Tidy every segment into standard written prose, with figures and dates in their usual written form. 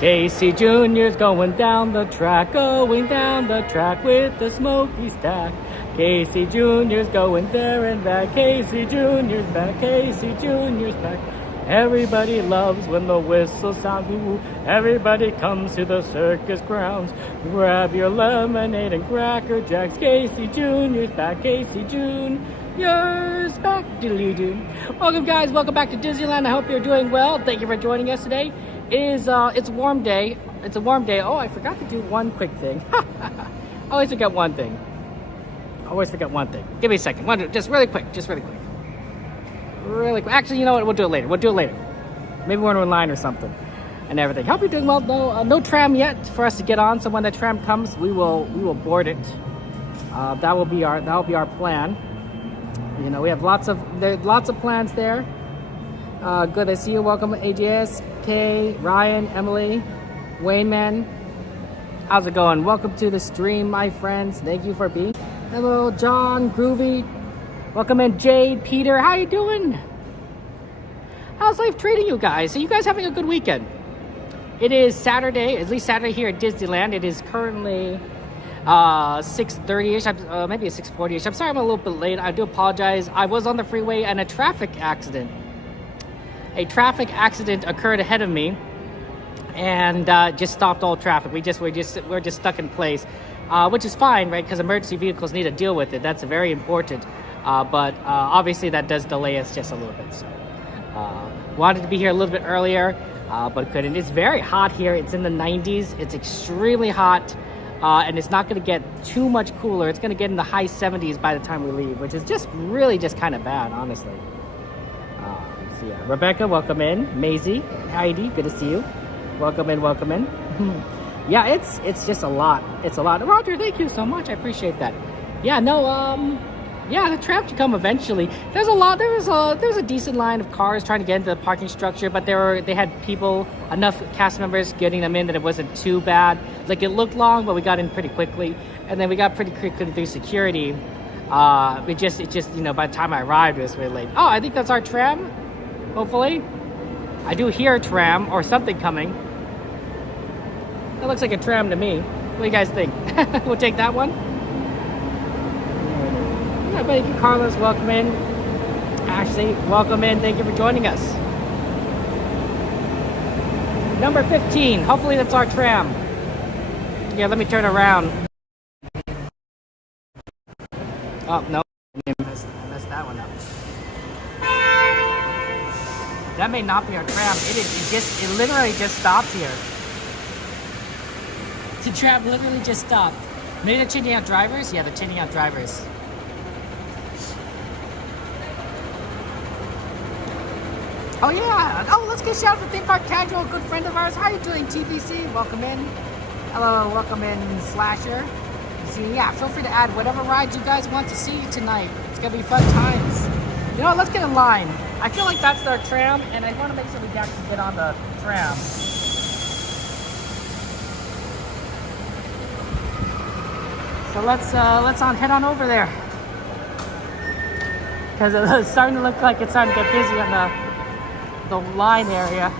Casey Jr.'s going down the track with the smoky stack. Casey Jr.'s going there and back. Casey Jr.'s back. Casey Jr.'s back. Everybody loves when the whistle sounds. Woo. Everybody comes to the circus grounds. Grab your lemonade and Cracker Jacks. Casey Jr.'s back. Casey Jr.'s back. Diddly-doo. Welcome, guys. Welcome back to Disneyland. I hope you're doing well. Thank you for joining us today. It's a warm day. It's a warm day. Oh, I forgot to do one quick thing. I always forget one thing. Give me a second. Just really quick. Really quick. Actually, you know what? We'll do it later. Maybe we're in line or something and everything. Hope you're doing well. No tram yet for us to get on. So when the tram comes, we will board it. That will be our plan. You know, we have lots of plans there. Good to see you. Welcome, AJS, Kay, Ryan, Emily, Wayne Man. How's it going? Welcome to the stream, my friends. Thank you for being. Hello, John, Groovy. Welcome in, Jade, Peter. How you doing? How's life treating you guys? Are you guys having a good weekend? It is Saturday, at least Saturday here at Disneyland. It is currently 6:30ish, maybe 6:40ish. I'm sorry I'm a little bit late. I do apologize. I was on the freeway and a traffic accident occurred ahead of me and just stopped all traffic. We're just stuck in place, which is fine, right? Because emergency vehicles need to deal with it. That's very important. But obviously that does delay us just a little bit. So wanted to be here a little bit earlier, but couldn't. It's very hot here. It's in the 90s. It's extremely hot, and it's not going to get too much cooler. It's going to get in the high 70s by the time we leave, which is just kind of bad, honestly. So yeah, Rebecca, welcome in. Maisie, Heidi, good to see you. Welcome in. Yeah, it's just a lot. It's a lot. Roger, thank you so much. I appreciate that. Yeah, no, yeah, the tram should come eventually. There was a decent line of cars trying to get into the parking structure, but they had enough cast members getting them in that it wasn't too bad. Like, it looked long, but we got in pretty quickly, and then we got pretty quickly through security. It just you know, by the time I arrived, it was really late. Oh, I think that's our tram. Hopefully, I do hear a tram or something coming. That looks like a tram to me. What do you guys think? We'll take that one. Yeah, thank you, Carlos. Welcome in. Ashley, welcome in. Thank you for joining us. Number 15. Hopefully that's our tram. Yeah, let me turn around. Oh, no. I messed that one up. That may not be our tram. It literally just stopped here. The tram literally just stopped. Maybe they're changing out drivers? Yeah, they're changing out drivers. Oh yeah! Oh, let's get a shout out for Theme Park Casual, a good friend of ours. How you doing, TPC? Welcome in. Hello, welcome in, Slasher. See, yeah, feel free to add whatever rides you guys want to see tonight. It's gonna be fun times. You know what, let's get in line. I feel like that's our tram, and I want to make sure we actually get on the tram. So let's head on over there, because it's starting to look like it's starting to get busy on the line area.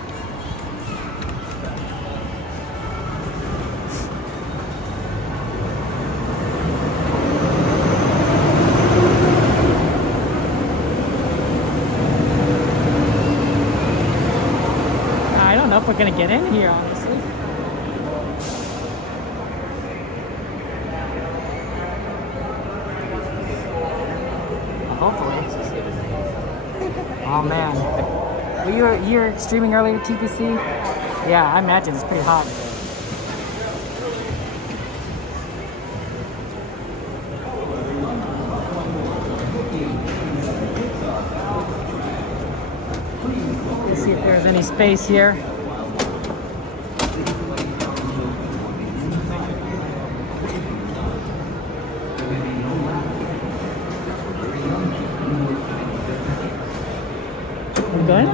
I don't know if we're gonna get in here, honestly. Hopefully. Oh man. Were you were streaming earlier, TPC? Yeah, I imagine it's pretty hot. Let's see if there's any space here. Good.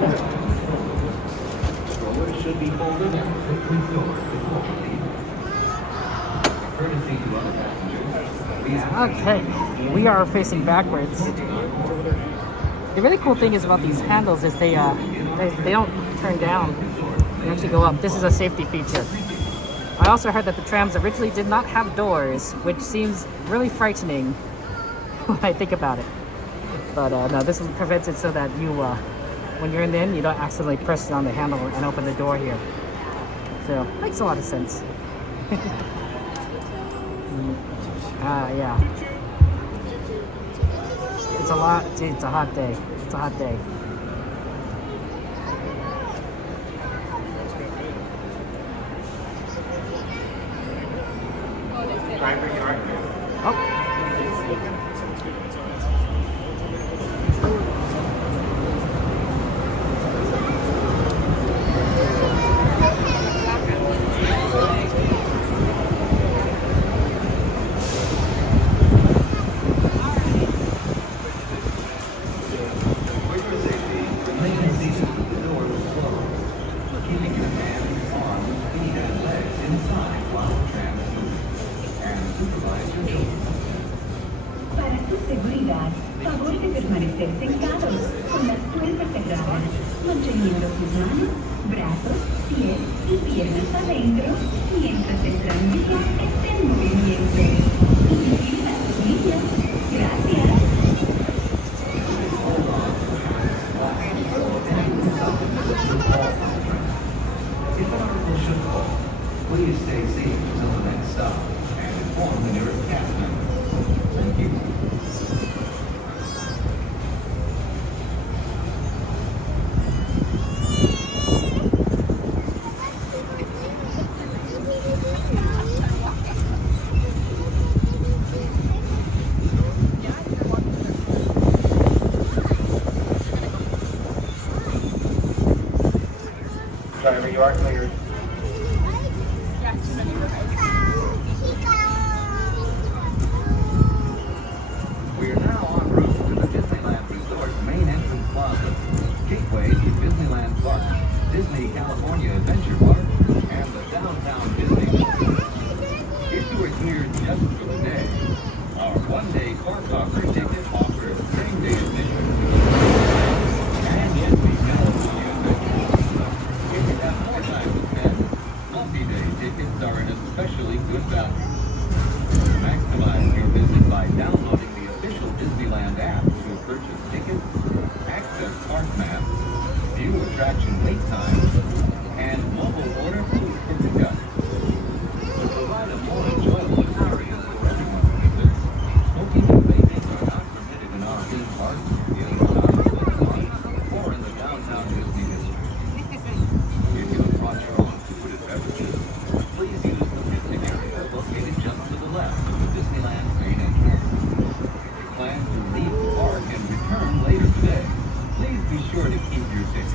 Okay, we are facing backwards. The really cool thing is about these handles is they don't turn down. You actually go up. This is a safety feature. I also heard that the trams originally did not have doors, which seems really frightening when I think about it. But no, this prevents it so that you, when you're in the end, you don't accidentally press on the handle and open the door here. So, makes a lot of sense. Yeah. It's a lot, gee, it's a hot day. It's a hot day. Oh. Manteniendo sus manos, brazos, pies y piernas adentro mientras el tranvía esté en movimiento. Disfruta sus niños. Gracias. If an article should fall, please stay safe until the next stop and inform the nearest cast member. Thank you. Driver, you are cleared. We are now en route to the Disneyland Resort main entrance plaza, gateway to Disneyland Park, Disney California Adventure Park, and the downtown Disney District. If you are here just for the day, our one-day park hopper ticket offers same-day admission. And Disney California Adventure. If you have more time to spend, multi-day tickets are an especially good value. Maximize your visit by downloading the official Disneyland app to purchase tickets, access park maps, view attraction wait times, and mobile order food for pickup. To provide a more enjoyable experience for everyone who visits, smoking and vaping are not permitted in our theme parks, the other side of the city, or in the downtown Disney district. If you have brought your own food and beverages, please use the picnic area located just to the left of the Disneyland main entrance. If you plan to leave the park and return later today, please be sure to keep your tickets.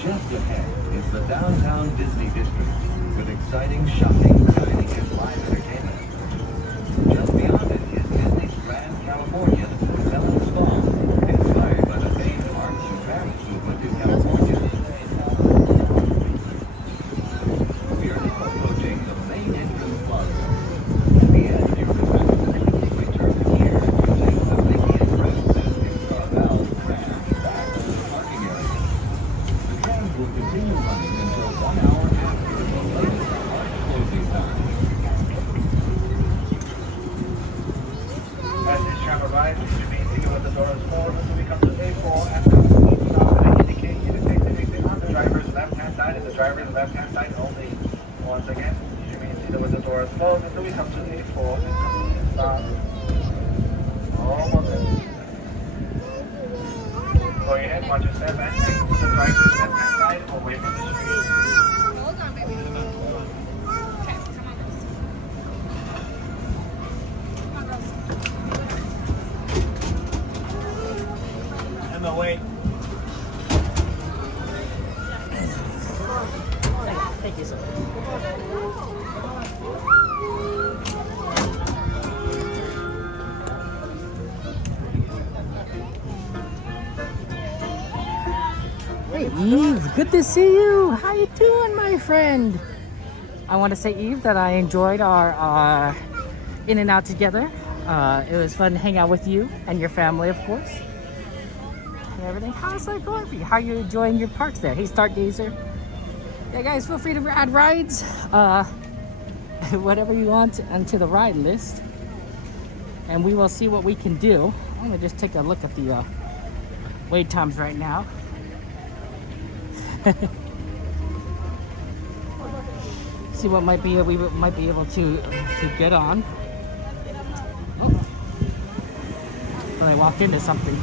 Just ahead is the downtown Disney district with exciting shopping, dining, and live entertainment. Just beyond it is Disney's Grand California Selling Fall, inspired by the famed arts and crafts movement in California. We are now approaching the main entrance plaza. At the end of your visit, please return here using the Mickey and Princess Pixar Valve tram back to the parking area. The trams will continue running until 1 hour after the latest March closing time. As this tram arrives, you should be seated with the doors forward until we come to A4 and stop and indicate you to take the exit on the driver's left-hand side and the driver's left-hand side only. Once again, you should be seated with the doors closed until we come to A4 and stop. Almost there. Go ahead, watch your step and take to the driver's left-hand side away from the street. Hold on, baby. Okay, come on, girls. Come on, girls. Emma, wait. Thank you so much. Hey Eve, good to see you. How you doing, my friend? I want to say, Eve, that I enjoyed our in and out together. It was fun to hang out with you and your family, of course. and everything. How's life going for you? How are you enjoying your parks there? Hey, Stargazer. Yeah, guys, feel free to add rides, whatever you want onto the ride list, and we will see what we can do. I'm gonna just take a look at the wait times right now. See what we might be able to get on. Oh, I walked into something.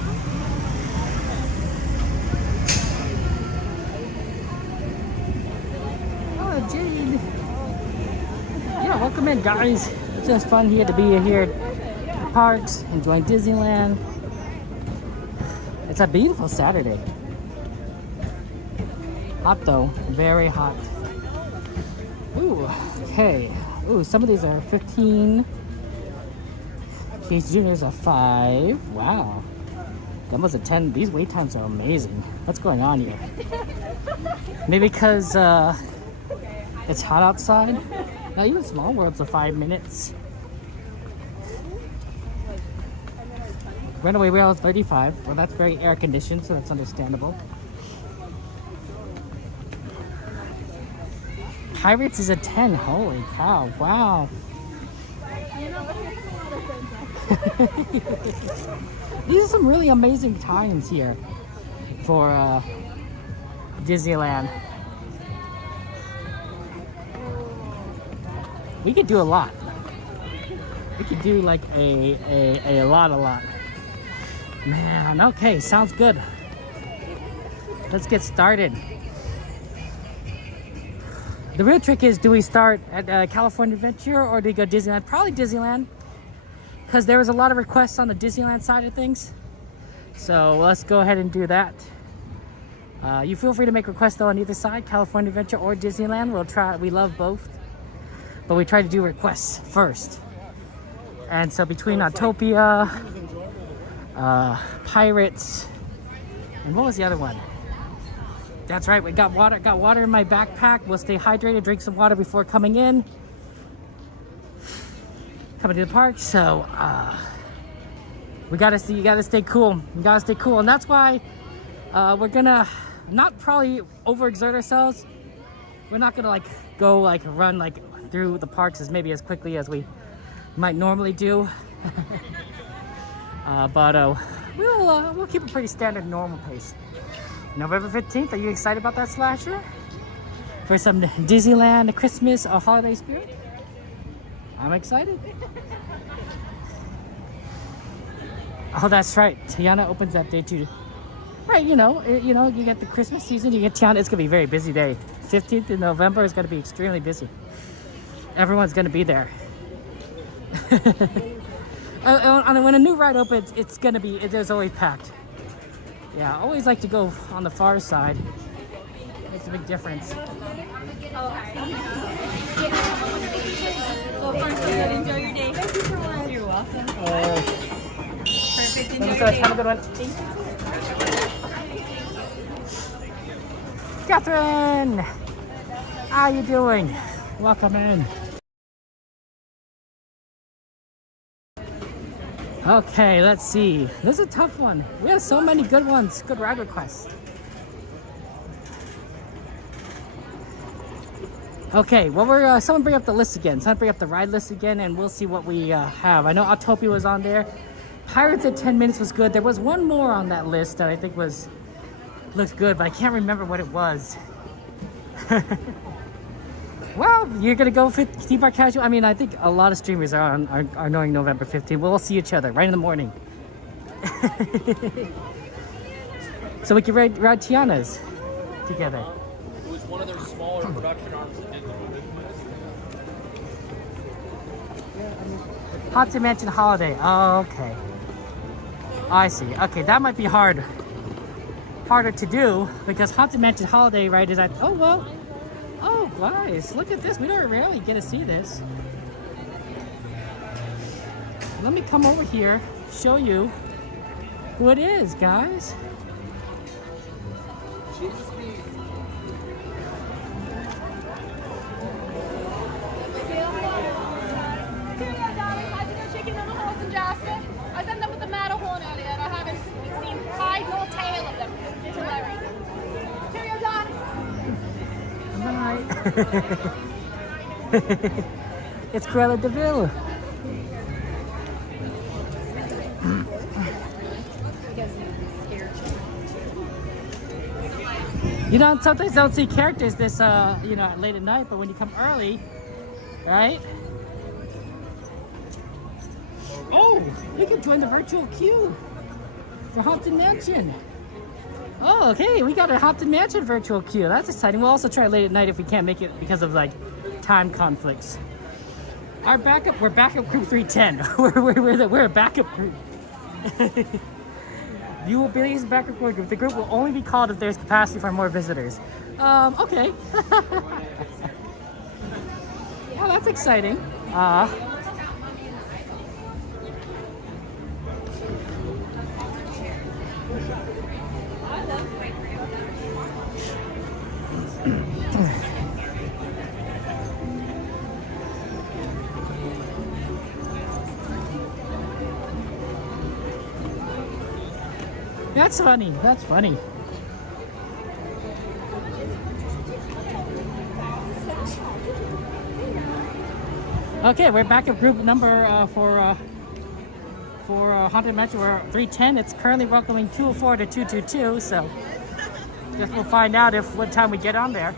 Oh, Jade. Yeah, welcome in, guys. It's just fun here to be here at the parks, enjoying Disneyland. It's a beautiful Saturday. Hot though, very hot. Ooh, okay. Ooh, some of these are 15. Case Juniors are 5. Wow. Dumbo's a 10. These wait times are amazing. What's going on here? Maybe because it's hot outside? Now, even Small World's are 5 minutes. Runaway Rail is 35. Well, that's very air conditioned, so that's understandable. Pirates is a 10. Holy cow. Wow. These are some really amazing times here for Disneyland. We could do a lot. We could do like a lot. Man, okay, sounds good. Let's get started. The real trick is, do we start at California Adventure or do we go Disneyland? Probably Disneyland, because there was a lot of requests on the Disneyland side of things. So let's go ahead and do that. You feel free to make requests though on either side, California Adventure or Disneyland. We'll try, we love both, but we try to do requests first. And so between Autopia, Pirates, and what was the other one? That's right, we got water in my backpack. We'll stay hydrated, drink some water before coming to the park. So you gotta stay cool. You gotta stay cool, and that's why we're gonna not probably overexert ourselves. We're not gonna run through the parks as quickly as we might normally do. But we'll keep a pretty standard normal pace. November 15th, are you excited about that, Slasher? For some Disneyland Christmas or holiday spirit? I'm excited. Oh, that's right. Tiana opens that day too. Right, you get the Christmas season, you get Tiana. It's gonna be a very busy day. 15th of November is gonna be extremely busy. Everyone's gonna be there. When a new ride opens, there's always packed. Yeah, I always like to go on the far side. Makes a big difference. So first, enjoy your day. Thank you so much. You're welcome. Perfect. Enjoy your day. Have a good one. Catherine! How you doing? Welcome in. Okay, let's see. This is a tough one. We have so many good ones, good ride requests. Okay, well, someone bring up the list again. Someone bring up the ride list again, and we'll see what we have. I know Autopia was on there. Pirates at 10 minutes was good. There was one more on that list that I think looked good, but I can't remember what it was. Well, you're gonna go for theme park casual. I mean, I think a lot of streamers are knowing November 15th. We'll see each other right in the morning. So we can ride Tiana's together. It was one of their smaller production arms that did the movie. Haunted Mansion Holiday. Oh, okay. I see. Okay, that might be harder to do because Haunted Mansion Holiday ride is at. Oh well. Oh, guys, look at this. We don't rarely get to see this. Let me come over here, show you who it is, guys. I sent them with the Matterhorn earlier. I haven't seen hide nor tail of It's Cruella de Vil. You know, sometimes I don't see characters this, you know, late at night, but when you come early, right? Oh, you can join the virtual queue for Haunted Mansion. Oh, okay, we got a Haunted Mansion virtual queue. That's exciting. We'll also try late at night if we can't make it because of like time conflicts. Our backup, we're backup group 310. we're a backup group. You will be released backup group. The group will only be called if there's capacity for more visitors. Okay. Well, that's exciting. That's funny. That's funny. Okay, we're back at group number for Haunted Mansion. We're 310. It's currently welcoming 204 to 222. So, guess we'll find out if what time we get on there.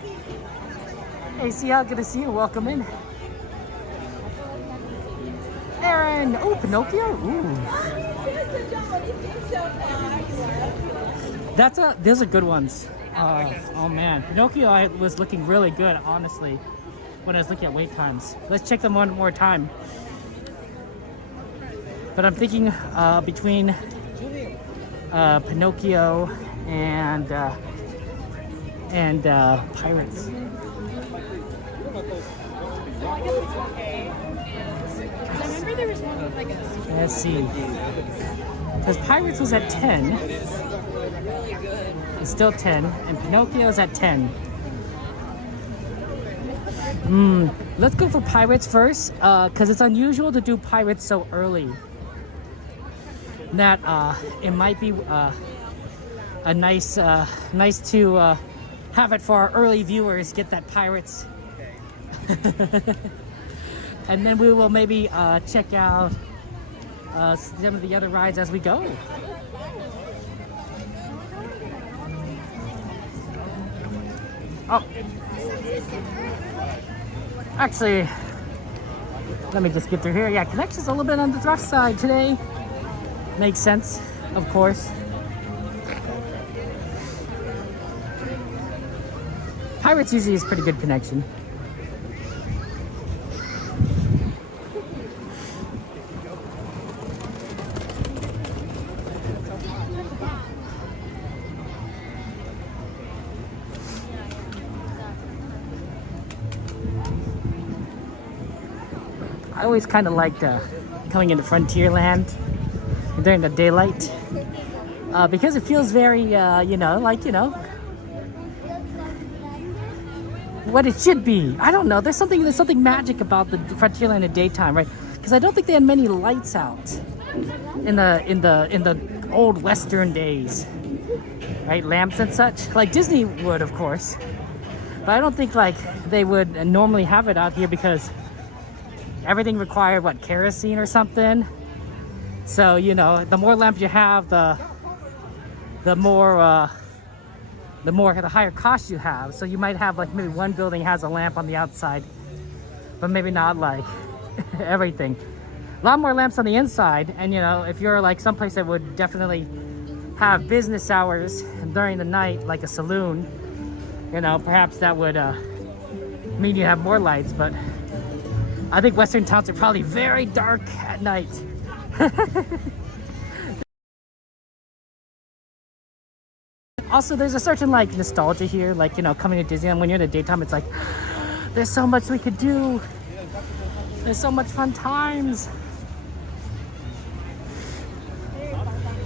Hey, CL, good to see you. Welcome in. Aaron. Oh, Pinocchio. Ooh. Those are good ones. Oh man, Pinocchio was looking really good, honestly, when I was looking at wait times. Let's check them one more time. But I'm thinking between Pinocchio and Pirates. Let's see. Because Pirates was at 10. It's still 10, and Pinocchio's at 10. Let's go for Pirates first, because it's unusual to do Pirates so early. That it might be a nice to have it for our early viewers. Get that Pirates, and then we will maybe check out some of the other rides as we go. Oh, actually, let me just get through here. Yeah, connection's a little bit on the rough side today. Makes sense, of course. Pirates usually is pretty good connection. I always kind of liked coming into Frontierland during the daylight because it feels very, what it should be. I don't know. There's something magic about the Frontierland at daytime, right? Because I don't think they had many lights out in the old Western days, right? Lamps and such, like Disney would, of course. But I don't think like they would normally have it out here because everything required kerosene or something. So the more lamps you have, the higher cost you have. So you might have like maybe one building has a lamp on the outside, but maybe not like everything. A lot more lamps on the inside, and if you're like someplace that would definitely have business hours during the night, like a saloon, perhaps that would mean you have more lights. But I think Western towns are probably very dark at night. Also, there's a certain like nostalgia here, like coming to Disneyland when you're in the daytime. It's like there's so much we could do. There's so much fun times.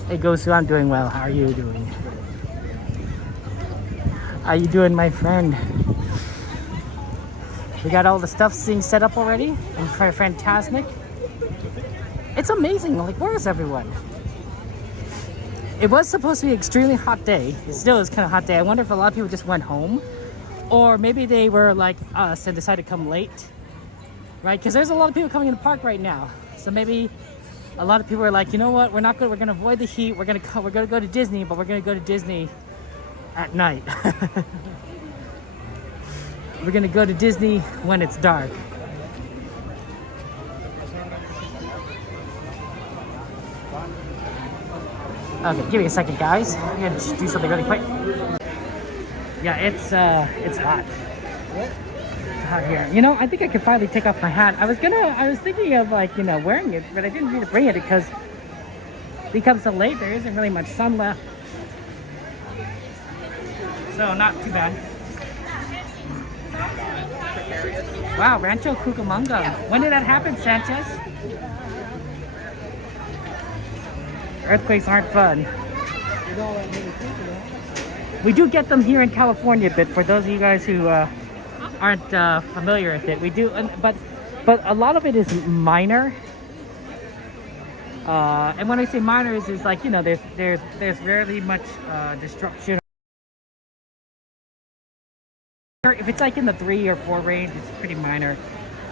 Hey Gosu, I'm doing well. How are you doing? How you doing, my friend? We got all the stuff being set up already and for Fantasmic. It's amazing. Like, where is everyone? It was supposed to be an extremely hot day. It still is kind of hot day. I wonder if a lot of people just went home or maybe they were like us and decided to come late, right? Because there's a lot of people coming in the park right now. So maybe a lot of people are like, you know what? We're not good. We're gonna avoid the heat. We're gonna go to Disney, but we're gonna go to Disney at night. We're gonna go to Disney when it's dark. Okay, give me a second, guys. I'm gonna just do something really quick. Yeah, it's hot. It's hot here. You know, I think I could finally take off my hat. I was thinking of like, you know, wearing it, but I didn't need to bring it because it becomes so late. There isn't really much sun left. So not too bad. Wow, Rancho Cucamonga. When did that happen, Sanchez? Earthquakes aren't fun. We do get them here in California a bit, for those of you guys who aren't familiar with it. We do, but a lot of it is minor. And when I say minor, is like, you know, there's rarely much destruction. If it's like in the 3 or 4 range, it's pretty minor.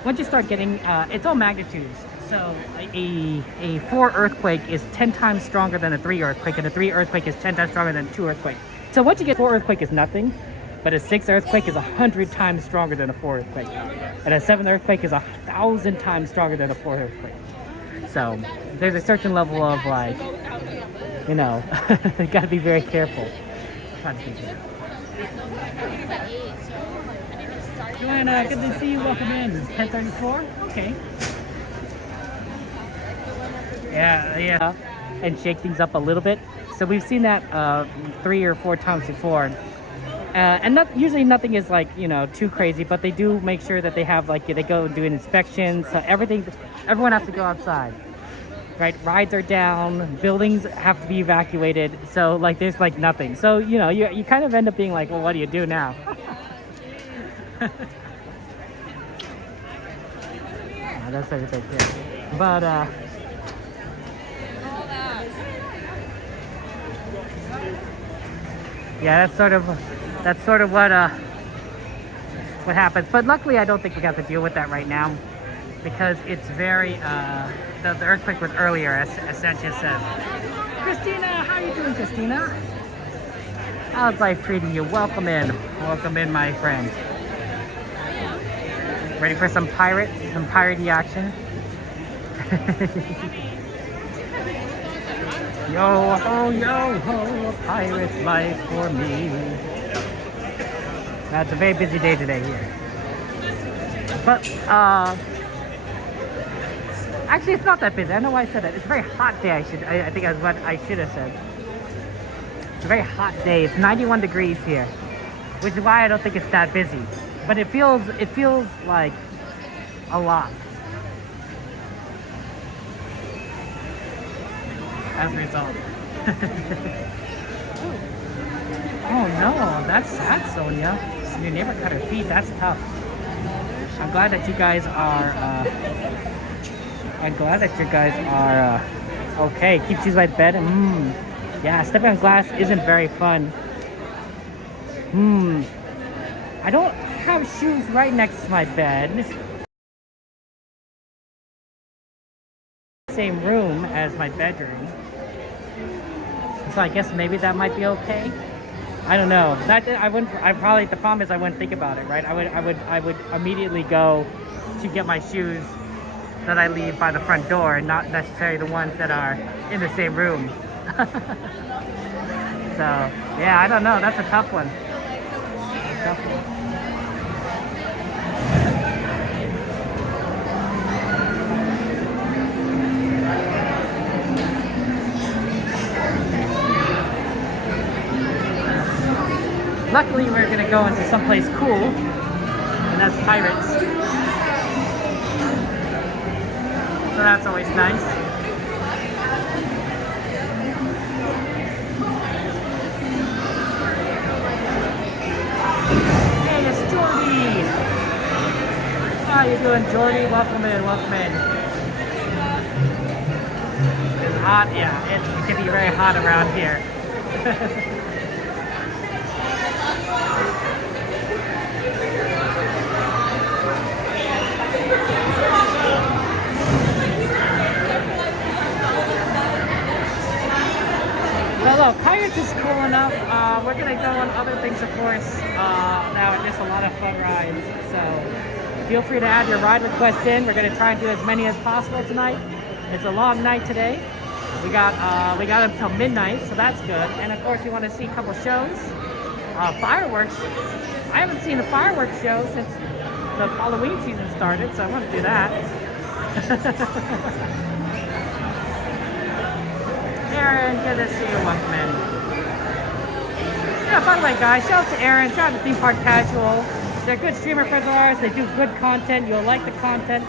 Once you start getting, it's all magnitudes. So a 4 earthquake is 10 times stronger than a 3 earthquake, and a 3 earthquake is 10 times stronger than a 2 earthquake. So once you get 4 earthquake is nothing, but a 6 earthquake is 100 times stronger than a 4 earthquake, and a 7 earthquake is 1,000 times stronger than a 4 earthquake. So there's a certain level of like, you know, you got to be very careful. Joanna, good to see you. Welcome in. 10:34. Okay. Yeah, and shake things up a little bit. So we've seen that 3 or 4 times before, and usually nothing is like, you know, too crazy, but they do make sure that they have like, they go and do an inspection. So everyone has to go outside, right? Rides are down, buildings have to be evacuated. So like, there's like nothing. So, you know, you kind of end up being like, well, what do you do now? That's everything here. But yeah, that's sort of what happens. But luckily, I don't think we have to deal with that right now, because it's very the earthquake was earlier, as Sanchez said. Christina, how are you doing, Christina? How's life treating you? Welcome in, my friend. Ready for some piratey action? Yo ho, a pirate's life for me. That's a very busy day today here. But actually, it's not that busy. I know why I said that. It's a very hot day. I think that's what I should have said. It's a very hot day. It's 91 degrees here, which is why I don't think it's that busy. But it feels like a lot. As a result. Oh no, that's sad, Sonia. Your neighbor cut her feet. That's tough. I'm glad that you guys are. Okay. Keep shoes by the bed. Yeah, stepping on glass isn't very fun. I don't have shoes right next to my bed. Same room as my bedroom. So I guess maybe that might be okay. I don't know. The problem is I wouldn't think about it, right? I would immediately go to get my shoes that I leave by the front door, and not necessarily the ones that are in the same room. So yeah, I don't know. That's a tough one. Luckily, we're going to go into someplace cool, and that's Pirates. So that's always nice. Hey, it's Jordy! How you doing, Jordy? Welcome in. It's hot, yeah. It can be very hot around here. stuff. We're gonna go on other things, of course. Now it's just a lot of fun rides. So feel free to add your ride request in. We're gonna try and do as many as possible tonight. It's a long night today. We got until midnight, so that's good. And of course, you want to see a couple shows. Fireworks. I haven't seen a fireworks show since the Halloween season started, so I want to do that. Aaron, good to see you, welcome in. Yeah, by the way, guys, shout out to Aaron, shout out to Theme Park Casual. They're good streamer friends of ours. They do good content. You'll like the content.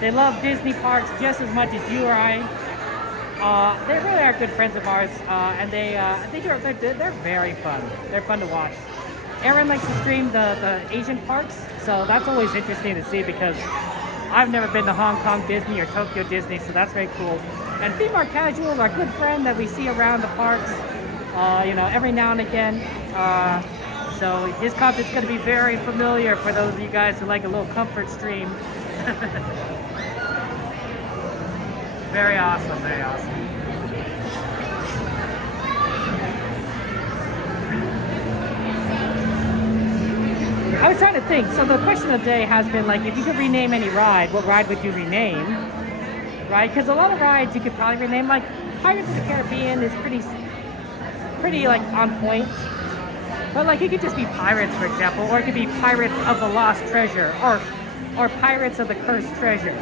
They love Disney parks just as much as you or I. They really are good friends of ours, and they're very fun. They're fun to watch. Aaron likes to stream the Asian parks, so that's always interesting to see because I've never been to Hong Kong Disney or Tokyo Disney, so that's very cool. And Theme Park Casual, our good friend that we see around the parks, every now and again. So his content's going to be very familiar for those of you guys who like a little comfort stream. Very awesome, very awesome. I was trying to think. So the question of the day has been like, if you could rename any ride, what ride would you rename? Right? Because a lot of rides you could probably rename. Like Pirates of the Caribbean is pretty like on point. But like it could just be Pirates, for example, or it could be Pirates of the Lost Treasure, or Pirates of the Cursed Treasure.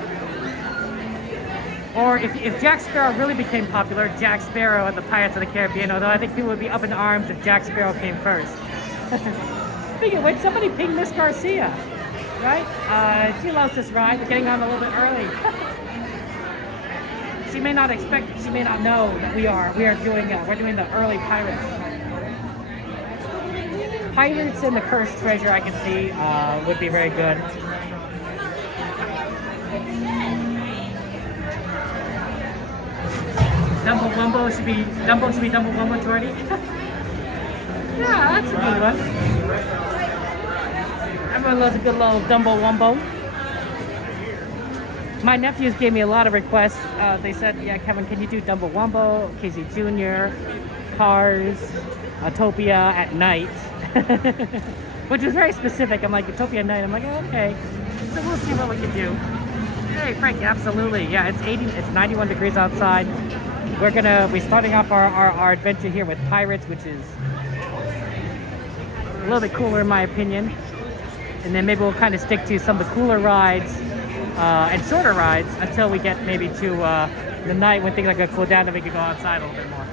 Or if Jack Sparrow really became popular, Jack Sparrow and the Pirates of the Caribbean, although I think people would be up in arms if Jack Sparrow came first. Speaking of which, somebody pinged Miss Garcia, right? She loves this ride. We're getting on a little bit early. She may not know that we're doing the early Pirates. Pirates and the Cursed Treasure, I can see, would be very good. Dumbo should be Dumbo Wumbo, Jordy. Yeah, that's a good one. Everyone loves a good little Dumbo Wumbo. My nephews gave me a lot of requests. They said, yeah, Kevin, can you do Dumbo Wumbo, Casey Jr., Cars, Autopia at night? Which was very specific. I'm like, Autopia at night. I'm like, oh, okay. So we'll see what we can do. Hey, Frank, absolutely. Yeah, it's 91 degrees outside. We're starting off our adventure here with Pirates, which is a little bit cooler in my opinion. And then maybe we'll kind of stick to some of the cooler rides and shorter rides until we get maybe to the night when things are going to cool down and we can go outside a little bit more.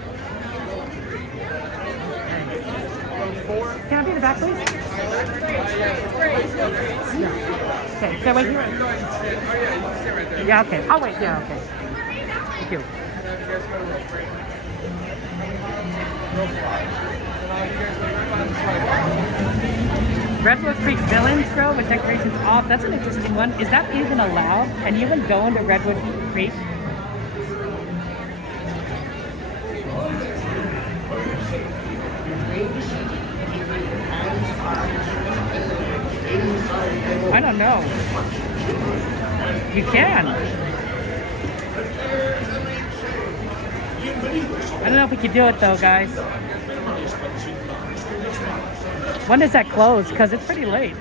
Okay. Can I be in the back, please? Yeah. Okay, can I wait here? Yeah, okay. I'll wait. Yeah, okay. Thank you. Redwood Creek Villains Grove with decorations off. That's an interesting one. Is that even allowed? Can you even go into Redwood Creek? I don't know. You can. I don't know if we can do it though, guys. When does that close? Because it's pretty late.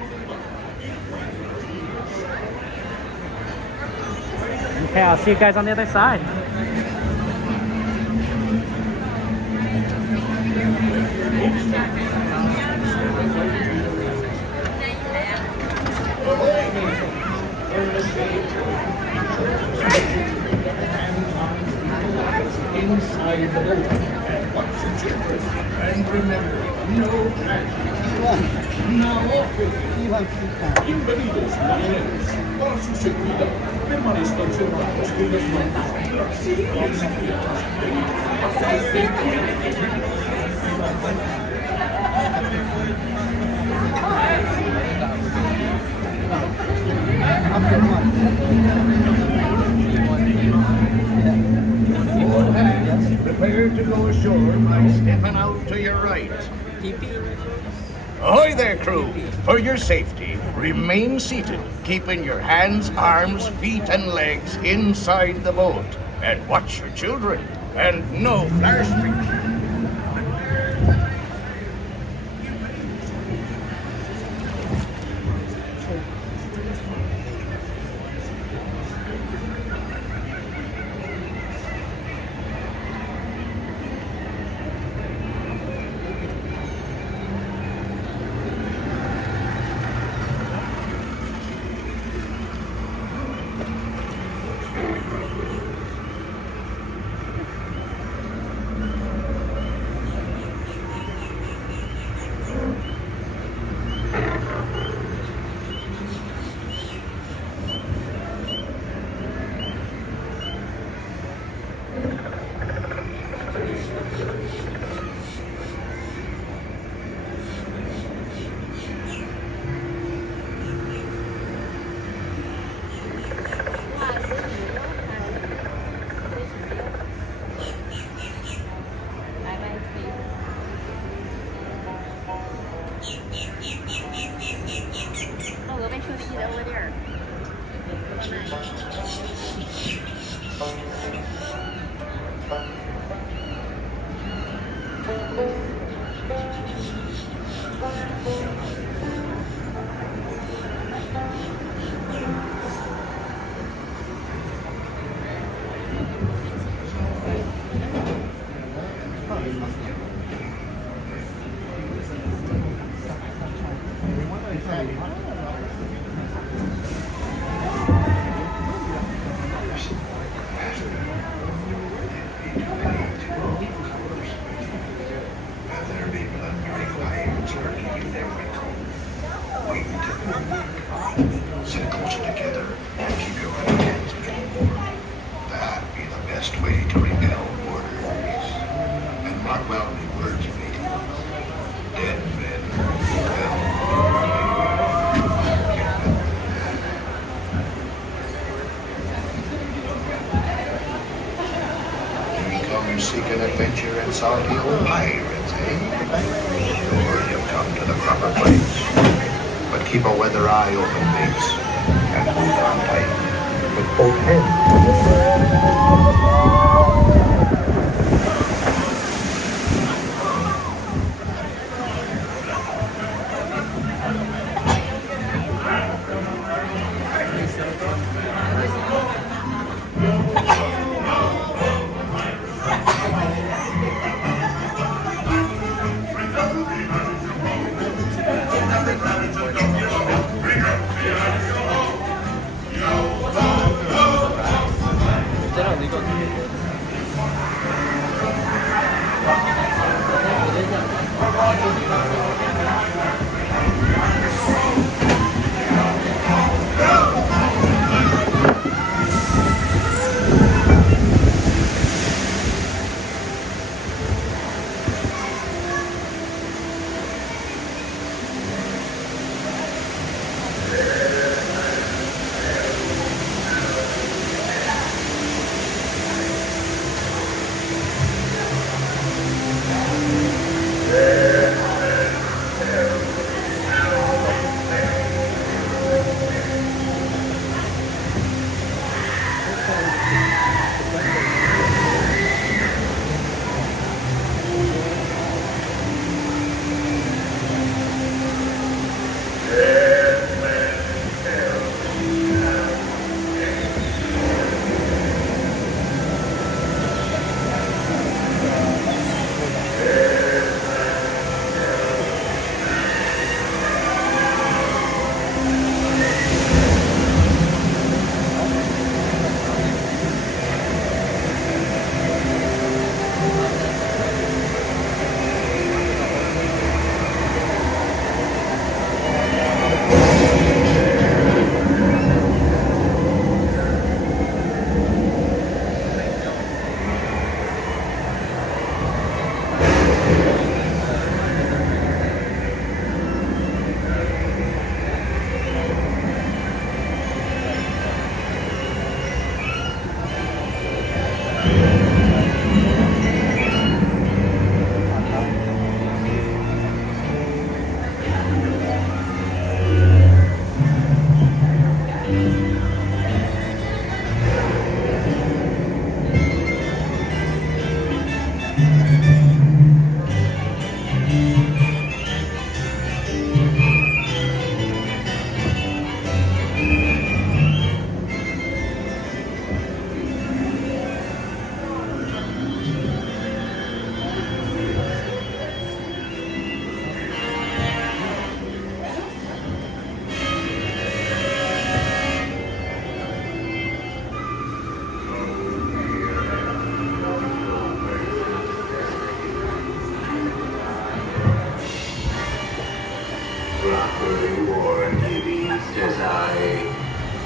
Okay, I'll see you guys on the other side. Inside the boat and watch the children. And remember, no panic. Now bienvenidos marineros. Para su seguridad, permanezcan cerrados con las manos. All hands prepare to go ashore by stepping out to your right. Ahoy there, crew! For your safety, remain seated, keeping your hands, arms, feet, and legs inside the boat. And watch your children, and no flare streak. Sit closer together and keep your right hands moving. That be the best way to repel borders. And mark well me words, matey. Dead men repel. You come seeking adventure and salty old pirates, eh? Sure, you've come to the proper place. But keep a weather eye open, mates, and hold on tight with both hands.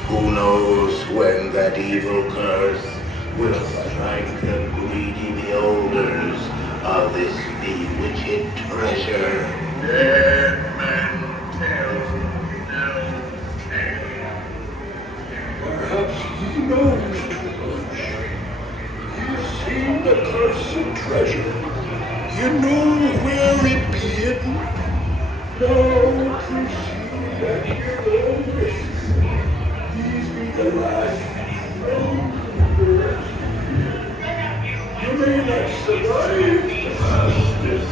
Who knows when that evil curse will strike the greedy beholders of this bewitched treasure? Dead men tell no tale. Perhaps he knows the bunch. He's seen the cursed treasure. You know where it be hidden? Now to see that hero wishes. These be the last from the rest. You may not survive to pass this.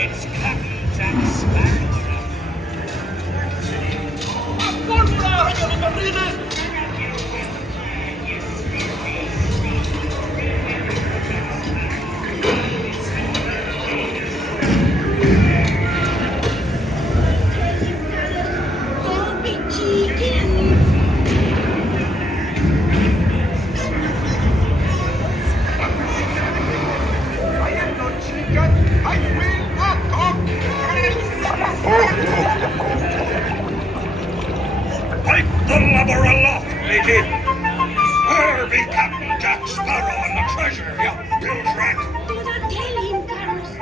It's Captain Jack Sparrow. Don't be cheeky. I am not chicken. I will not talk. Pipe the lubber aloft, matey. Where be Captain Jack Sparrow and the treasure, you bilge rat? Do not tell him, Carlos.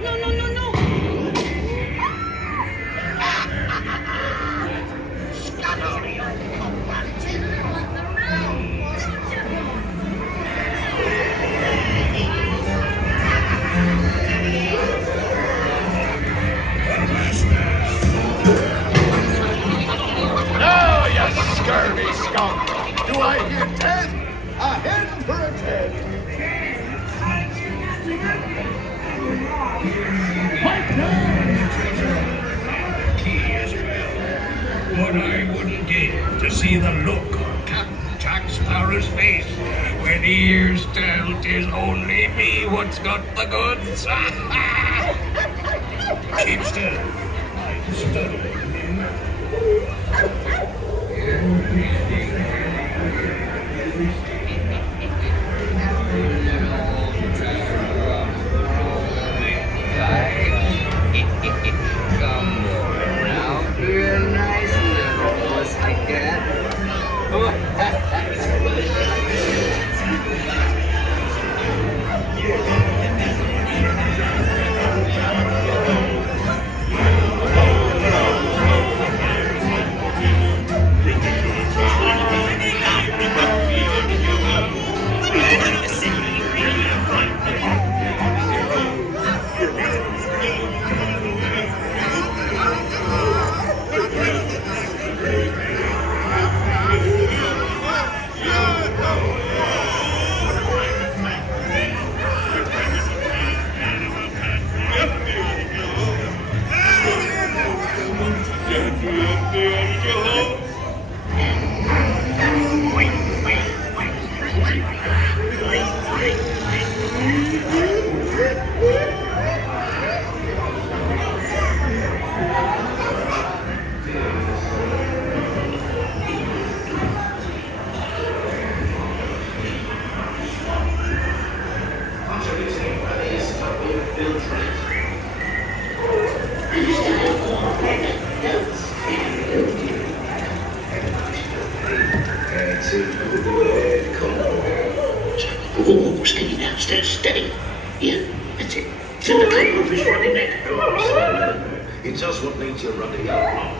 No, no, no, no. Scuttle, you No, you scurvy skunk! Do I hear 10? A hen for a 10! But I wouldn't give to see the look on Captain Jack Sparrow's face when he hears tell 'tis only me what's got the goods. Keep still. I'm studying you. Come around, be a nice little pussycat. Oh, steady now, steady. Yeah, that's it. It's in the clear of his running neck. It's just what needs you running up.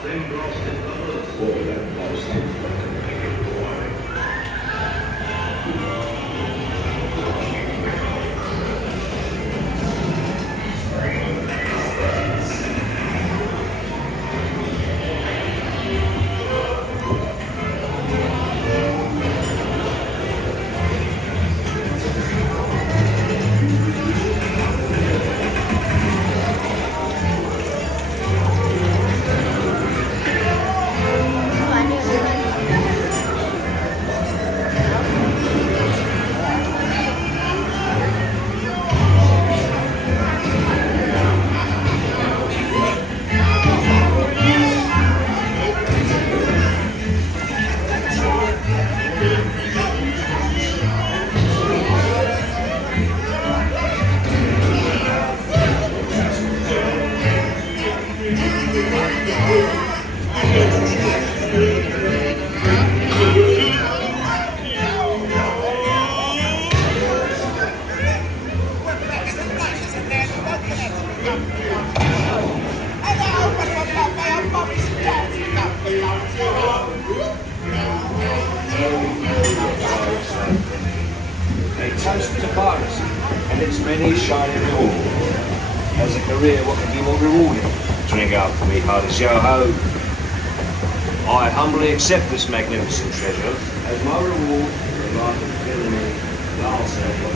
Toast to piracy and its many shining rewards. As a career, what can be more rewarding? Drink up for me, hardest yo-ho. I humbly accept this magnificent treasure as my reward for the life of filling me last ever.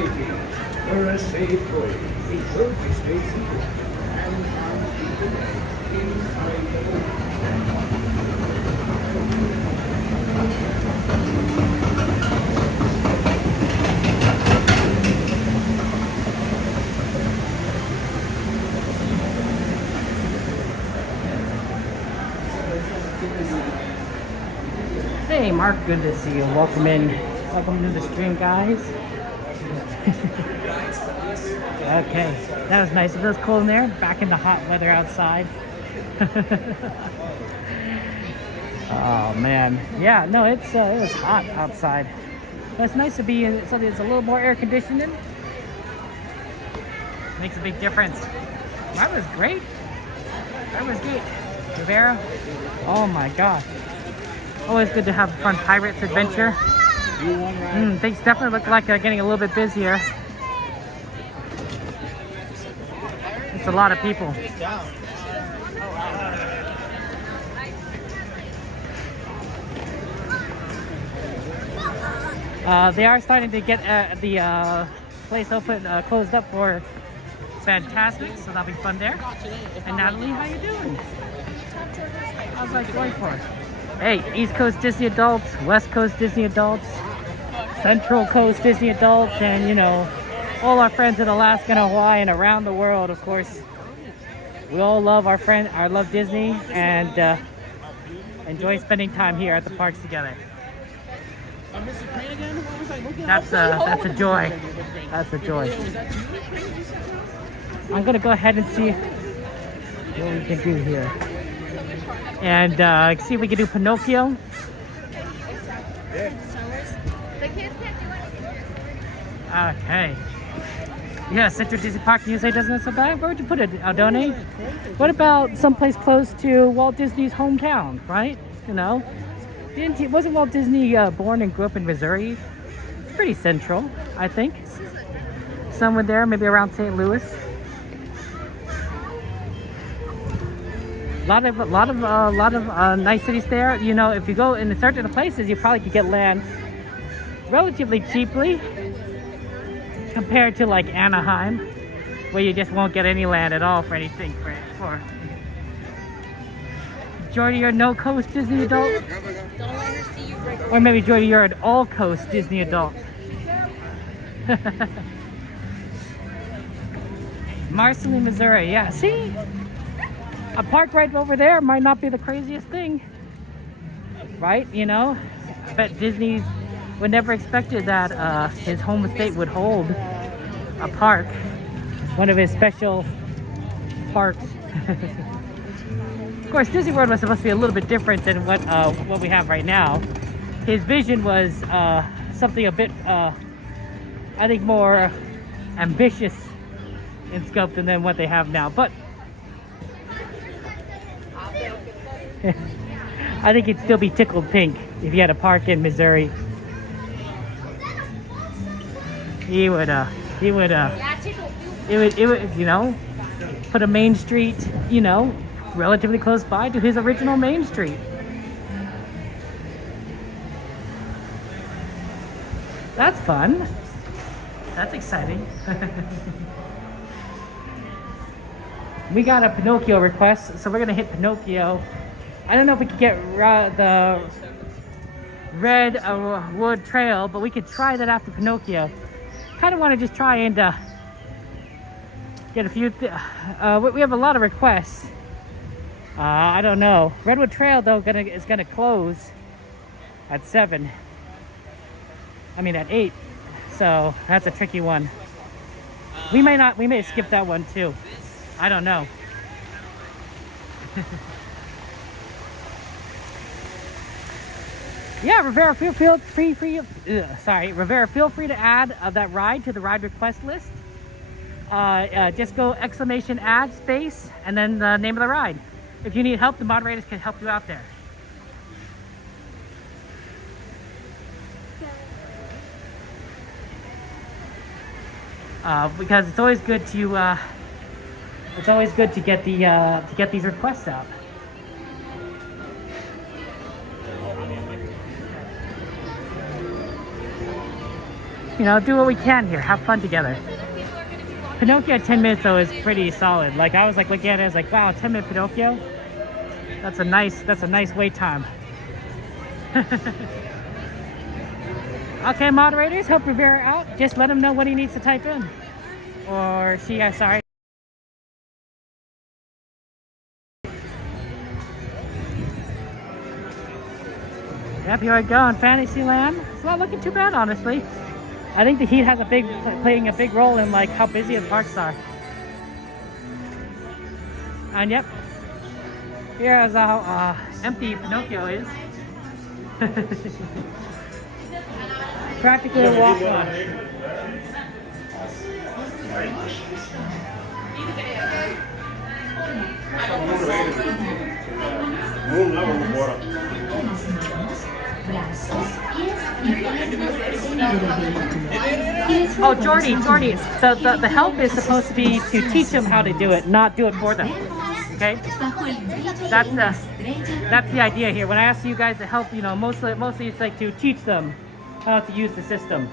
safety. For a safe voyage, it should be stay secret. And I'll keep the day inside the boat. Hey Mark, good to see you. Welcome to the stream, guys. Okay, that was nice. It feels cool in there. Back in the hot weather outside. Oh man, yeah. No, it was hot outside. But it's nice to be in something that's a little more air conditioning. Makes a big difference. That was great. That was great. Rivera. Oh my gosh. Always good to have a fun Pirates adventure. Things definitely look like they're getting a little bit busier. It's a lot of people. They are starting to get the place open, closed up for Fantasmic, so that'll be fun there. And Natalie, how you doing? How's life going for us? Hey, East Coast Disney adults, West Coast Disney adults, Central Coast Disney adults, and you know, all our friends in Alaska and Hawaii and around the world, of course. We all love love Disney and enjoy spending time here at the parks together. That's a joy. That's a joy. I'm gonna go ahead and see what we can do here. And see if we can do Pinocchio. Okay. Yeah, Central Disney Park you say doesn't look so bad. Where would you put it, Aldone? What about someplace close to Walt Disney's hometown, right? You know? Wasn't Walt Disney born and grew up in Missouri? It's pretty central, I think. Somewhere there, maybe around St. Louis. A lot of nice cities there. You know, if you go in certain places, you probably could get land relatively cheaply compared to like Anaheim, where you just won't get any land at all for anything. For Jordy, you're no coast Disney adult, or maybe Jordy, you're an all coast Disney adult. Marceline, Missouri. Yeah, see. A park right over there might not be the craziest thing, right? You know, I bet Disney would never expected that his home state would hold a park, one of his special parks. Of course, Disney World was supposed to be a little bit different than what we have right now. His vision was something a bit, I think, more ambitious in scope than what they have now, but I think it'd still be tickled pink if you had a park in Missouri. It would, you know, put a main street, you know, relatively close by to his original main street. That's fun. That's exciting. We got a Pinocchio request, so we're gonna hit Pinocchio. I don't know if we could get the red wood trail, but we could try that after Pinocchio. Kind of want to just try and get a few. We have a lot of requests. I don't know. Redwood Trail though is gonna close at 7. I mean at 8. So that's a tricky one. We may skip that one too. I don't know. Yeah, Rivera, feel free to add that ride to the ride request list. Just go !add space and then the name of the ride. If you need help, the moderators can help you out there. Because it's always good to get these requests out. you know, do what we can here. Have fun together. Pinocchio at 10 minutes though is pretty solid. Like I was like looking at it, I was like, wow, 10-minute Pinocchio. That's a nice wait time. Okay, moderators, help Rivera out. Just let him know what he needs to type in. Or she, sorry. Yep, here I go in Fantasyland. It's not looking too bad, honestly. I think the heat has playing a big role in like how busy the parks are. And yep, here's how empty Pinocchio is. Practically a walk on. Oh, Jordy, the help is supposed to be to teach them how to do it, not do it for them. Okay? That's the idea here. When I ask you guys to help, you know, mostly it's like to teach them how to use the system.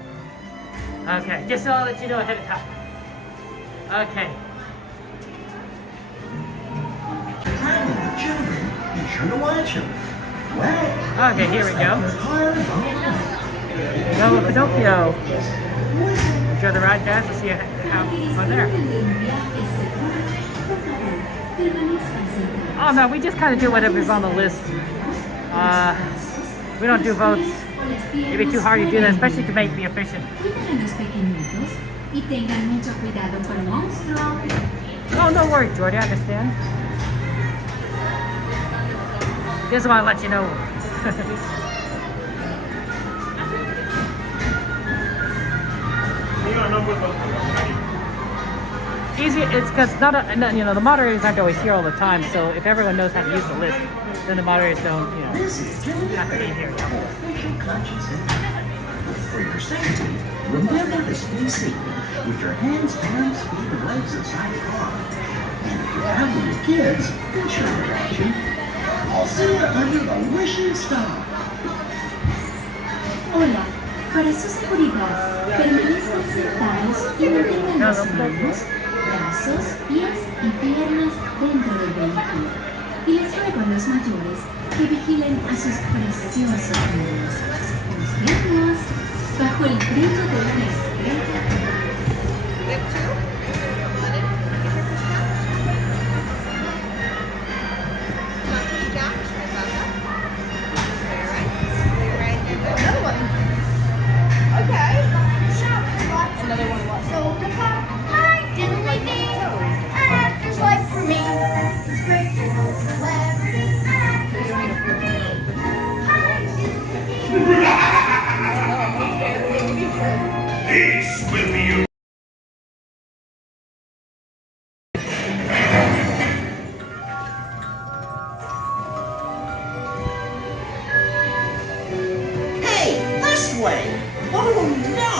Okay, just so I'll let you know ahead of time. Okay. Be sure to watch them. Well, okay, here we go. Go Pinocchio. Enjoy the ride, guys. We'll see you on there. Oh no, we just kind of do whatever's on the list. We don't do votes. It'd be too hard to do that, especially to make me efficient. Oh, no worries, Jordy. I understand. Just want to let you know. Easy. It's because you know, the moderators aren't always here all the time. So if everyone knows how to use the list, then the moderators don't, you know, have to be here. For your safety, remember to stay seated with your hands, arms, feet, and legs inside the car. And if you have little kids, be sure to watch them. I'll see you under the wishing star. Hola, para su seguridad, permanezcan sentados y mantengan las manos, brazos, pies y piernas dentro del vehículo. Y les ruego a los mayores que vigilen a sus preciosos niños. Nos vemos bajo el brillo de una estrella. This will be you. Hey, this way! Oh no!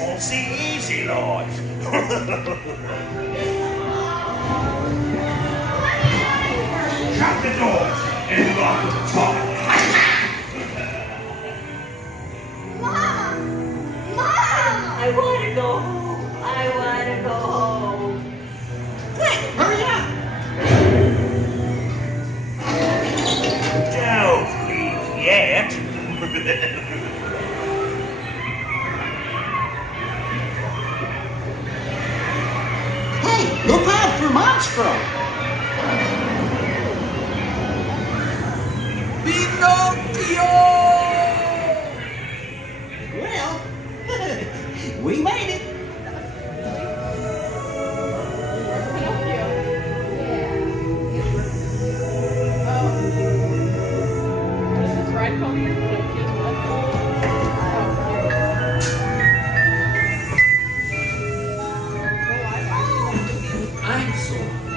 Won't see easy life. Shut the doors and lock the top. Mom! I want to go home. I want to go home. Quick, hurry up! Don't leave yet. Hey, look out for Monstro! Pinocchio! We made it. Pinocchio. What is this ride called here? Pinocchio's what? I'm so happy.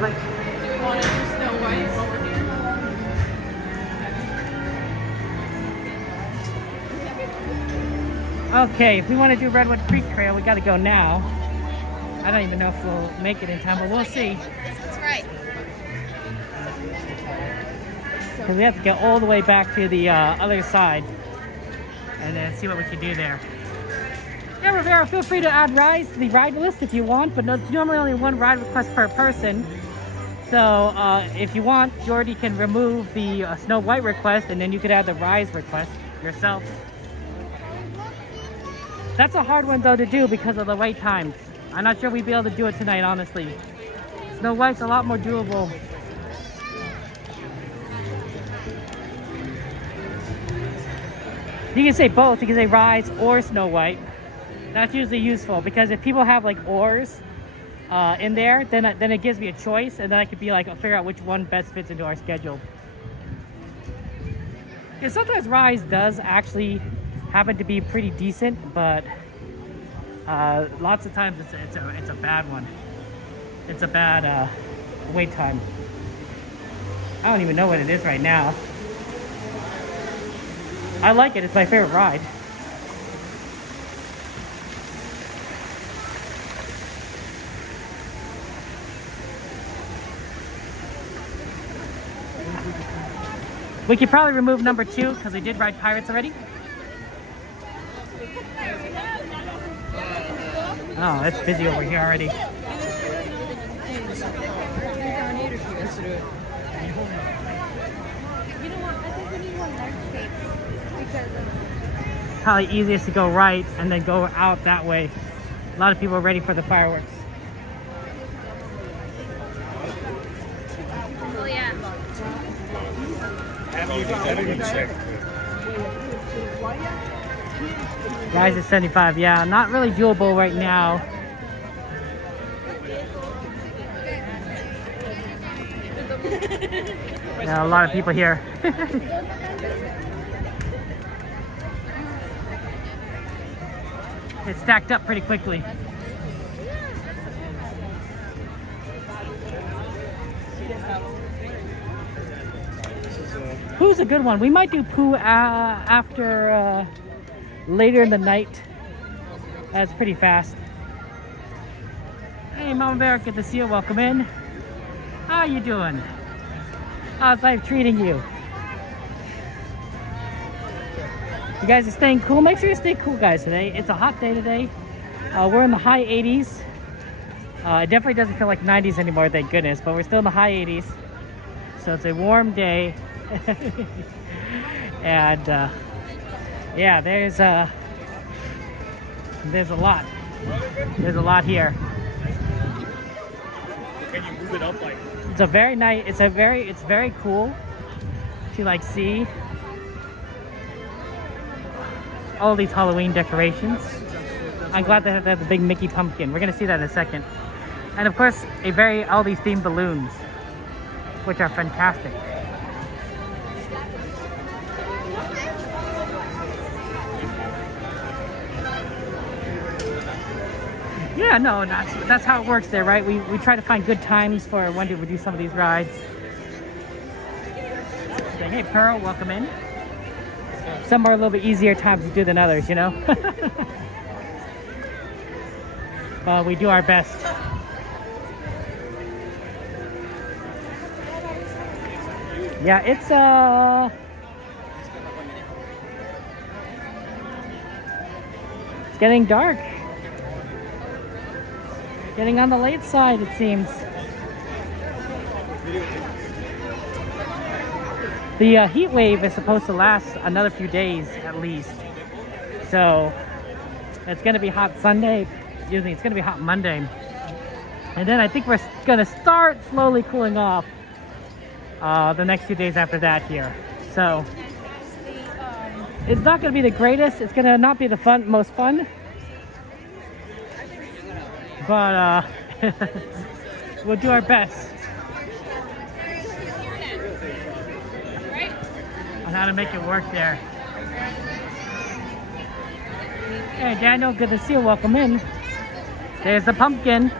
Do we want to do Snow White while we're here? Okay, if we want to do Redwood Creek Trail, we got to go now. I don't even know if we'll make it in time, but we'll see. That's right. Because we have to go all the way back to the other side and then see what we can do there. Yeah, Rivera, feel free to add rides to the ride list if you want, but it's normally only one ride request per person. So if you want, Jordy can remove the Snow White request and then you could add the Rise request yourself. That's a hard one though to do because of the wait times. I'm not sure we'd be able to do it tonight, honestly. Snow White's a lot more doable. You can say both. You can say Rise or Snow White. That's usually useful because if people have like oars in there, then it gives me a choice, and then I could be like figure out which one best fits into our schedule. Because sometimes Rise does actually happen to be pretty decent, but lots of times it's a bad one. It's a bad wait time. I don't even know what it is right now. I like it. It's my favorite ride. We could probably remove number 2 because we did ride Pirates already. Oh, it's busy over here already. Probably easiest to go right and then go out that way. A lot of people are ready for the fireworks. Oh yeah. Rise is 75. Yeah, not really doable right now. Yeah, a lot of people here. It stacked up pretty quickly. Pooh's a good one. We might do Pooh after later in the night. That's pretty fast. Hey, Mama Bear, good to see you. Welcome in. How you doing? How's life treating you? You guys are staying cool. Make sure you stay cool, guys, today. It's a hot day today. We're in the high 80s. It definitely doesn't feel like 90s anymore, thank goodness, but we're still in the high 80s. So it's a warm day. And yeah, there's a lot. There's a lot here. Can you move it up like? It's a very nice. It's very cool to like see all these Halloween decorations. I'm glad they have the big Mickey pumpkin. We're gonna see that in a second. And of course, all these themed balloons, which are fantastic. Yeah, no, that's how it works there, right? We try to find good times for when we do some of these rides. Saying, hey, Pearl, welcome in. Some are a little bit easier times to do than others, you know? But we do our best. Yeah, it's getting dark. Getting on the late side, it seems. The heat wave is supposed to last another few days at least. So it's going to be hot Sunday. Usually it's going to be hot Monday. And then I think we're going to start slowly cooling off the next few days after that here. So it's not going to be the greatest. It's going to not be the most fun. But we'll do our best on how to make it work there. Hey Daniel, good to see you. Welcome in. There's the pumpkin.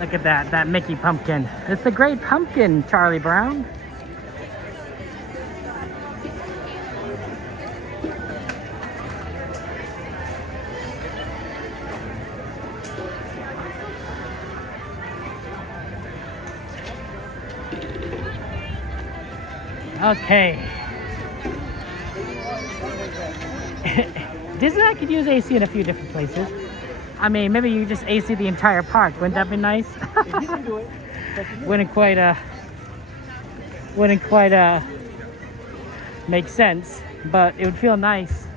Look at that Mickey pumpkin. It's the great pumpkin, Charlie Brown. Okay. Disneyland could use AC in a few different places. I mean, maybe you just AC the entire park. Wouldn't that be nice? You can do it. Wouldn't quite make sense, but it would feel nice.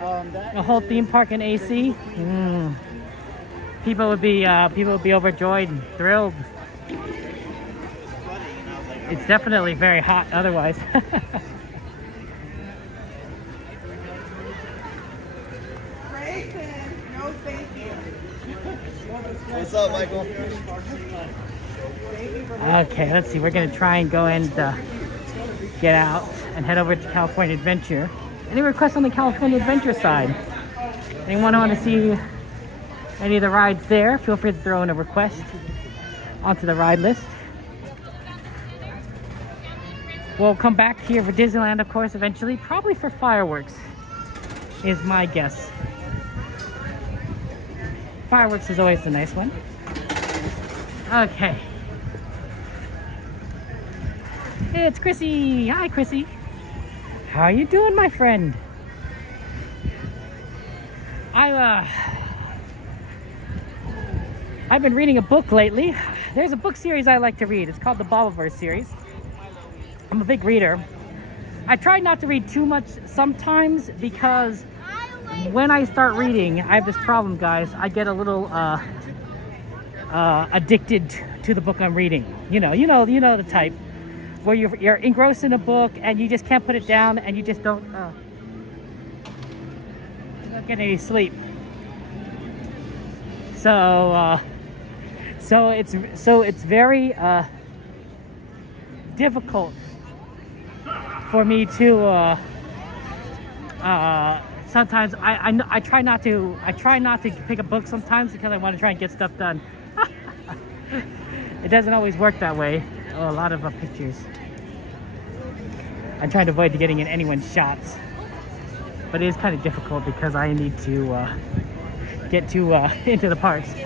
A whole theme park in AC. People would be overjoyed and thrilled. It's definitely very hot otherwise. What's up, Michael? Okay, let's see. We're gonna try and go and get out and head over to California Adventure. Any requests on the California Adventure side? Anyone want to see any of the rides there? Feel free to throw in a request onto the ride list. We'll come back here for Disneyland, of course, eventually. Probably for fireworks, is my guess. Fireworks is always a nice one. Okay. Hey, it's Chrissy. Hi, Chrissy. How are you doing, my friend? I've been reading a book lately. There's a book series I like to read. It's called the Bobbiverse series. I'm a big reader. I try not to read too much sometimes because when I start reading, I have this problem, guys. I get a little addicted to the book I'm reading. You know the type where you're engrossed in a book and you just can't put it down and you just don't get any sleep. So it's very difficult for me to sometimes I try not to pick a book sometimes because I want to try and get stuff done. It doesn't always work that way. Oh, a lot of pictures. I'm trying to avoid getting in anyone's shots, but it is kind of difficult because I need to get to into the parks. If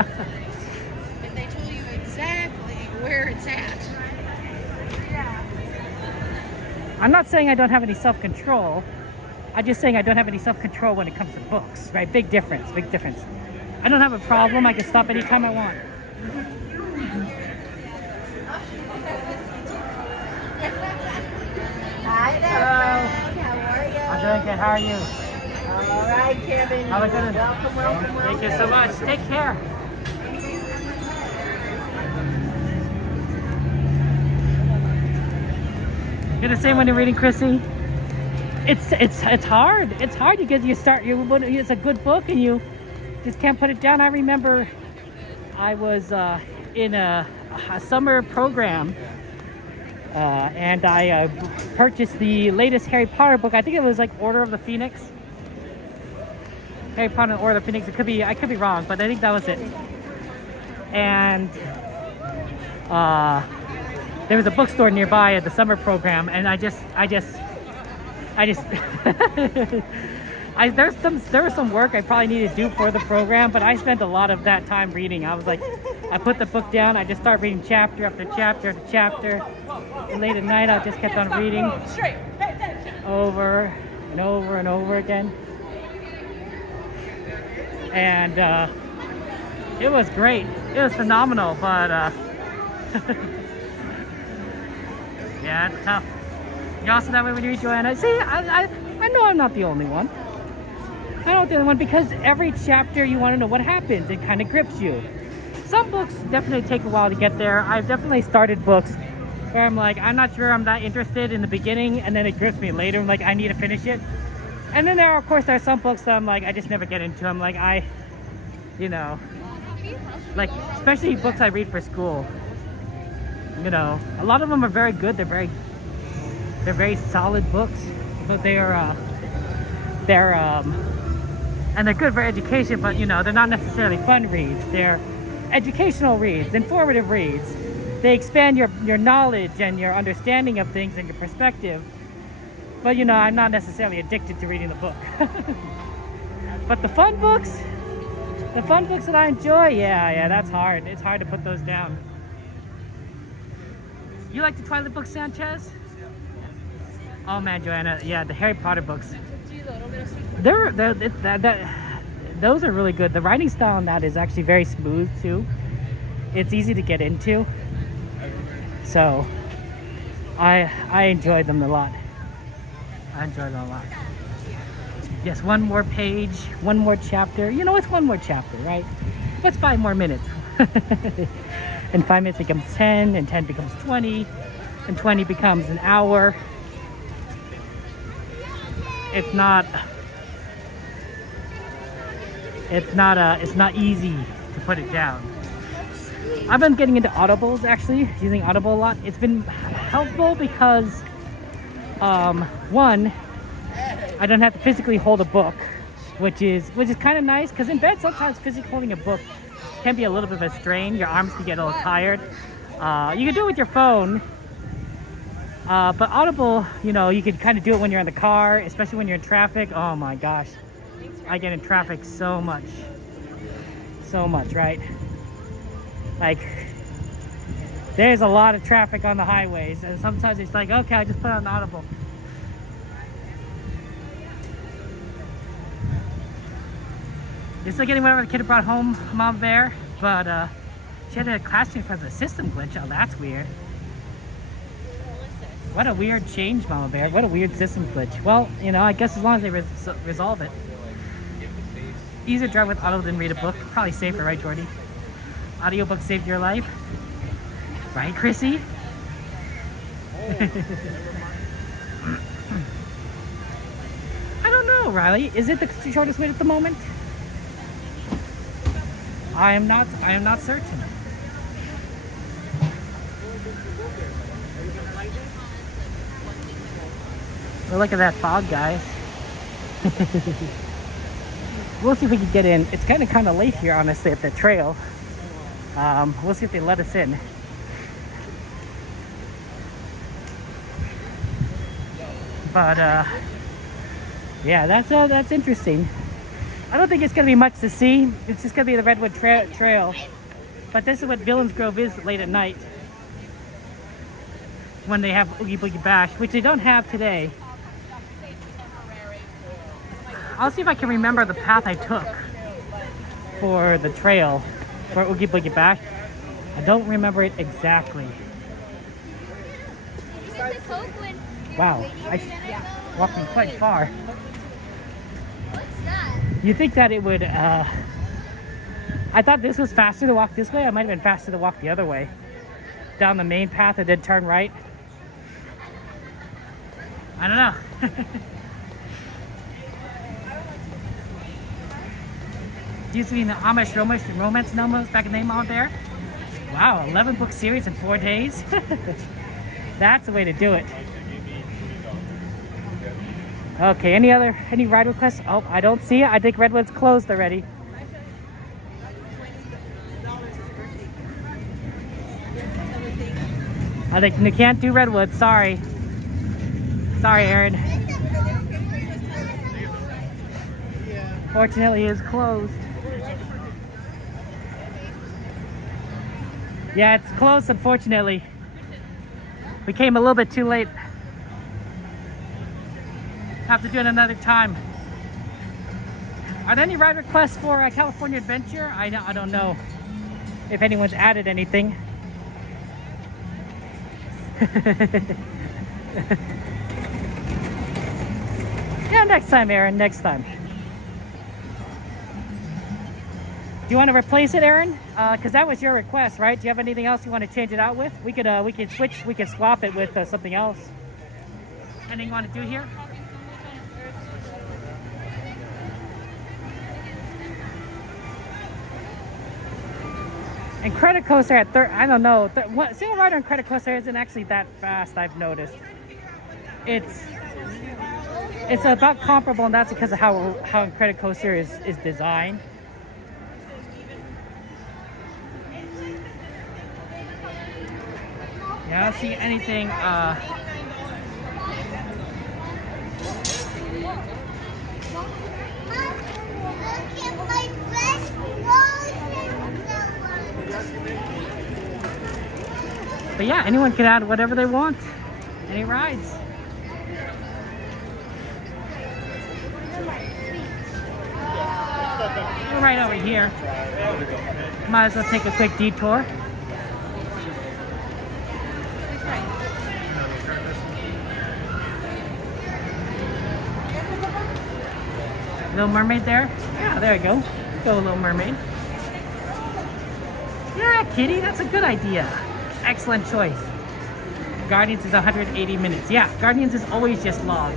they told you exactly where it's at. I'm not saying I don't have any self-control. I'm just saying I don't have any self-control when it comes to books, right? Big difference, big difference. I don't have a problem. I can stop anytime I want. Hi there, Frank. How are you? I'm doing good. How are you? All right, Kevin. Have a good one. Welcome. Thank you so much. Take care. You're the same when you're reading, Chrissy? It's hard. It's hard because it's a good book and you just can't put it down. I remember I was in a summer program and I purchased the latest Harry Potter book. I think it was like Order of the Phoenix. Harry Potter and Order of the Phoenix. I could be wrong, but I think that was it. And there was a bookstore nearby at the summer program, and I just there was some work I probably needed to do for the program, but I spent a lot of that time reading. I was like, I put the book down, I just started reading chapter after chapter after chapter. And late at night, I just kept on reading over and over and over again. And it was great. It was phenomenal, but yeah, it's tough. You also that way when you read Joanna. See, I know I'm not the only one. I'm not the only one because every chapter you want to know what happens. It kind of grips you. Some books definitely take a while to get there. I've definitely started books where I'm like, I'm not sure I'm that interested in the beginning, and then it grips me later. I'm like, I need to finish it. And then there are some books that I'm like, I just never get into. I'm like, you know, like especially books I read for school. You know, a lot of them are very good. They're very solid books, but they're and they're good for education. But you know, they're not necessarily fun reads. They're educational reads, informative reads. They expand your knowledge and your understanding of things and your perspective. But you know, I'm not necessarily addicted to reading the book. But the fun books that I enjoy, yeah, that's hard. It's hard to put those down. You like the Twilight books, Sanchez? Oh man, Joanna, yeah, the Harry Potter books. Those are really good. The writing style on that is actually very smooth too. It's easy to get into. So I enjoyed them a lot. Yes, one more page, one more chapter. You know, it's one more chapter, right? What's 5 more minutes? And 5 minutes becomes 10, and 10 becomes 20, and 20 becomes an hour. It's not easy to put it down. I've been getting into Audibles, actually, using Audible a lot. It's been helpful because one, I don't have to physically hold a book, which is kind of nice, because in bed sometimes physically holding a book can be a little bit of a strain. Your arms can get a little tired. You can do it with your phone, but Audible, you know, you can kind of do it when you're in the car, especially when you're in traffic. Oh my gosh, I get in traffic so much, right? Like, there's a lot of traffic on the highways, and sometimes it's like, okay, I just put on Audible. You're still getting whatever the kid brought home, Mom Bear, but she had a class change because of a system glitch. Oh, that's weird. What a weird change, Mama Bear. What a weird system glitch. Well, you know, I guess as long as they resolve it. Easier to drive with Audible than read a book. Probably safer, right, Jordy? Audiobook saved your life. Right, Chrissy? I don't know, Riley. Is it the shortest wait at the moment? I am not certain. Well, look at that fog, guys. We'll see if we can get in. It's kind of late here, honestly, at the trail. We'll see if they let us in. But yeah, that's interesting. I don't think it's gonna be much to see. It's just gonna be the Redwood Trail. But this is what Villains Grove is late at night, when they have Oogie Boogie Bash, which they don't have today. I'll see if I can remember the path I took for the trail for Oogie Boogie Bash. I don't remember it exactly. Wow, I walked quite far. You'd think that it would, I thought this was faster to walk this way. I might have been faster to walk the other way. Down the main path, I did turn right. I don't know. Used to be in the Amish romance novels back in the name out there. Wow, 11 book series in 4 days. That's the way to do it. Okay, any ride requests? Oh, I don't see it. I think Redwood's closed already. I think you can't do Redwood. Sorry. Sorry, Aaron. Fortunately, it's closed. Yeah, it's closed, unfortunately. We came a little bit too late. Have to do it another time. Are there any ride requests for California Adventure? I don't know if anyone's added anything. Yeah, next time, Aaron. Next time. Do you want to replace it, Aaron? Because that was your request, right? Do you have anything else you want to change it out with? We could switch. We could swap it with something else. Anything you want to do here? And Credit Coaster at I don't know. Single rider on Credit Coaster isn't actually that fast, I've noticed. It's about comparable, and that's because of how Credit Coaster is designed. Yeah, I don't see anything. But yeah, anyone can add whatever they want. Any rides. We're right over here. Might as well take a quick detour. Little Mermaid there? Yeah, there you go. Go Little Mermaid. Yeah, Kitty, that's a good idea. Excellent choice. Guardians is 180 minutes. Yeah, Guardians is always just long.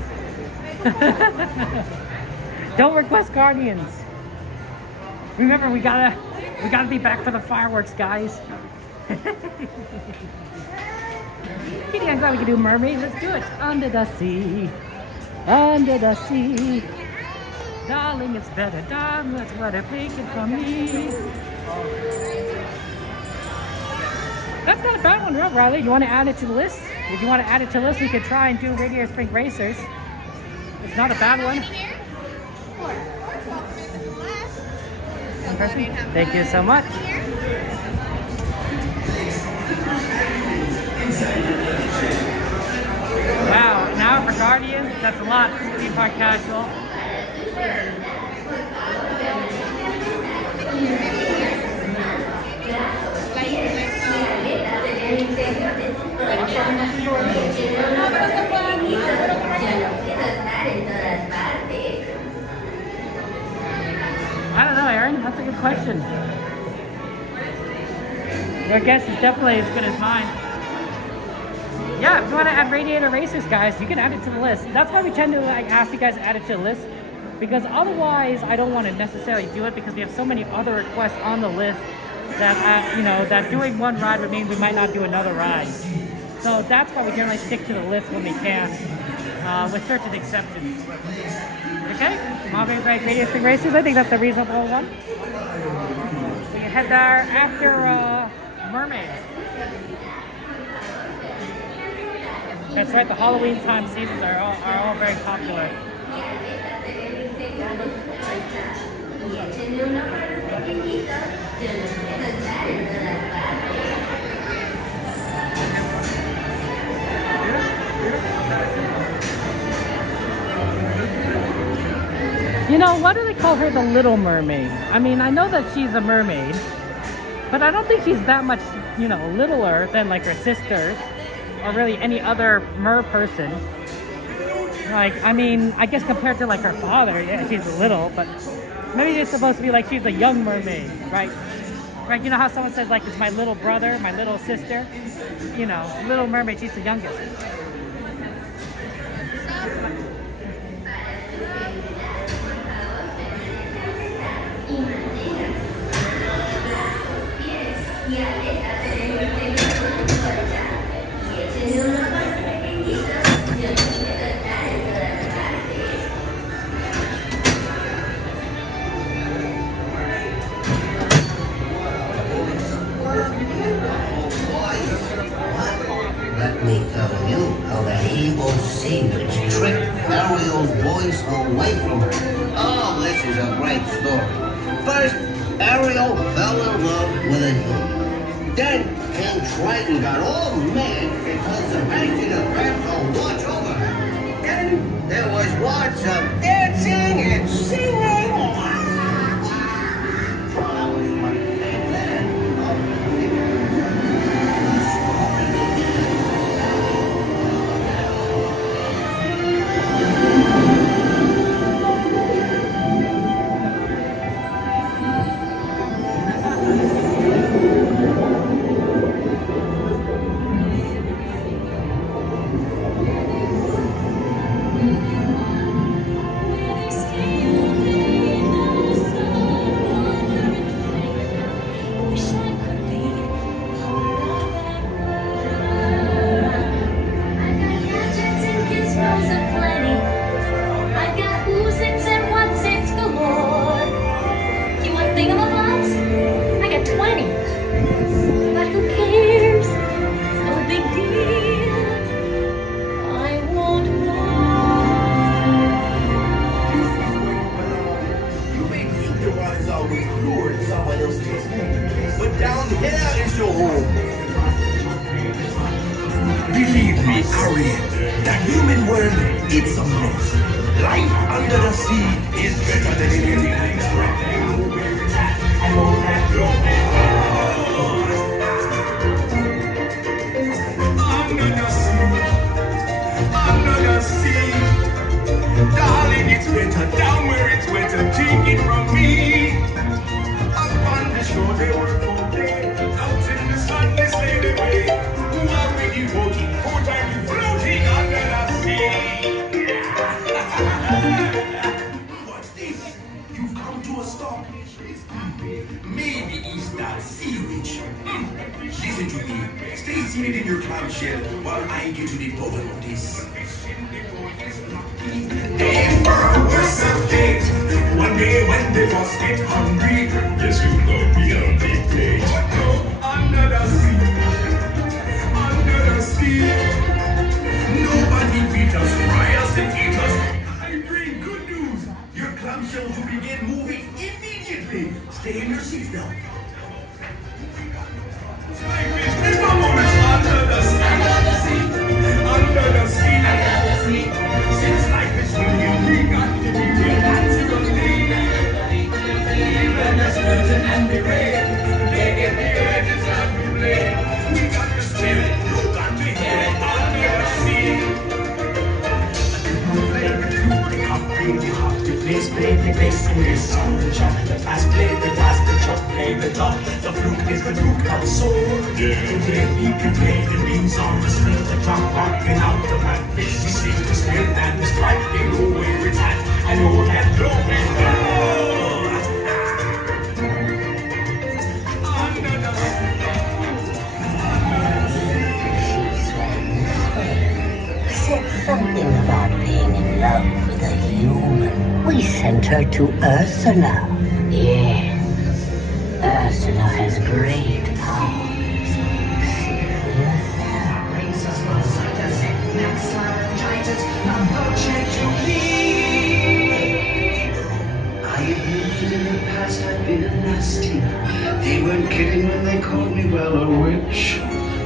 Don't request Guardians. Remember, we gotta be back for the fireworks, guys. Kitty, I'm glad we can do Mermaid. Let's do it. Under the sea. Under the sea. Darling, it's better. Darling, that's what they're thinking from me. That's not a bad one, Riley. You want to add it to the list? If you want to add it to the list, we could try and do Radiator Spring Racers. It's not a bad one. Thank you so much. Wow, an hour for Guardians? That's a lot. Theme park casual. I don't know, Aaron. That's a good question. Your guess is definitely as good as mine. Yeah, if you want to add Radiator Racers, guys, you can add it to the list. That's why we tend to ask you guys to add it to the list, because otherwise I don't want to necessarily do it, because we have so many other requests on the list that that doing one ride would mean we might not do another ride. So that's why we generally stick to the list when we can, with certain exceptions. Okay, Marvin Bright Radiator Spring Racers, I think that's a reasonable one. We head there after Mermaid. That's right, the Halloween time seasons are all very popular. You know, why do they call her the Little Mermaid? I mean, I know that she's a mermaid, but I don't think she's that much, littler than like her sisters or really any other mer person. Like, I mean, I guess compared to like her father, yeah, she's little, but maybe it's supposed to be like she's a young mermaid, right? Right, you know how someone says like it's my little brother, my little sister? Little Mermaid, she's the youngest. Let me tell you how the evil sea witch tricked Ariel's voice away from her. Oh, this is a great story. First, Ariel fell in love with a human. Then King Triton got all mad because Sebastian had to watch over her. Then there was one It's a mess. Life under the sea is better than anything else. And all that under the sea, darling, it's better down where it's wetter. Take it from me. Up on the shore they work all day, out in the sun they slave away. Who are we devoting? 4 times floating under the sea. What's this? You've come to a stop. Maybe it's that sea witch. Listen to me. Stay seated in your clamshell while I get to the bottom of this. Aim for a worse fate. One day when they must get hungry, yes, you go beyond the plate. Under the sea, under the sea. Nobody beat us, fry us and eat us. I bring good news. Your clamshell will begin moving immediately. Stay in your seats now. Life is never moments under the sea. Under the sea. Under the sea. Under the sea. Since life is for you, we got to be real naturally. Even the skeleton and the rain, they get the urges and we play. We got the spirit, you got to hear it under the sea. Play the flute, the cup, play the harp, the bass, play the bass, and the song, the chop, the bass, play the bass, the chop, play the top. The flute is the flute of soul. Today we can play the beans on the string, the drum rocking out the back. We sing the snare and the strike, they know where it's at, and all that glory. Said something about being in love with a human. We sent her to Ursula. Yes, Ursula has great powers. See for yourself. Brings us closer to next laryngitis, approaching to me. I admit that in the past I've been a nasty. They weren't kidding when they called me, well, a witch.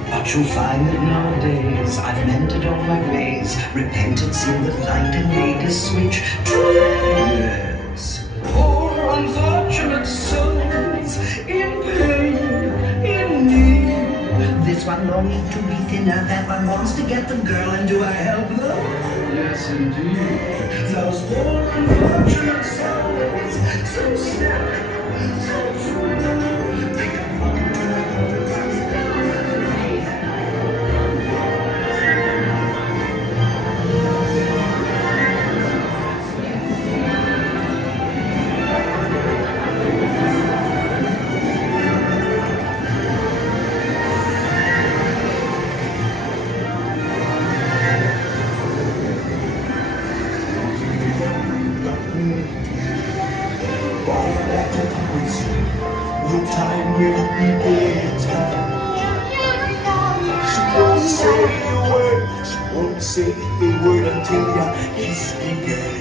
But you'll find that nowadays I've mended all my ways, repented, seen the light and made a switch. Yes, poor unfortunate souls in pain, in need. This one longing to be thinner, that one wants to get the girl, and do I help them? Yes, indeed. Those poor unfortunate souls, so snack, so true. They can fall into the say a word until ya kiss me, girl.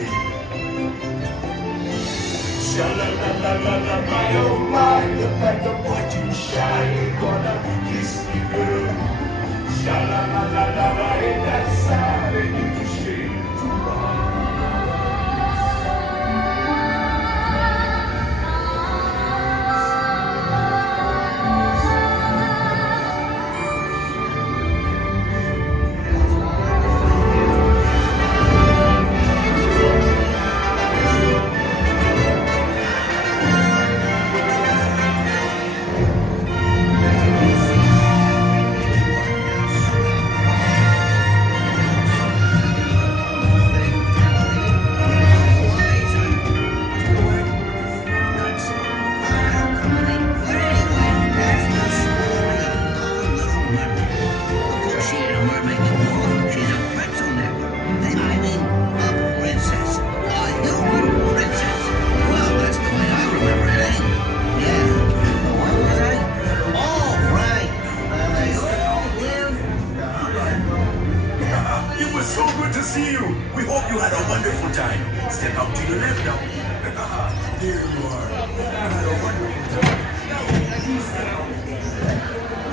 Sha-la-la-la-la-la, my oh my, look like the boy too shy, gonna kiss me, girl. Sha-la-la-la-la-la, ain't that sad, ain't you too shame to run?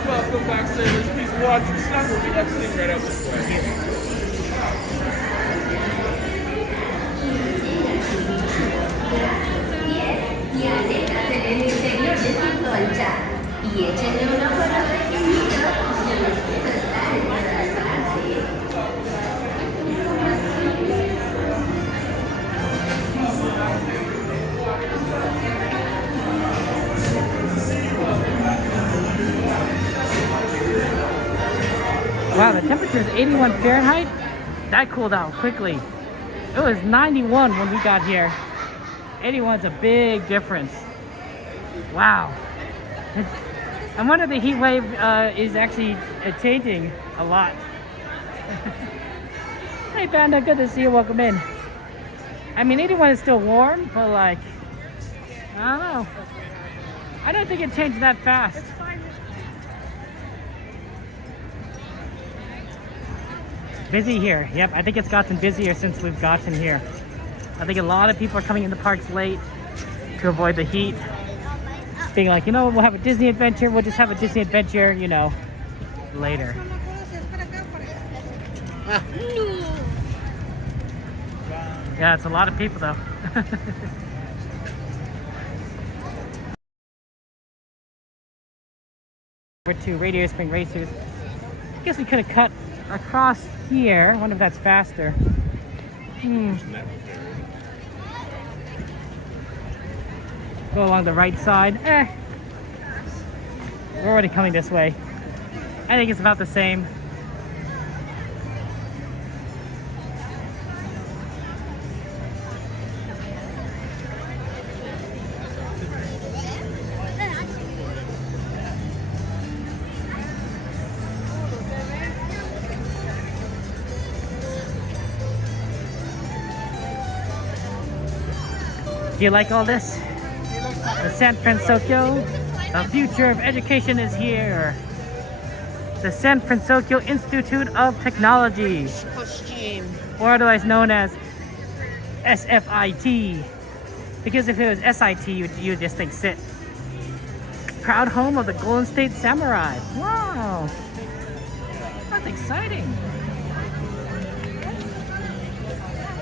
Welcome back, sailors. Please watch your stop. We'll be exiting right out this way. 81 Fahrenheit. That cooled down quickly. It was 91 when we got here. 81's a big difference. Wow. I wonder if the heat wave is actually changing a lot. Hey Panda, good to see you. Welcome in. I mean, 81 is still warm, but like, I don't know. I don't think it changed that fast. Busy here. Yep, I think it's gotten busier since we've gotten here. I think a lot of people are coming in the parks late to avoid the heat. Being like, you know, we'll have a Disney adventure. We'll just have a Disney adventure, you know, later. Yeah, it's a lot of people though. Over to Radiator Spring Racers. I guess we could have cut across here. I wonder if that's faster. Go along the right side. We're already coming this way. I think it's about the same. Do you like all this? The San Francisco, the future of education is here. The San Francisco Institute of Technology, or otherwise known as SFIT. Because if it was SIT, you would just think SIT. Proud home of the Golden State Samurai. Wow, that's exciting.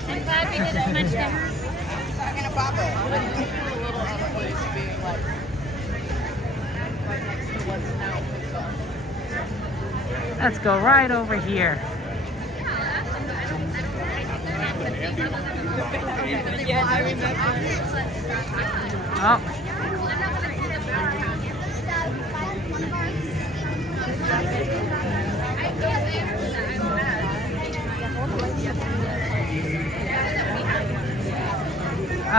I'm glad we did as much dinner. Let's go right over here. Yeah, I remember. Oh.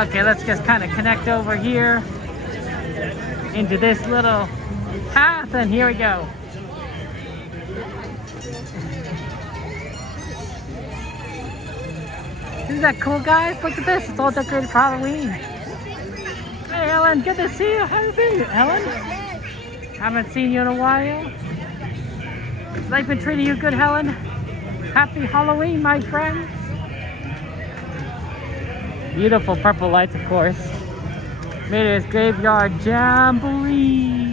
Okay, let's just kind of connect over here into this little path, and here we go. Isn't that cool, guys? Look at this. It's all decorated for Halloween. Hey, Ellen. Good to see you. How you been, Ellen? Haven't seen you in a while. Life been treating you good, Helen? Happy Halloween, my friend. Beautiful purple lights, of course. Made it Graveyard Jamboree.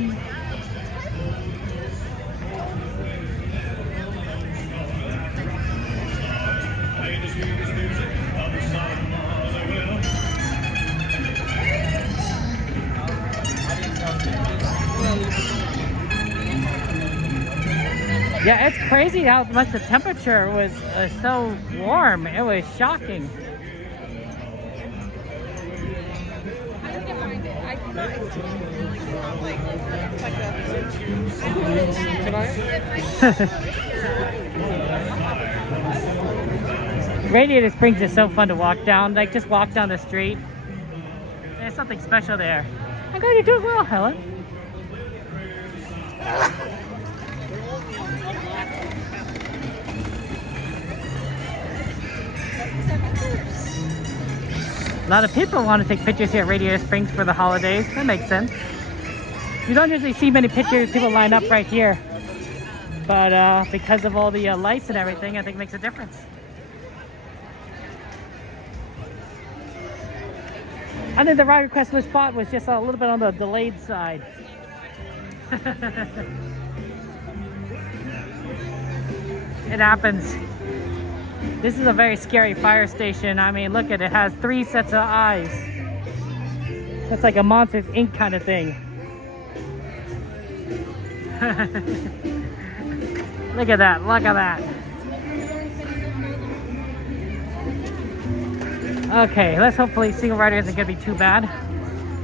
Yeah, it's crazy how much the temperature was so warm. It was shocking. Radiator Springs is so fun to walk down. Like, just walk down the street. There's something special there. I'm glad you're doing well, Helen. A lot of people want to take pictures here at Radiator Springs for the holidays. That makes sense. You don't usually see many pictures, people line up right here. But because of all the lights and everything, I think it makes a difference. I think the ride request list spot was just a little bit on the delayed side. It happens. This is a very scary fire station. I mean, look at it. It has 3 sets of eyes. That's like a Monsters Inc. kind of thing. Look at that. Look at that. Okay, let's hopefully single rider isn't going to be too bad.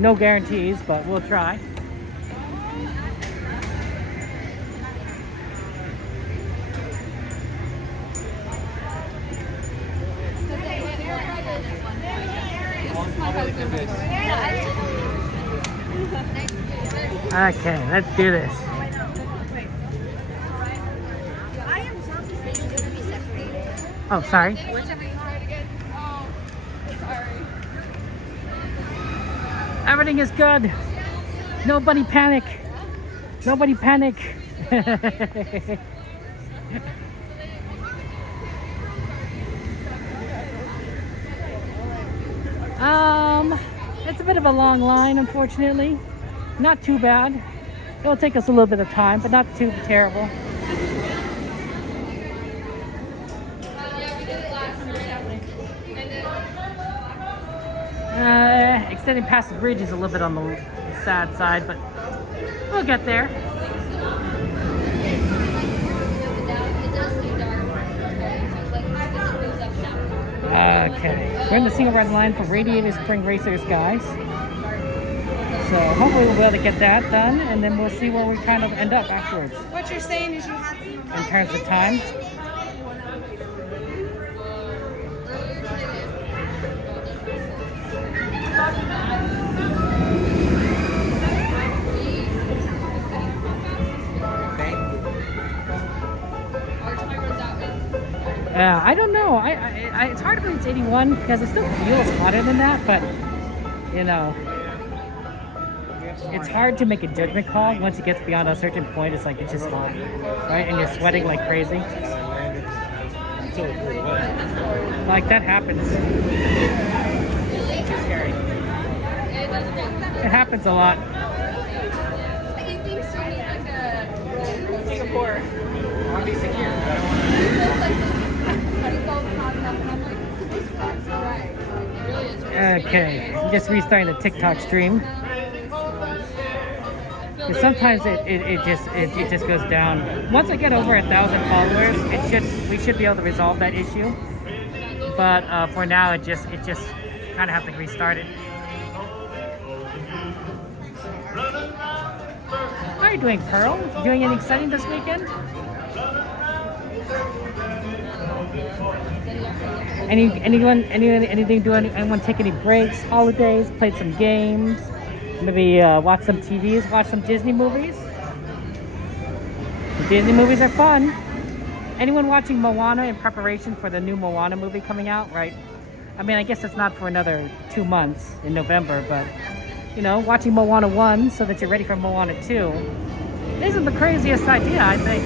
No guarantees, but we'll try. Okay, let's do this. Oh, sorry. Everything is good. Nobody panic. Nobody panic. It's a bit of a long line, unfortunately. Not too bad. It'll take us a little bit of time, but not too terrible. Extending past the bridge is a little bit on the sad side, but we'll get there. Okay, we're in the single red line for Radiator Spring Racers, guys. So hopefully we'll be able to get that done, and then we'll see where we kind of end up afterwards. What you're saying is you had some... In terms of time. I don't know. It's hard to believe it's 81 because it still feels hotter than that, but you know, it's hard to make a judgment call once it gets beyond a certain point. It's like it's just hot, right? And you're sweating like crazy. Like that happens. It's scary. It happens a lot. Singapore. I'll be secure. Okay, I'm just restarting the TikTok stream. Because sometimes it just goes down. Once I get over 1,000 followers, we should be able to resolve that issue. But for now, it just kind of have to restart it. How are you doing, Pearl? Doing anything exciting this weekend? Anyone take any breaks, holidays, played some games, maybe watch some TVs, watch some Disney movies? The Disney movies are fun. Anyone watching Moana in preparation for the new Moana movie coming out, right? I mean, I guess it's not for another 2 months in November, but you know, watching Moana 1 so that you're ready for Moana 2 isn't the craziest idea, I think.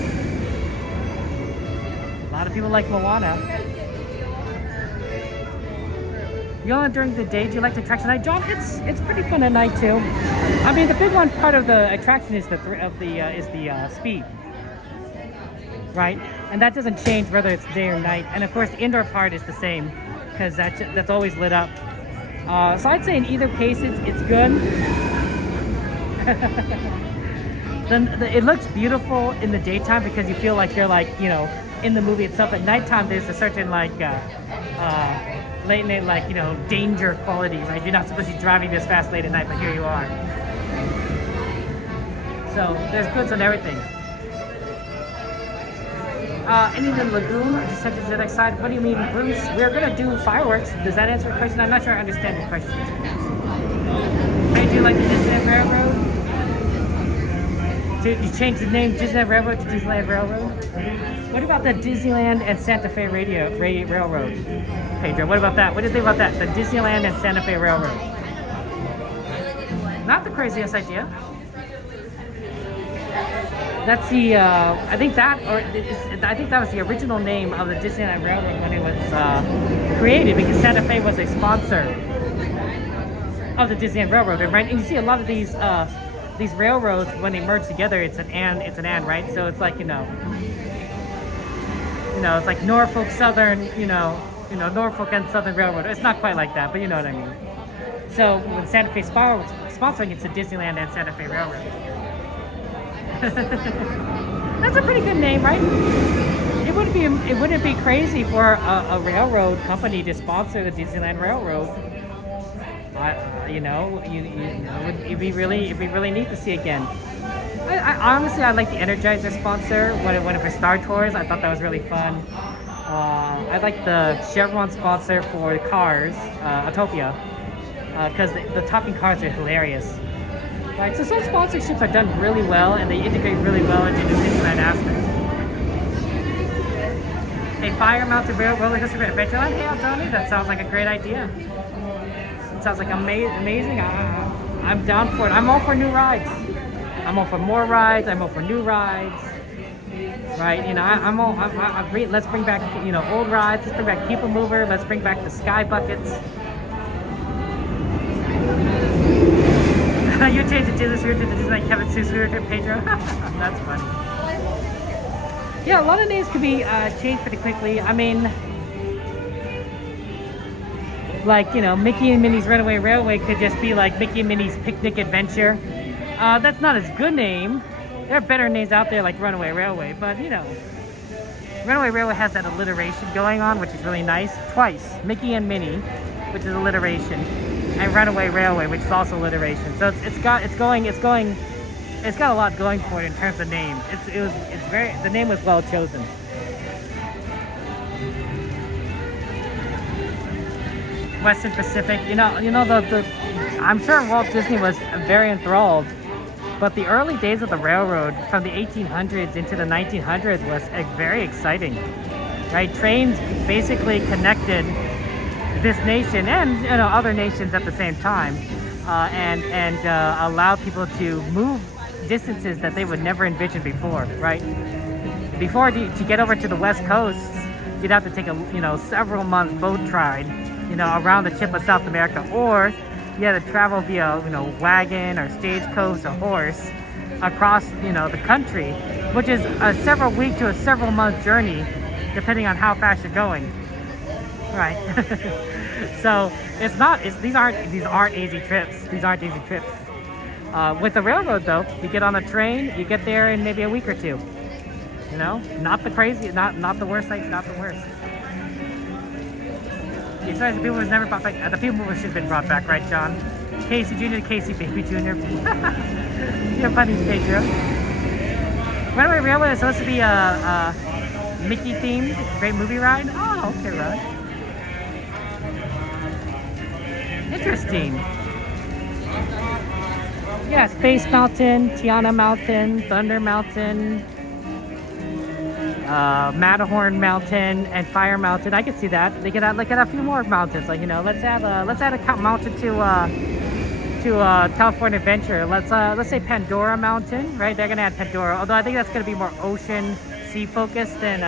A lot of people like Moana. Yola, during the day, do you like the attraction at night? John, it's pretty fun at night too. I mean, the big one part of the attraction is the speed, right? And that doesn't change whether it's day or night. And of course, the indoor part is the same because that's always lit up. So I'd say in either case, it's good. It looks beautiful in the daytime because you feel like you're like, you know, in the movie itself. At nighttime, there's a certain like late night, like, you know, danger quality, right? You're not supposed to be driving this fast late at night, but here you are. So there's goods on everything. Any of the lagoon or just to the next side? What do you mean, Bruce? We're gonna do fireworks. Does that answer your question? I'm not sure I understand your question. Hey, do you like the Disneyland Railroad? You changed the name Disneyland Railroad to Disneyland Railroad? What about the Disneyland and Santa Fe Railroad? Pedro, what about that? What do you think about that? The Disneyland and Santa Fe Railroad. Not the craziest idea. That's the, I think that was the original name of the Disneyland Railroad when it was created, because Santa Fe was a sponsor of the Disneyland Railroad, right? And you see a lot of these railroads, when they merge together, it's an and, right? So it's like, you know, it's like Norfolk Southern, Norfolk and Southern Railroad. It's not quite like that, but you know what I mean. So when Santa Fe sponsoring, it's the Disneyland and Santa Fe Railroad. That's a pretty good name, right? It wouldn't be crazy for a railroad company to sponsor the Disneyland Railroad. It'd be really neat to see again. I honestly, I like the Energizer sponsor when for Star Tours. I thought that was really fun. I like the Chevron sponsor for cars, Autopia. because the talking cars are hilarious. Right, so some sponsorships are done really well and they integrate really well into the Disneyland aspect. A fire-mounted roller coaster at Adventureland? Hey, Tony, that sounds like a great idea. It sounds like amazing. I'm down for it. I'm all for new rides. I'm all for more rides. I'm all for new rides. Right, you know, let's bring back, you know, old rides. Let's bring back People Mover. Let's bring back the Sky Buckets. You changed it to the Disneyland Kevin Seuss Pedro. That's funny. Yeah, a lot of names could be changed pretty quickly. I mean, like, you know, Mickey and Minnie's Runaway Railway could just be like Mickey and Minnie's Picnic Adventure. That's not as good name. There are better names out there like Runaway Railway, but you know, Runaway Railway has that alliteration going on, which is really nice. Twice, Mickey and Minnie, which is alliteration, and Runaway Railway, which is also alliteration. So it's got a lot going for it in terms of names. The name was well chosen. Western Pacific, you know, I'm sure Walt Disney was very enthralled, but the early days of the railroad from the 1800s into the 1900s was very exciting, right? Trains basically connected this nation and, you know, other nations at the same time, and allowed people to move distances that they would never envision before, right? Before, to get over to the West Coast, you'd have to take a several month boat ride, around the tip of South America, or you had to travel via wagon or stagecoach or horse across the country, which is a several week to a several month journey, depending on how fast you're going, right? So these aren't easy trips. With the railroad though, you get on a train, you get there in maybe a week or two. Not the crazy, not the worst sights, not the worst. Besides, the people was never brought back. The people should have been brought back, right, John? Casey Jr. to Casey Baby Jr. You're funny, Pedro. Runaway Railway is supposed to be a Mickey themed great movie ride. Oh, okay, right. Interesting. Yeah, Space Mountain, Tiana Mountain, Thunder Mountain, Matterhorn Mountain, and Fire Mountain. I could see that. They could add a few more mountains. Like let's add a mountain to California Adventure. Let's say Pandora Mountain, right? They're gonna add Pandora. Although I think that's gonna be more ocean sea focused than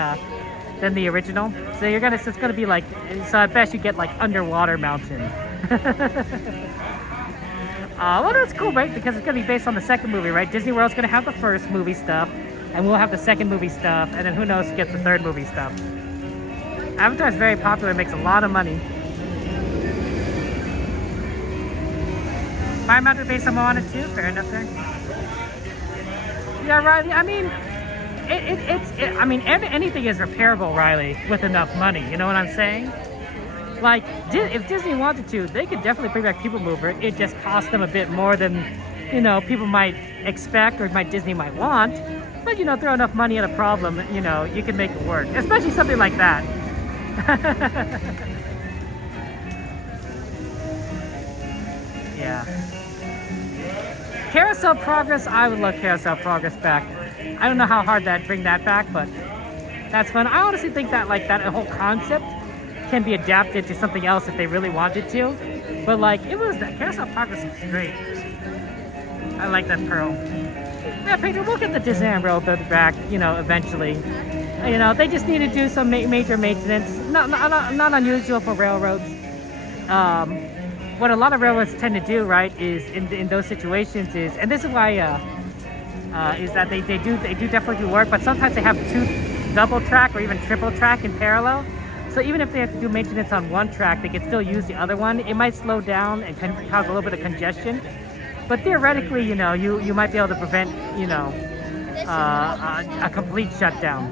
the original. So it's gonna be like. So at best you get like Underwater Mountain. Well, that's cool, right? Because it's gonna be based on the second movie, right? Disney World's gonna have the first movie stuff, and we'll have the second movie stuff, and then who knows who gets the third movie stuff. Avatar's very popular, makes a lot of money. Fire Mountain based on Moana too, fair enough there. Yeah, Riley, I mean, anything is repairable, Riley, with enough money, you know what I'm saying? Like, if Disney wanted to, they could definitely bring back People Mover. It just cost them a bit more than, people might expect or Disney might want. But, throw enough money at a problem, you can make it work. Especially something like that. Yeah. Carousel Progress, I would love Carousel Progress back. I don't know how hard that'd bring that back, but that's fun. I honestly think that, that whole concept can be adapted to something else if they really wanted to. But, Carousel Progress is great. I like that Pearl. Yeah, Pedro, we'll get the Disneyland Railroad back, eventually. They just need to do some major maintenance. Not unusual for railroads. What a lot of railroads tend to do, right, is in those situations is, and this is why, is that they do definitely do work, but sometimes they have two double track or even triple track in parallel. So even if they have to do maintenance on one track, they can still use the other one. It might slow down and cause a little bit of congestion. But theoretically, you might be able to prevent, a complete shutdown.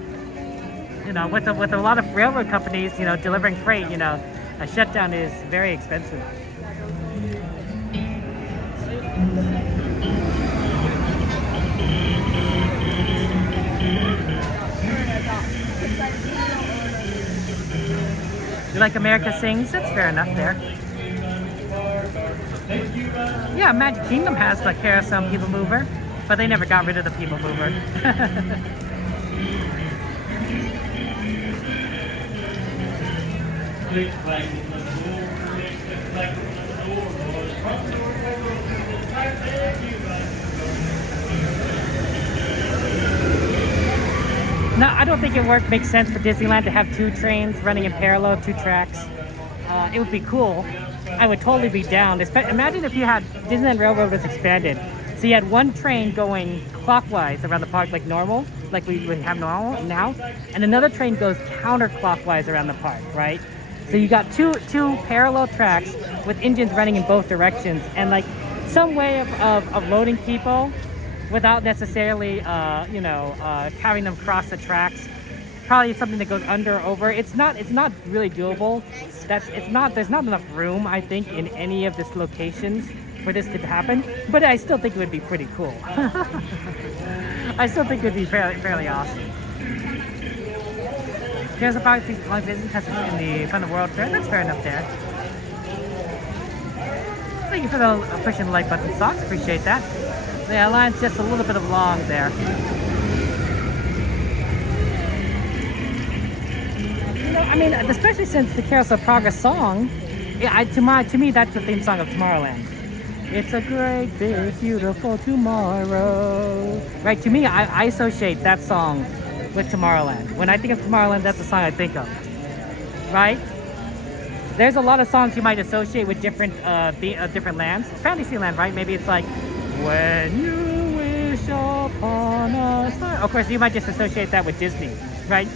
With a lot of railroad companies, delivering freight, a shutdown is very expensive. You like America Sings? That's fair enough there. Yeah, Magic Kingdom has the carousel people mover, but they never got rid of the people mover. No, I don't think it makes sense for Disneyland to have 2 trains running in parallel, 2 tracks. It would be cool. I would totally be down. Imagine if you had Disneyland Railroad was expanded. So you had 1 train going clockwise around the park like normal, like we would have normal now, and another train goes counterclockwise around the park, right? So you got two parallel tracks with engines running in both directions, and like some way of loading people without necessarily, having them cross the tracks. Probably something that goes under or over. It's not really doable. There's not enough room, I think, in any of these locations for this to happen. But I still think it would be pretty cool. I still think it would be fairly awesome. Here's a part of long business has in the Fun of the World Fair. That's fair enough there. Thank you for pushing the like button, Socks. Appreciate that. The line's just a little bit of long there. I mean, especially since the Carousel Progress song, to me, that's the theme song of Tomorrowland. It's a great, big, beautiful tomorrow. Right, to me, I associate that song with Tomorrowland. When I think of Tomorrowland, that's the song I think of. Right? There's a lot of songs you might associate with different lands. Fantasyland, right? Maybe it's like, when you wish upon a star. Of course, you might just associate that with Disney, right?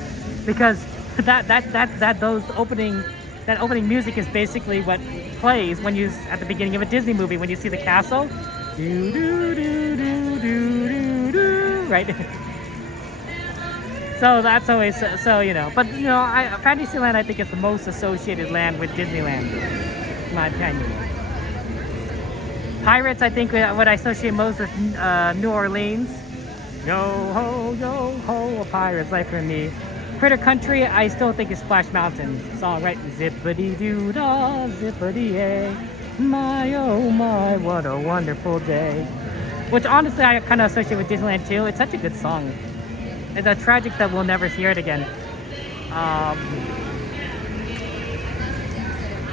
Because that opening music is basically what plays when you at the beginning of a Disney movie when you see the castle, do do do do do do do, right? So that's always but Fantasyland I think is the most associated land with Disneyland, in my opinion. Pirates, I think what I associate most with New Orleans. Yo ho, a pirate's life for me. Critter Country, I still think is Splash Mountain song, right? Zippity doo dah, zippity yay, my oh my, what a wonderful day. Which honestly I kind of associate with Disneyland too. It's such a good song. It's a tragic that we'll never hear it again.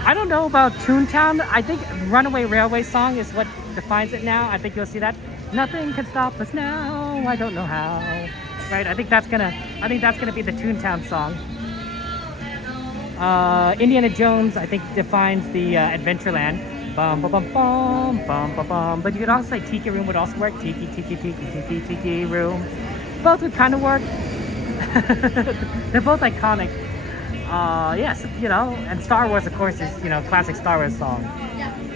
I don't know about Toontown. I think Runaway Railway song is what defines it now. I think you'll see that. Nothing can stop us now. I don't know how. Right? I think that's gonna be the Toontown song. Indiana Jones, I think, defines the Adventureland. Bum bum bum bum bum bum bum. But you could also say Tiki Room would also work. Tiki Room. Both would kind of work. They're both iconic. Yes, and Star Wars, of course, is classic Star Wars song.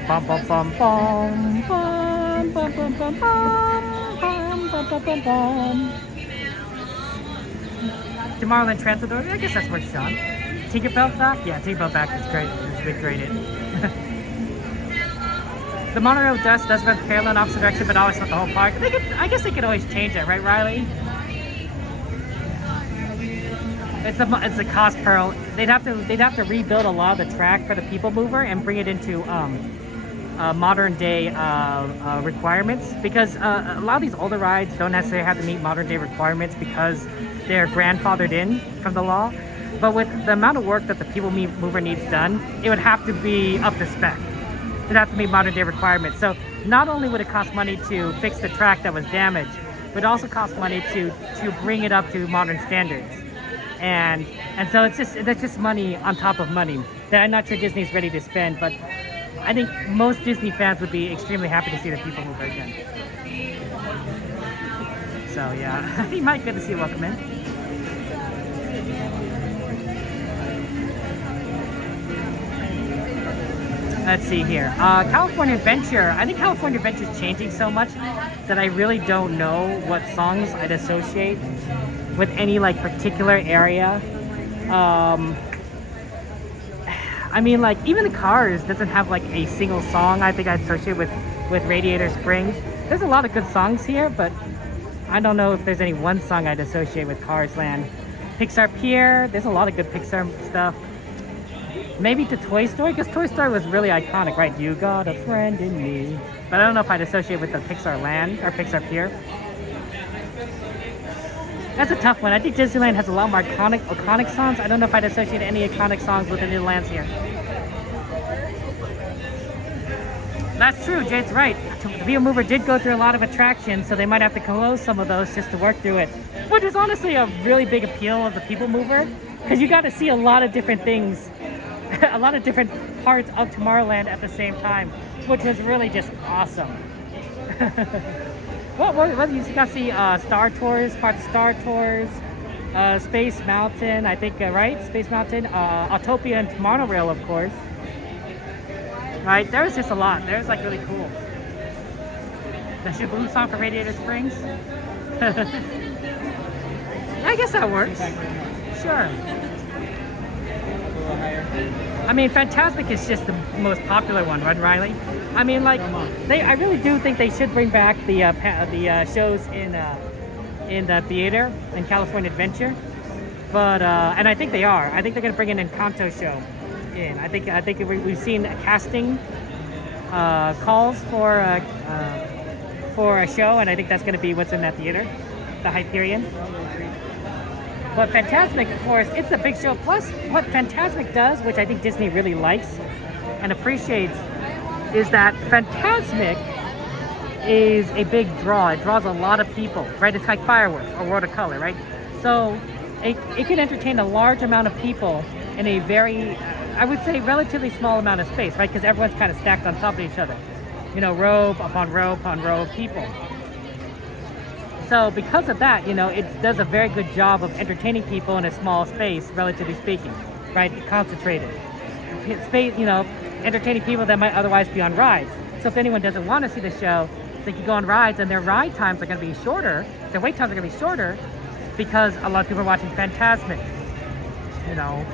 Bum bum bum bum bum bum bum bum bum bum bum bum bum. Tomorrowland Transit Authority, I guess that's where it's shot. Tinkerbell Back? Yeah, Tinkerbell Back is great. It's been graded. The monorail does run parallel in opposite direction, but always not the whole park. I guess they could always change that, right, Riley? It's a cost pearl. They'd have to rebuild a lot of the track for the people mover and bring it into modern day requirements, because a lot of these older rides don't necessarily have to meet modern day requirements because they're grandfathered in from the law. But with the amount of work that the people mover needs done, it would have to be up to spec. It'd have to meet modern day requirements. So not only would it cost money to fix the track that was damaged, but it also costs money to bring it up to modern standards. And so that's just money on top of money that I'm not sure Disney's ready to spend, but I think most Disney fans would be extremely happy to see the people mover again. So yeah, you might get to see welcome in. Let's see here. California Adventure. I think California Adventure is changing so much that I really don't know what songs I'd associate with any particular area. I mean, even the Cars doesn't have a single song I think I'd associate with Radiator Springs. There's a lot of good songs here, but I don't know if there's any one song I'd associate with Cars Land. Pixar Pier, there's a lot of good Pixar stuff. Maybe to Toy Story, because Toy Story was really iconic, right? You got a friend in me. But I don't know if I'd associate with the Pixar Land or Pixar Pier. That's a tough one. I think Disneyland has a lot more iconic songs. I don't know if I'd associate any iconic songs with any of the lands here. That's true, Jade's right. The People Mover did go through a lot of attractions, so they might have to close some of those just to work through it. Which is honestly a really big appeal of the People Mover, because you got to see a lot of different things, a lot of different parts of Tomorrowland at the same time, which was really just awesome. What you got to see Star Tours, parts of Star Tours, Space Mountain, I think, right? Space Mountain, Autopia and Monorail, of course. Right, there was just a lot. There was like really cool. The Shaboom song for Radiator Springs. I guess that works. Sure. I mean, Fantasmic is just the most popular one, right, Riley? I mean, like, I really do think they should bring back the shows in the theater in California Adventure. But and I think they are. I think they're gonna bring an Encanto show in. I think we've seen casting calls for a show, and I think that's going to be what's in that theater, the Hyperion. But Fantasmic, of course, it's a big show. Plus, what Fantasmic does, which I think Disney really likes and appreciates, is that Fantasmic is a big draw. It draws a lot of people, right? It's like fireworks or watercolor, right? So it can entertain a large amount of people in a very, I would say, relatively small amount of space, right? Because everyone's kind of stacked on top of each other. You know, row upon row upon row of people. So because of that, you know, it does a very good job of entertaining people in a small space, relatively speaking, right? Concentrated. Space, you know, entertaining people that might otherwise be on rides. So if anyone doesn't want to see the show, they can go on rides, and their ride times are going to be shorter. Their wait times are going to be shorter because a lot of people are watching Fantasmic, you know.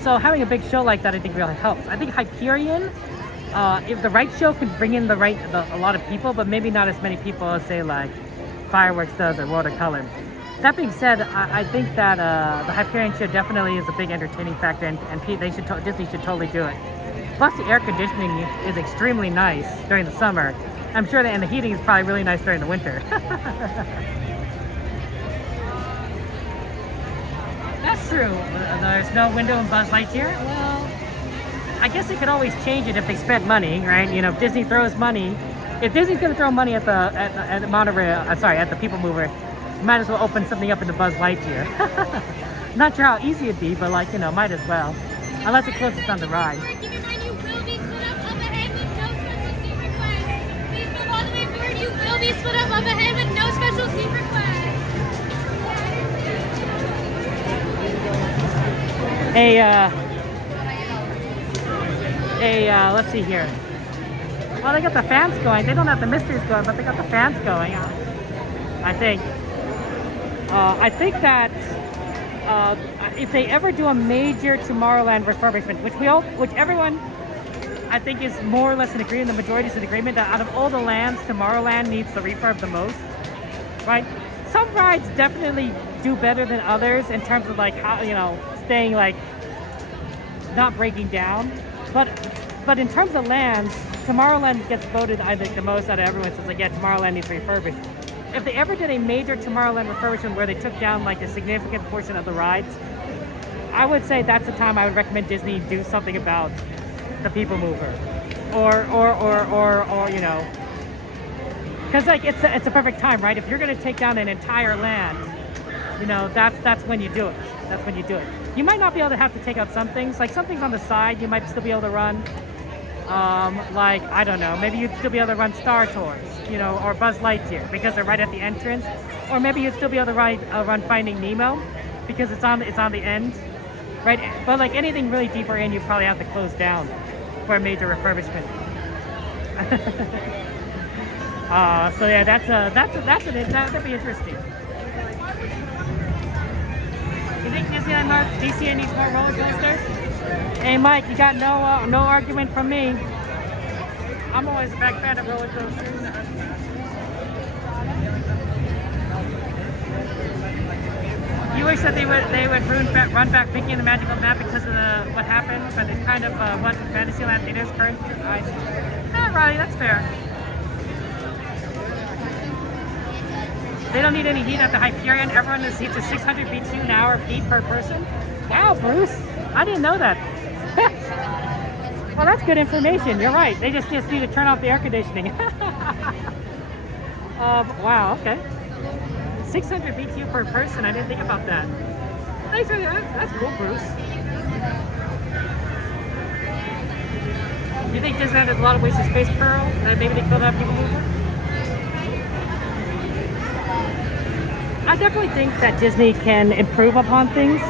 So having a big show like that, I think, really helps. I think Hyperion, if the right show could bring in a lot of people, but maybe not as many people as, say, like Fireworks does or Watercolor. That being said, I think that the Hyperion show definitely is a big entertaining factor, and Disney should totally do it. Plus, the air conditioning is extremely nice during the summer. I'm sure and the heating is probably really nice during the winter. That's true. There's no window in Buzz Lightyear. Well, I guess they could always change it if they spent money, right? You know, if Disney throws money, if Disney's going to throw money at the monorail, at the People Mover, you might as well open something up in the Buzz Lightyear. Not sure how easy it'd be, but like, you know, might as well. Unless it closes on the ride. Keep in mind, you will be split up ahead with no special seat request. Please move all the way forward. You will be split up ahead with no special seat request. Let's see here. Well, they got the fans going. They don't have the mysteries going, but they got the fans going. I think. I think that if they ever do a major Tomorrowland refurbishment, which everyone, I think, is more or less in agreement, the majority is in agreement that out of all the lands, Tomorrowland needs the refurb the most, right? Some rides definitely do better than others in terms of like how, you know, staying like not breaking down, but in terms of lands, Tomorrowland gets voted, I think, the most out of everyone. So it's like, yeah, Tomorrowland needs refurbished. If they ever did a major Tomorrowland refurbishment where they took down like a significant portion of the rides, I would say that's the time I would recommend Disney do something about the People Mover, or you know, because like it's a perfect time, right? If you're gonna take down an entire land, you know, that's when you do it. That's when you do it. You might not be able to have to take out some things, like some things on the side you might still be able to run. Like, I don't know, maybe you'd still be able to run Star Tours, you know, or Buzz Lightyear because they're right at the entrance. Or maybe you'd still be able to run Finding Nemo because it's on the end, right? But like anything really deeper in, you probably have to close down for a major refurbishment. So yeah, that'd be interesting. You think Disneyland DCA needs more roller coasters? Hey Mike, you got no argument from me. I'm always a big fan of roller coasters. You wish that they would run back Mickey and the Magical Map because of what happened, but it's kind of what Fantasyland Theater's current eyes. Riley, that's fair. They don't need any heat at the Hyperion. Everyone is seats are 600 BTU an hour heat per person. Wow, Bruce, I didn't know that. Well, that's good information. You're right. They just need to turn off the air conditioning. Wow. Okay. 600 BTU per person. I didn't think about that. Thanks for that. That's cool, Bruce. You think Disneyland has a lot of wasted space, Pearl? That maybe they could have people mover? I definitely think that Disney can improve upon things.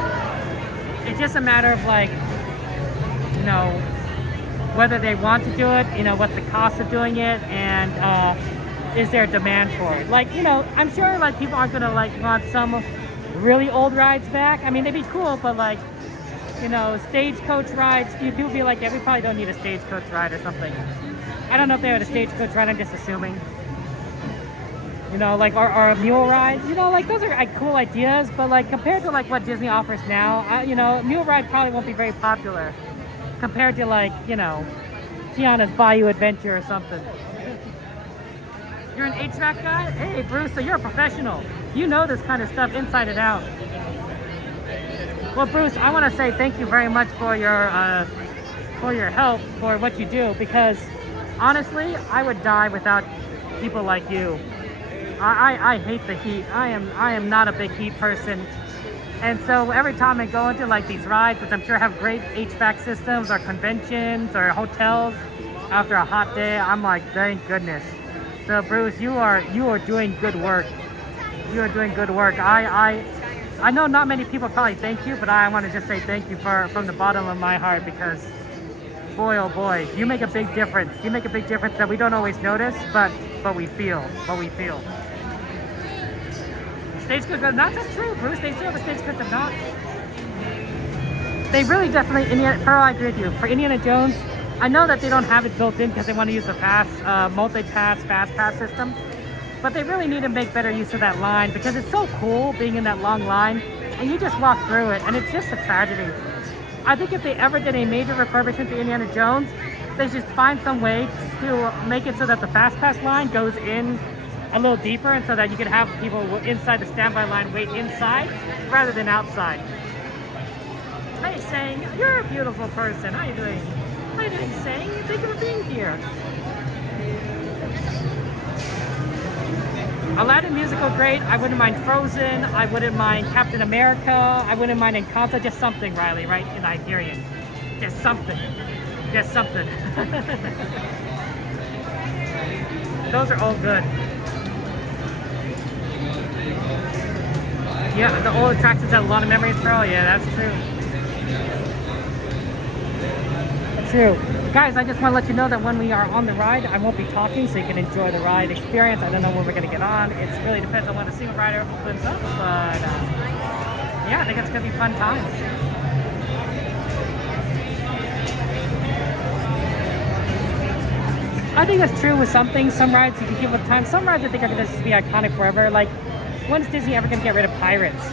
It's just a matter of like, you know, whether they want to do it, you know, what's the cost of doing it, and is there a demand for it? Like, you know, I'm sure like people aren't gonna like want some really old rides back. I mean, they'd be cool, but like, you know, stagecoach rides, people be like, yeah, we probably don't need a stagecoach ride or something. I don't know if they had a stagecoach ride, I'm just assuming. You know, like, or a mule ride, you know, like those are like cool ideas, but like compared to like what Disney offers now, you know, mule ride probably won't be very popular compared to like, you know, Tiana's Bayou Adventure or something. You're an HVAC guy? Hey, Bruce, so you're a professional. You know this kind of stuff inside and out. Well, Bruce, I want to say thank you very much for your help, for what you do, because honestly, I would die without people like you. I hate the heat. I am not a big heat person. And so every time I go into like these rides, which I'm sure have great HVAC systems or conventions or hotels, after a hot day, I'm like, thank goodness. So Bruce, you are doing good work. You are doing good work. I know not many people probably thank you, but I want to just say thank you from the bottom of my heart, because boy, oh boy, you make a big difference. You make a big difference that we don't always notice, but we feel. Stagecoach of Knots, that's true, Bruce. They still have a Stagecoach of Knots. They really definitely, Pearl, I agree with you. For Indiana Jones, I know that they don't have it built in because they want to use the multi-pass, fast pass system. But they really need to make better use of that line, because it's so cool being in that long line and you just walk through it and it's just a tragedy. I think if they ever did a major refurbishment to Indiana Jones, they should find some way to make it so that the fast pass line goes in a little deeper, and so that you can have people inside the standby line wait inside rather than outside. Hey, Sang, you're a beautiful person. How you doing? How you doing, Sang? Thank you for being here. Aladdin musical, great. I wouldn't mind Frozen. I wouldn't mind Captain America. I wouldn't mind Encanto. Just something, Riley, right? In Hyperion. Just something. Just something. Those are all good. Yeah, the old attractions have a lot of memories, Pearl. Yeah, that's true. True. Guys, I just want to let you know that when we are on the ride, I won't be talking, so you can enjoy the ride experience. I don't know when we're going to get on. It really depends on when the single rider opens up, but yeah, I think it's going to be fun times. I think that's true with some things. Some rides you can keep with time. Some rides I think are going to just be iconic forever. Like, when's Disney ever going to get rid of pirates?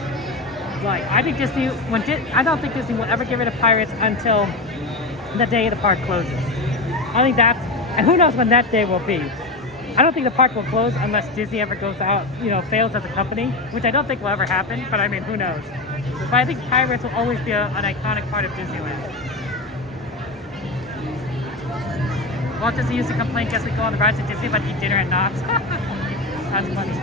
Like, I think Disney, I don't think Disney will ever get rid of pirates until the day the park closes. I think that's, and who knows when that day will be. I don't think the park will close unless Disney ever goes out, you know, fails as a company, which I don't think will ever happen, but I mean, who knows. But I think pirates will always be an iconic part of Disneyland. Walt Disney used to complain, guess we go on the rides at Disney but eat dinner at Knott's. That's funny.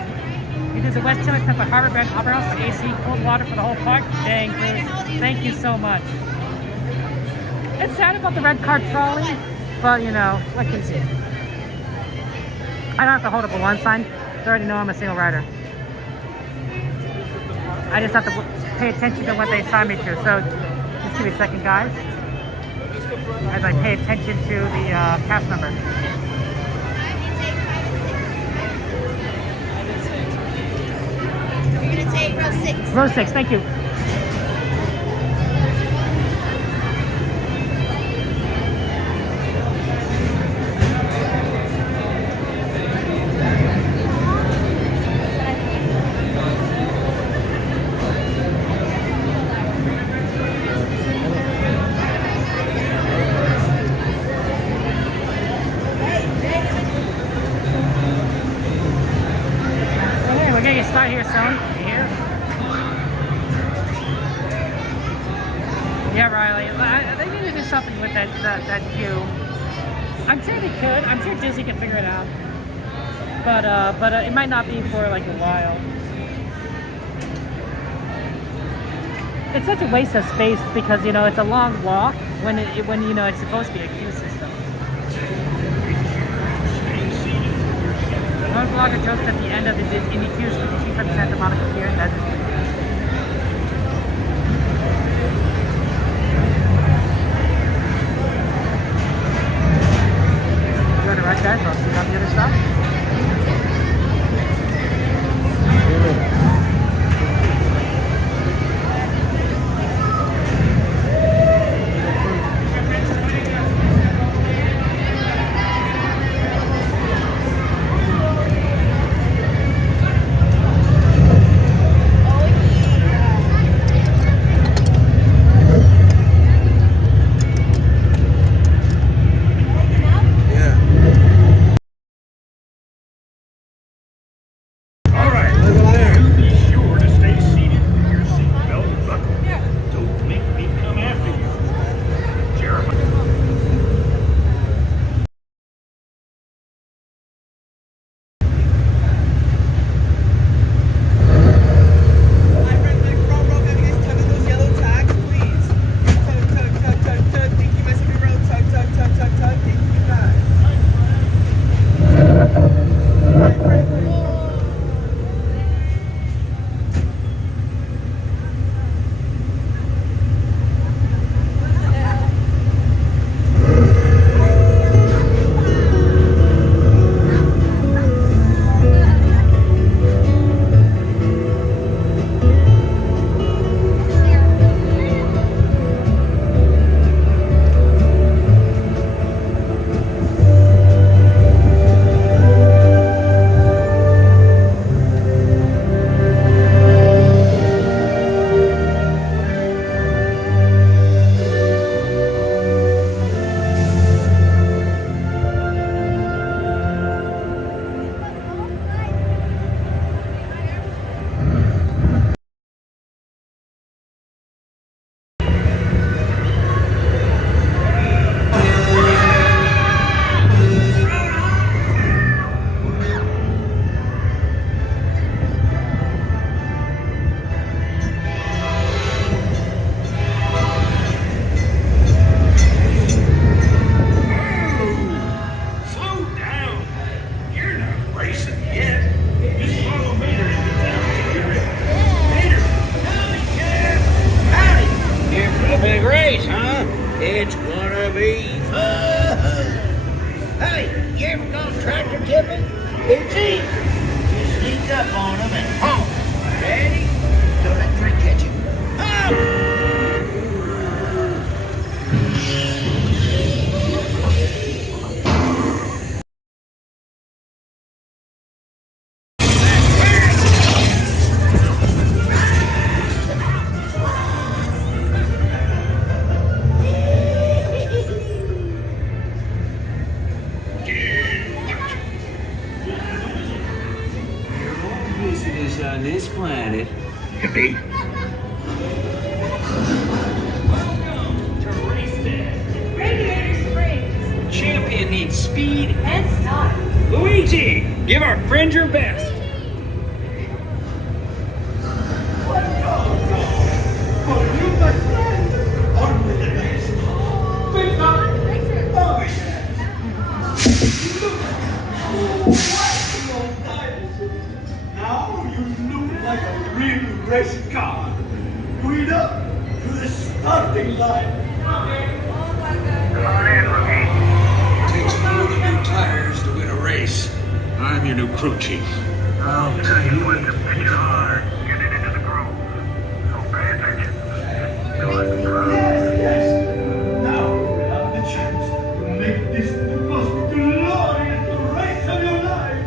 We did the West Chili Pepper Harbor Bend Opera House for AC, cold water for the whole park. Dang, Bruce. Thank you so much. It's sad about the red card trolley, but you know, what can you see? I don't have to hold up a one sign. They already know I'm a single rider. I just have to pay attention to what they assign me to. So, just give me a second, guys, as I pay attention to the cast number. You're gonna take row 6. Row 6, thank you. start here soon. You hear? Yeah, Riley. They need to do something with that queue. I'm sure they could. I'm sure Disney can figure it out. But it might not be for like a while. It's such a waste of space because you know it's a long walk when you know it's supposed to be a queue system. One vlogger joked at the end of the Disney queues for the cheaper than Santa Monica Pier. That is go to right, guys. I'll see you on the other side. It's gonna be fun. Hey, you ever gone tractor tipping? It's easy. You sneak up on them and honk. Ready? Don't let Frank catch you. Honk! On this planet. Yippee. Welcome to Race Day. Radiator Springs. Champion needs speed And style. Luigi, give our friend your best. Race car. Speed up to the starting line. Takes more than new tires to win a race. I'm your new crew chief. I'll tell you when to pitch hard. Get it into the groove. So pay attention. Yes. Now you have the chance to make this the most glorious race of your life.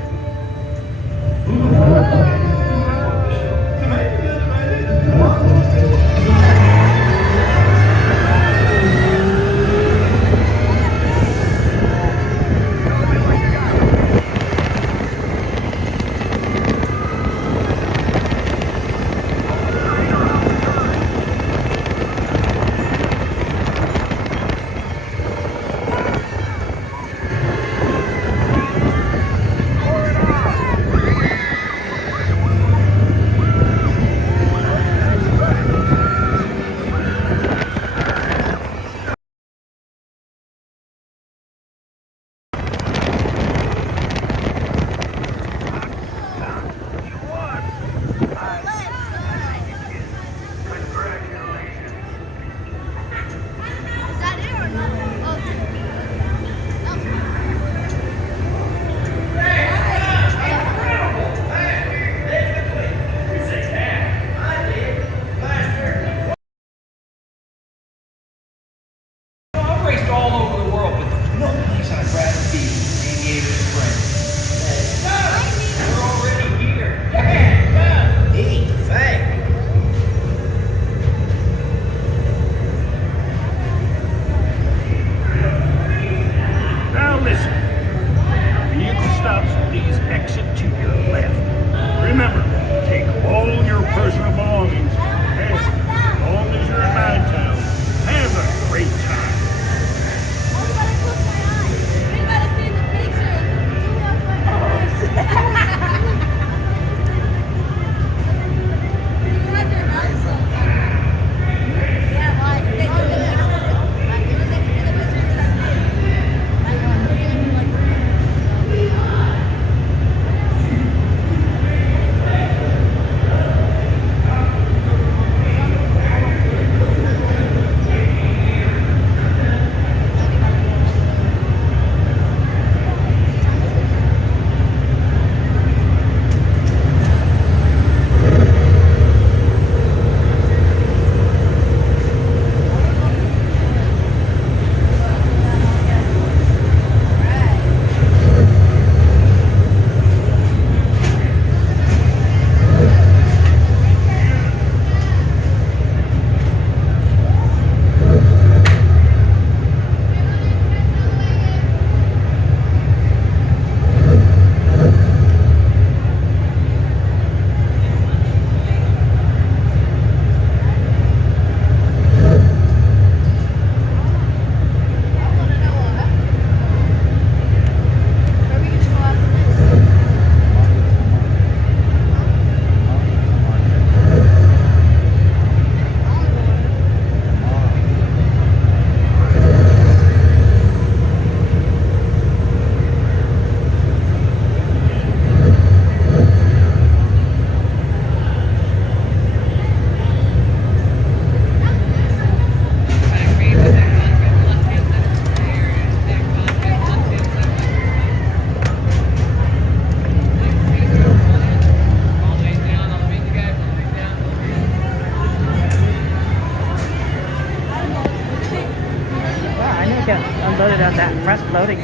loading.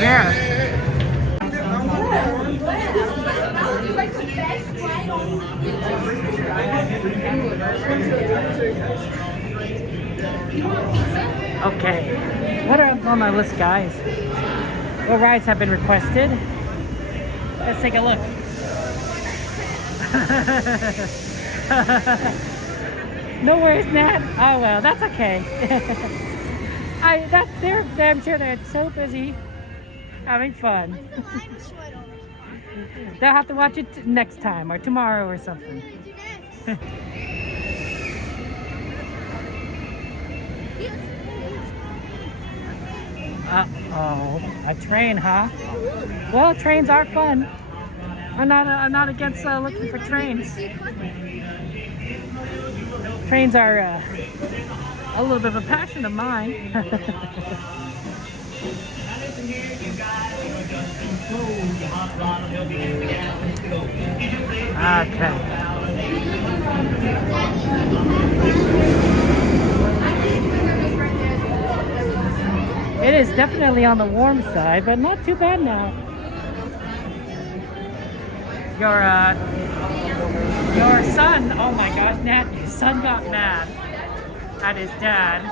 Yeah. Okay, what are on my list, guys? What rides have been requested? Let's take a look. No worries, Nat. Oh well, that's okay. I'm sure they're so busy having fun. They'll have to watch it next time or tomorrow or something. Uh-oh, a train, huh? Well, trains are fun. I'm not against looking for trains. Trains are a little bit of a passion of mine. Okay. It is definitely on the warm side, but not too bad now. Your son, oh my gosh, Nat, your son got mad at his dad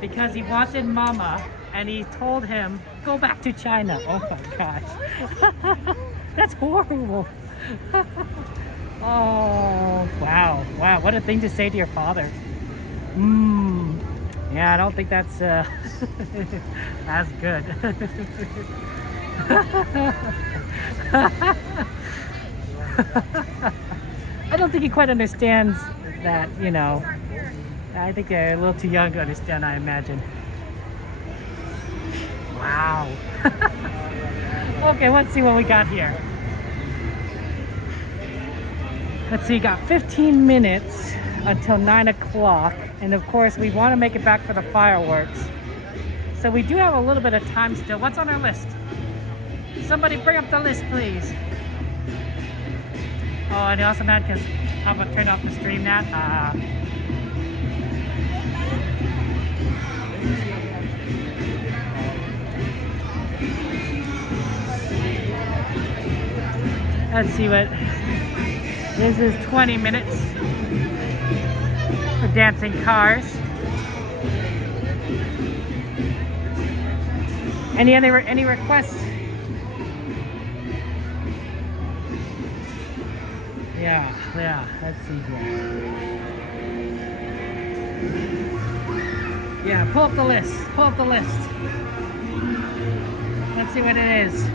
because he wanted mama and he told him, go back to China. Oh my gosh. That's horrible. Oh, wow. Wow, what a thing to say to your father. Yeah, I don't think that's that's good. I don't think he quite understands that, you know. I think they're a little too young to understand, I imagine. Wow. Okay, let's see what we got here. Let's see, got 15 minutes until 9 o'clock. And of course, we want to make it back for the fireworks. So we do have a little bit of time still. What's on our list? Somebody bring up the list, please. Oh, and also mad because I'm going to turn off the stream, Nat. Let's see what... This is 20 minutes for dancing cars. Any requests? Yeah, let's see here. Yeah, pull up the list. Let's see what it is.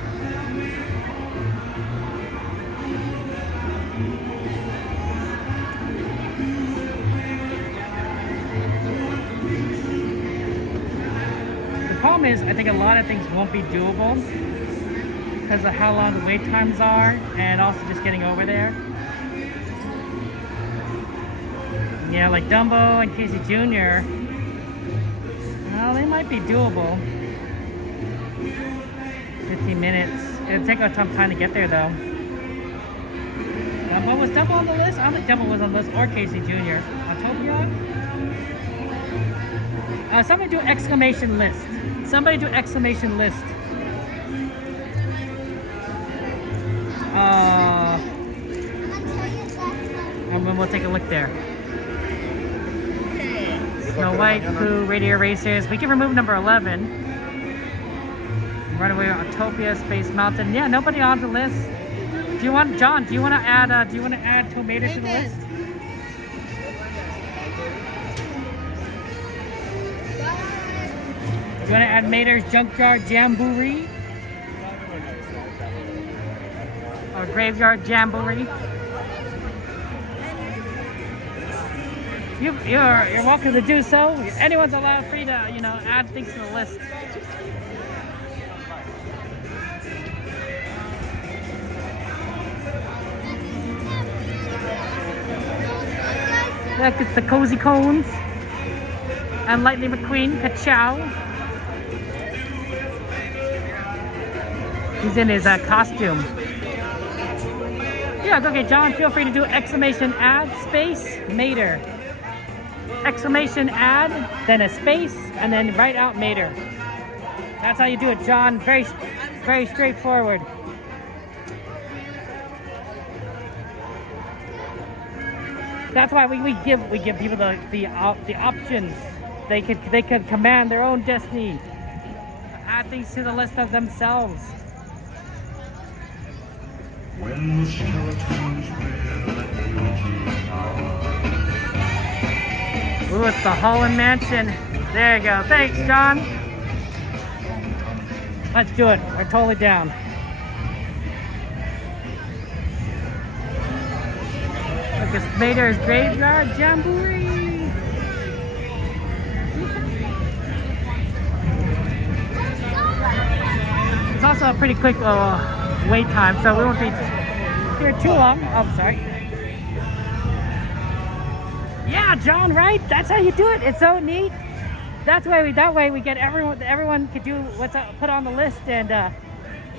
The problem is, I think a lot of things won't be doable because of how long the wait times are and also just getting over there. Yeah, like Dumbo and Casey Jr. Well, they might be doable. 15 minutes. It'll take us some time to get there though. Was Dumbo on the list? I don't think Dumbo was on the list, or Casey Jr. Autopia? Somebody do exclamation list. And then we'll take a look there. Snow White, Pooh, Radiator Racers. We can remove number 11. Runaway, Autopia, Space Mountain. Yeah, nobody on the list. Do you want John? Do you want to add Tomato to the list? Do you want to add Mater's Junkyard Jamboree? Or Graveyard Jamboree? You're welcome to do so. Anyone's allowed free to, add things to the list. Look, it's the Cozy Cones and Lightning McQueen, Ka-chow. He's in his costume. Yeah, okay, John, feel free to do exclamation add space Mater. exclamation add, then a space, and then write out Mater. That's how you do it, John. Very, very straightforward. That's why we give people the options. They could command their own destiny. Add things to the list of themselves. When the skeletons wear Ooh, it's the Holland Mansion. There you go. Thanks, John. Let's do it. We're totally down. Look, it's Mater's Graveyard Jamboree. It's also a pretty quick wait time, so we won't be here too long. Oh, sorry. Yeah, John, right? That's how you do it. It's so neat. That way we get everyone could do what's put on the list and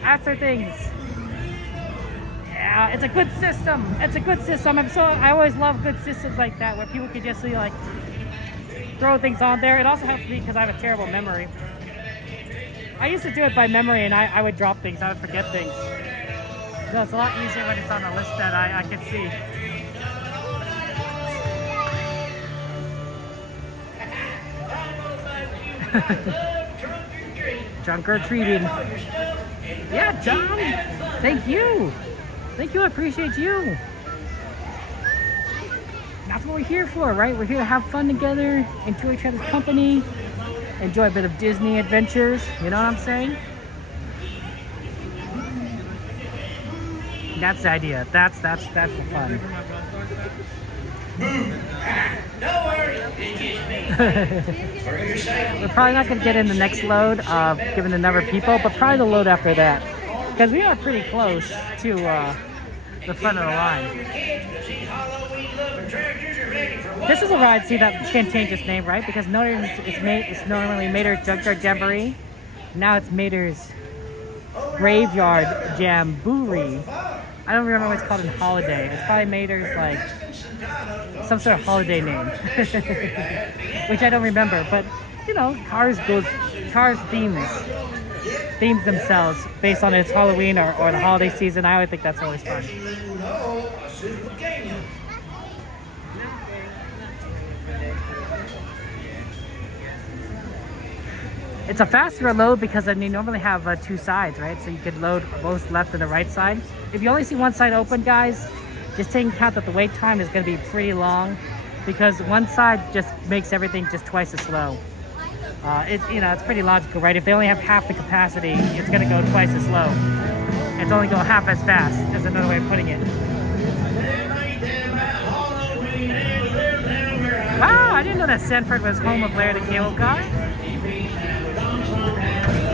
answer things. Yeah, it's a good system. It's a good system. I always love good systems like that where people can just like throw things on there. It also helps me because I have a terrible memory. I used to do it by memory and I would drop things. I would forget things. So it's a lot easier when it's on a list that I can see. Drunk or treating. Yeah, John. Thank you. Thank you. I appreciate you. That's what we're here for, right? We're here to have fun together, enjoy each other's company, enjoy a bit of Disney adventures. You know what I'm saying? That's the idea. That's the fun. We're probably not going to get in the next load, given the number of people, but probably the load after that, because we are pretty close to the front of the line. This is a ride, see, that can change its name, right? Because it's normally Mater's Junkyard Jamboree. Now it's Mater's Graveyard Jamboree. I don't remember what it's called in Holiday. It's probably Mater's, like, some sort of holiday name, which I don't remember. But you know, Cars themes themselves based on its Halloween or the holiday season. I would think that's always fun. It's a faster load because you normally have two sides, right? So you could load both left and the right side. If you only see one side open, guys, just take into account that the wait time is going to be pretty long because one side just makes everything just twice as slow. It's pretty logical, right? If they only have half the capacity, it's going to go twice as slow. It's only going half as fast. That's another way of putting it. Wow, I didn't know that Sanford was home of Larry the Cable Guy.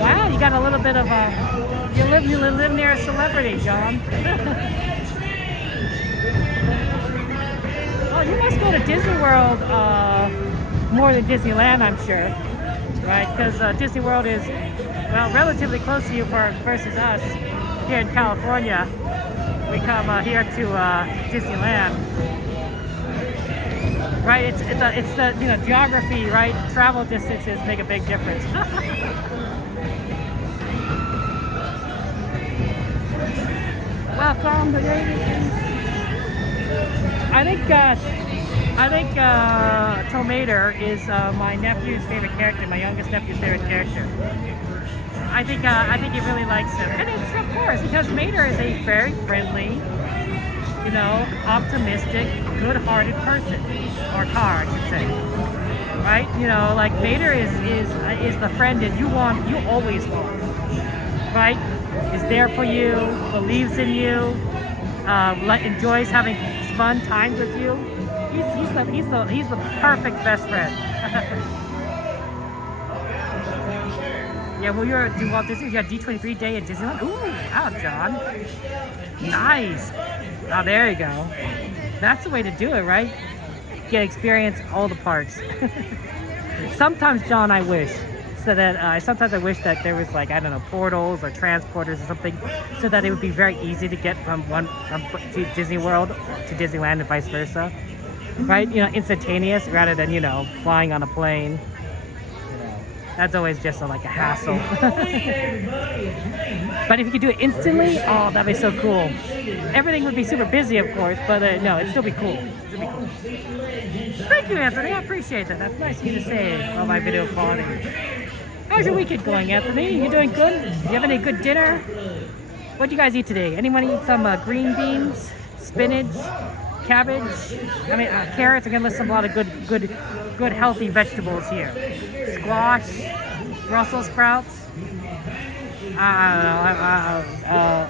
Wow, you got a little bit of you live near a celebrity, John. Oh, you must go to Disney World more than Disneyland, I'm sure, right? Because Disney World is, well, relatively close to you versus us here in California. We come here to Disneyland, right? It's the geography, right? Travel distances make a big difference. Welcome to Radiator. I think Tomater is my nephew's favorite character, my youngest nephew's favorite character. I think he really likes him, and it's of course because Mater is a very friendly, optimistic, good-hearted person, or car, I should say. Right? Like Mater is the friend that you always want. Right? Is there for you, believes in you, enjoys having fun times with you. He's the perfect best friend. Yeah, well, you're at Walt Disney. You got D23 day at Disneyland. Ooh, wow, John. Nice. Oh, there you go. That's the way to do it, right? Experience all the parks. Sometimes, John, I wish. Sometimes I wish that there was, like, I don't know, portals or transporters or something, so that it would be very easy to get from Disney World to Disneyland and vice versa. right? You know, instantaneous rather than, you know, flying on a plane. That's always just like a hassle. But if you could do it instantly, oh, that'd be so cool. Everything would be super busy, of course, but no, it'd still be cool. It'd be cool. Thank you, Anthony. I appreciate that. That's nice of you to say about my video quality. How's your weekend going, Anthony? You doing good? Do you have any good dinner? What'd you guys eat today? Anyone eat some green beans, spinach, cabbage? I mean, carrots. I'm gonna list a lot of good, healthy vegetables here. Squash, Brussels sprouts.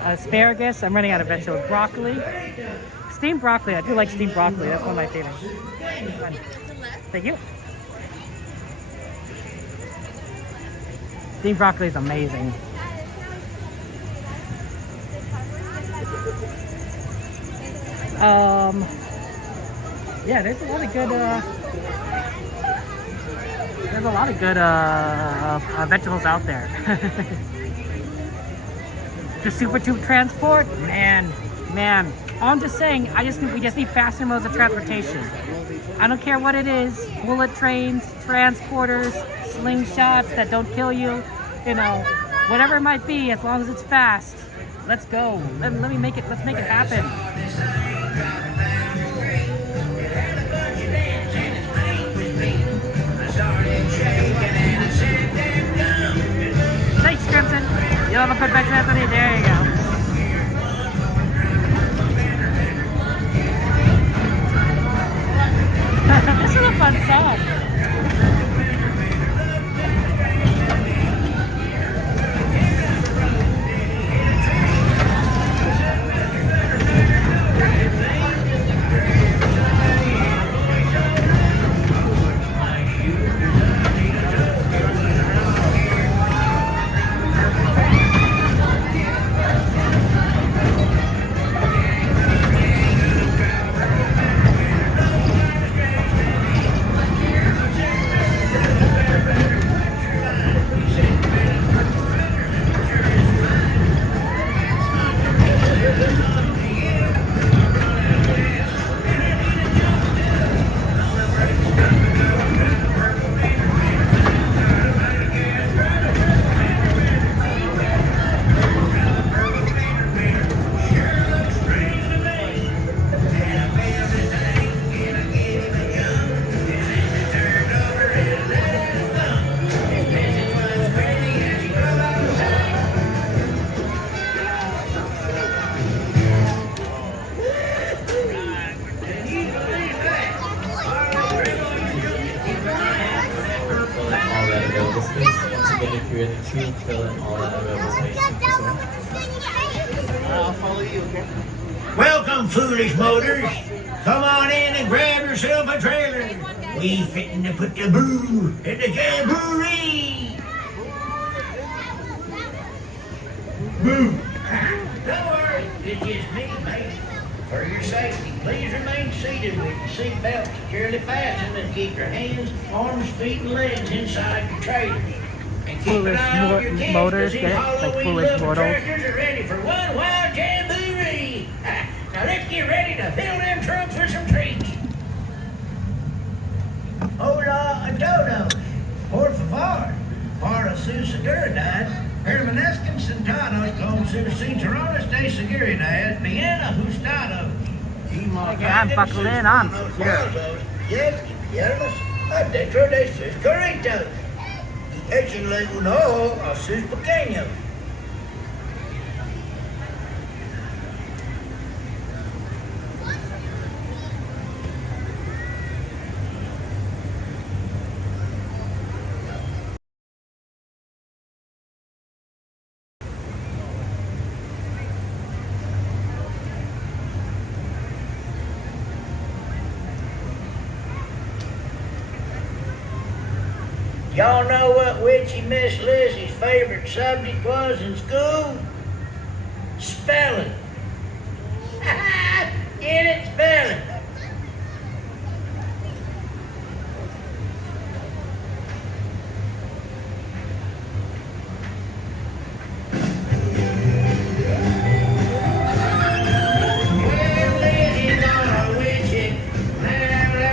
Asparagus. I'm running out of vegetables. Broccoli. Steamed broccoli. I do like steamed broccoli. That's one of my favorites. Thank you. Steamed broccoli is amazing. Yeah, there's a lot of good vegetables out there. The super tube transport, man. I'm just saying, we just need faster modes of transportation. I don't care what it is, bullet trains, transporters, slingshots that don't kill you, you know, whatever it might be, as long as it's fast. Let's go. Let's make it happen. Thanks, Crimson. You'll have a good night, Anthony. There you go. This is a fun song. Welcome, foolish motors. Come on in and grab yourself a trailer. We fitting to put the boo in the jamboree. Boo. Don't worry, it's just me, mate. For your safety, please remain seated with your seatbelt securely fastened and keep your hands, arms, feet, and legs inside your trailers. And keep an eye on your kids, motors, these get it? Like Halloween foolish little mortals. characters are ready for one wild jamboree. Now let's get ready to fill them trunks with some treats. Hola a todos. Por favor. Para sus seguridad, permanezcan sentados con sus cinturones de seguridad bien ajustados. Okay, I'm buckled in, I'm secure. Yes, y piernas adentro de sus carritos. Y échenle un ojo a sus pequeños. Y'all know what witchy Miss Lizzie's favorite subject was in school? Spelling. Get it? Spelling. Well, Lizzie's on a witchy. Well,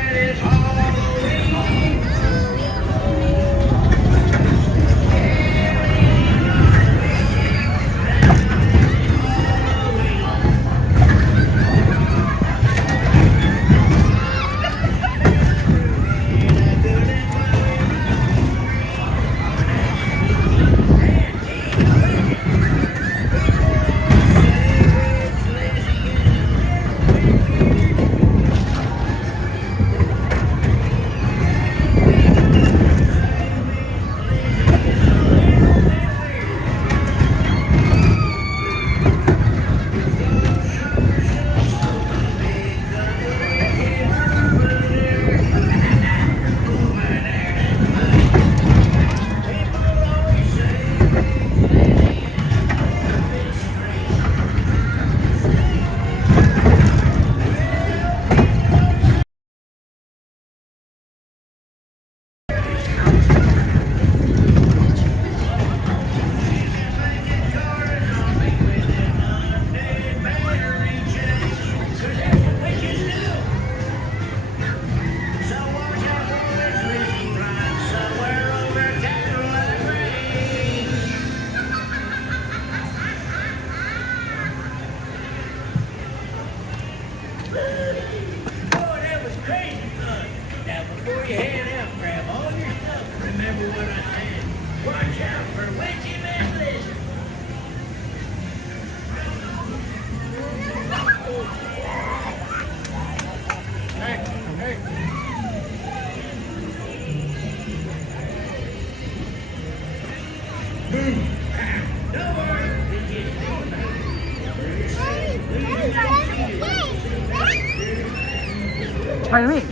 Pardon me?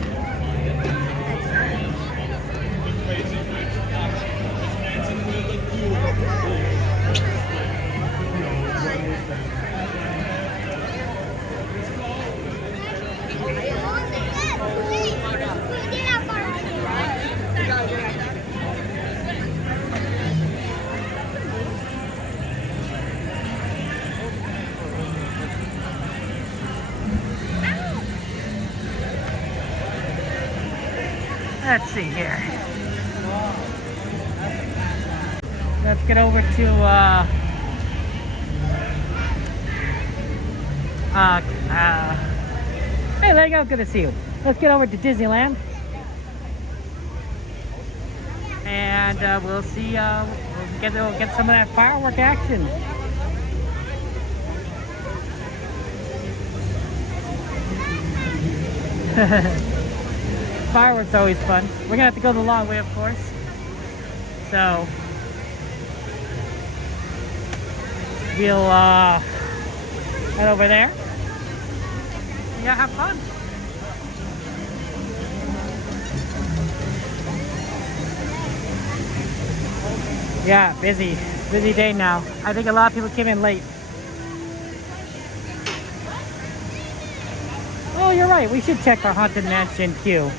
Let's see here. Let's get over to hey, there you go. Good to see you. Let's get over to Disneyland, and we'll see. We'll get some of that firework action. Fireworks always fun. We're gonna have to go the long way, of course. So we'll head over there. Yeah, have fun. Yeah, busy day now. I think a lot of people came in late. Oh, you're right. We should check our Haunted Mansion queue.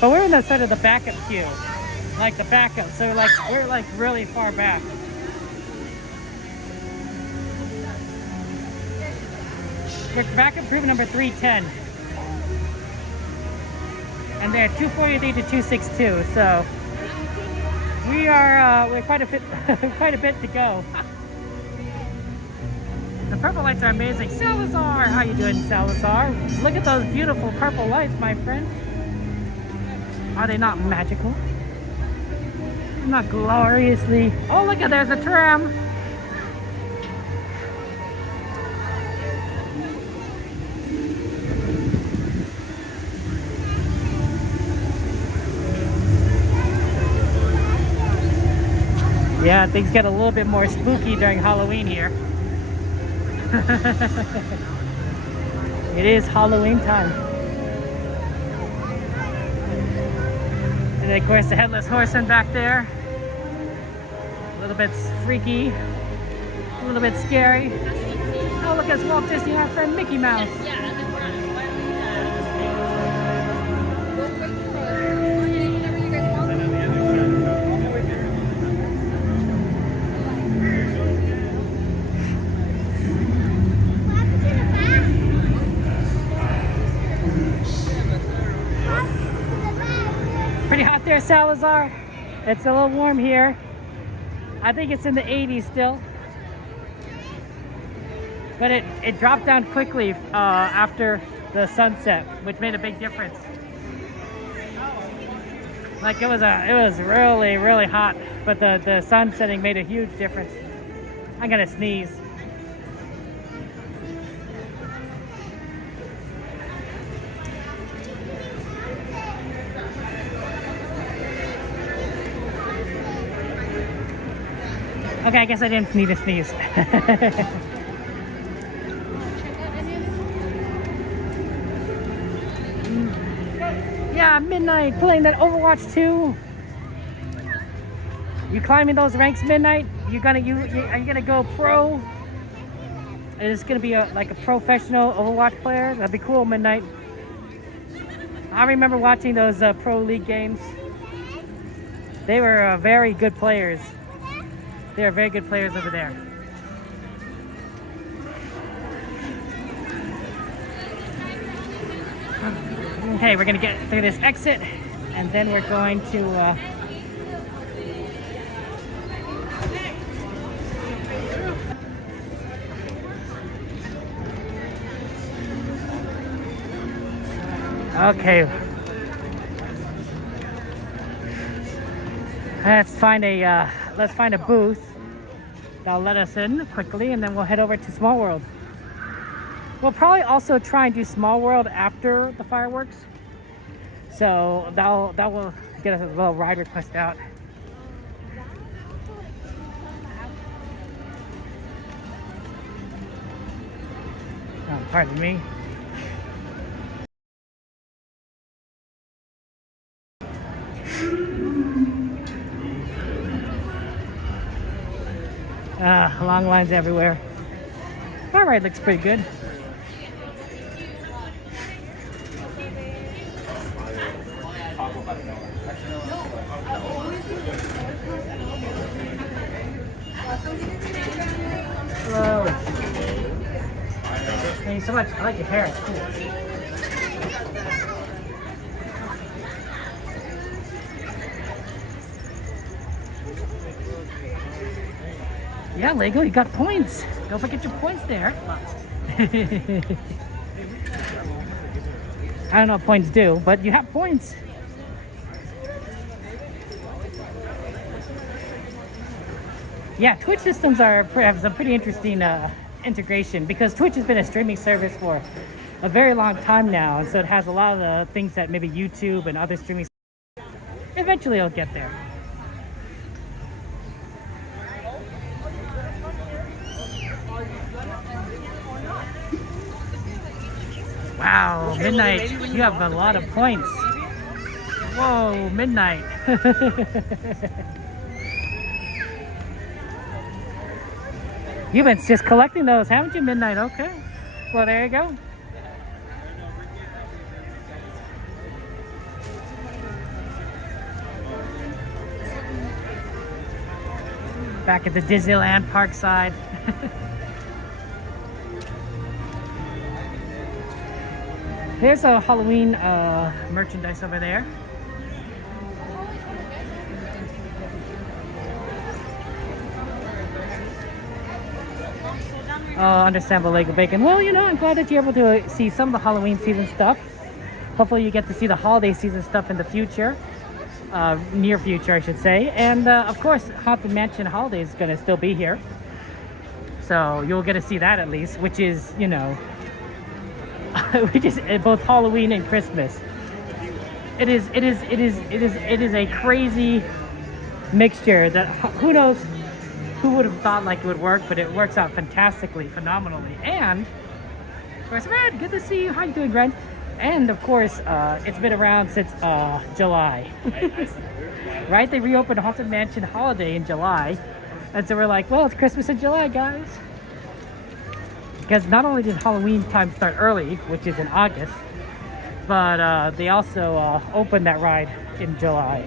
But we're in the sort of the backup queue. Like the backup. So we're like really far back. We're backup group number 310. And they're 243 to 262. So we're quite a bit to go. The purple lights are amazing. Salazar, how you doing, Salazar? Look at those beautiful purple lights, my friend. Are they not magical? Not gloriously. Oh, look at there's a tram. Yeah, things get a little bit more spooky during Halloween here. It is Halloween time. And then, of course, the Headless Horseman back there. A little bit freaky, a little bit scary. Oh, look, it's Walt Disney, our friend Mickey Mouse. Pretty hot there, Salazar. It's a little warm here. I think it's in the 80s still. But it dropped down quickly after the sunset, which made a big difference. Like it was really, really hot, but the sun setting made a huge difference. I'm gonna sneeze. Okay, I guess I didn't need to sneeze. Yeah, Midnight playing that Overwatch 2. You climbing those ranks, Midnight? Are you gonna go pro? Is this gonna be like a professional Overwatch player? That'd be cool, Midnight. I remember watching those pro league games. They were very good players. They are very good players over there. Okay, we're gonna get through this exit, and then we're going to okay. Let's find a booth that'll let us in quickly, and then we'll head over to Small World. We'll probably also try and do Small World after the fireworks, so that will get us a little ride request out. Oh, pardon me. Long lines everywhere. Our ride looks pretty good. Hello. Thank you so much. I like your hair. It's cool. Yeah, Lego, you got points. Don't forget your points there. I don't know what points do, but you have points. Yeah, Twitch systems have some pretty interesting integration because Twitch has been a streaming service for a very long time now, and so it has a lot of the things that maybe YouTube and other streaming. Eventually, it'll get there. Wow, Midnight, you have a lot of points. Whoa, Midnight. You've been just collecting those, haven't you, Midnight? Okay. Well, there you go. Back at the Disneyland Park side. There's a Halloween merchandise over there. Understandable Lego Bacon. Well, you know, I'm glad that you're able to see some of the Halloween season stuff. Hopefully you get to see the holiday season stuff in the future. Near future, I should say. And of course, Haunted Mansion Holiday is going to still be here. So you'll get to see that at least, which is, you know, which is both Halloween and Christmas. It is a crazy mixture that who knows who would have thought like it would work, but it works out fantastically, phenomenally. And of course, Red, good to see you. How you doing, Red? And of course, it's been around since July. Right? They reopened Haunted Mansion Holiday in July. And so we're like, well, it's Christmas in July, guys. Because not only did Halloween time start early, which is in August, but they also opened that ride in July.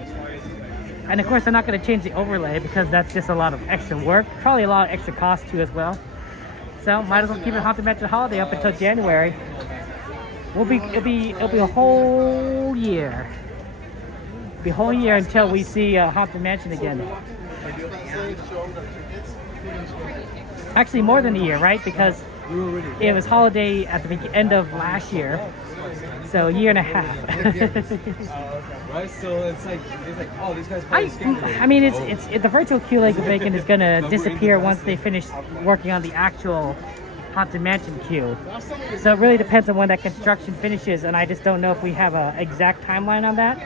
And of course, they're not going to change the overlay because that's just a lot of extra work. Probably a lot of extra cost too as well. So might as well keep it Haunted Mansion Holiday up until January. It'll be a whole year. It'll be a whole year until we see Haunted Mansion again. Actually, more than a year, right? Because it was holiday at the end of last year, so a year and a half. Right, so it's like oh, these guys play I mean, it's the virtual queue Lego Bacon is gonna disappear once they finish working on the actual Haunted Mansion queue. So it really depends on when that construction finishes, and I just don't know if we have an exact timeline on that.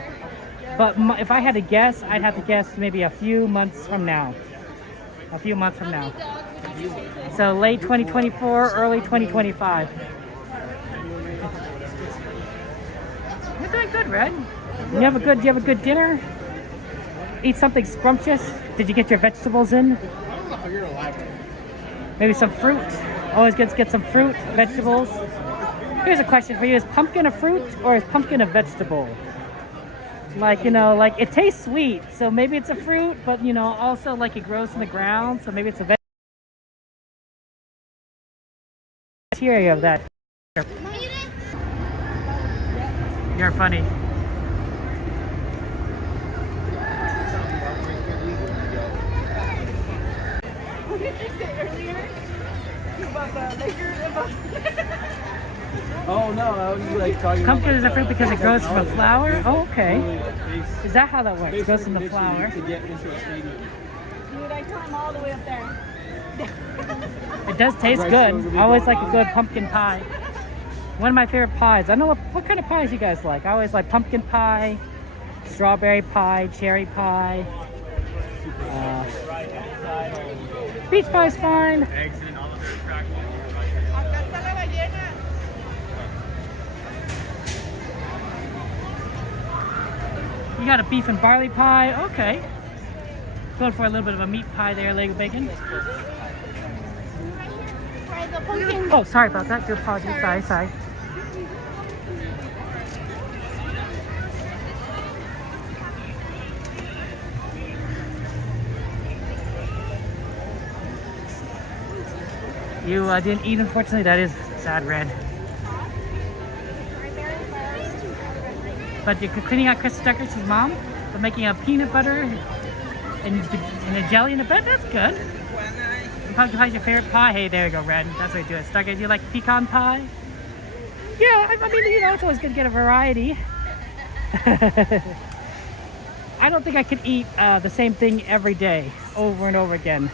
But if I had to guess, I'd have to guess maybe a few months from now. A few months from now. So late 2024, early 2025. You're doing good, Red. Do you have a good dinner? Eat something scrumptious? Did you get your vegetables in? Maybe some fruit. Always good to get some fruit, vegetables. Here's a question for you. Is pumpkin a fruit or is pumpkin a vegetable? Like, you know, like it tastes sweet, so maybe it's a fruit, but you know, also like it grows in the ground, so maybe it's a vegetable. Criteria of that. You're funny. What did you say earlier? About the Lakers? Oh no, I was like talking Pumpkin is a fruit because it grows from a flower? Oh, okay. Is that how that works? It goes from the flower. To get into a stadium. Dude, I climb all the way up there. It does taste good. I always like a good pumpkin pie. One of my favorite pies. I don't know what kind of pies you guys like. I always like pumpkin pie, strawberry pie, cherry pie. Peach pie's fine. You got a beef and barley pie. Okay. Going for a little bit of a meat pie there, Lego Bacon. Sorry, the pumpkin. Oh, sorry about that. Do apologize. Sorry. You didn't eat, unfortunately. That is sad, Red. But you're cleaning out Chris Stucker's mom for making a peanut butter and a jelly in the bed. That's good. Pumpkin pie is your favorite pie? Hey, there you go, Red. That's what you do it. Stucker, do you like pecan pie? Yeah, I mean, you know, it's always good to get a variety. I don't think I could eat the same thing every day, over and over again.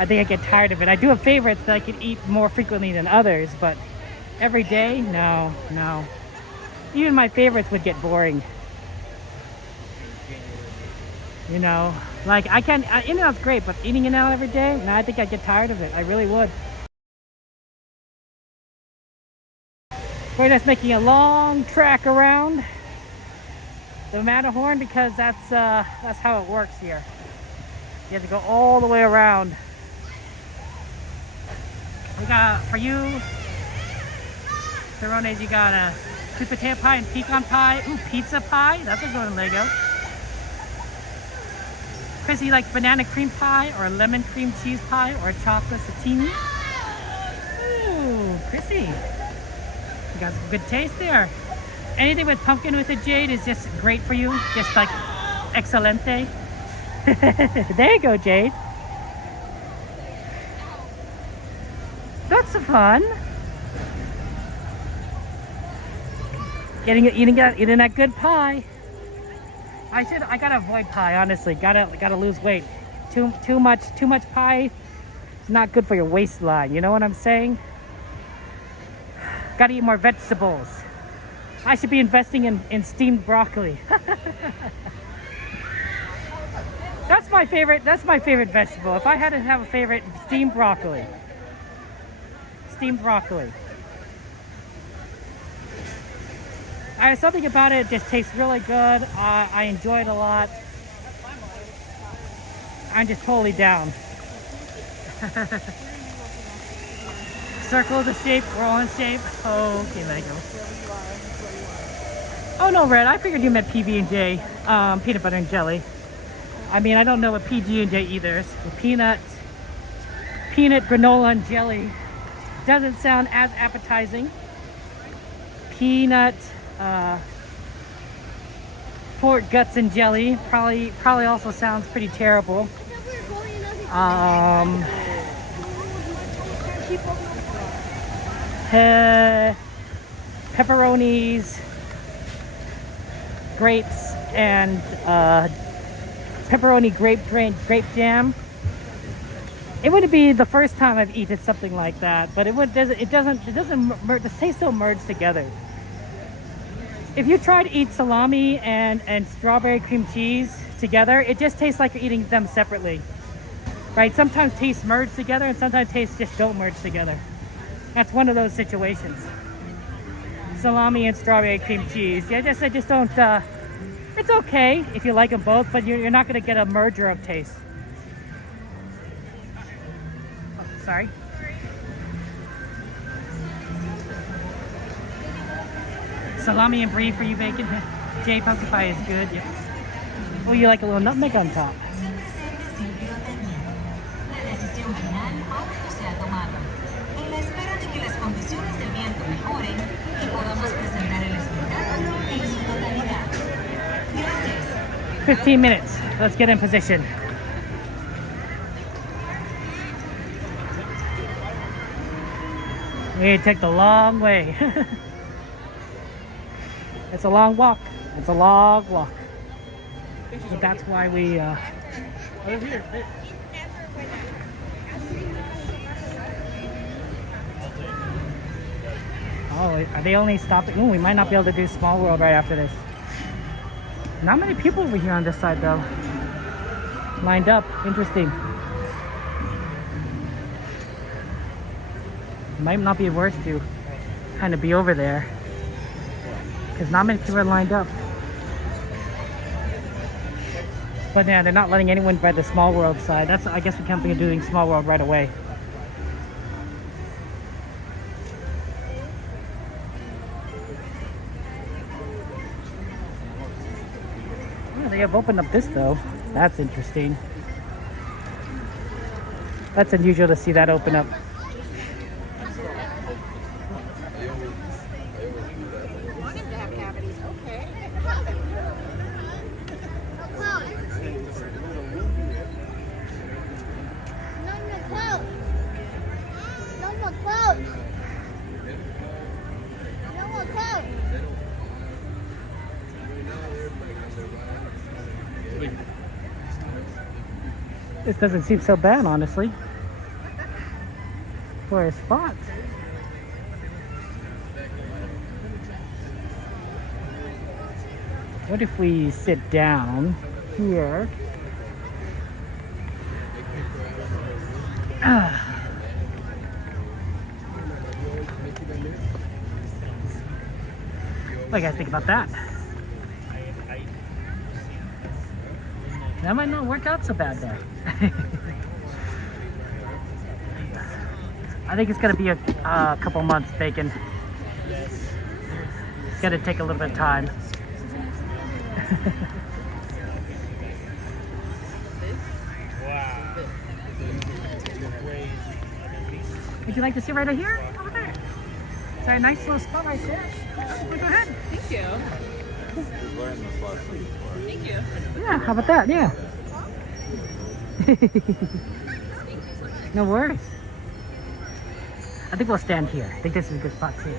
I think I get tired of it. I do have favorites that I could eat more frequently than others, but every day, no. Even my favorites would get boring. You know, like I can't, In-N-Out's great, but eating In-N-Out every day, no, I think I'd get tired of it. I really would. We're just making a long track around the Matterhorn because that's how it works here. You have to go all the way around. We got, for you, Cerrones, you got a sweet potato pie and pecan pie. Ooh, pizza pie. That's a good one, Lego. Chris, you like banana cream pie or lemon cream cheese pie or chocolate satini? Ooh, Chrissy. You got some good taste there. Anything with pumpkin with a Jade is just great for you. Just like excelente. There you go, Jade. That's fun. Eating that good pie. I gotta avoid pie, honestly. Gotta lose weight. Too much pie is not good for your waistline. You know what I'm saying? Gotta eat more vegetables. I should be investing in steamed broccoli. That's my favorite vegetable. If I had to have a favorite, steamed broccoli. Steamed broccoli. Something about it just tastes really good. I enjoy it a lot. I'm just totally down. Circle the shape, we're all in shape. Oh, okay, Lego. Oh no, Red, I figured you meant PB&J, peanut butter and jelly. I mean, I don't know what PG&J either is. Peanut granola and jelly doesn't sound as appetizing. Peanut pork guts and jelly probably also sounds pretty terrible. Pepperonis, grapes, and pepperoni grape jam. It wouldn't be the first time I've eaten something like that, but the taste don't merge together. If you try to eat salami and strawberry cream cheese together, it just tastes like you're eating them separately. Right? Sometimes tastes merge together and sometimes tastes just don't merge together. That's one of those situations. Salami and strawberry cream cheese. Yeah, I just don't, it's okay if you like them both, but you're not going to get a merger of taste. Oh, sorry. Salami and brie for you, bacon. Jay, pumpkin pie is good. Yeah. Oh, you like a little nutmeg on top. En la espera de que las condiciones del viento mejoren y podamos presentar el espectáculo en su totalidad. Gracias. 15 minutes. Let's get in position. We take the long way. It's a long walk. It's a long walk. So that's why we Oh, are they only stopping? Ooh, we might not be able to do Small World right after this. Not many people over here on this side though. Lined up. Interesting. Might not be worth to kind of be over there, because not many people are lined up. But yeah, they're not letting anyone by the Small World side. I guess we can't be doing Small World right away. They have opened up this though. That's interesting. That's unusual to see that open up. This doesn't seem so bad, honestly, for a spot. What if we sit down here? What do you guys think about that? That might not work out so bad there. I think it's gonna be a couple months baking. It's gonna take a little bit of time. Would you like to sit right here? Over there. Is there a nice little spot right there? Go ahead. Thank you. Thank you. Yeah, how about that? Yeah. No worries. I think we'll stand here. I think this is a good spot too.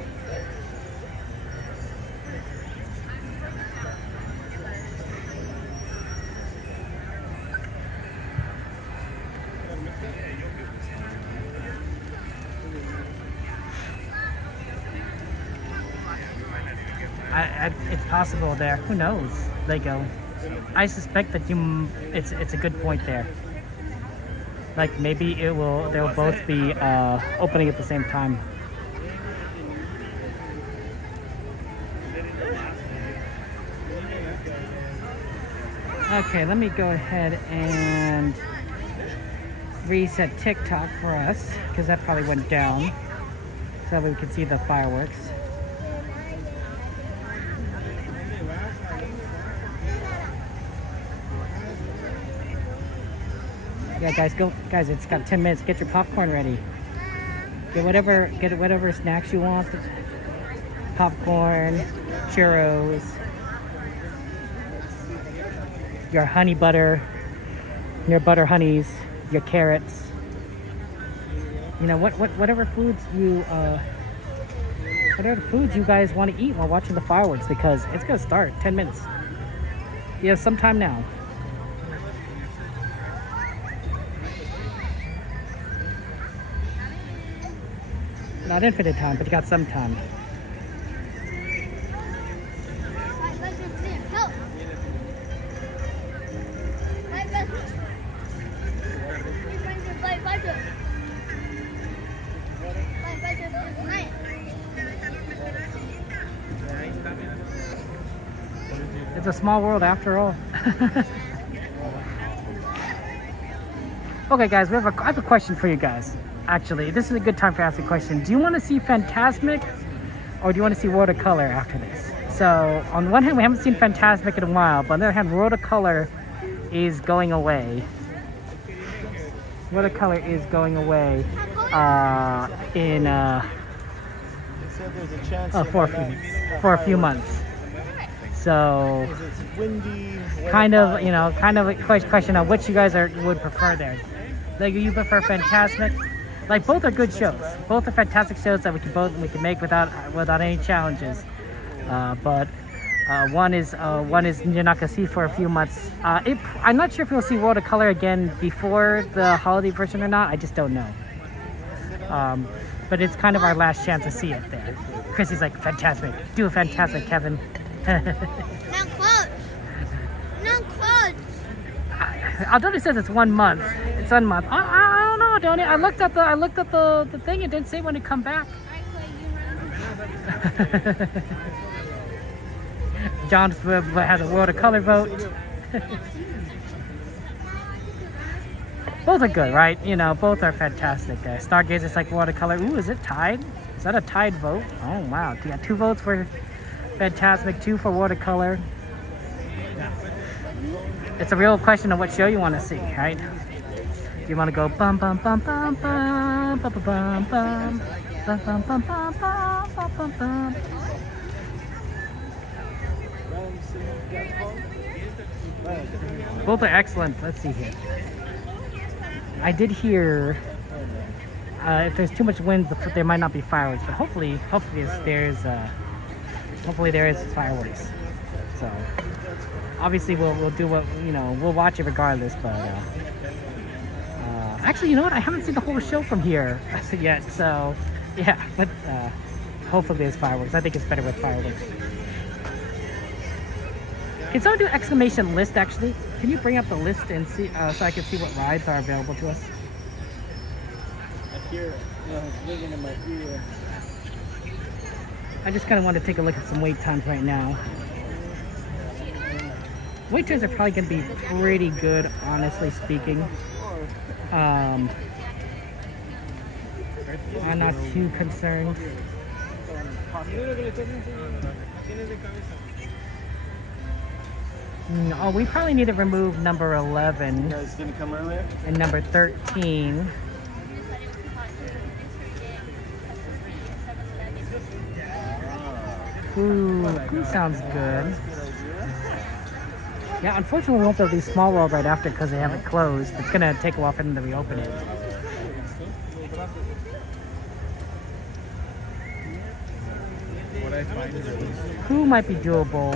It's possible there. Who knows? They go. I suspect that it's a good point there. Like maybe they'll both be opening at the same time. Okay, let me go ahead and reset TikTok for us because that probably went down so that we can see the fireworks. Yeah, guys, it's got 10 minutes. Get your popcorn ready. Get whatever snacks you want. Popcorn, churros, your honey butter, your butter honeys, your carrots. You know, whatever foods you guys want to eat while watching the fireworks, because it's gonna start 10 minutes. You have some time now. Not infinite time, but you got some time. It's a small world after all. Okay, guys, I have a question for you guys. Actually, this is a good time for asking a question. Do you want to see Fantasmic or do you want to see Watercolor after this? So, on one hand, we haven't seen Fantasmic in a while, but on the other hand, Watercolor is going away. Watercolor is going away for a few months. So, kind of a question on which you guys would prefer there. Like, you prefer Fantasmic? Like, both are good shows. Both are fantastic shows that we can make without any challenges. But one is you're not gonna see for a few months. I'm not sure if you'll see Watercolor again before the holiday version or not. I just don't know. But it's kind of our last chance to see it there. Chrissy's like, Fantasmic. Do a Fantasmic, Kevin. Not close. Not close. Aldoni says it's 1 month. It's 1 month. I don't know, Aldoni. I looked at the thing. It didn't say when it come back. John has a Watercolor vote. Both are good, right? You know, both are fantastic. Stargazer's like Watercolor. Ooh, is it tied? Is that a tied vote? Oh wow! You got 2 votes for Fantasmic, 2 for Watercolor. It's a real question of what show you want to see, right? You want to go bum bum bum bum bum bum bum bum bum bum bum bum bum bum bum bum. Both are excellent. Let's see here. I did hear if there's too much wind, there might not be fireworks, but hopefully there is fireworks. So obviously we'll do what we'll watch it regardless. But actually, you know what? I haven't seen the whole show from here yet. So yeah, but hopefully there's fireworks. I think it's better with fireworks. Can someone do exclamation list? Actually, can you bring up the list and see so I can see what rides are available to us? Here, it's ringing in my ear. I just kind of want to take a look at some wait times right now. Wait times are probably going to be pretty good, honestly speaking. I'm not too concerned. Oh, we probably need to remove number 11. You guys didn't come earlier? And number 13. Ooh, sounds good. Yeah, unfortunately we won't be able to do Small World right after because they haven't closed. It's gonna take a while for them to reopen it. Pooh might be doable.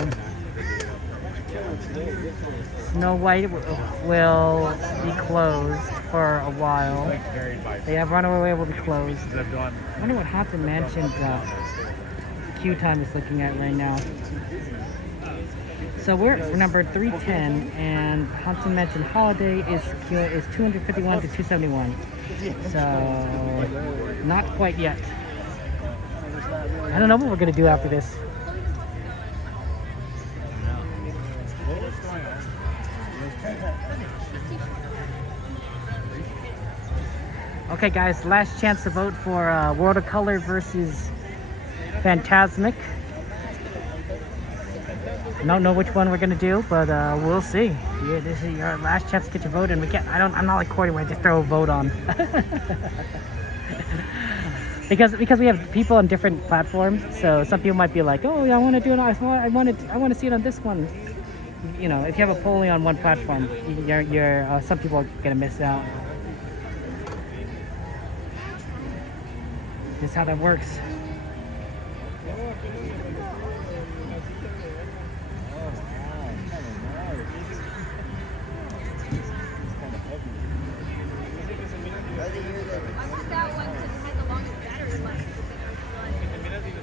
Snow White will be closed for a while. Yeah, Runaway will be closed. I wonder what Haunted Mansion's queue time is looking at right now. So we're at number 310, and Haunted Mansion Holiday is 251 to 271. So not quite yet. I don't know what we're gonna do after this. Okay guys, last chance to vote for World of Color versus Fantasmic. I don't know which one we're gonna do, but we'll see. Yeah, this is your last chance to get your vote in. I'm not like Cordy where I just throw a vote on. because we have people on different platforms, so some people might be like, oh yeah, I want to do it. I want to see it on this one. You know, if you have a polling on one platform, some people are gonna miss out. Just how that works.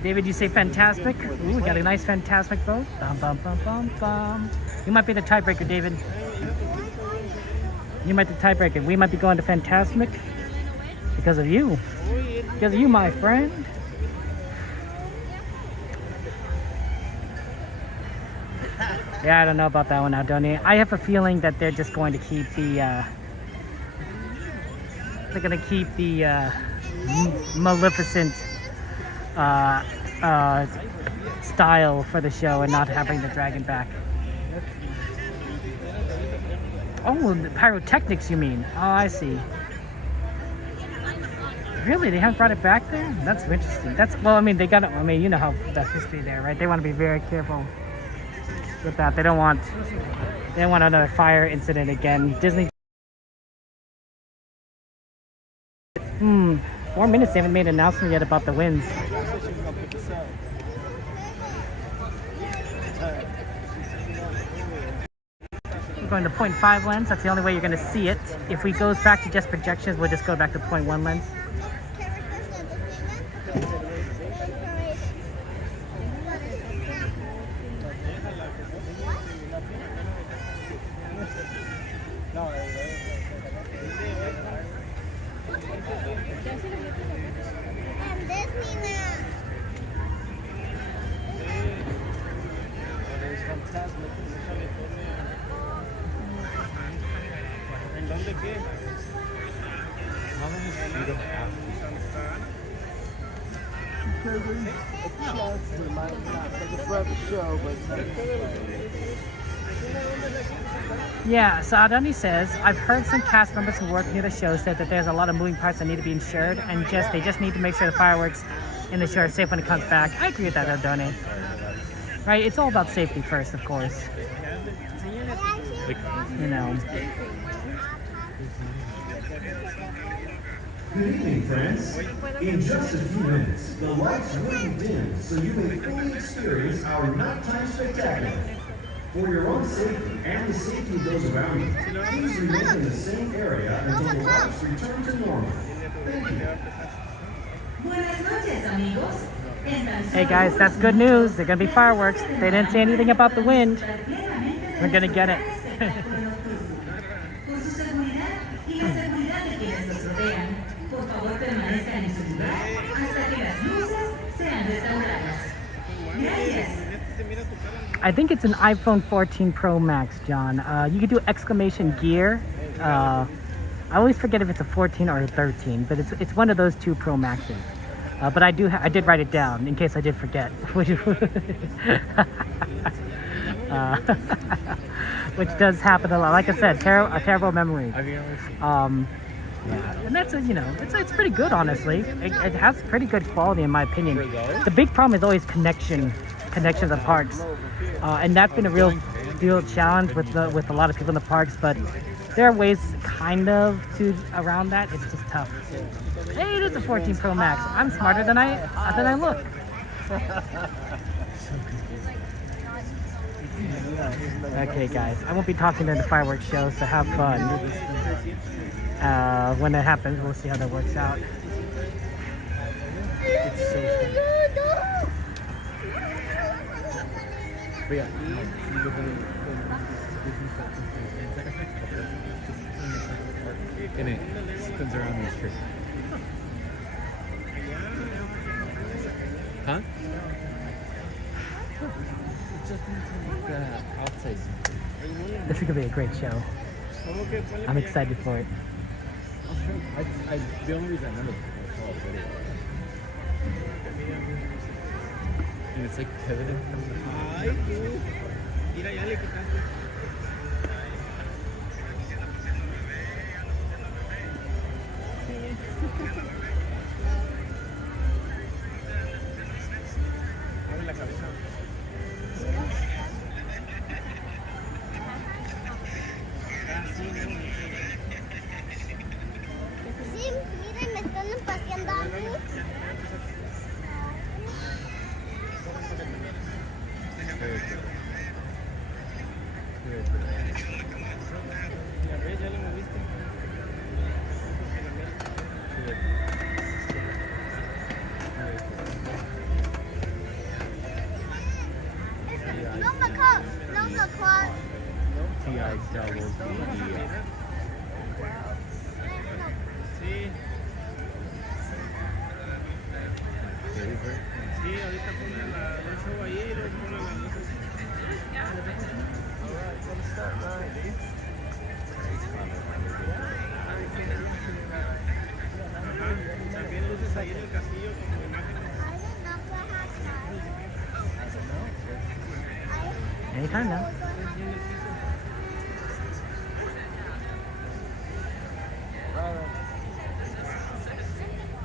David, you say Fantasmic? Ooh, we got a nice Fantasmic vote. Bum, bum, bum, bum, bum. You might be the tiebreaker, David. You might be the tiebreaker. We might be going to Fantasmic because of you. Because of you, my friend. Yeah, I don't know about that one now, Donnie. I have a feeling that they're just going to keep the Maleficent style for the show and not having the dragon back. Oh, the pyrotechnics, you mean? Oh, I see. Really? They haven't brought it back there? That's interesting. Well, I mean, they got it. I mean, you know how that's history there, right? They want to be very careful with that. They don't want another fire incident again. Disney. 4 minutes. They haven't made an announcement yet about the wins. We're going to 0.5 lens. That's the only way you're going to see it. If we goes back to just projections, we'll just go back to 0.1 lens. Yeah, so Adani says, I've heard some cast members who work near the show said that there's a lot of moving parts that need to be insured, and they just need to make sure the fireworks in the show are safe when it comes back. I agree with that, Adani. Right, it's all about safety first, of course. You know. Good evening, friends. In just a few minutes, the lights will dim so you may fully experience our nighttime spectacular. For your own safety and the safety of those around you, please remain in the same area until the lights return to normal. Thank you. Buenas noches, amigos. Hey guys, that's good news. They're gonna be fireworks. They didn't say anything about the wind. We're gonna get it. Por su seguridad y la seguridad de quienes los rodean, por favor permanezcan en su lugar hasta que las luces sean restauradas. Gracias. I think it's an iPhone 14 Pro Max, John. You could do exclamation gear. I always forget if it's a 14 or a 13, but it's one of those two Pro Maxes. But I did write it down in case I did forget, which does happen a lot. Like I said, a terrible memory. Yeah, and that's it's pretty good, honestly. It has pretty good quality in my opinion. The big problem is always connection to the parks, and that's been a real challenge with a lot of people in the parks. But there are ways kind of around that. It's just tough. Hey, it is a 14 Pro Max. I'm smarter than I look. Okay, guys, I won't be talking during the fireworks show, so have fun. When it happens, we'll see how that works out. And it spins around this tree. Huh? It just needs to outside. This is gonna be a great show. I'm excited for it. The only reason I remember this is and it's like pivoted from the Anytime now.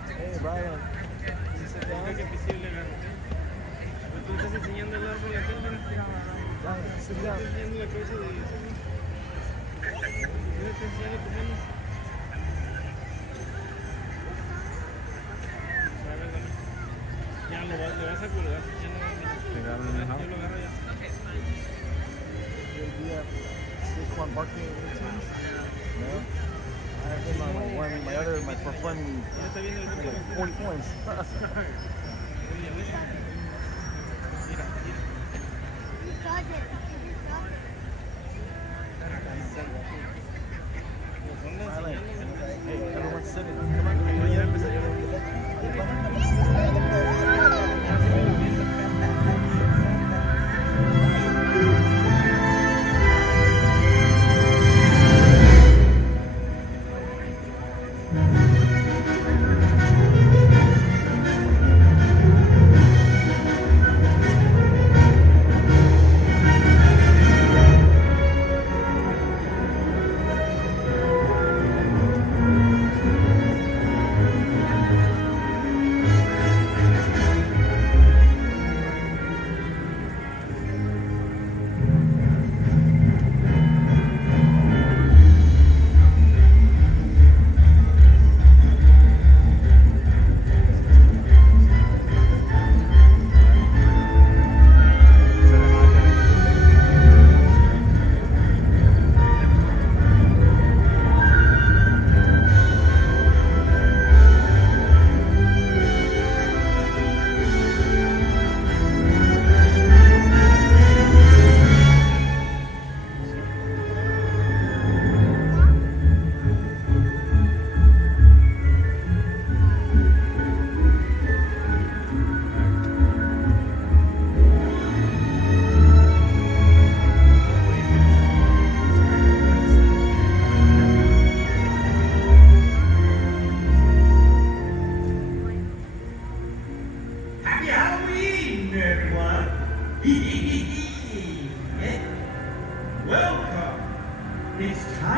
Hey, Brian. Sit down. Marketing routines? No? I have him on my for fun 40 points. Hey, everyone's sitting. Come on.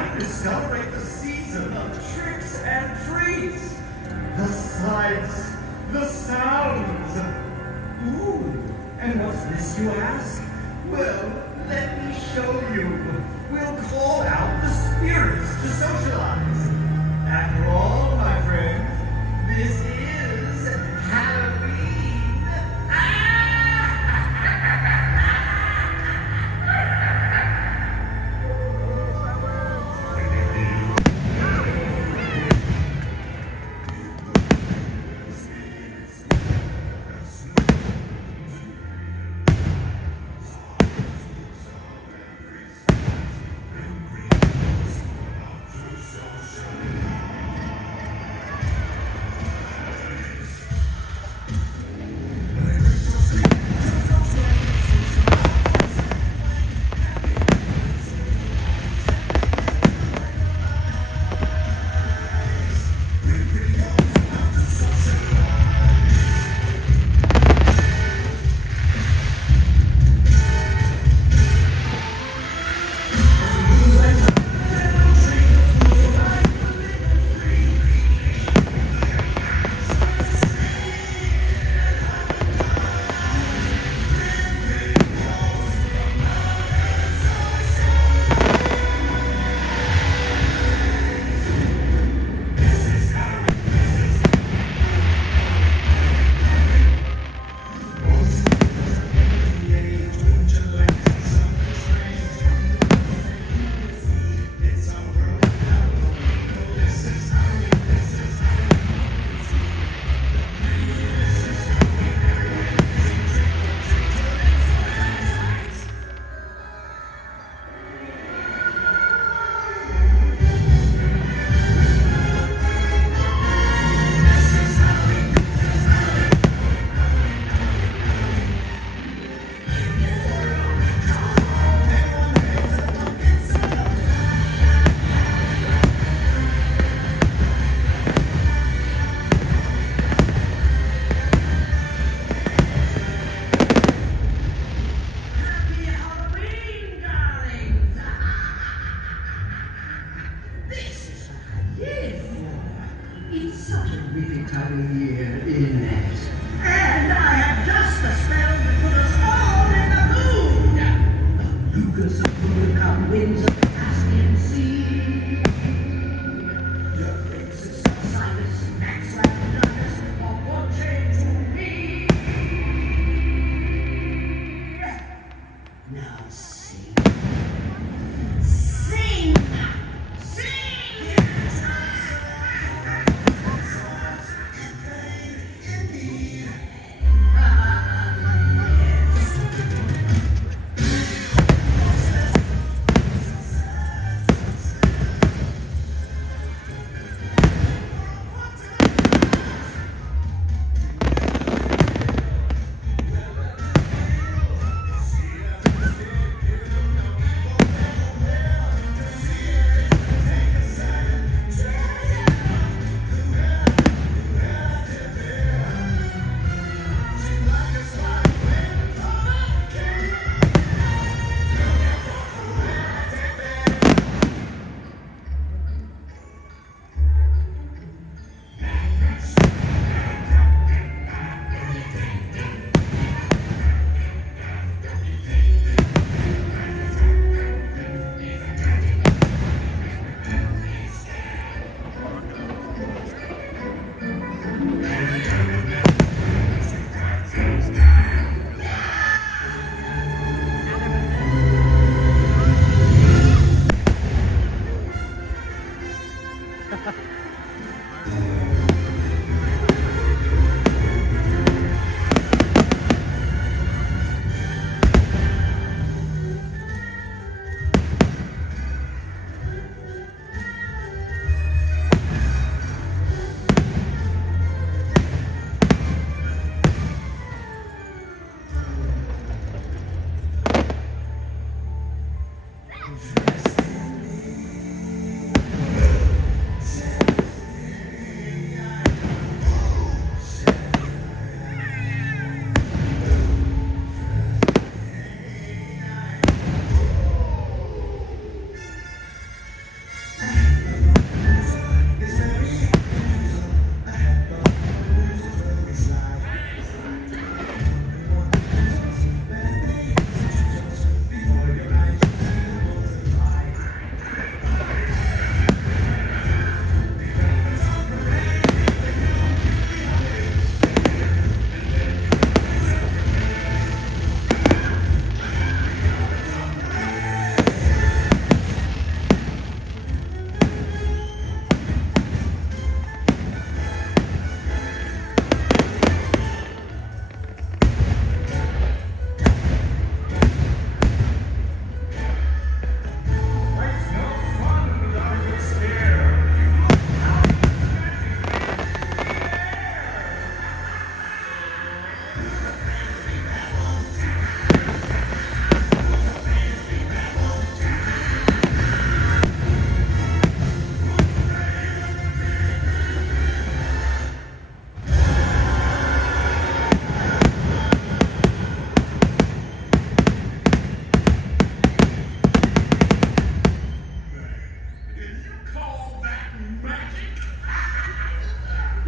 time to celebrate the season of tricks and treats. The sights, the sounds. Ooh, and what's this, you ask? Well, let me show you. We'll call out the spirits to socialize. After all, my friend, this is Halloween.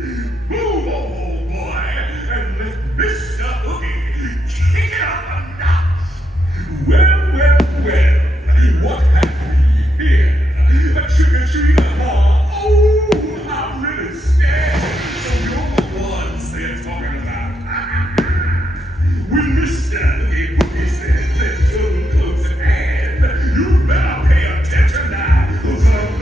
Move, old boy, and let Mr. Oogie kick it up a notch. Well, what have we here? A trick-or-treater, huh? Oh, I'm really scared. So you're the ones they're talking about. When Mr. Oogie says let's go close at hand, you better pay attention now, 'cause I'm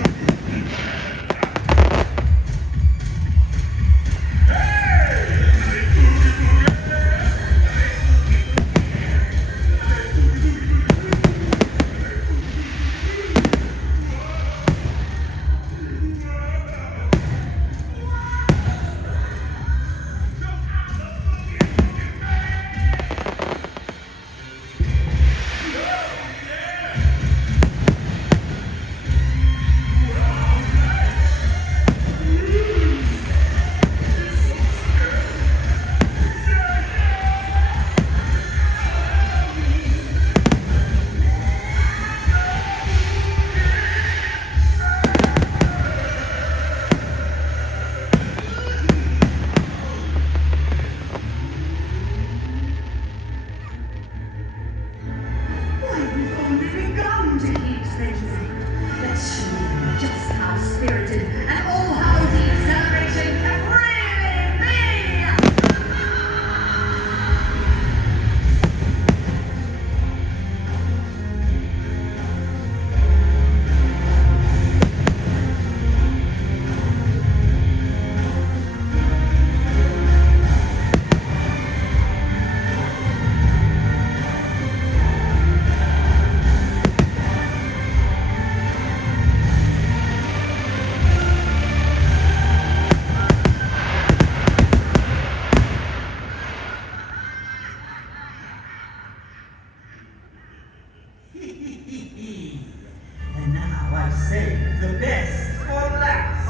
And now I've saved the best for last.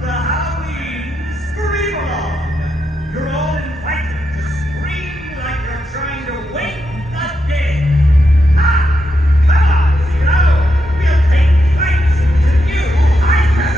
The Halloween Scream Along. You're all invited to scream like you're trying to wake the dead. Ha! Come on, Zero. We'll take flights to new heights.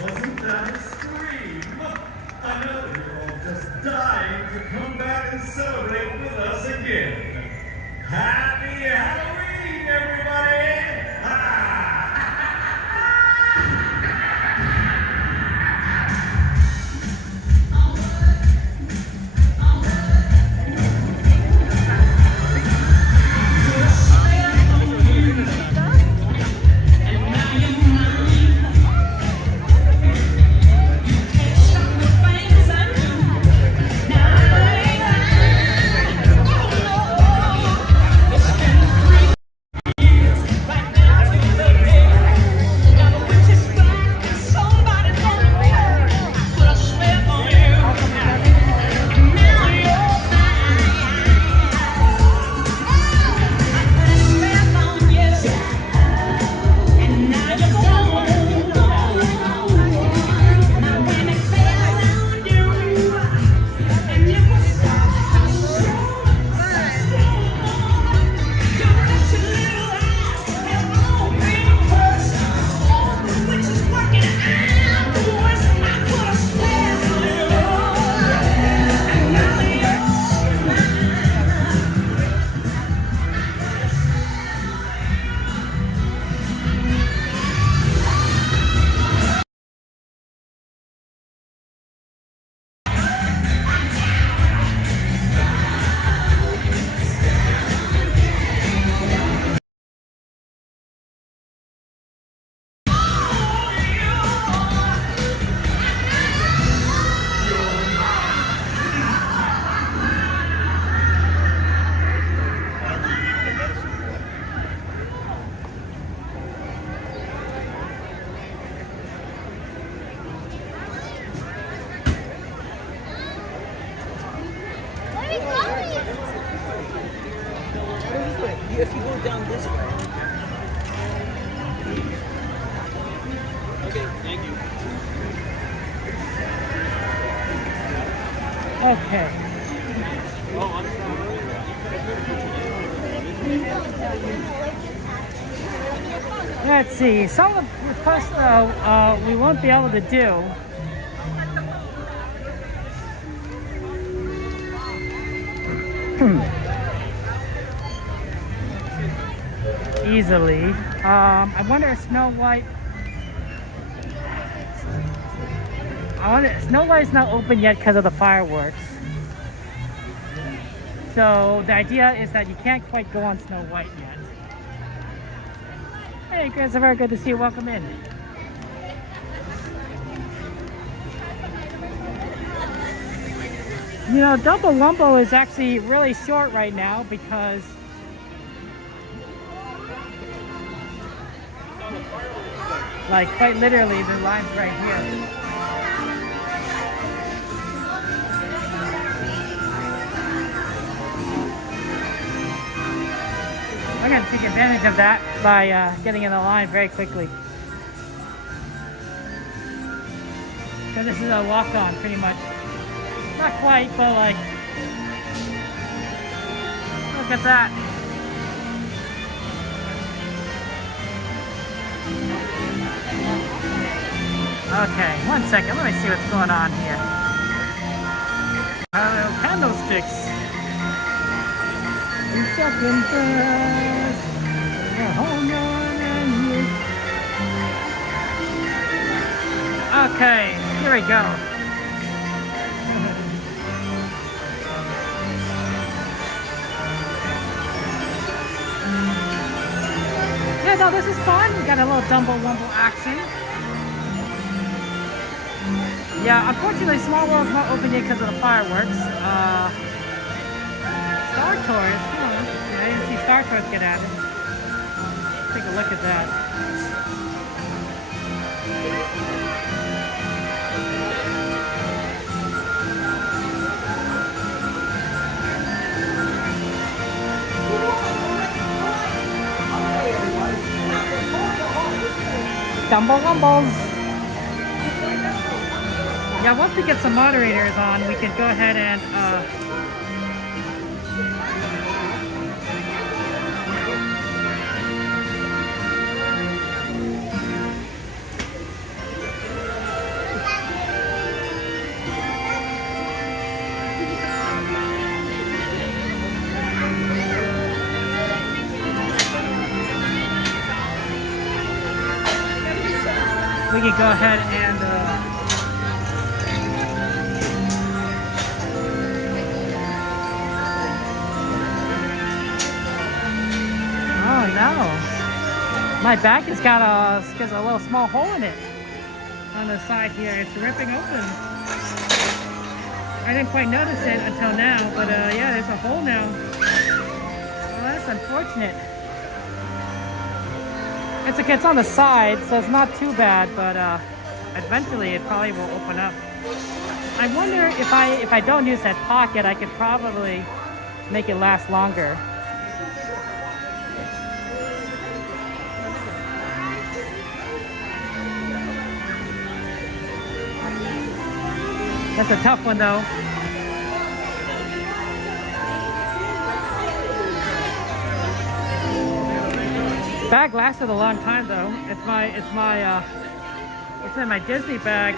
Wasn't that a scream? I know you're all just dying to come back and celebrate with us again. Happy Halloween, everybody! Now if you go down this way. Okay, thank you. Okay. Let's see. Some of the requests though we won't be able to do. Easily. I wonder if Snow White. Snow White's not open yet because of the fireworks. So the idea is that you can't quite go on Snow White yet. Hey Christopher, good to see you. Welcome in. You know, Dumbo Wumbo is actually really short right now because like quite literally the line's right here. I'm going to take advantage of that by getting in the line very quickly. So this is a walk-on pretty much. Not quite, but like, look at that. Okay, 1 second, let me see what's going on here. Candlesticks. Second best, a home run and you. Okay, here we go. Yeah, no, this is fun. We got a little Dumbo Wumbo action. Yeah, unfortunately, Small World's not open yet because of the fireworks. Star Tours, I didn't see Star Tours get added. Take a look at that. Dumbo Wumbos. Yeah, once we get some moderators on, we can go ahead and we can go ahead and oh no, my back has got a little small hole in it on the side here. It's ripping open. I didn't quite notice it until now, but yeah, there's a hole now. Well, that's unfortunate. It's okay, it's on the side, so it's not too bad, but eventually it probably will open up. I wonder if I don't use that pocket, I could probably make it last longer. That's a tough one though. Bag lasted a long time though. It's in my Disney bag.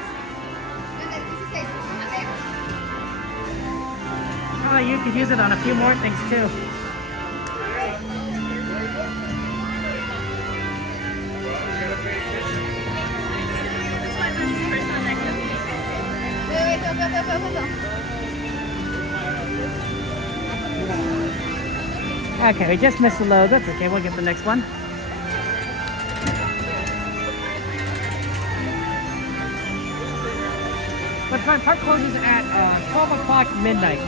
Oh, you could use it on a few more things too. Okay, we just missed the load. That's okay, we'll get the next one. But my park closes at 12 o'clock midnight.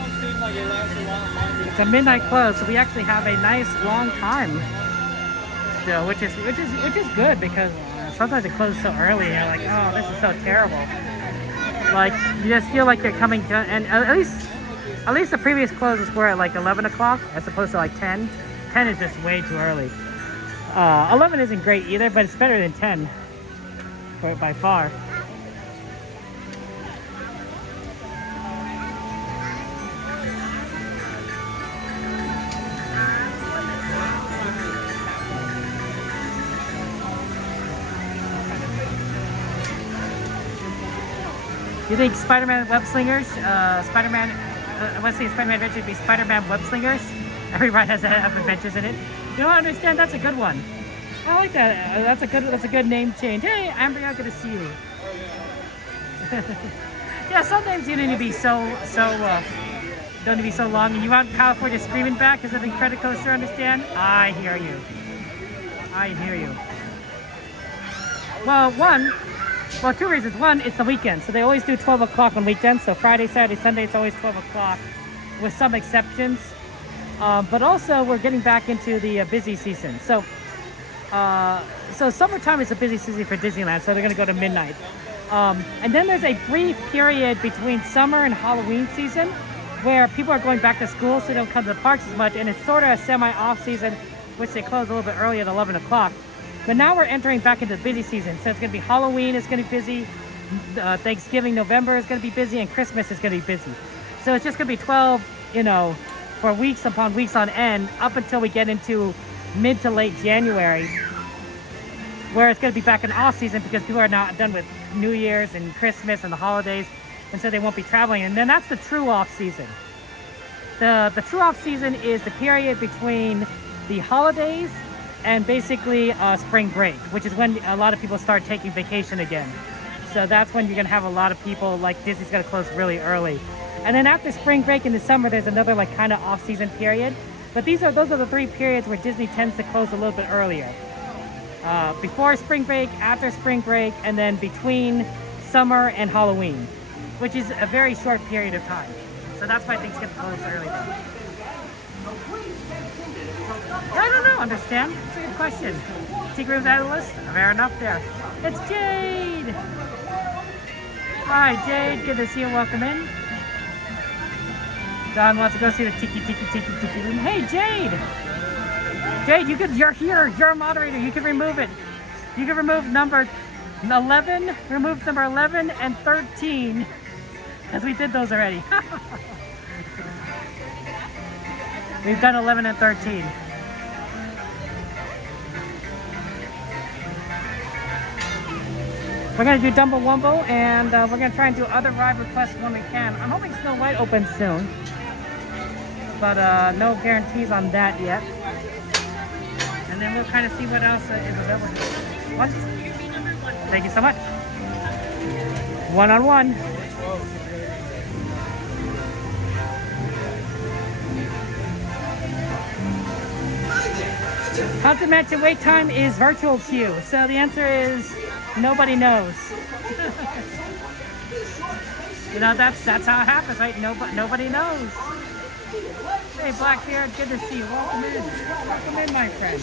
It's a midnight close, so we actually have a nice long time still, which is good because sometimes it closes so early and you're like, oh, this is so terrible. Like you just feel like you're coming to, and at least the previous closes were at like 11 o'clock as opposed to like 10. 10 is just way too early. 11 isn't great either, but it's better than 10 by far. You think Spider-Man web slingers, Spider-Man Adventure would be Spider-Man web slingers? Every ride has to have adventures in it. You know, I understand. That's a good one. I like that. That's a good name change. Hey, Ambria, good to see you. Yeah, sometimes you don't need to be don't need to be so long. And you want California Screaming back because of the credit coaster? Understand? I hear you. I hear you. Well, two reasons. One, it's the weekend, so they always do 12 o'clock on weekends. So Friday, Saturday, Sunday, it's always 12 o'clock, with some exceptions. But also, we're getting back into the busy season. So summertime is a busy season for Disneyland, so they're going to go to midnight. And then there's a brief period between summer and Halloween season where people are going back to school, so they don't come to the parks as much, and it's sort of a semi-off season, which they close a little bit early at 11 o'clock. But now we're entering back into the busy season, so it's going to be Halloween is going to be busy, Thanksgiving, November is going to be busy, and Christmas is going to be busy. So it's just going to be 12, for weeks upon weeks on end, up until we get into mid to late January, where it's going to be back in off season because people are now done with New Year's and Christmas and the holidays, and so they won't be traveling. And then that's the true off season. The true off season is the period between the holidays and basically spring break, which is when a lot of people start taking vacation again. So that's when you're going to have a lot of people, like Disney's going to close really early. And then after spring break in the summer, there's another like kind of off-season period. But those are the three periods where Disney tends to close a little bit earlier. Before spring break, after spring break, and then between summer and Halloween, which is a very short period of time. So that's why things get closed early then. I don't know, understand? It's a good question. Secret was out of the list? Fair enough there. It's Jade! Hi, Jade. Good to see you. Welcome in. Don wants to go see the Tiki room. Hey, Jade! Jade, you're here. You're a moderator. You can remove it. You can remove number 11, remove number 11 and 13, because we did those already. We've done 11 and 13. We're going to do Dumbo Wumbo, and we're going to try and do other ride requests when we can. I'm hoping Snow White opens soon, but no guarantees on that yet. And then we'll kind of see what else is available. What? Thank you so much. One-on-one. Haunted Mansion wait time is virtual queue. So the answer is nobody knows. That's how it happens, right? Nobody knows. Hey, Blackbeard, good to see you. Welcome in. Welcome in, my friend.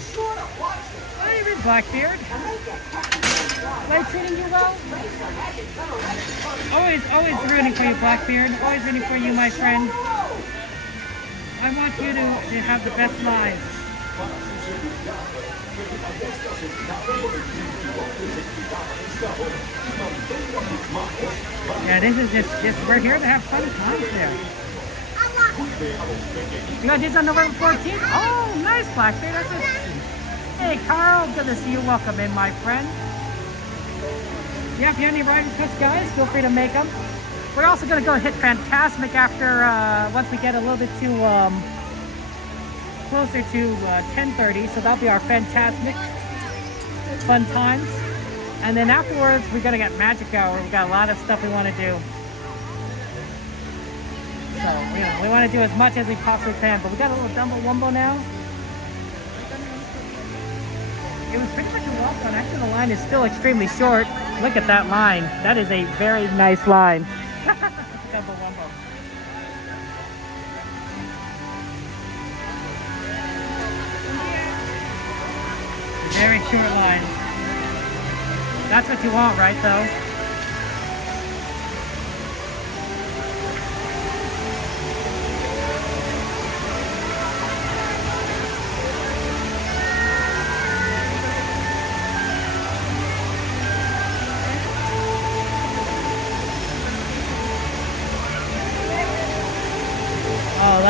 Hey, Blackbeard. Life treating you well? Always rooting for you, Blackbeard. Always rooting for you, my friend. I want you to have the best lives. Yeah, this is just we're here to have fun times there. You got this on November 14th? Oh, nice, Blackbeard. That's it. Hey, Carl, good to see you. Welcome in, my friend. Yeah, if you have any ride requests, guys, feel free to make them. We're also going to go hit Fantasmic after, once we get a little bit too, closer to 10:30, so that'll be our Fantasmic fun times. And then afterwards, we're going to get Magic Hour. We've got a lot of stuff we want to do. So, we want to do as much as we possibly can, but we got a little Dumbo Wumbo now. It was pretty much a walk on. Actually, the line is still extremely short. Look at that line. That is a very nice line. Dumbo Wumbo. Very short line. That's what you want, right, though?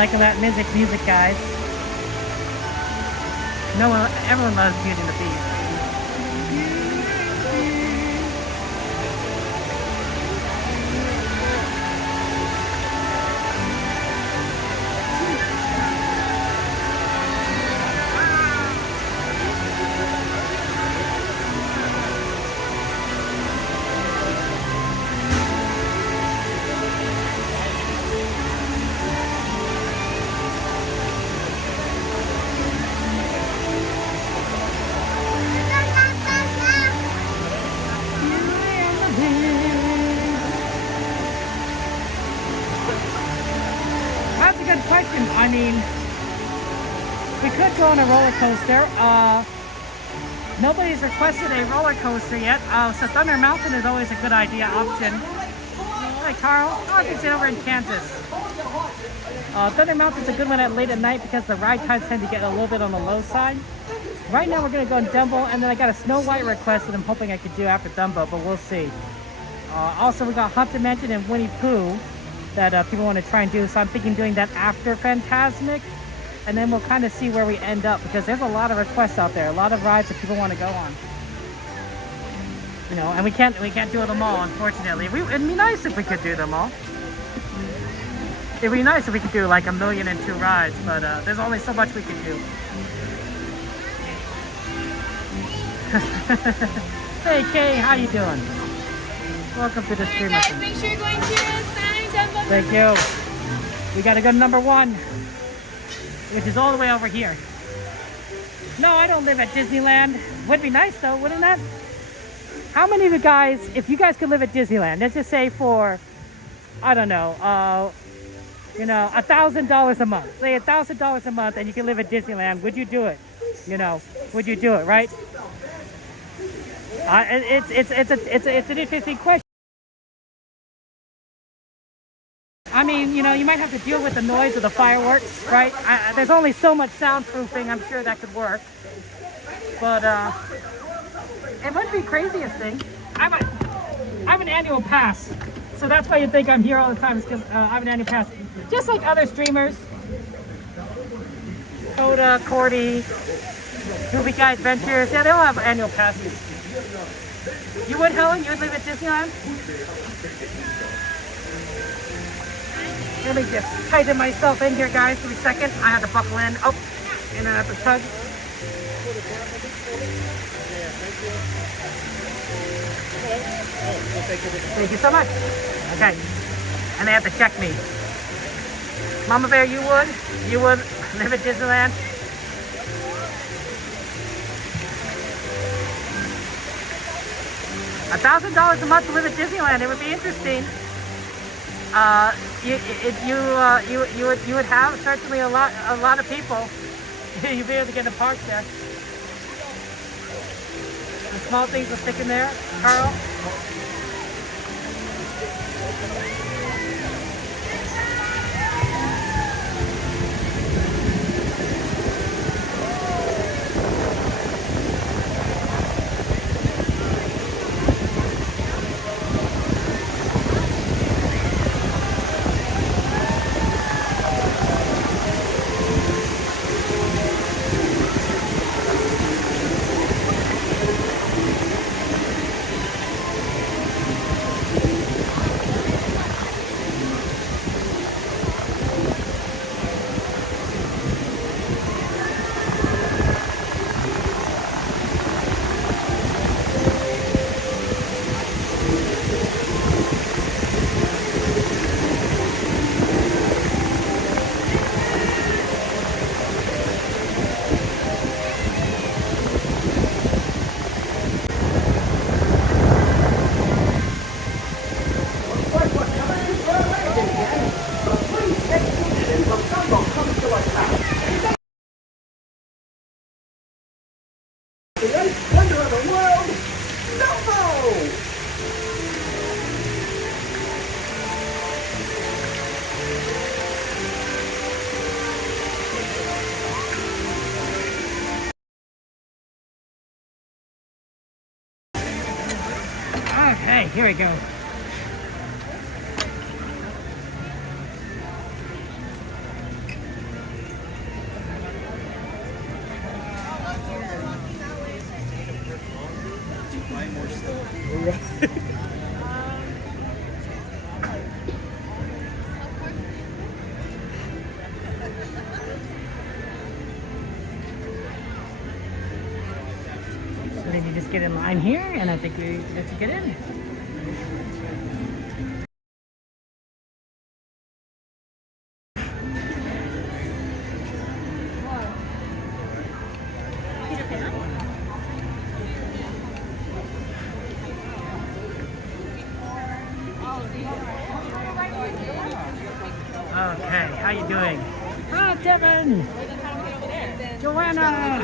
liking that music, guys? No one, everyone loves Beauty and the Beast. That's a good question. I mean, we could go on a roller coaster. Nobody's requested a roller coaster yet, so Thunder Mountain is always a good option. Hi, Carl. Oh, it's over in Kansas. Thunder Mountain's a good one at late at night because the ride times tend to get a little bit on the low side. Right now, we're going to go on Dumbo, and then I got a Snow White request that I'm hoping I could do after Dumbo, but we'll see. Also, we got Haunted Mansion and Winnie Pooh that people want to try and do, so I'm thinking doing that after Fantasmic, and then we'll kind of see where we end up, because there's a lot of requests out there, a lot of rides that people want to go on. You know, and we can't do them all, unfortunately. It'd be nice if we could do them all. It'd be nice if we could do like 1,000,002 rides, but there's only so much we can do. Hey Kay, how you doing? Welcome to the stream. Guys, make sure you're going to sign Dumbo. Thank you. We gotta go to number 1, which is all the way over here. No, I don't live at Disneyland. Would be nice though, wouldn't that? How many of you guys, if you guys could live at Disneyland, let's just say for, I don't know, you know, $1,000 a month. Say $1,000 a month, and you can live at Disneyland. Would you do it? You know, would you do it? Right? It's an interesting question. I mean, you know, you might have to deal with the noise of the fireworks, right? There's only so much soundproofing. I'm sure that could work, but it wouldn't be craziest thing. I have an annual pass, so that's why you think I'm here all the time. Is because I have an annual pass, just like other streamers. Coda, Cordy, Movie Guy Adventures. Yeah, they all have annual passes. You would, Helen? You would live at Disneyland? Let me just tighten myself in here, guys. Give me a second. I have to buckle in. Oh, and I have to tug. Thank you so much. Okay. And they have to check me. Mama Bear, you would? You would live at Disneyland? $1,000 a month to live at Disneyland. It would be interesting. You would have certainly a lot of people. You'd be able to get in the park there. The small things will stick in there, Carl. Okay, here we go. So then you just get in line here, and I think we let you get in. Okay, how you doing? Ah, Devin! Joanna!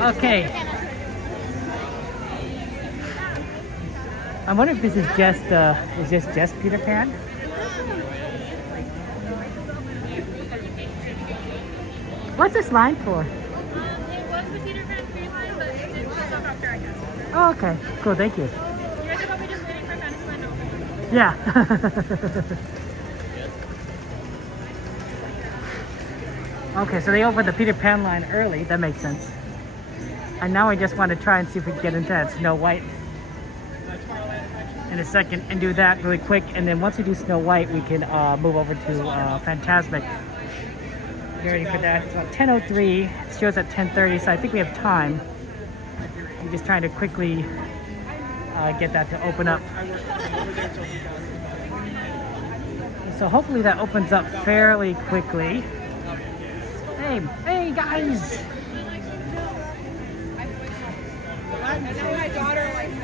Okay. I wonder if this is just Peter Pan? What's this line for? It was the Peter Pan free line, but it didn't close up after I guess. Oh, okay. Cool, thank you. You guys are probably just waiting for Fantasmic to open. Yeah. Okay, so they opened the Peter Pan line early. That makes sense. And now I just want to try and see if we can get into that Snow White in a second and do that really quick. And then once we do Snow White, we can move over to Fantasmic. You ready for that? It's about 10:03. It shows at 10:30, so I think we have time. I'm just trying to quickly get that to open up. So hopefully that opens up fairly quickly. Hey guys!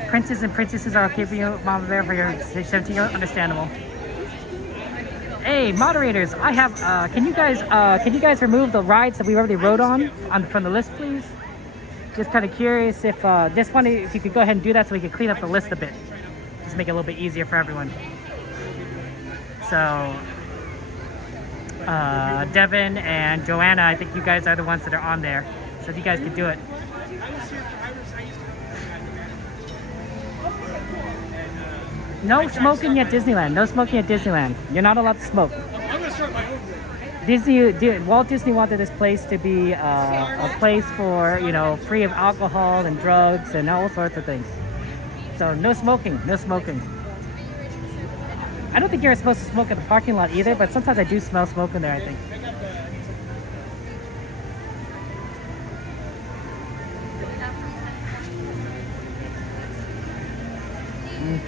Princes and princesses are okay for you, Mama Bear, for your 17-year-old? Understandable. Hey, moderators, I have, can you guys remove the rides that we already rode on from the list, please? Just kind of curious if, if you could go ahead and do that so we can clean up the list a bit. Just make it a little bit easier for everyone. So, Devin and Joanna, I think you guys are the ones that are on there. So if you guys could do it. No smoking at Disneyland. No smoking at Disneyland. You're not allowed to smoke. I'm gonna start my own. Walt Disney wanted this place to be a place for, free of alcohol and drugs and all sorts of things. So no smoking. No smoking. I don't think you're supposed to smoke in the parking lot either, but sometimes I do smell smoke in there, I think.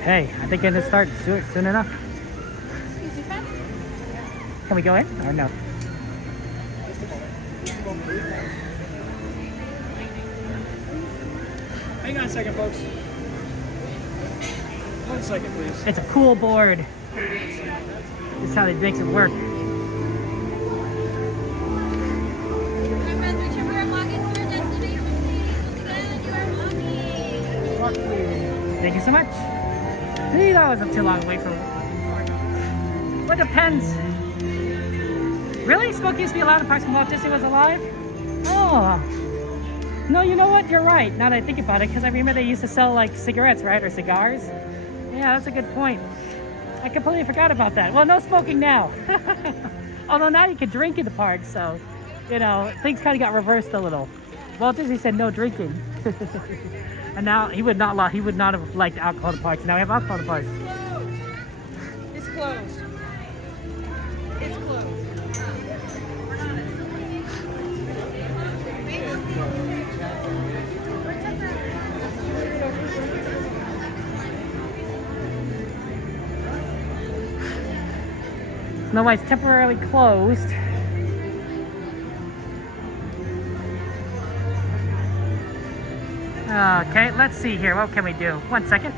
Okay, I think I'm gonna start soon enough. Can we go in or no? Hang on a second, folks. 1 second, please. It's a cool board. This is how it makes it work. Thank you so much. See, that wasn't too long away from. Well, it depends. Really? Smoke used to be allowed in parks when Walt Disney was alive? Oh. No, you know what? You're right. Now that I think about it, because I remember they used to sell like cigarettes, right? Or cigars. Yeah, that's a good point. I completely forgot about that. Well, no smoking now. Although now you can drink in the park, so, things kind of got reversed a little. Walt Disney said no drinking. And now he would not have liked alcohol in the parks. Now we have alcohol in the parks. It's closed. It's closed. Snow White's temporarily closed. Okay, let's see here. What can we do? 1 second.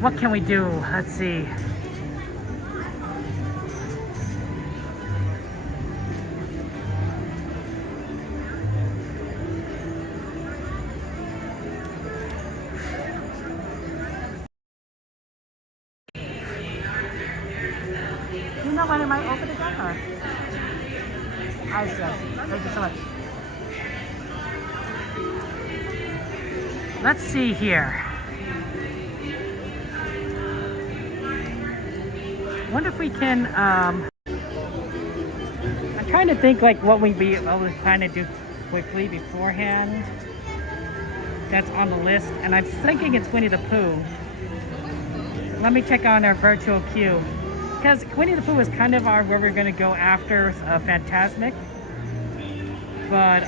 What can we do? Let's see. Do you know when it might open again, or? I see. Thank you so much. Let's see here. Wonder if we can, I'm trying to think like what we'd be able to kind of do quickly beforehand. That's on the list, and I'm thinking it's Winnie the Pooh. Let me check on our virtual queue. Because Winnie the Pooh is kind of where we're going to go after Fantasmic. But,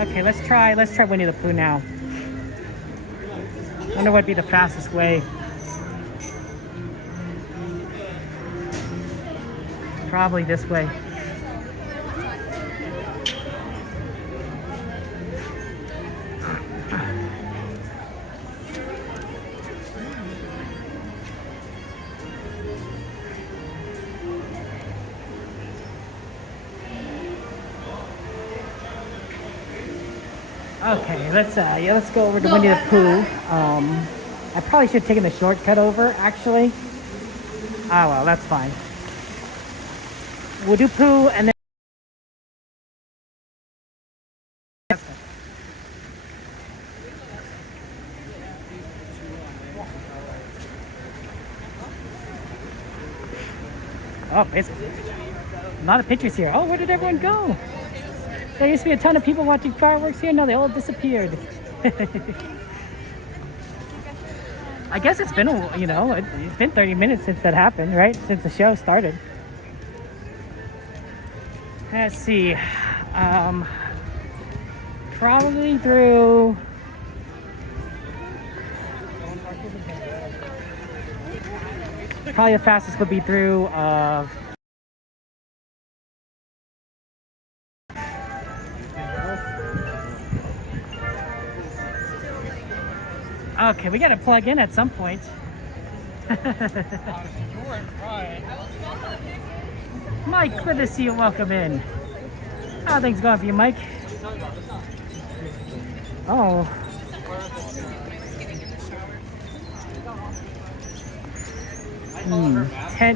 okay, let's try Winnie the Pooh now. I wonder what would be the fastest way. Probably this way. Okay, let's go over to Winnie the Pooh. I probably should have taken the shortcut over, actually. Ah, well, that's fine. We'll do Pooh and then. Oh, it's a lot of pictures here. Oh, where did everyone go? There used to be a ton of people watching fireworks here. No, they all disappeared. I guess it's been, it's been 30 minutes since that happened, right? Since the show started. Let's see. Probably through... Probably the fastest would be through... Okay, we gotta plug in at some point. Mike, good to see you. Welcome in. How are things going for you, Mike? Oh.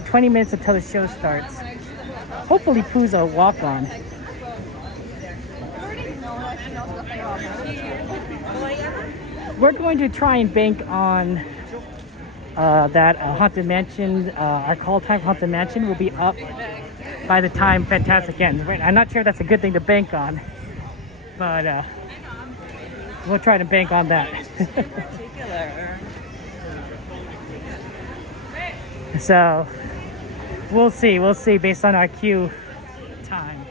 20 minutes until the show starts. Hopefully Pooh's a walk-on. We're going to try and bank on that Haunted Mansion. Our call time for Haunted Mansion will be up by the time Fantasmic ends. I'm not sure if that's a good thing to bank on, but we'll try to bank on that. So we'll see based on our queue time.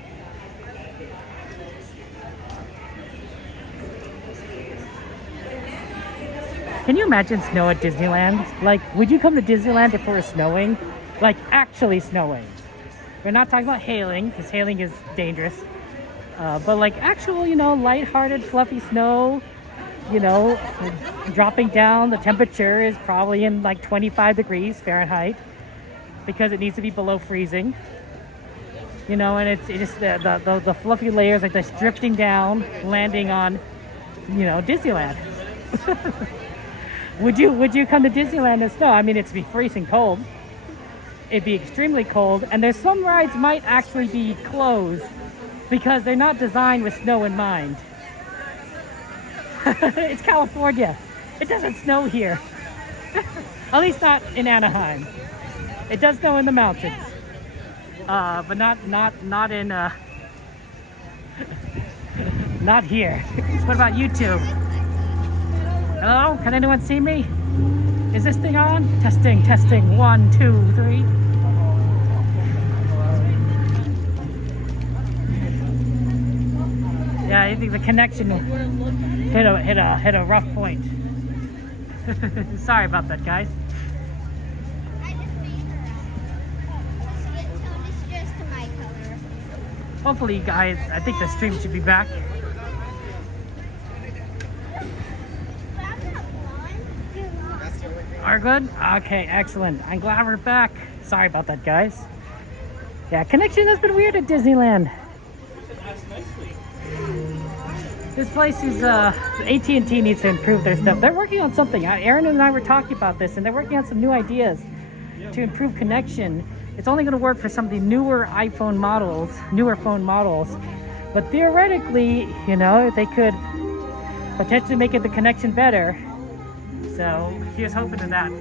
Can you imagine snow at Disneyland? Like, would you come to Disneyland if it were snowing? Like, actually snowing. We're not talking about hailing, because hailing is dangerous. But like actual, lighthearted, fluffy snow, dropping down. The temperature is probably in like 25 degrees Fahrenheit because it needs to be below freezing. And it's just the fluffy layers like this drifting down, landing on, Disneyland. Would you come to Disneyland in snow? I mean, it'd be freezing cold. It'd be extremely cold, and there's some rides might actually be closed because they're not designed with snow in mind. It's California. It doesn't snow here. At least not in Anaheim. It does snow in the mountains, but not in not here. What about you two? Hello? Can anyone see me? Is this thing on? Testing, testing. 1, 2, 3. Yeah, I think the connection hit a rough point. Sorry about that, guys. Hopefully, you guys, I think the stream should be back. Are good? Okay, excellent. I'm glad we're back. Sorry about that, guys. Yeah, connection has been weird at Disneyland. This place is, AT&T needs to improve their stuff. They're working on something. Aaron and I were talking about this, and they're working on some new ideas to improve connection. It's only going to work for some of the newer phone models. But theoretically, if they could potentially making the connection better. So here's hoping to that.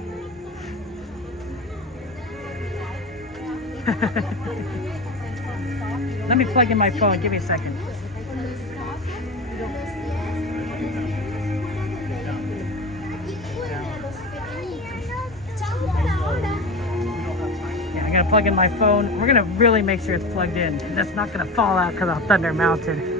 Let me plug in my phone. Give me a second. Yeah, I'm gonna plug in my phone. We're gonna really make sure it's plugged in. That's not gonna fall out because of Thunder Mountain.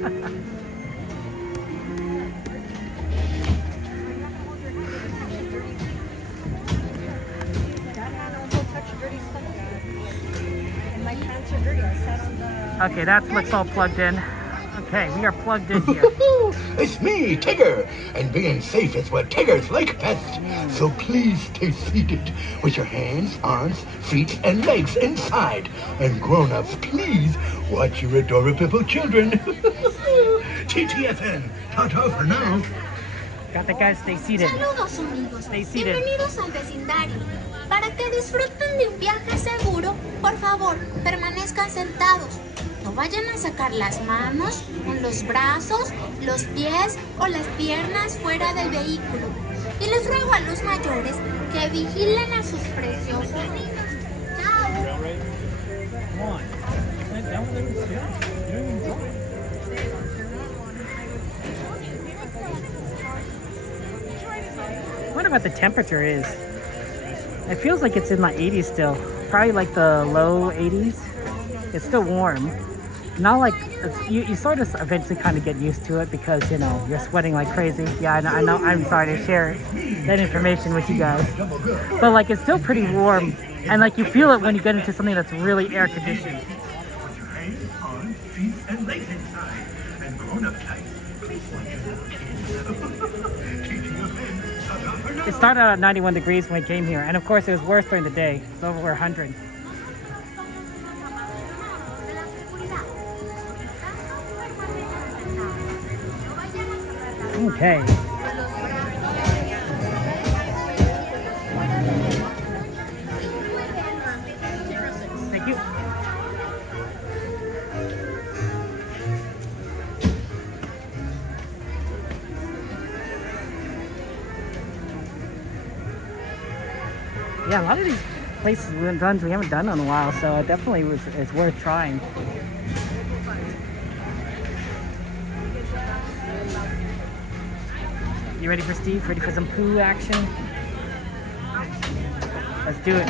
Okay, that looks all plugged in. Okay, we are plugged in here. It's me, Tigger, and being safe is what Tiggers like best. So please stay seated with your hands, arms, feet, and legs inside. And grown-ups, please watch your adorable children. TTFN, ta-ta for now. Got the guys, stay seated. Saludos amigos, Stay seated. bienvenidos al vecindario. Para que disfruten de un viaje seguro, por favor, permanezcan sentados. No vayan a sacar las manos, o los brazos, los pies o las piernas fuera del vehículo. Y les ruego a los mayores que vigilen a sus preciosos niños. ¡Chao! I wonder what the temperature is. It feels like it's in the 80s still. Probably like the low 80s. It's still warm. Not like, you sort of eventually kind of get used to it because, you know, you're sweating like crazy. Yeah, I know, I'm sorry to share that information with you guys. But like, it's still pretty warm. And like, you feel it when you get into something that's really air conditioned. It started out at 91 degrees when we came here. And of course, it was worse during the day. It's over 100. Okay. Thank you. Yeah, a lot of these places we haven't done in a while, so it definitely is worth trying. You ready for Steve? Ready for some Pooh action? Let's do it.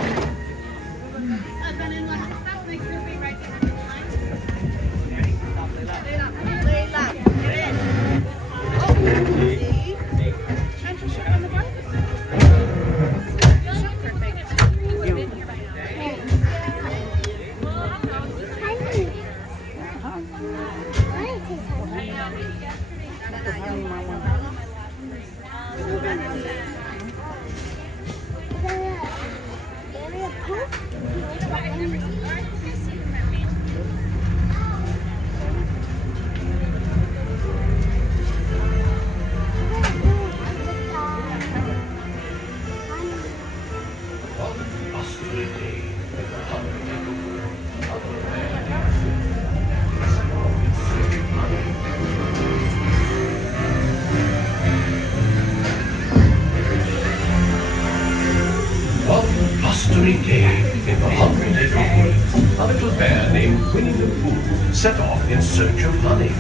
In the 100-acre woods, a little bear named Winnie the Pooh set off in search of honey.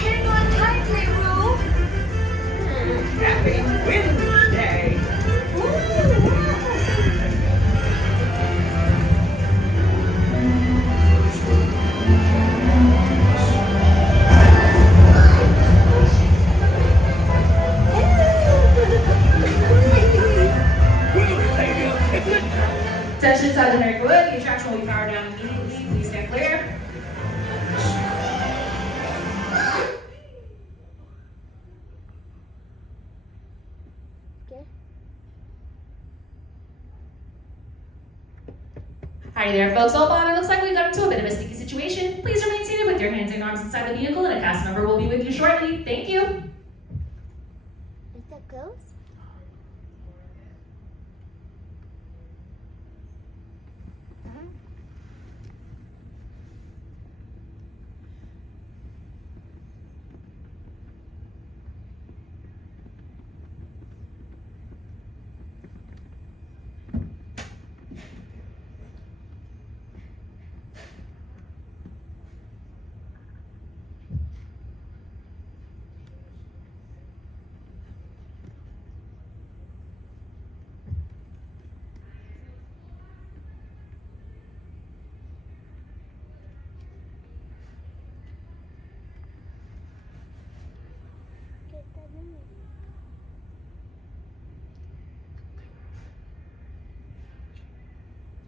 Hang on tightly, Roo. Happy Wednesday! Attention inside the Henry Wood, the attraction will be powered down immediately. Please stand clear. Hi there, folks. All aboard. It looks like we got into a bit of a sticky situation. Please remain seated with your hands and arms inside the vehicle, and a cast member will be with you shortly. Thank you. Is that close?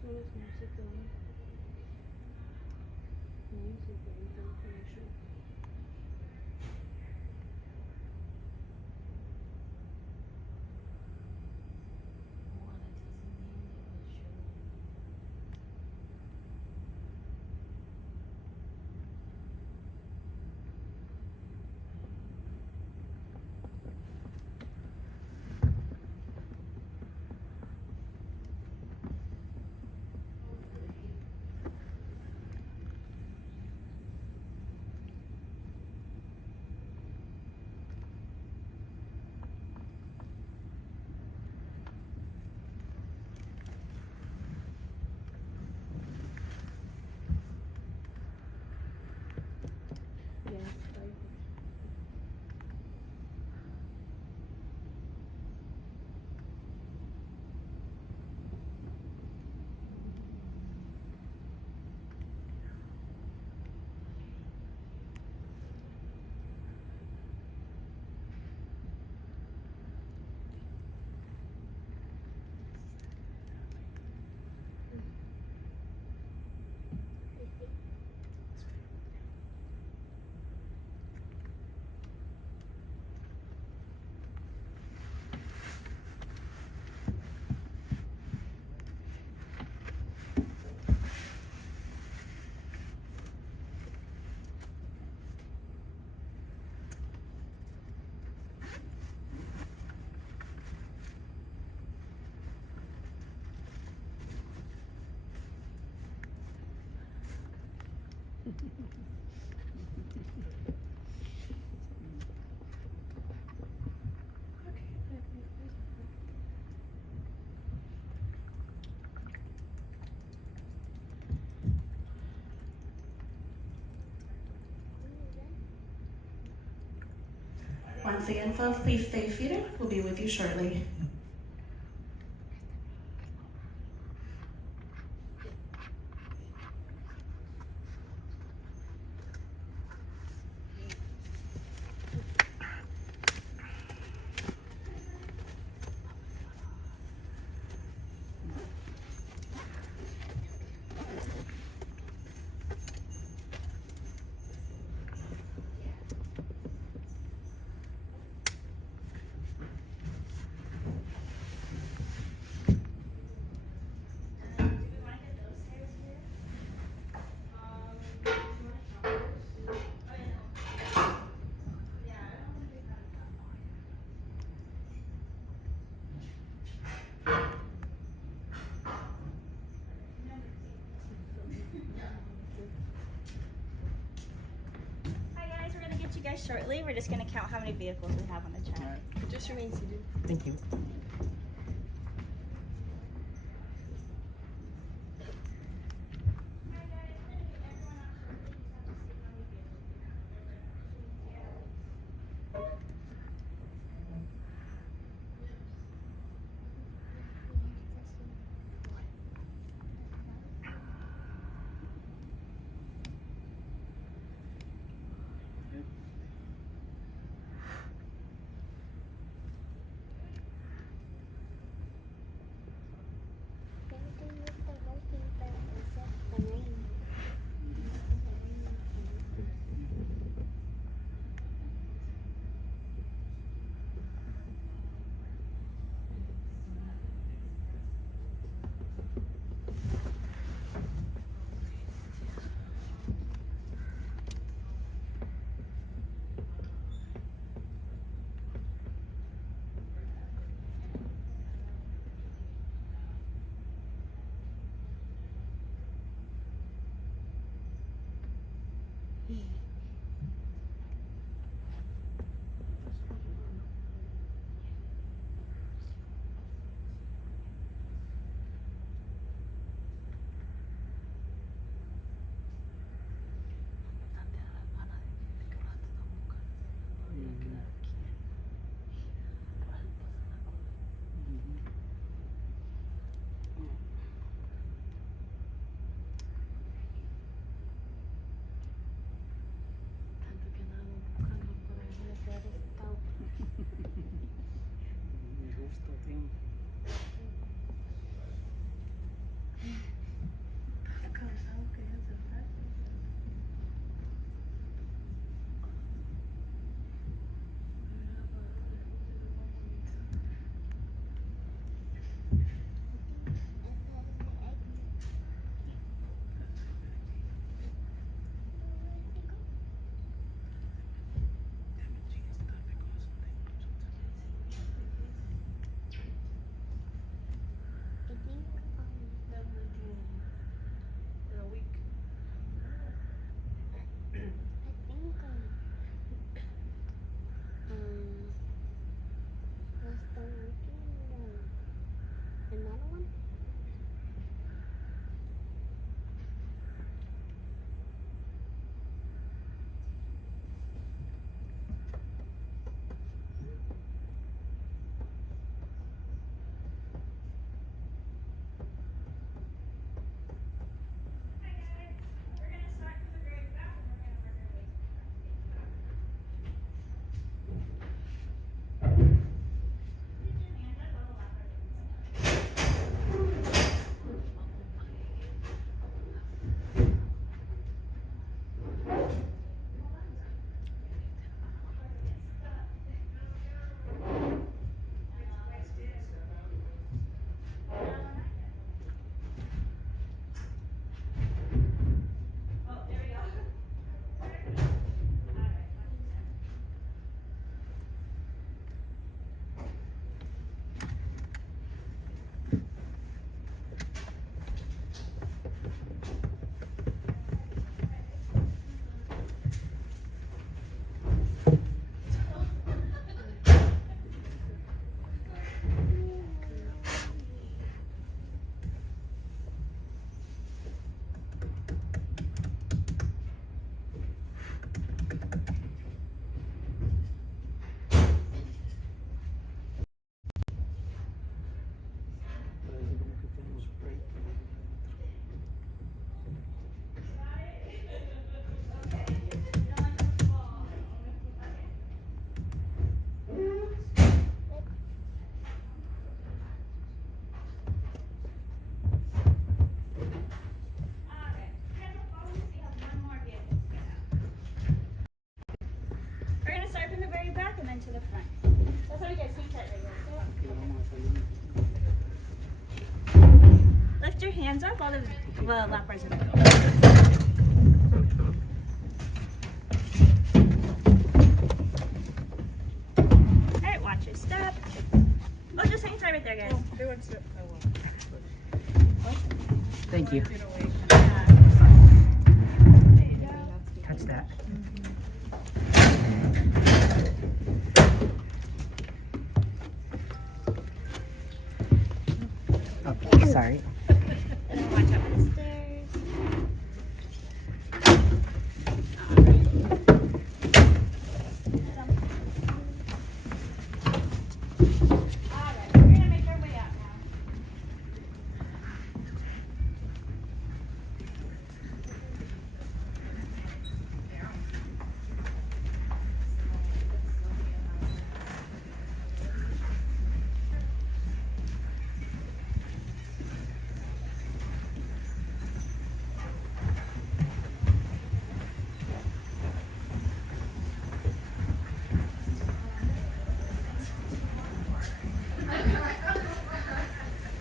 Pones música, música, information. Once again, folks, please stay seated. We'll be with you shortly. Shortly, we're just going to count how many vehicles we have on the track. Just remain seated. Thank you. then to the front. That's how we get sweet tight right there. Lift your hands up while the lap bars are going. Alright, watch your step. Oh, just hang tight right there, guys. Thank you. Touch that. Okay, sorry. And then watch out for the stairs. Alright, we're gonna make our way out now.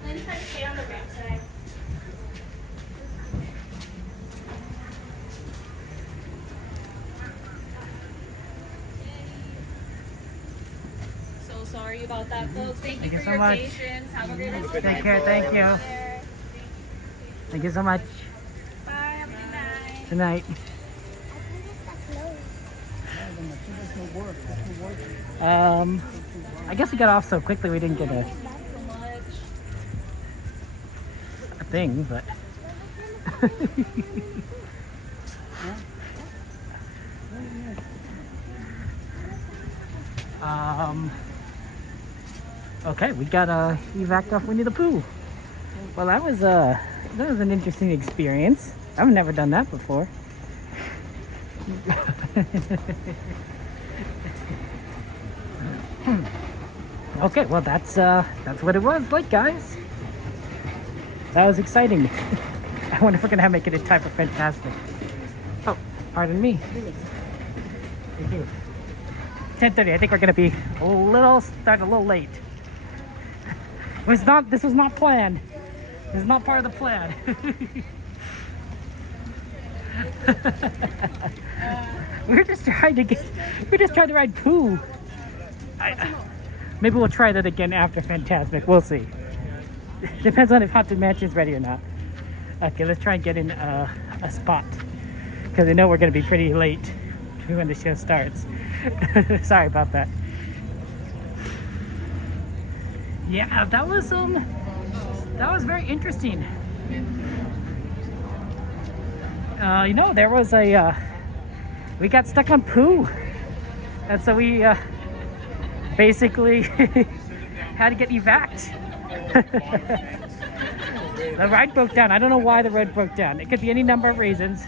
Then try to stay on the right side. So sorry about that, folks. Thank you Thank you for so your much. patience. Have a great rest of Take your night. care, thank you. Thank you so much. Bye, have a good night. Good night. I guess we got off so quickly we didn't get a thing, but okay, we got evac off Winnie the Pooh. Well, that was an interesting experience. I've never done that before. Okay, well that's what it was like, guys. That was exciting. I wonder if we're gonna make it a type of Fantasmic. Oh, pardon me. Thank you. 10:30. I think we're gonna be start a little late. This was not planned. This is not part of the plan. We're just trying to ride Pooh. Maybe we'll try that again after Fantasmic. We'll see. Depends on if Haunted Mansion's ready or not. Okay, let's try and get in a spot, because I know we're going to be pretty late when the show starts. Sorry about that. Yeah, that was very interesting. There was we got stuck on Pooh, and so we basically had to get evac'd. The ride broke down. I don't know why the ride broke down. It could be any number of reasons.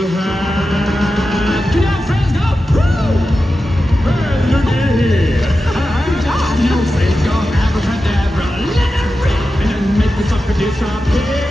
Get out, friends, go! Woo! Hey, looky here. Good job. No, friends, go abracadabra. Let it rip. And then make the sucker disappear.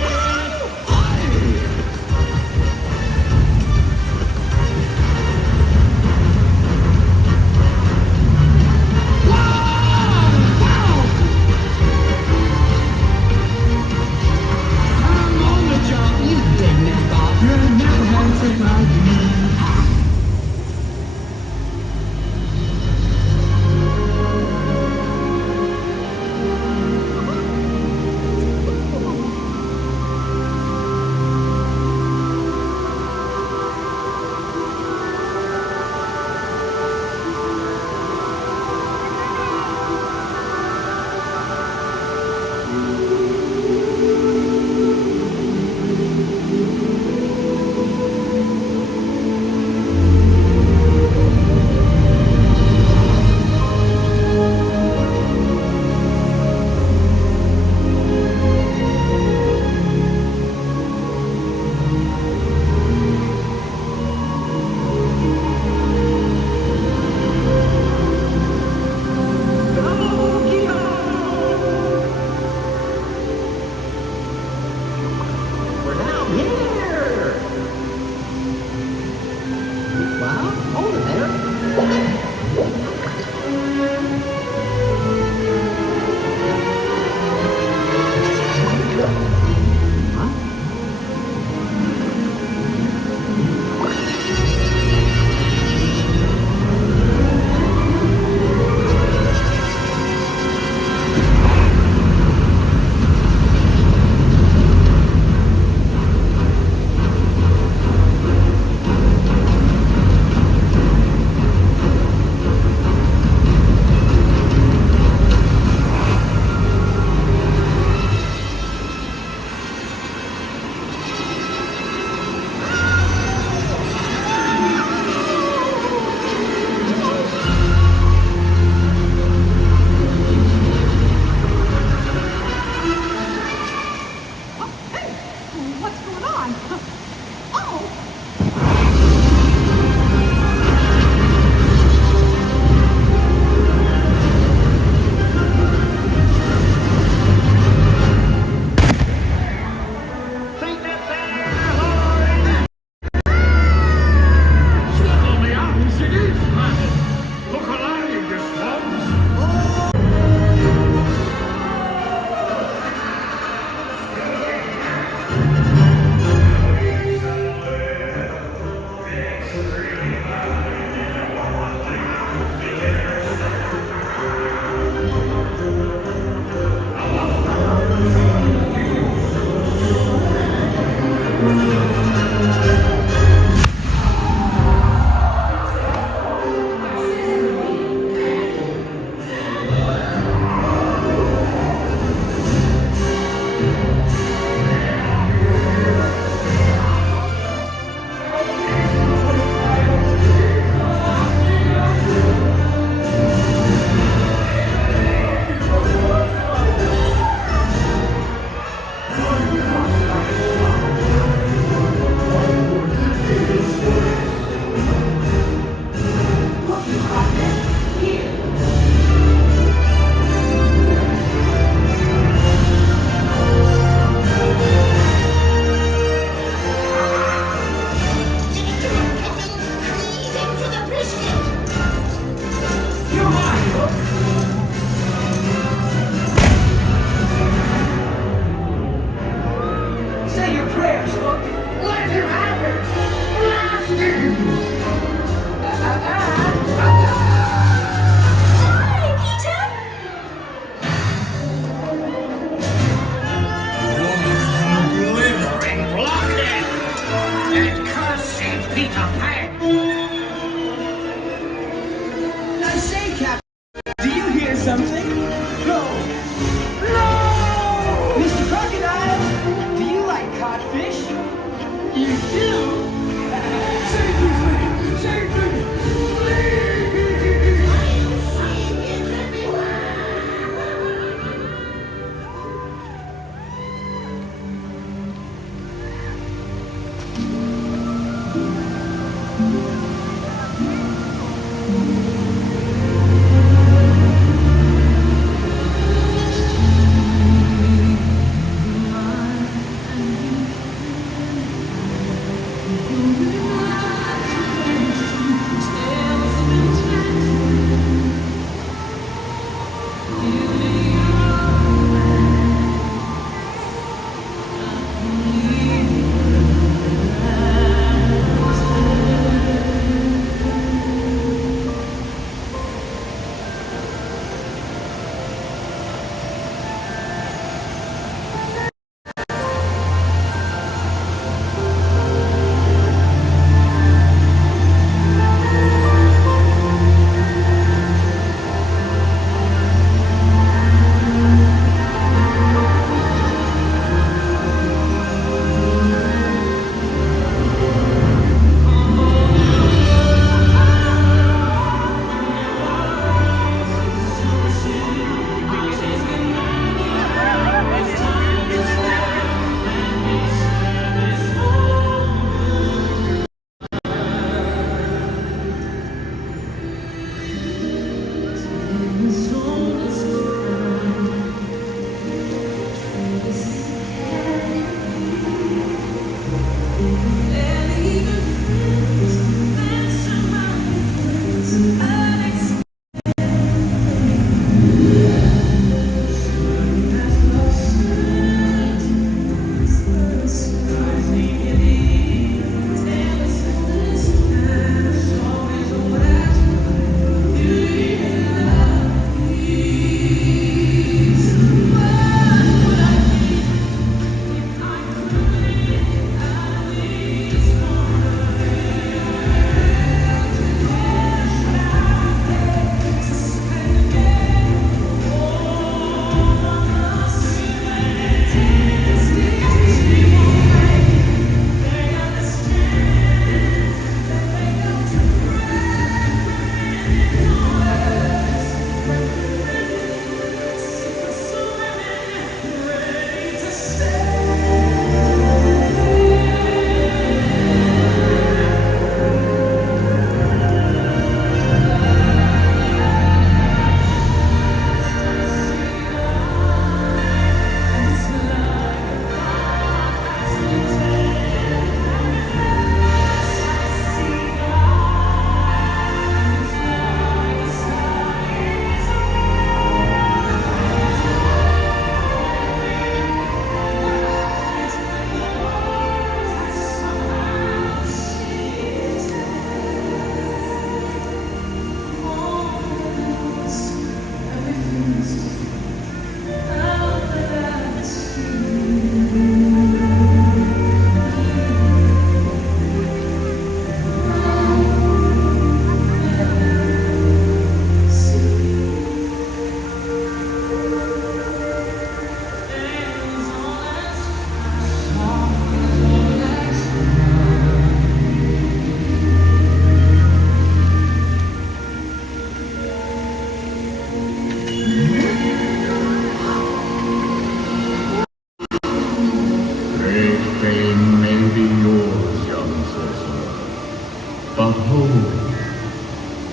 Behold,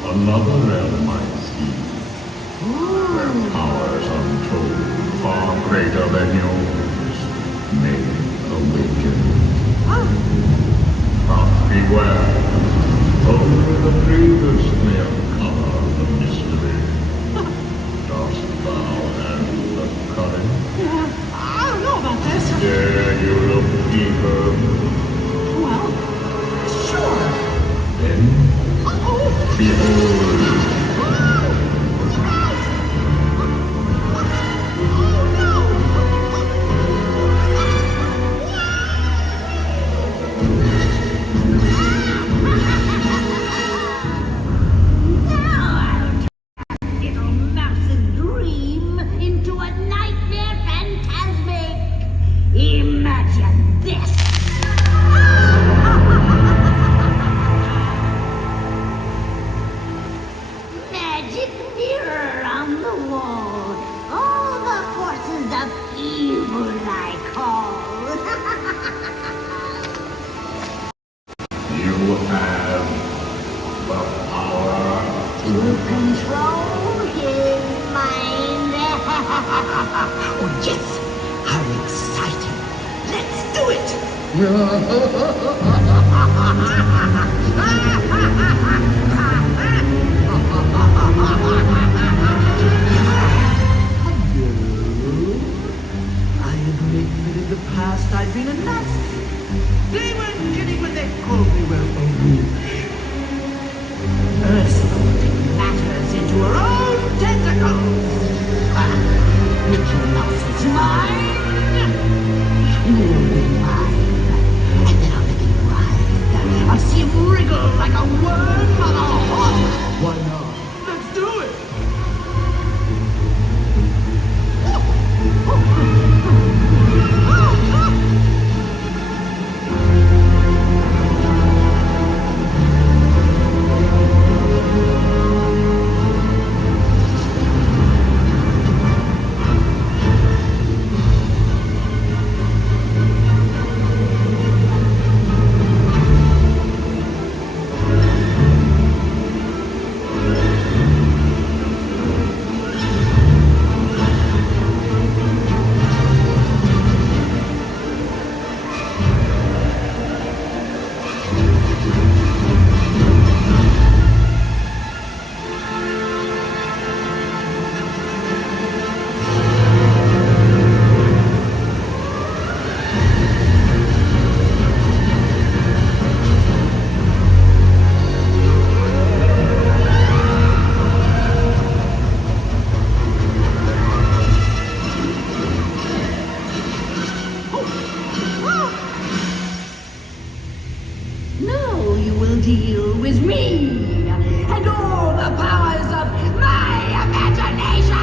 another realm I see, where powers untold, far greater than yours, may awaken. But beware, only the bravest may uncover the mystery. Dost thou handle the current? I don't know about this. Dare you look deeper? Well, sure. Then, behold. Little mouse's dream into a nightmare Fantasmic. Imagine this. Magic mirror on the wall. All the forces of evil I call. You have the power To control his mind. Oh, yes! How exciting! Let's do it! I admit that in the past I've been a nasty. They weren't kidding when they called me, well, a witch. Ursula matters into her own tentacles. Mickey Mouse is mine. You'll be mine. And then I'll make him writhe. I'll see him wriggle like a worm on a hook. Why not? Let's do it. Now you will deal with me and all the powers of my imagination.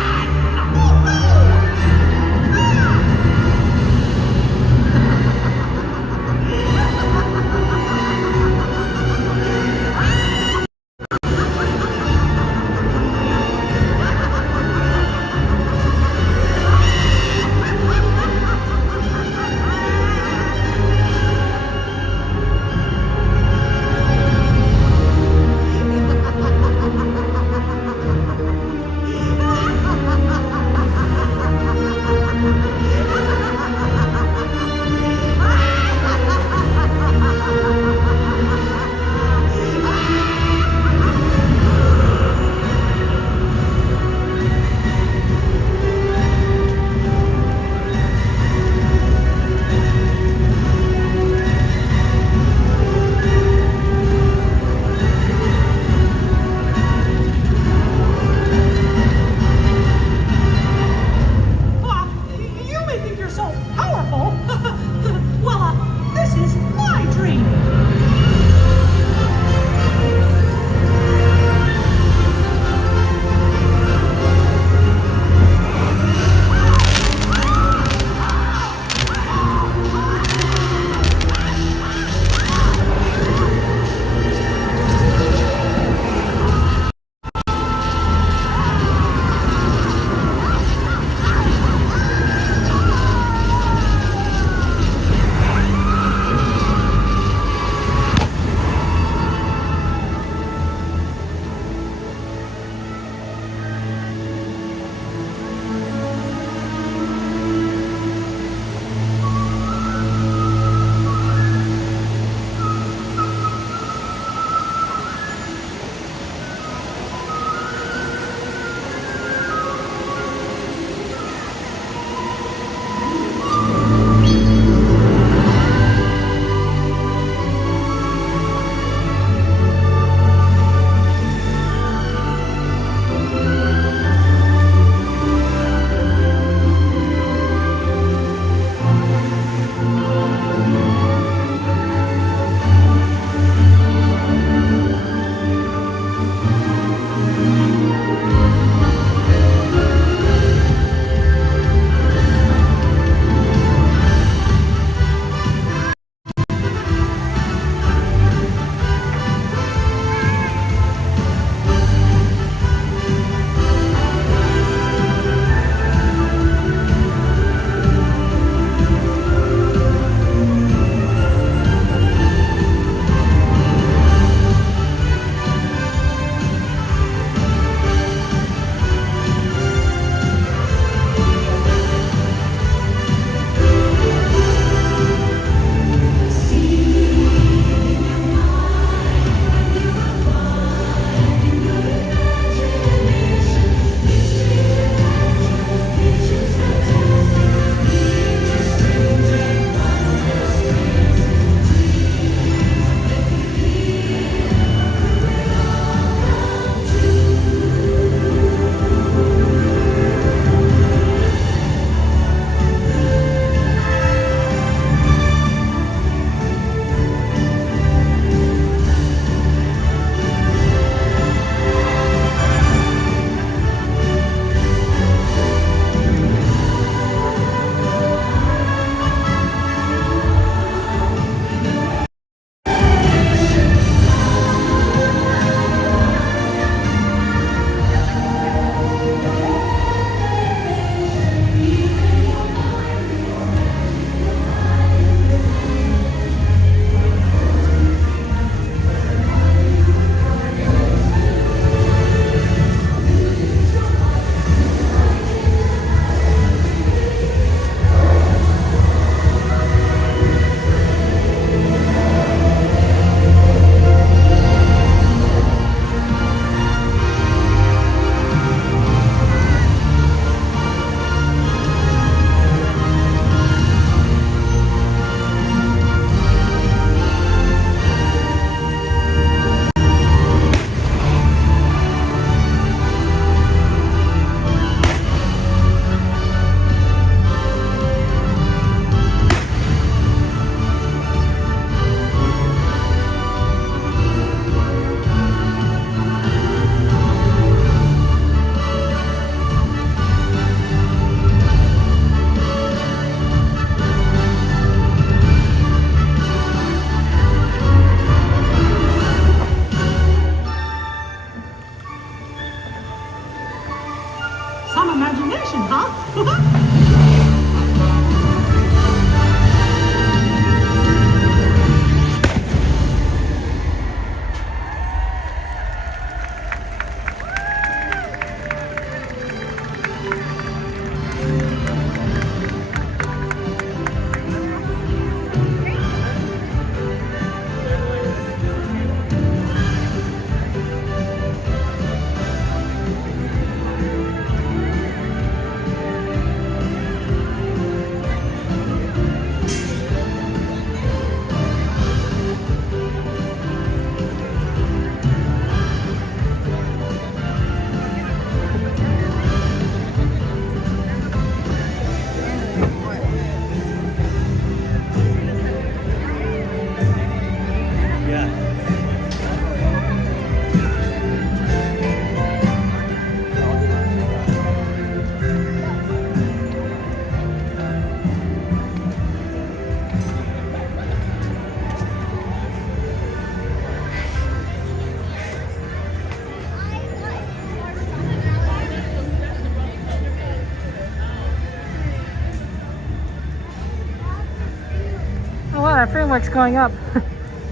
our framework's going up. Do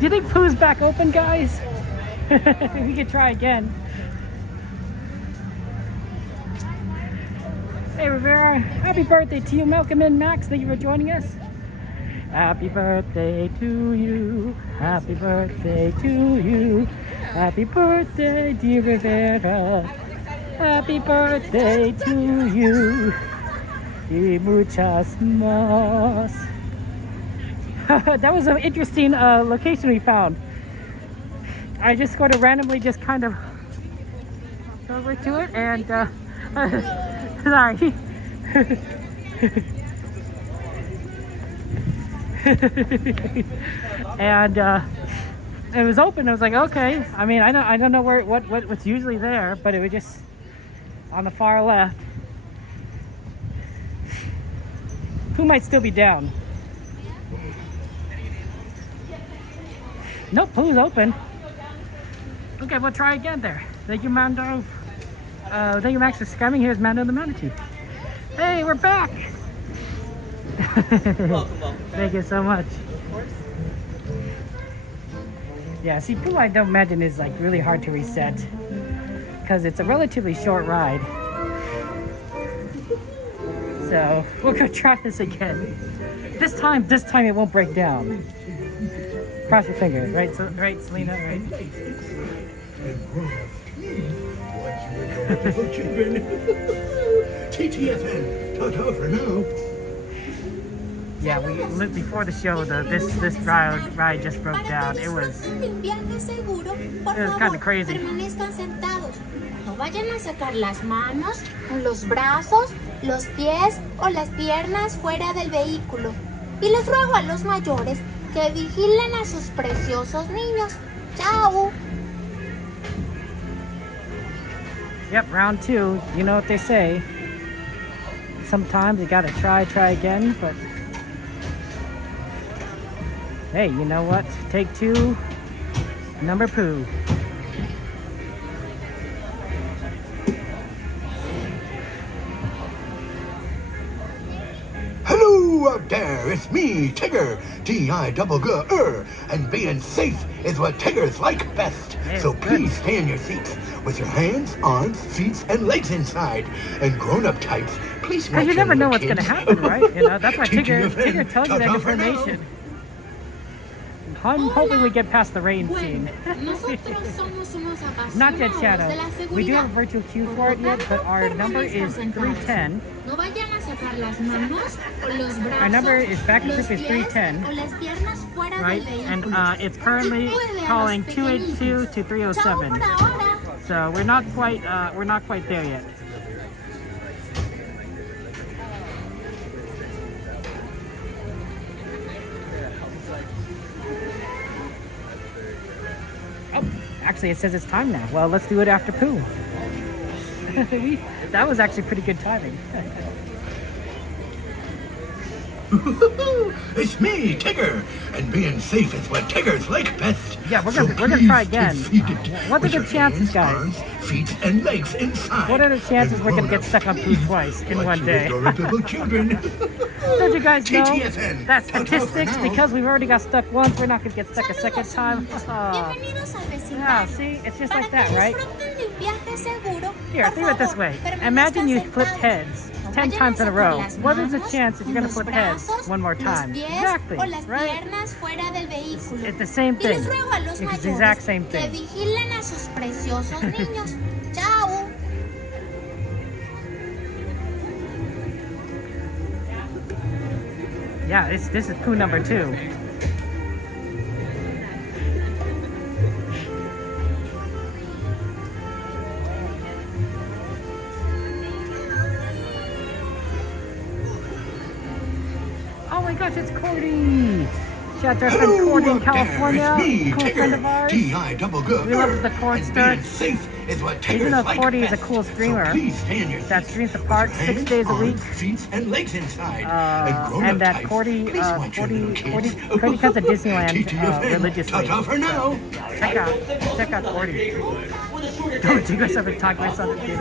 you think Pooh's back open, guys? We could try again. Hey Rivera, happy birthday to you. Welcome in, Max. Thank you for joining us. Happy birthday to you. Happy birthday to you. Happy birthday, dear Rivera. Happy birthday to you. Y muchas más. That was an interesting location we found. I just sort of randomly just kind of over to it and sorry. And it was open. I was like, okay. I mean, I don't know what's usually there, but it was just on the far left. Who might still be down? Nope, Pooh's open. Okay, we'll try again there. Thank you, Mando. Thank you, Max, for scamming. Here's Mando the Manatee. Hey, we're back. Welcome. Thank you so much. Yeah, see, Pooh, I don't imagine is like really hard to reset because it's a relatively short ride. So we'll go try this again. This time it won't break down. Cross your fingers, right? So, right, Selena, right? TTFN, ta-ta for now. Yeah, we lived before the show. This ride just broke down. It was kind of crazy. No vayan a sacar las manos, los brazos, los pies o las piernas fuera del vehículo. Y les ruego a los mayores que vigilen a sus preciosos niños. Chao. Yep, round 2. You know what they say. Sometimes you gotta try again, but hey, you know what? Take 2, number Pooh. Hello out there, it's me, Tigger, D-I-double-G-R, and being safe is what Tiggers like best. So please stay in your seats with your hands, arms, feet, and legs inside. And grown-up types, please watch. Because you never know what's kids. going to happen, right? You know, that's why Tigger tells you that information. I'm hoping we get past the rain scene. Not yet, Shadow. We do have a virtual queue for it yet, but our number is 310. Our number is back group is 310, right? And it's currently calling 282 to 307. So we're not quite there yet. Oh, actually it says it's time now. Well, let's do it after Pooh. That was actually pretty good timing. It's me, Tigger, and being safe is what Tiggers like best. Yeah, we're gonna try again. What are the chances, guys? Arms, feet, and legs inside. What are the chances we're gonna get stuck on Pooh twice in one day? Don't you guys know that statistics, because we've already got stuck once, we're not gonna get stuck a second time? Yeah, see, it's just like that, right? Here, think of it this way. Imagine you flip heads 10 times in a row. What is the chance that you're going to flip heads one more time? Exactly, right? It's the same thing. It's the exact same thing. Yeah, this is Pooh number 2. Oh my gosh, it's Cordy! Shout out to our friend Cordy in California, cool friend of ours. We love the Cord start. Even though Cordy is a cool streamer that streams the park 6 days a week, and that Cordy comes to Disneyland religiously. Check out Cordy. Don't you guys ever talk about something?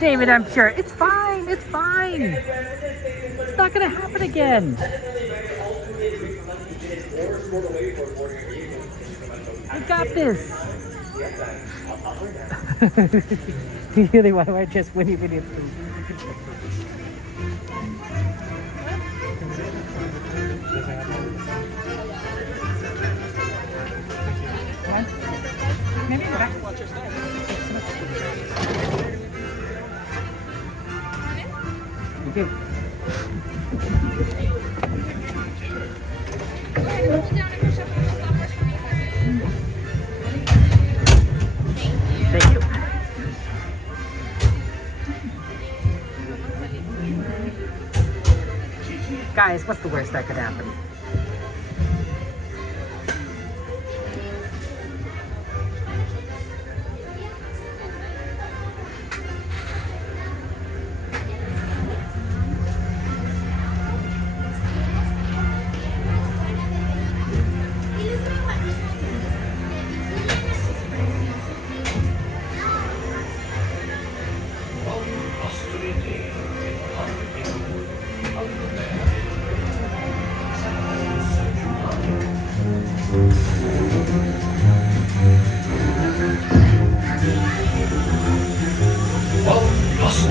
David, I'm sure. It's fine. It's fine. It's not going to happen again. We got this. Really, why do I just Winnie Winnie Pooh? Maybe we're back. Thank you. Thank you. Guys, what's the worst that could happen?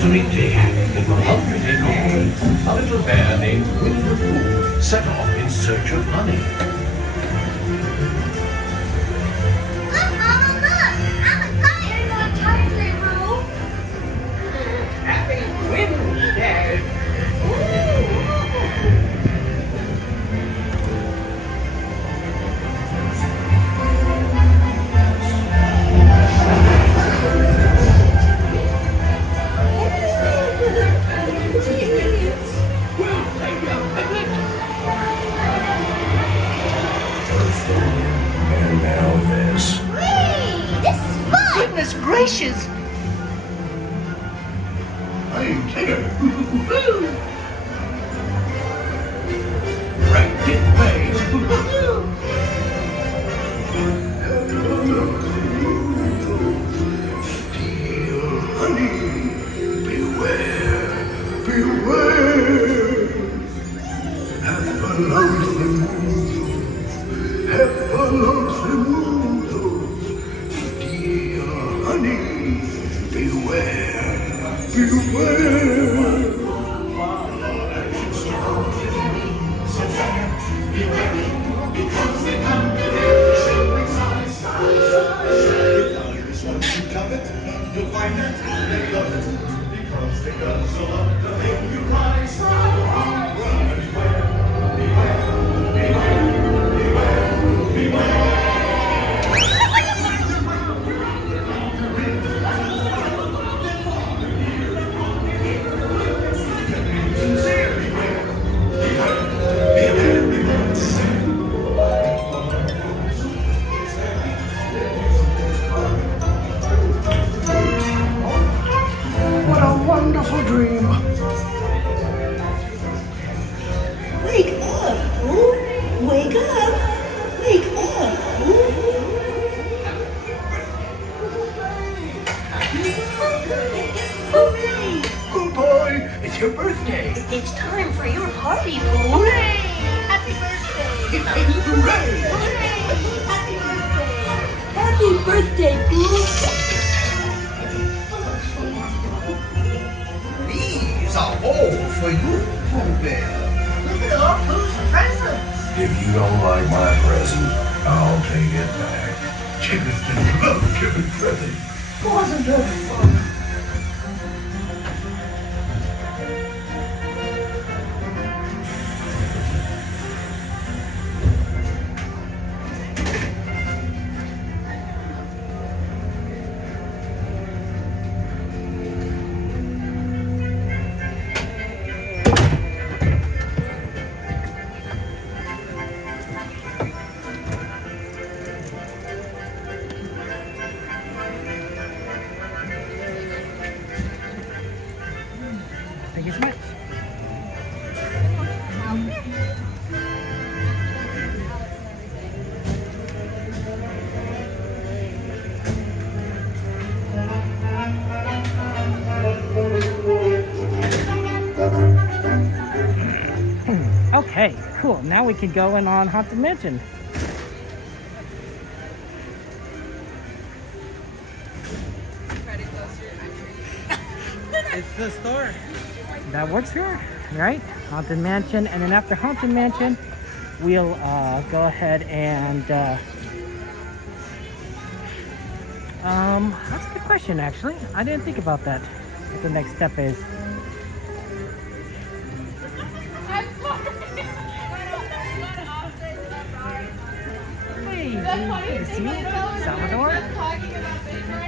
In the 100 North, a little bear named Winnie the Pooh set off in search of honey. Look, Mama, look! I'm a kite! It's a kite, Leroy! Happy Wednesday! And now this. This is fun! Goodness gracious! Hey, Tigger! Right it way! Steal honey! Beware! Beware! Have a lonesome moon! Have a lonesome moon! Steal honey! Beware! Beware! You'll find it, they love it, because they love so love the thing you cry so hard. Run, beware, beware, beware, beware, beware. What a wonderful dream! Wake up, Pooh! Wake up! Wake up, Pooh! Hooray! Pooh boy, it's your birthday! It's time for your party, Pooh! Hooray! Happy birthday! Hooray! Happy birthday, Pooh! These are all for you, Pooh Bear. Look at all Pooh's presents! If you don't like my present, I'll take it back. Chicken love giving present. Wasn't it fun? Cool. Now we can go in on Haunted Mansion. It's the store. That works here, right? Haunted Mansion, and then after Haunted Mansion, we'll go ahead and that's a good question, actually. I didn't think about that. What the next step is. Hey, good to see you, Salvador.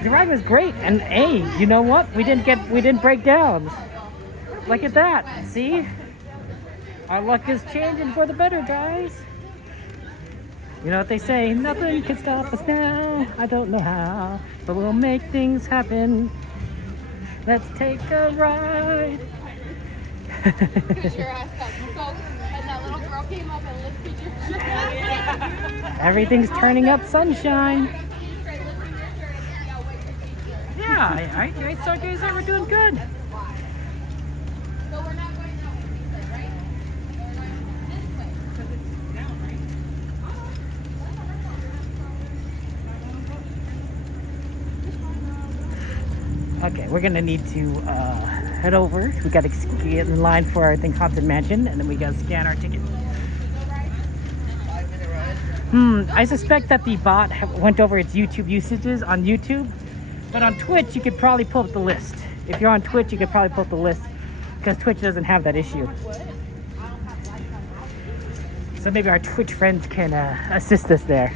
The ride was great, and hey, you know what? We didn't break down. Look at that. See? Our luck is changing for the better, guys. You know what they say, nothing can stop us now. I don't know how, but we'll make things happen. Let's take a ride. Your ass got soaked, and that little girl came up and lifted your shirt. Everything's turning up sunshine. Yeah, I guys, we're doing good. Okay, we're gonna need to head over. We gotta get in line for, I think, Haunted Mansion, and then we gotta scan our ticket. I suspect that the bot went over its YouTube usages on YouTube, but on Twitch, you could probably pull up the list. If you're on Twitch, you could probably pull up the list, because Twitch doesn't have that issue. So maybe our Twitch friends can assist us there.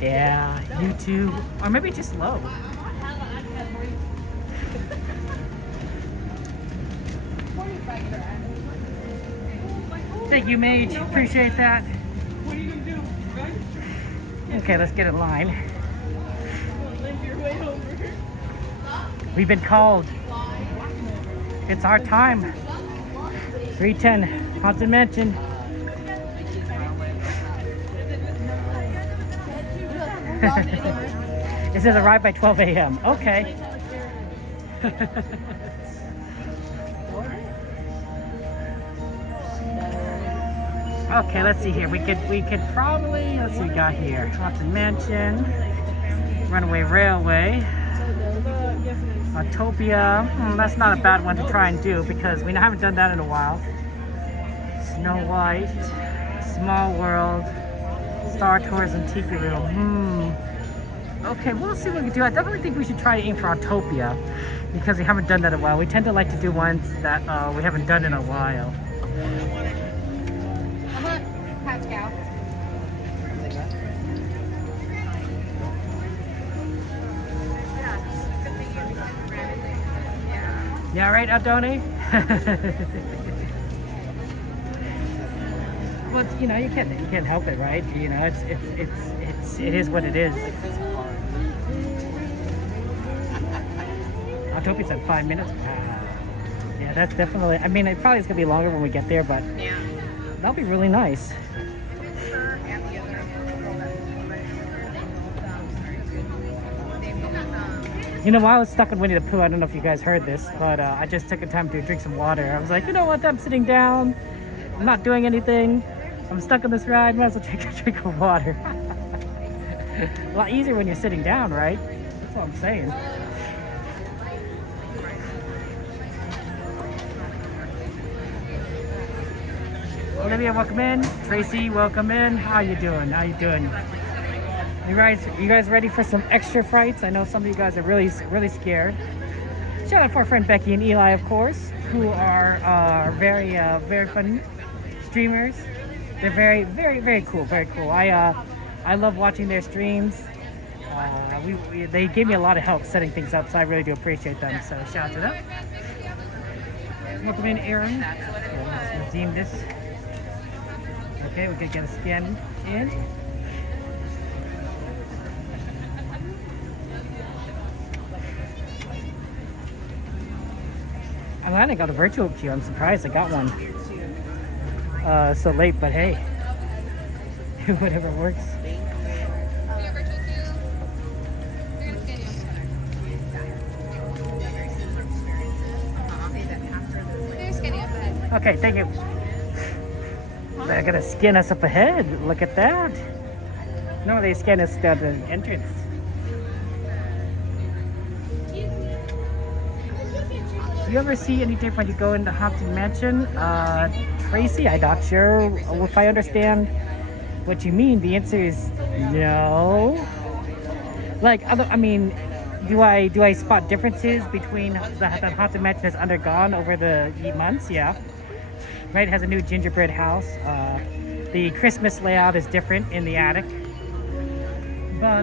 Yeah, YouTube, or maybe it's just low. Thank you, Mage. Appreciate that. What are you gonna do? Okay, let's get in line. We've been called. It's our time. 310 Haunted Mansion. It says arrive by 12 a.m. Okay. Okay, let's see here. We could probably, let's see what we got here. Haunted Mansion, Runaway Railway, Autopia. That's not a bad one to try and do because we haven't done that in a while. Snow White, Small World, Star Tours and Tiki Room. Okay, we'll see what we can do. I definitely think we should try to aim for Autopia because we haven't done that in a while. We tend to like to do ones that we haven't done in a while. Pascal. Yeah, right, Adoni? Well, you know, you can't help it, right? You know, it is what it is. Autopia's at 5 minutes. Wow. Yeah, that's definitely. I mean, it probably is gonna be longer when we get there, but that'll be really nice. You know, while I was stuck in Winnie the Pooh, I don't know if you guys heard this, but I just took the time to drink some water. I was like, you know what? I'm sitting down. I'm not doing anything. I'm stuck on this ride. Might as well take a drink of water. A lot easier when you're sitting down, right? That's what I'm saying. Olivia, welcome in. Tracy, welcome in. How you doing? How you doing? You guys ready for some extra frights? I know some of you guys are really scared. Shout out for our friend Becky and Eli, of course, who are very fun streamers. They're very cool. Very cool. I love watching their streams. They gave me a lot of help setting things up, so I really do appreciate them. So shout out to them. Welcome in, Aaron. Let's redeem this. Okay, we can get a scan in. I'm glad I got a virtual queue. I'm surprised I got one so late, but hey, whatever works. Okay, thank you. They're gonna scan us up ahead. Look at that. No, they scan us at the entrance. Do you ever see any different when you go into Haunted Mansion? Tracy, I'm not sure if I understand what you mean. The answer is no. Like, I mean, do I spot differences between the Haunted Mansion has undergone over the months? Yeah. Right, it has a new gingerbread house. The Christmas layout is different in the attic. But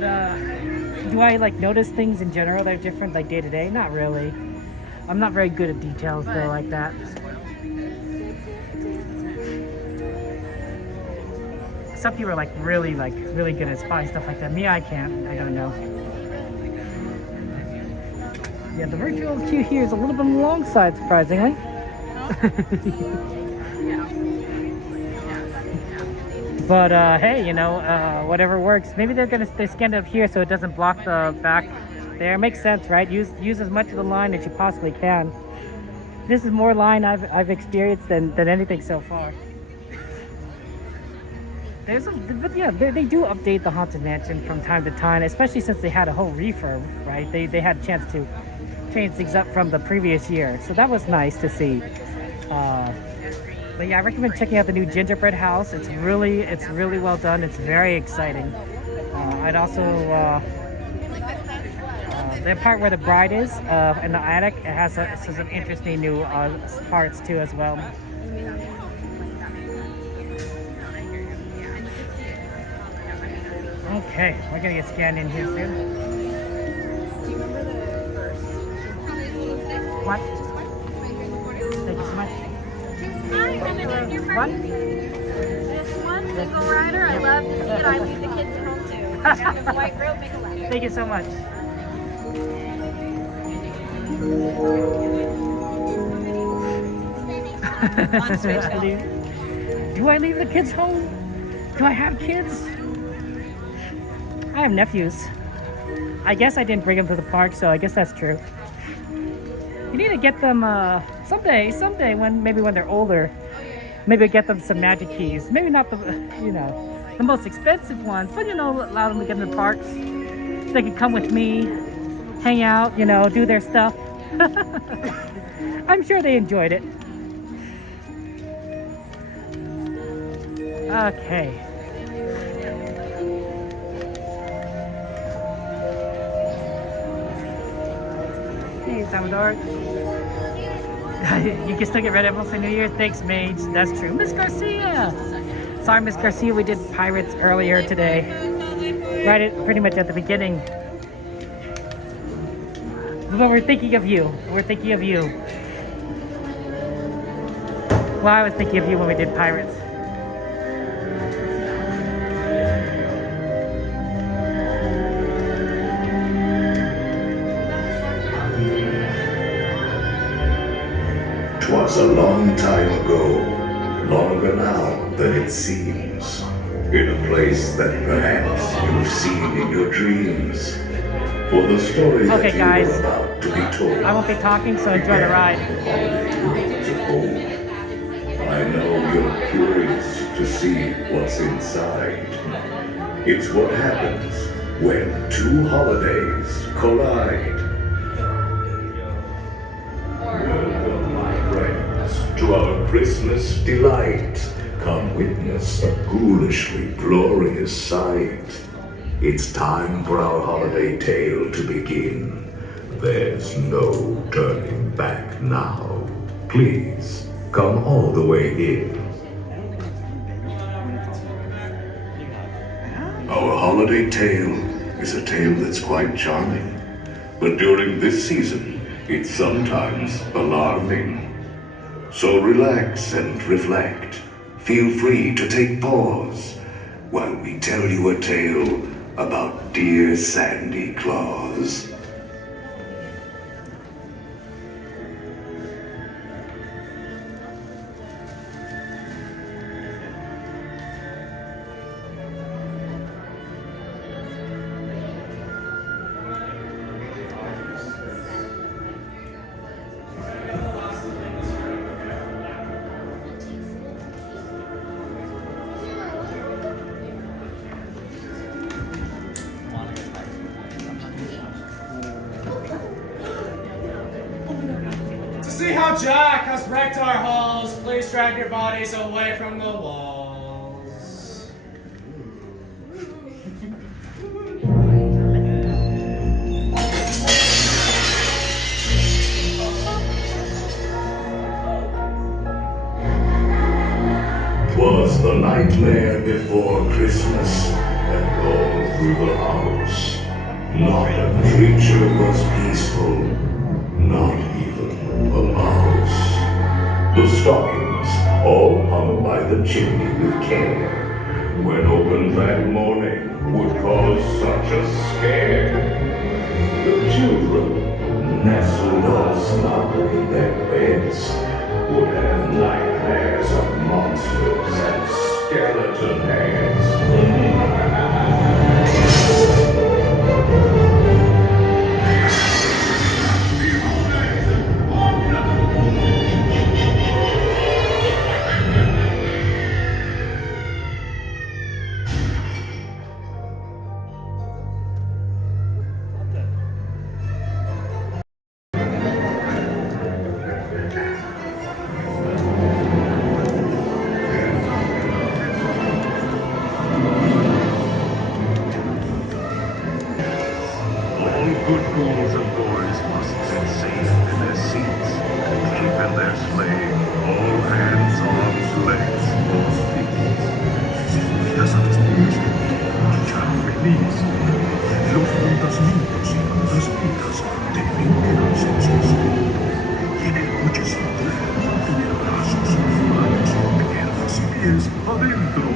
do I like notice things in general that are different, like day to day? Not really. I'm not very good at details though, like that. Some people are like really good at spotting stuff like that. Me, I can't. I don't know. Yeah, the virtual queue here is a little bit on the long side, surprisingly. But hey, you know, whatever works. Maybe they scan it up here so it doesn't block the back there. Makes sense, right? Use as much of the line as you possibly can. This is more line I've experienced than anything so far. But yeah, they do update the Haunted Mansion from time to time, especially since they had a whole refurb, right? They had a chance to change things up from the previous year, so that was nice to see. But yeah, I recommend checking out the new gingerbread house. It's really well done. It's very exciting. I'd also the part where the bride is in the attic. It has some interesting new parts too as well. Okay, we're gonna get scanned in here soon. Do you remember the first? What? Thank you so much. Hi, I'm in your What? This one, single rider. I love to see it. I leave the kids at home too. The white robe, make a left. Thank you so much. Do I leave the kids home? Do I have kids? I have nephews. I guess I didn't bring them to the park, so I guess that's true. You need to get them someday when they're older. Maybe get them some magic keys. Maybe not the the most expensive ones, but allow them to get in the parks. They can come with me, hang out, do their stuff. I'm sure they enjoyed it. Okay. Hey, Salvador. You can still get red apples for New Year. Thanks, Mage. That's true. Miss Garcia. Sorry, Miss Garcia. We did Pirates earlier today. Pretty much at the beginning. But we're thinking of you. We're thinking of you. Well, I was thinking of you when we did Pirates. Twas a long time ago, longer now than it seems, in a place that perhaps you've seen in your dreams. For the story that you guys. were about to be told, I won't be talking, so enjoy the ride. I know you're curious to see what's inside. It's what happens when two holidays collide. Welcome, my friends, to our Christmas delight. Come witness a ghoulishly glorious sight. It's time for our holiday tale to begin. There's no turning back now. Please, come all the way in. Our holiday tale is a tale that's quite charming, but during this season, it's sometimes alarming. So relax and reflect. Feel free to take pause while we tell you a tale about dear Sandy Claus. Now Jack has wrecked our halls. Please drag your bodies away from the walls. 'Twas the nightmare before Christmas that rolled through the house. Not a creature was peaceful, not even a mouse. The stockings all hung by the chimney with care. When opened that morning would cause such a scare. The children, nestled all snugly in their beds, would have nightmares of monsters and skeleton heads. Good fools and boys must sit safe in their seats and keep in their sleigh all hands, arms, legs, or feet. Ya sabes, escucharon feliz. Los fantasmitas y fantasmitas deben quedarse en sus y en el cochecito tener brazos, manos, piernas y pies adentro.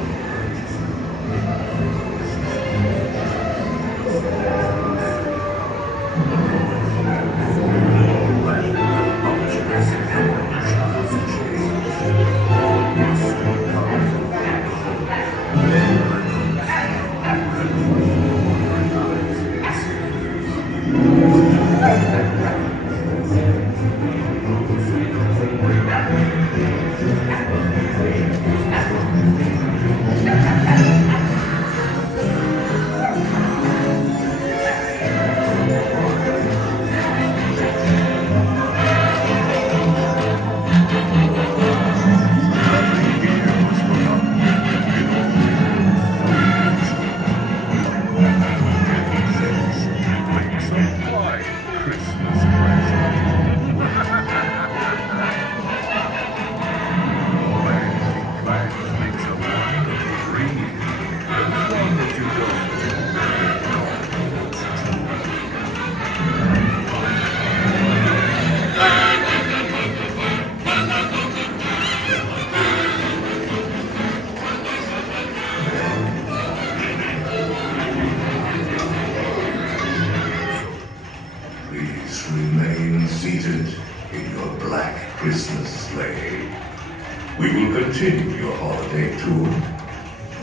Continue your holiday tour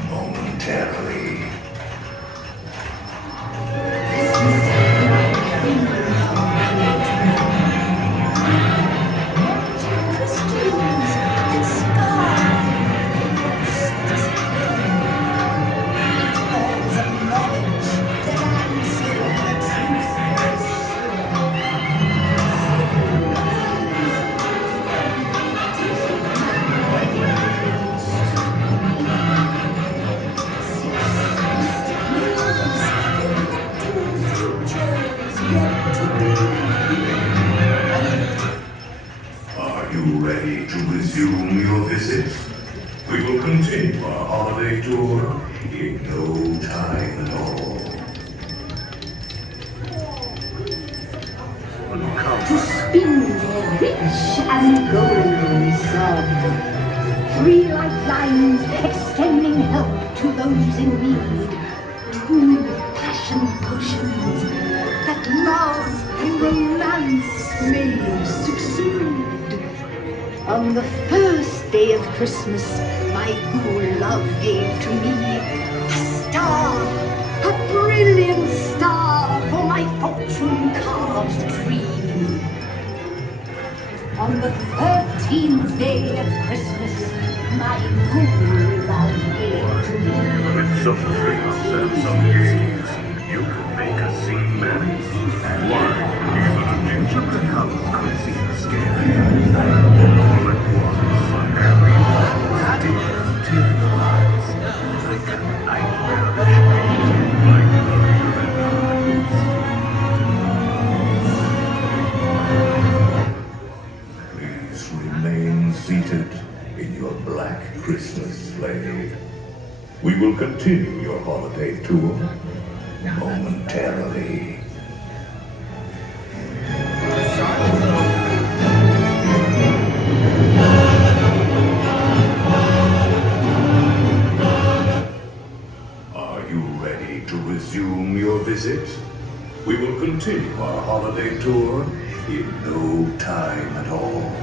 momentarily. Resume your visit. We will continue our holiday tour in no time at all. To spin their rich and golden song, 3 lifelines extending help to those in need, 2 passion potions that love and romance may succeed. On the first day of Christmas, my ghoul love gave to me a star, a brilliant star for my fortune-carved tree. On the 13th day of Christmas, my ghoul love gave to me. With some tricks and some games, you could make a scene merry. Why, even a gingerbread house could seem scary. We will continue your holiday tour momentarily. Are you ready to resume your visit? We will continue our holiday tour in no time at all.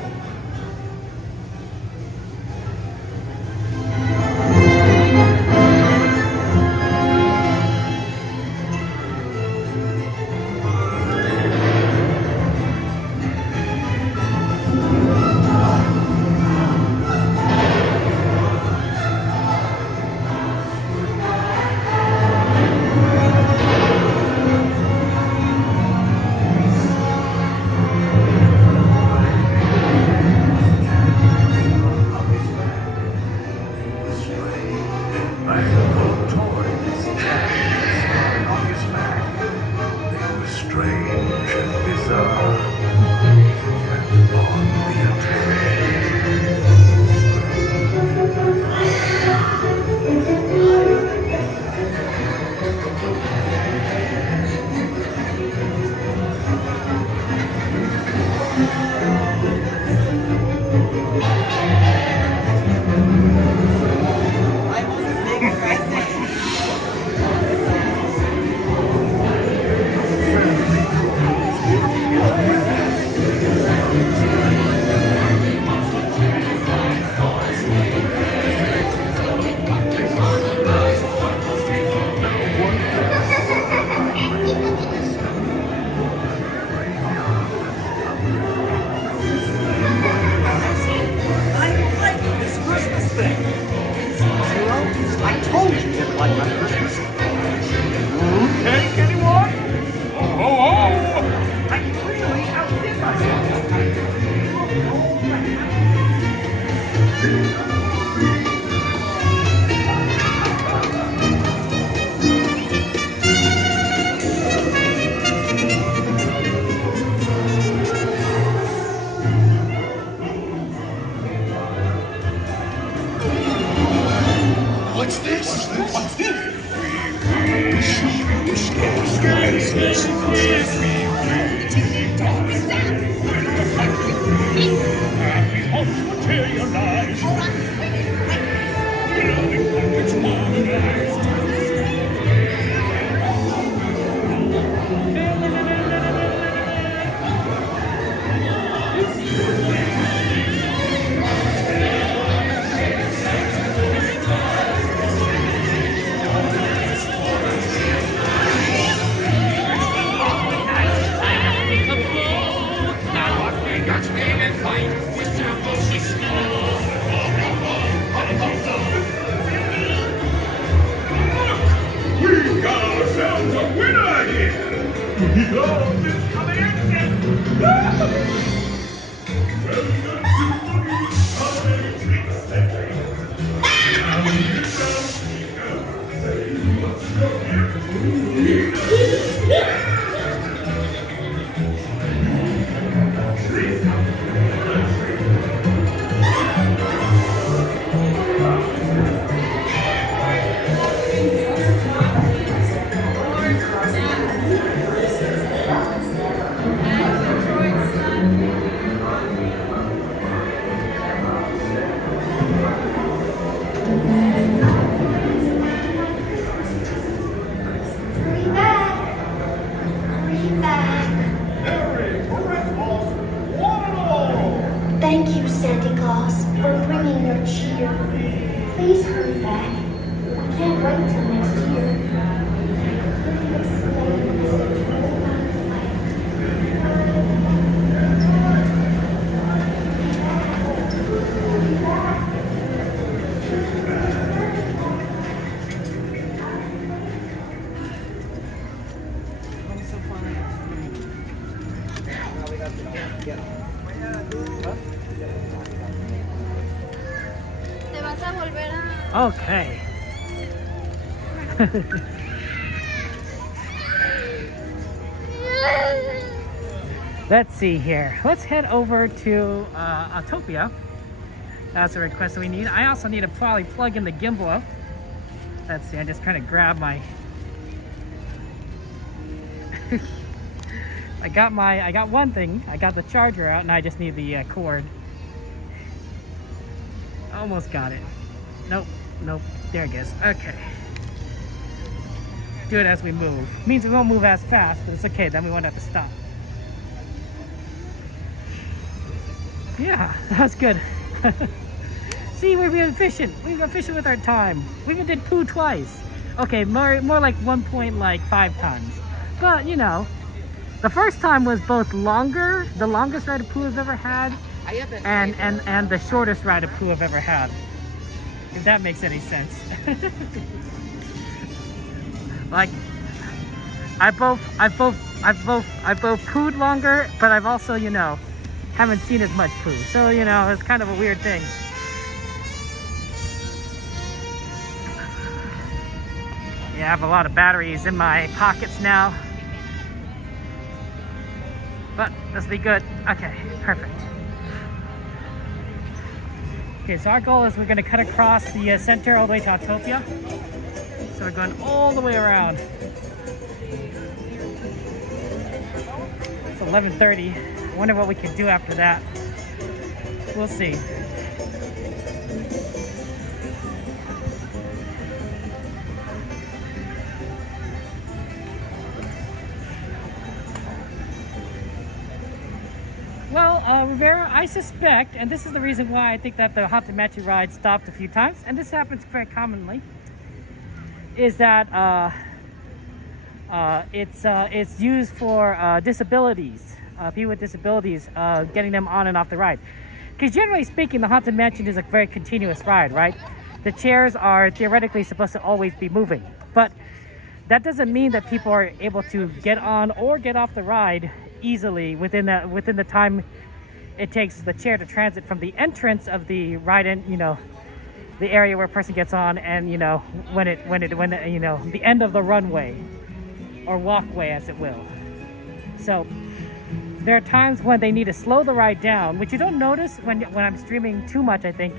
Thank you, Santa Claus, for bringing your cheer. Please hurry back. We can't wait till next year. I couldn't explain this terrifying Te vas a volver a... Okay. Let's see here. Let's head over to Autopia. That's a request that we need. I also need to probably plug in the gimbal Let's see, I'm just trying to grab my I got one thing. I got the charger out and I just need the cord. Almost got it. Nope. There it goes. Okay. Do it as we move. Means we won't move as fast, but it's okay. Then we won't have to stop. Yeah, that was good. See, we're being efficient. We're efficient with our time. We even did Pooh twice. Okay, more like 1.5 times. But you know, the first time was both longer, the longest ride of Pooh I've ever had, and the shortest ride of Pooh I've ever had. If that makes any sense. Like, I've both Pooh'd longer, but I've also, you know, haven't seen as much Pooh. So, you know, it's kind of a weird thing. Yeah, I have a lot of batteries in my pockets now. But this will be good. Okay, perfect. Okay, so our goal is we're going to cut across the center all the way to Autopia. So we're going all the way around. It's 11:30. I wonder what we can do after that. We'll see. Well, Rivera, I suspect, and this is the reason why I think that the Haunted Mansion ride stopped a few times, and this happens very commonly, is that it's used for disabilities, people with disabilities, getting them on and off the ride. Because generally speaking, the Haunted Mansion is a very continuous ride, right? The chairs are theoretically supposed to always be moving, but that doesn't mean that people are able to get on or get off the ride easily within the time it takes the chair to transit from the entrance of the ride in, you know, the area where a person gets on, and you know, when you know, the end of the runway or walkway, as it will. So there are times when they need to slow the ride down, which you don't notice when I'm streaming too much, I think,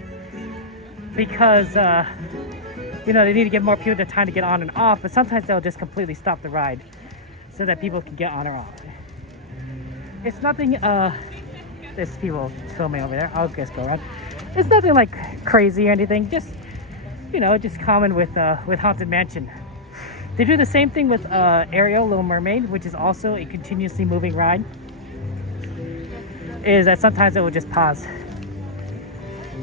because you know, they need to give more people the time to get on and off, but sometimes they'll just completely stop the ride so that people can get on or off. It's nothing, there's people filming over there. I'll just go around. It's nothing like crazy or anything, just, you know, just common with Haunted Mansion. They do the same thing with Ariel, Little Mermaid, which is also a continuously moving ride, is that sometimes it will just pause.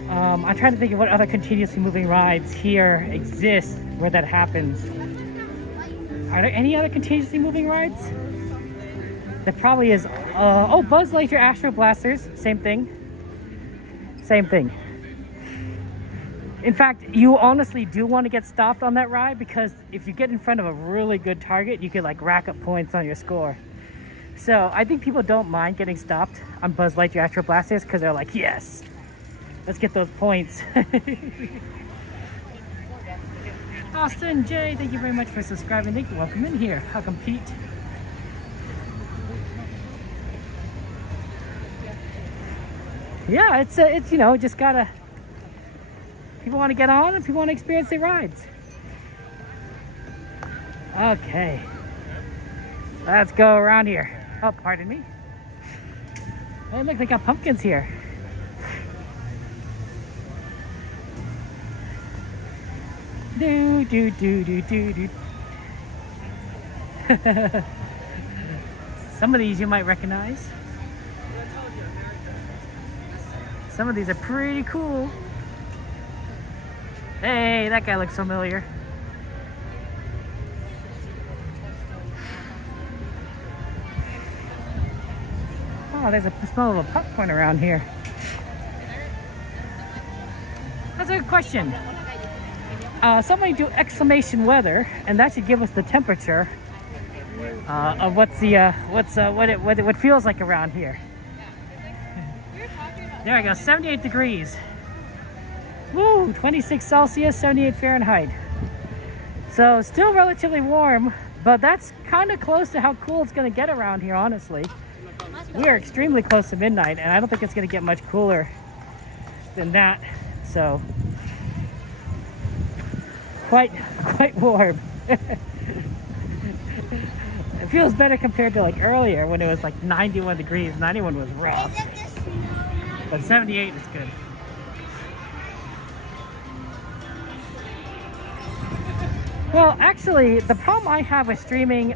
I'm trying to think of what other continuously moving rides here exist where that happens. Are there any other continuously moving rides? There probably is. Oh, Buzz Lightyear Astro Blasters, same thing. Same thing. In fact, you honestly do want to get stopped on that ride, because if you get in front of a really good target, you could like rack up points on your score. So I think people don't mind getting stopped on Buzz Lightyear Astro Blasters because they're like, yes, let's get those points. Austin J, thank you very much for subscribing. Thank you. Welcome in here. How compete? Yeah, it's you know, just gotta, people want to get on and people want to experience the rides. Okay, let's go around here. Oh, pardon me. Hey, look, they got pumpkins here. Do do do do do do. Some of these you might recognize. Some of these are pretty cool. Hey, that guy looks familiar. Oh, there's a smell of a popcorn around here. That's a good question. Somebody do exclamation weather, and that should give us the temperature of what it feels like around here. There we go, 78 degrees. Woo, 26 Celsius, 78 Fahrenheit. So still relatively warm, but that's kind of close to how cool it's going to get around here, honestly. We are extremely close to midnight, and I don't think it's going to get much cooler than that. So quite warm. It feels better compared to like earlier when it was like 91 degrees. 91 was rough. But 78 is good. Well, actually, the problem I have with streaming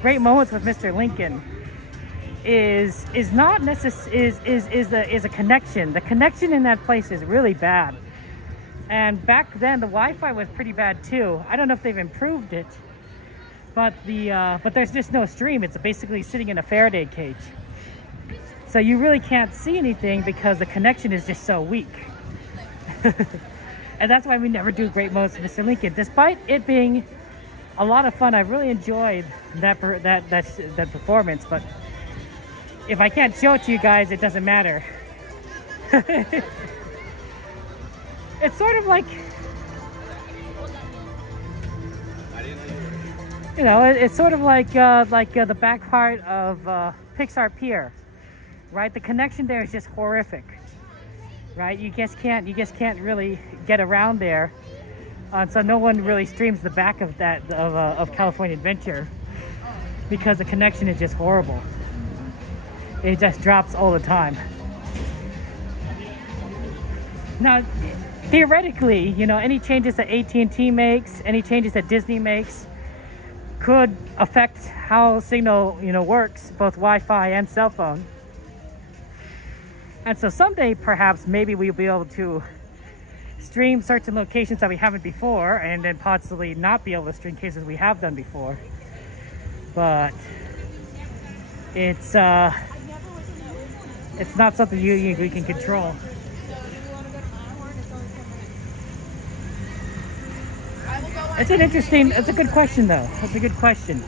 Great Moments with Mr. Lincoln is not is a connection. The connection in that place is really bad. And back then the Wi-Fi was pretty bad too. I don't know if they've improved it, but there's just no stream. It's basically sitting in a Faraday cage. So you really can't see anything because the connection is just so weak. And that's why we never do Great Moments with Mr. Lincoln. Despite it being a lot of fun, I really enjoyed that performance. But if I can't show it to you guys, it doesn't matter. It's sort of like, you know, it's sort of like the back part of Pixar Pier, right? The connection there is just horrific. Right, you just can't really get around there, so no one really streams the back of that of California Adventure because the connection is just horrible. It just drops all the time. Now, theoretically, you know, any changes that AT&T makes, any changes that Disney makes, could affect how signal, you know, works, both Wi-Fi and cell phone. And so someday, perhaps, maybe we'll be able to stream certain locations that we haven't before, and then possibly not be able to stream cases we have done before. But it's not something we can control. It's a good question though. It's a good question.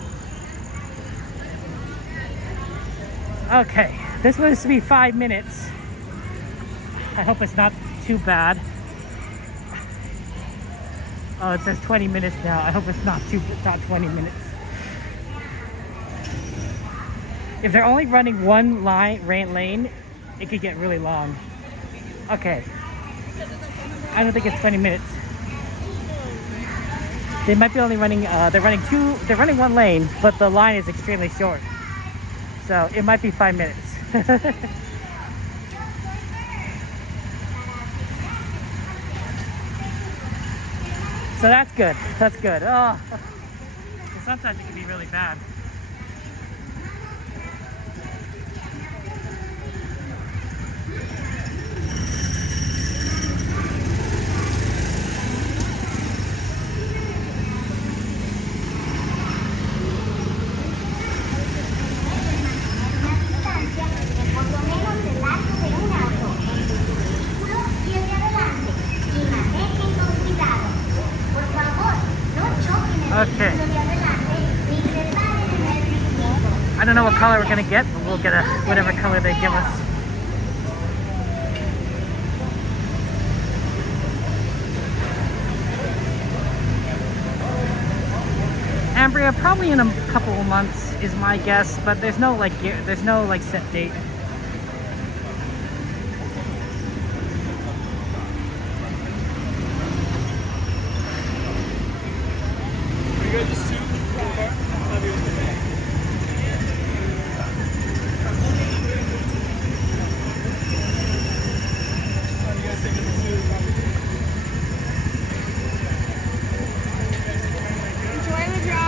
Okay, this was to be 5 minutes. I hope it's not too bad. Oh, it says 20 minutes now. I hope it's not 20 minutes. If they're only running one lane, it could get really long. Okay. I don't think it's 20 minutes. They might be only running, they're running one lane, but the line is extremely short. So it might be 5 minutes. So that's good. That's good. Oh, sometimes it can be really bad. Okay. I don't know what color we're gonna get, but we'll get whatever color they give us. Ambria, probably in a couple of months is my guess, but there's no set date.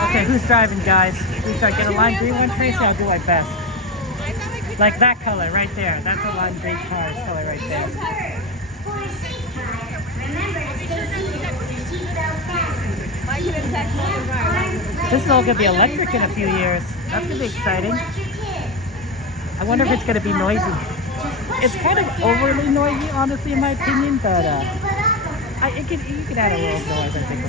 Okay, who's driving, guys? Should I get a lime green one, Tracy? I'll do my best. Like that color right there. That's a lime green car color right there. This is all going to be electric in a few years. That's going to be exciting. I wonder if it's going to be noisy. It's kind of overly noisy, honestly, in my opinion, but you could add a little noise, I think.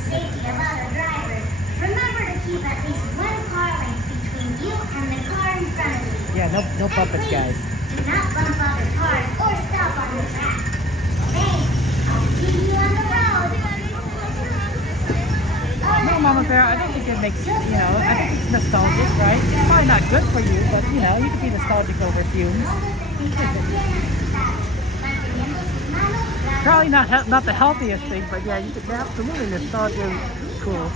Remember to keep at least one car length between you and the car in front of you. Yeah, no bumping, guys. Do not bump other cars or stop on the track. Thanks. I'll see you on the road. No, Mama Bear, I don't think it makes, I think it's nostalgic, right? It's probably not good for you, but, you can be nostalgic over fumes. Probably not the healthiest thing, but yeah, you could absolutely nostalgia is cool.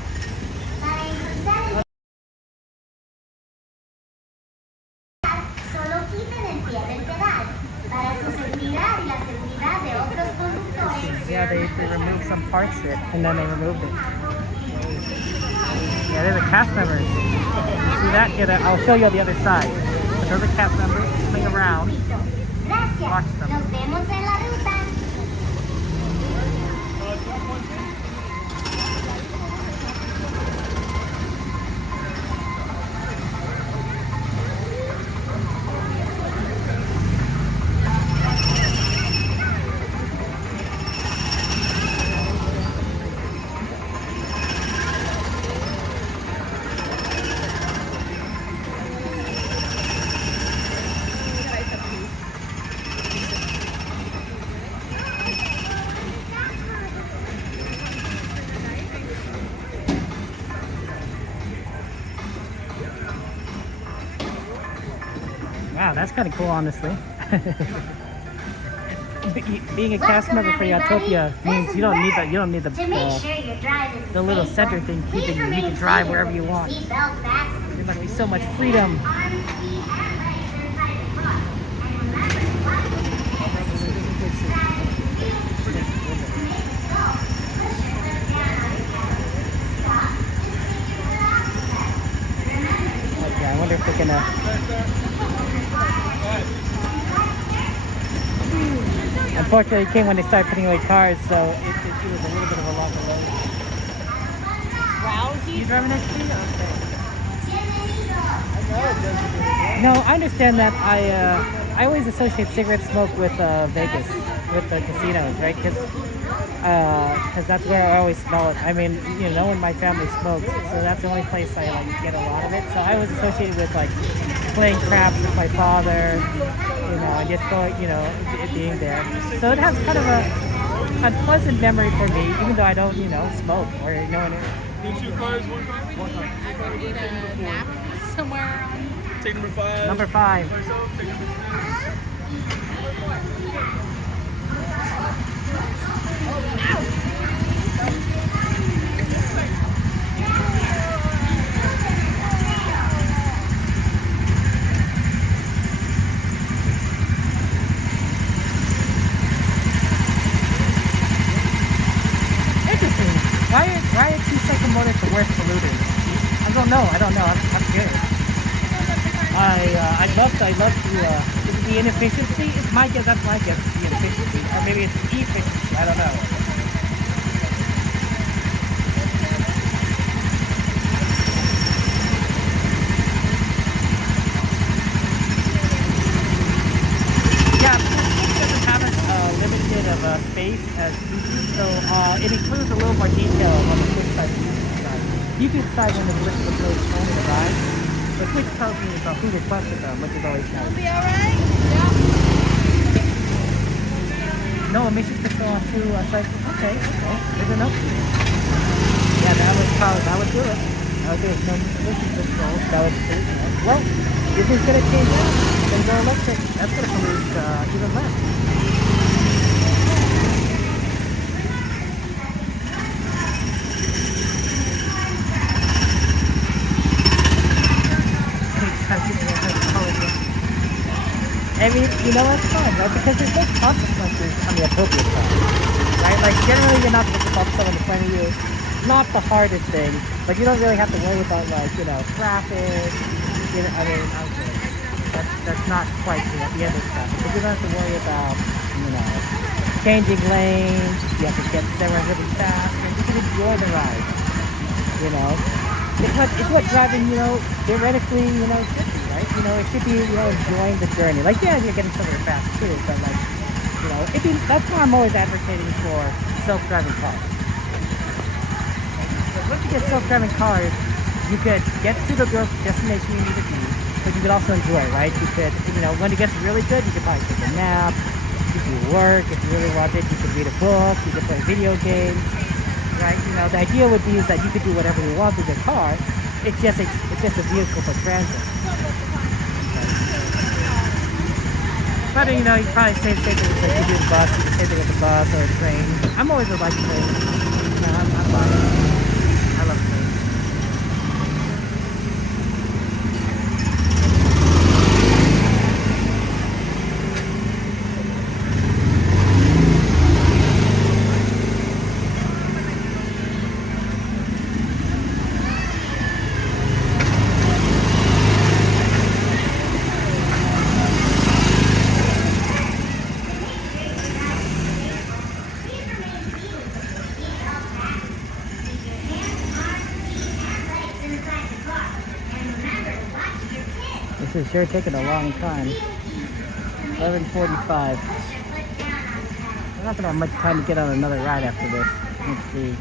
Solo quiten el pie del pedal para su seguridad y la seguridad de otros conductores. Yeah, they removed some parts of it, and then they removed it. Yeah, they're the cast members. See that? Yeah, I'll show you on the other side. But those are cast members coming around. Watch them. Nos vemos en la ruta. Wow, that's kind of cool, honestly. Being a cast member for Autopia means you don't need that. You don't need the little center thing keeping you. You can drive wherever you want. There must be so much freedom. Okay, I wonder if we're gonna. Unfortunately, it came when they started putting away cars, so it was a little bit of a longer load. Rousey? You driving next to me? Okay. No, I understand that. I always associate cigarette smoke with Vegas, with the casinos, right? Because that's where I always smell it. I mean, you know, no one in my family smokes, so that's the only place I like get a lot of it. So I was associated with like playing craps with my father, you know, and just going, you know, being there. So it has kind of a unpleasant memory for me, even though I don't, you know, smoke or you know. Need 2 cars, 1 car? 1 car. I need a nap somewhere. Take number 5. Number 5. Take number 6. Why are two psychomotors the worst polluters? I don't know. I'm curious. I love the inefficiency. It's my guess. That's my guess. The inefficiency, or maybe it's the efficiency. I don't know. Yeah, it doesn't have a limited of space as so it includes a little more detail on the quick side. You can decide when the list was really shown in the ride. The quick tells me about who requested them, which is always nice. Be alright? Yeah. No emissions control on 2 sites. Okay, there's enough. Yeah, that would do it. There's no emissions control. That would do it. Well, if it's gonna change that, then go electric. That's gonna pollute even less. I mean, you know, that's fun, right? Because there's no consequences on the Autopia side, right? Like, generally, you're not supposed to bump someone in front of you. It's not the hardest thing, but you don't really have to worry about, like, you know, traffic. You know, I mean, okay, that's not quite the end of stuff. But you don't have to worry about, you know, changing lanes. You have to get somewhere really fast, and you can enjoy the ride. You know, it's what driving, you know, theoretically, you know, should be, right? You know, it should be, you know, enjoying the journey. Like, yeah, you're getting somewhere fast too, but like, you know, that's why I'm always advocating for self-driving cars. Because once you get self-driving cars, you could get to the destination you need to be, but you could also enjoy, right? You could, you know, when it gets really good, you could probably take a nap, you could work if you really want it, you could read a book, you could play video games. Right, you know, the idea would be is that you could do whatever you want with your car. It's just a vehicle for transit. But you know, you probably say the same thing like you do the bus, you do the same thing with the bus or a train. I'm always like train. No, I'm fine. I love trains. This is sure taking a long time. 11:45. We're not gonna have much time to get on another ride after this. Let's see.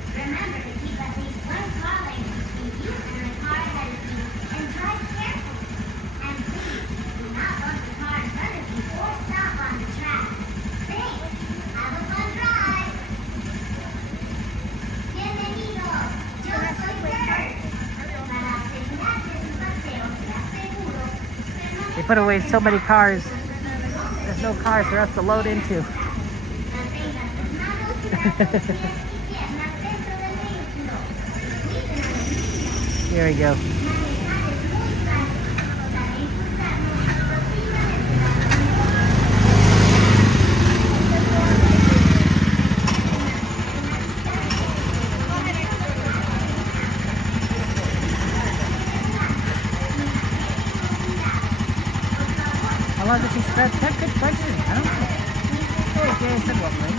They put away so many cars. There's no cars for us to load into. Here we go. How long does he spread? That's a good question. I don't know. Okay, I said what, right?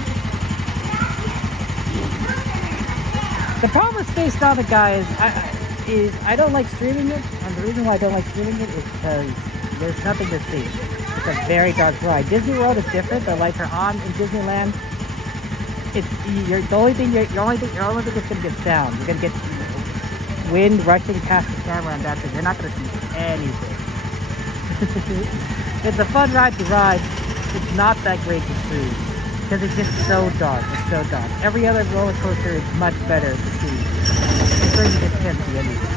The problem with Space Mountain, guys, is I don't like streaming it. And the reason why I don't like streaming it is because there's nothing to see. It's a very dark ride. Disney World is different. The lights are on in Disneyland. The only thing that's gonna get sound. You're gonna get wind rushing past the camera, and that's it. You're not gonna see anything. It's a fun ride to ride. It's not that great to cruise because it's just so dark. It's so dark. Every other roller coaster is much better to see. It's where you just can't see anything.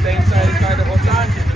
Stay inside the car the whole time.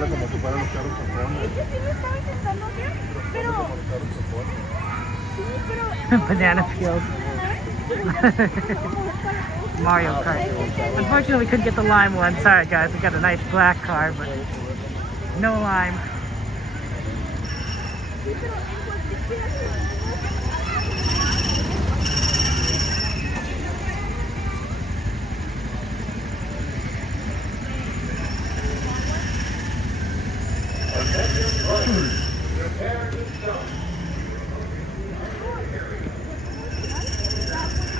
hacerla como si fueran los carros japoneses. Es que sí lo estaba intentando hacer, pero... Sí, pero... Banana peels. Mario Kart. Unfortunately, we couldn't get the lime one. Sorry, guys. We got a nice black car, but no lime.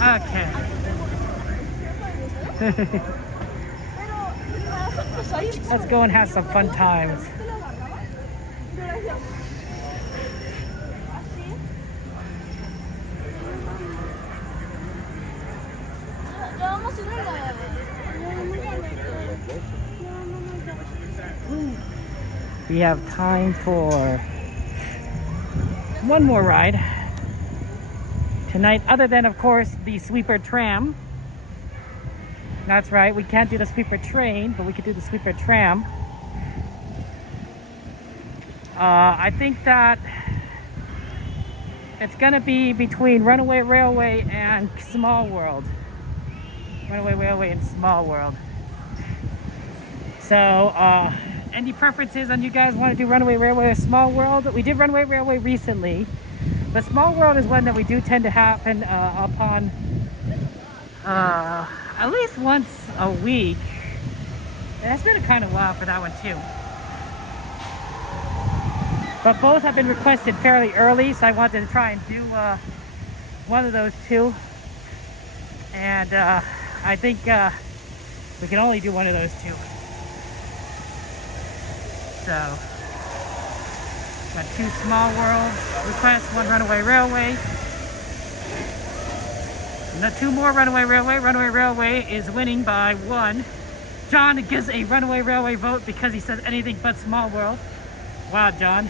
Okay. Let's go and have some fun times. We have time for one more ride tonight, other than, of course, the sweeper tram. That's right, we can't do the sweeper train, but we could do the sweeper tram. I think that it's gonna be between Runaway Railway and Small World. Runaway Railway and Small World. So, any preferences on you guys want to do Runaway Railway or Small World? We did Runaway Railway recently, but Small World is one that we do tend to happen upon at least once a week. It's been a kind of while for that one too. But both have been requested fairly early, so I wanted to try and do one of those two. And I think we can only do one of those two. So, got two Small Worlds requests, one Runaway Railway. And the two more Runaway Railway. Runaway Railway is winning by 1. John gives a Runaway Railway vote because he says anything but Small World. Wow, John.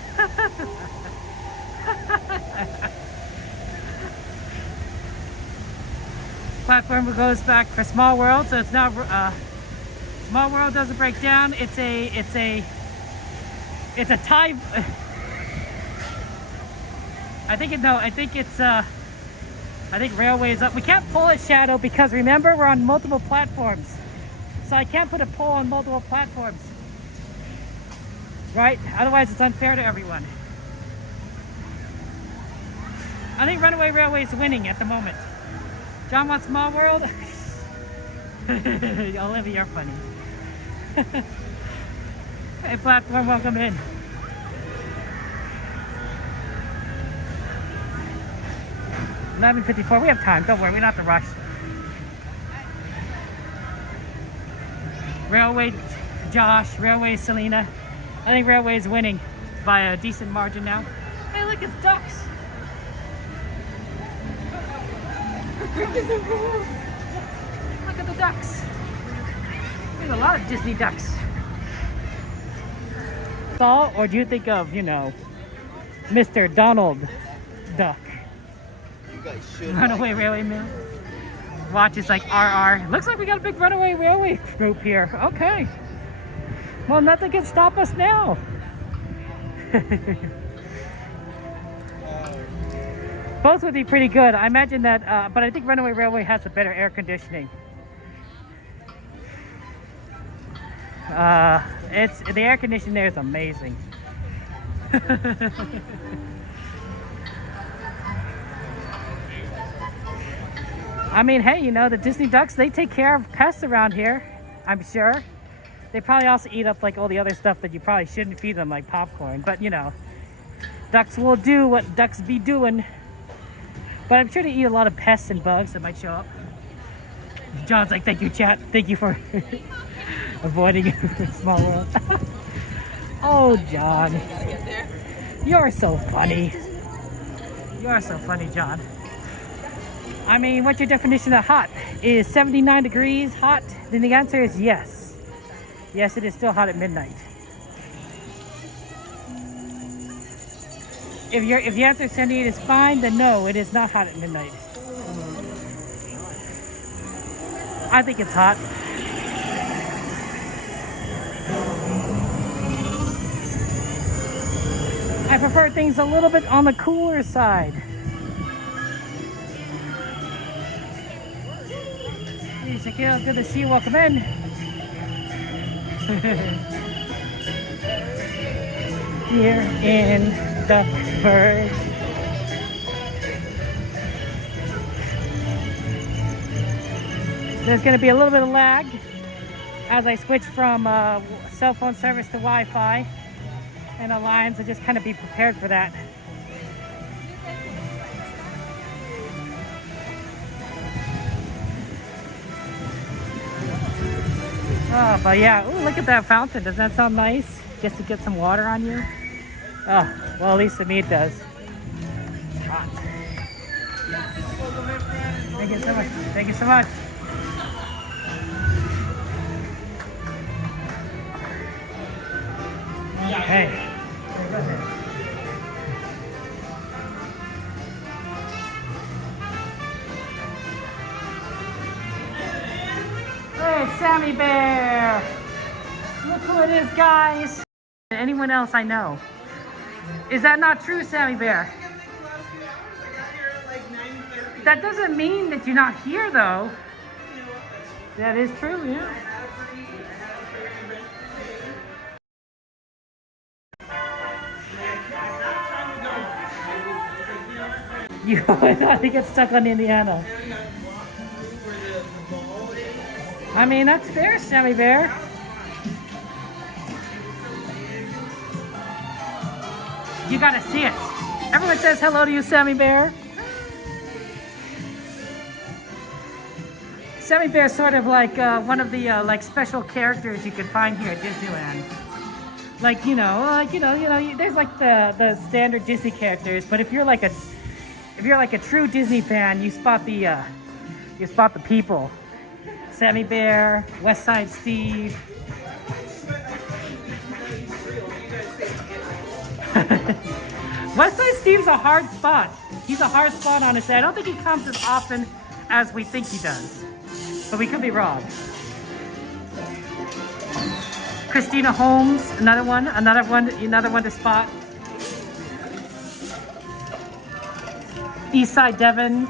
Platform goes back for Small World, so it's now Small World doesn't break down. It's a tie. I think Railway is up. We can't pull it, Shadow, because remember we're on multiple platforms, so I can't put a poll on multiple platforms, right? Otherwise it's unfair to everyone. I think Runaway Railway is winning at the moment. John wants Small World. Olivia, you're funny. Hey, platform, welcome in. $11:54. We have time. Don't worry. We don't have to rush. Railway, Josh. Railway, Selena. I think Railway is winning by a decent margin now. Hey, look, it's ducks. Look at the ducks. There's a lot of Disney ducks. Or do you think of, you know, Mr. Donald Duck? You guys should. Runaway Railway Mill. Watch, it's like RR. Looks like we got a big Runaway Railway group here. Okay. Well, nothing can stop us now. Both would be pretty good. I imagine that, but I think Runaway Railway has a better air conditioning. The air conditioning there is amazing. I mean, hey, you know, the Disney ducks, they take care of pests around here, I'm sure. They probably also eat up like all the other stuff that you probably shouldn't feed them, like popcorn. But, you know, ducks will do what ducks be doing. But I'm sure they eat a lot of pests and bugs that might show up. John's like, thank you, chat. Thank you for avoiding Small World. Oh, John. You're so funny. You're so funny, John. I mean, what's your definition of hot? Is 79 degrees hot? Then the answer is yes. Yes, it is still hot at midnight. If the answer is 78 is fine, then no, it is not hot at midnight. I think it's hot. prefer things a little bit on the cooler side. Hey, Shaquille, good to see you. Welcome in. Here in the bird. There's going to be a little bit of lag as I switch from cell phone service to Wi-Fi and the lines, so just kind of be prepared for that. Oh, but yeah, ooh, look at that fountain. Doesn't that sound nice? Just to get some water on you? Oh, well, at least to me it does. Hot. Thank you so much. Thank you so much. Hey. Hey, it's Sammy Bear. Look who it is, guys. Anyone else I know? Is that not true, Sammy Bear? That doesn't mean that you're not here, though. That is true, yeah. You thought you get stuck on Indiana. I mean, that's fair, Sammy Bear. You gotta see it. Everyone says hello to you, Sammy Bear. Sammy Bear is sort of like one of the like special characters you could find here at Disneyland. Like there's like the standard Disney characters, but if you're like a true Disney fan, you spot the people. Sammy Bear, West Side Steve. West Side Steve's a hard spot. He's a hard spot, honestly. I don't think he comes as often as we think he does, but we could be wrong. Christina Holmes, another one to spot. Eastside Devon.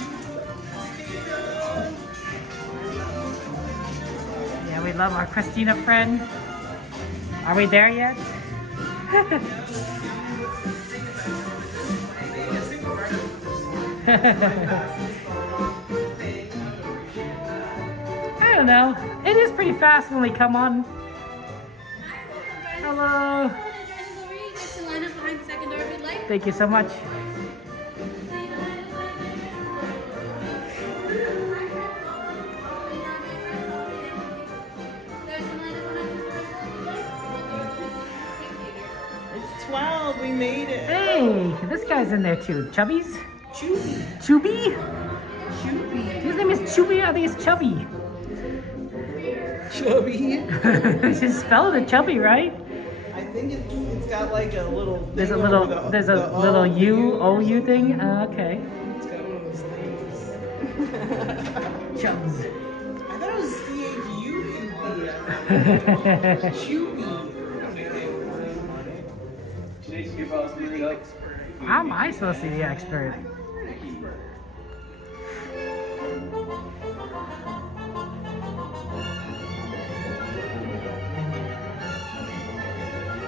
Yeah, we love our Christina friend. Are we there yet? I don't know. It is pretty fast when we come on. Hello. Thank you so much. It's 12. We made it. Hey, this guy's in there too. Chubby's? Chubby. Chubby? Chubby. His name is Chubby. I think it's Chubby. Chubby. Just spelled it Chubby, right? I think it's got like a little. There's a little U thing. Okay. It's got one of those things. Chubs. I thought it was CHU. Chubby. How am I supposed to be the expert?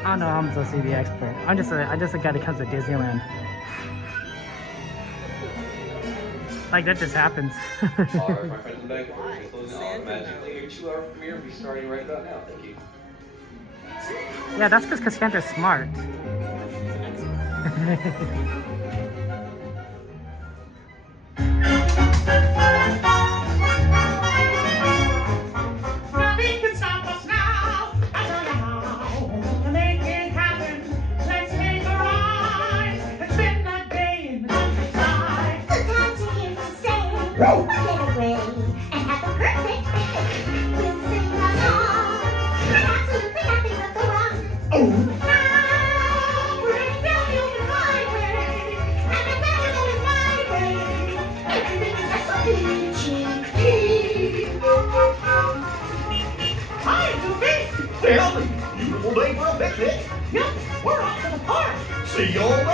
I don't know how I'm supposed to be the expert. I'm just a guy that comes to Disneyland. Like, that just happens. Alright, my friends, back. Closing automatically. Your 2-hour premiere will be starting right about now. Thank you. Yeah, that's because Cassandra's smart. Nothing can stop us now. I don't know how. Make it happen. Let's take a ride and spend that day in the countryside. Good times are here to stay. We'll get away and have a perfect day. We'll sing a song and absolutely nothing but the wrong. Now we're heading down the open highway, and I bet we're going my way. Everything is just so peachy. Hi, Goofy. Hey, Ollie, beautiful day for a picnic. Yep, we're off to the park. See you all later.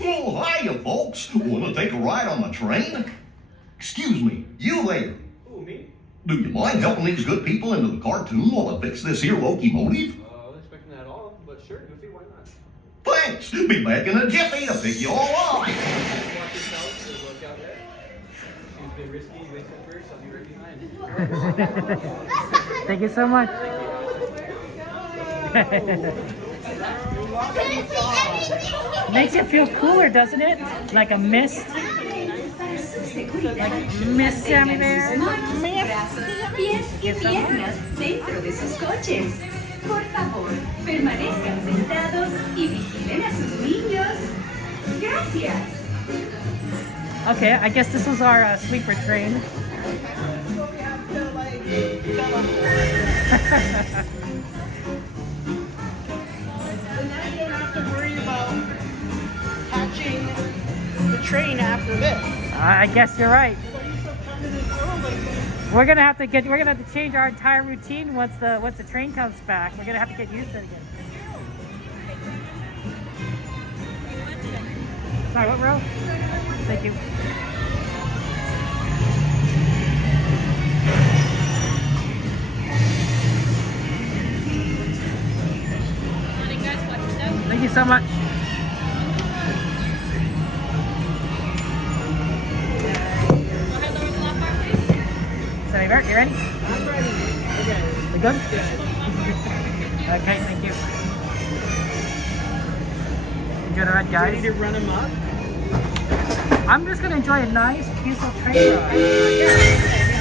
Oh, hiya, folks. Want to take a ride on the train? Excuse me, you there. Who, me? Do you mind helping these good people into the cartoon while I fix this here locomotive? I wasn't expecting that at all, but sure, Goofy, why not? Thanks. Be back in a jiffy to pick you all up. Watch yourself, good luck out there. Seems a bit risky, wait till first, I'll be right behind. Thank you so much. Makes it feel cooler, doesn't it? Like a mist. Like mist, Sammy Bear. Pies y piernas dentro de sus coches. Por favor, permanezcan sentados y vigilen a sus niños. Gracias. Okay, I guess this was our sleeper train. Catching the train after this. I guess you're right. We're gonna have to change our entire routine once the train comes back. We're gonna have to get used to it again. Sorry, what row? Thank you. Thank you so much. Sorry, Bert, you ready? I'm ready. Okay. We good? Okay, thank you. Enjoy the ride, guys. Ready to run them up? I'm just gonna enjoy a nice, peaceful train ride.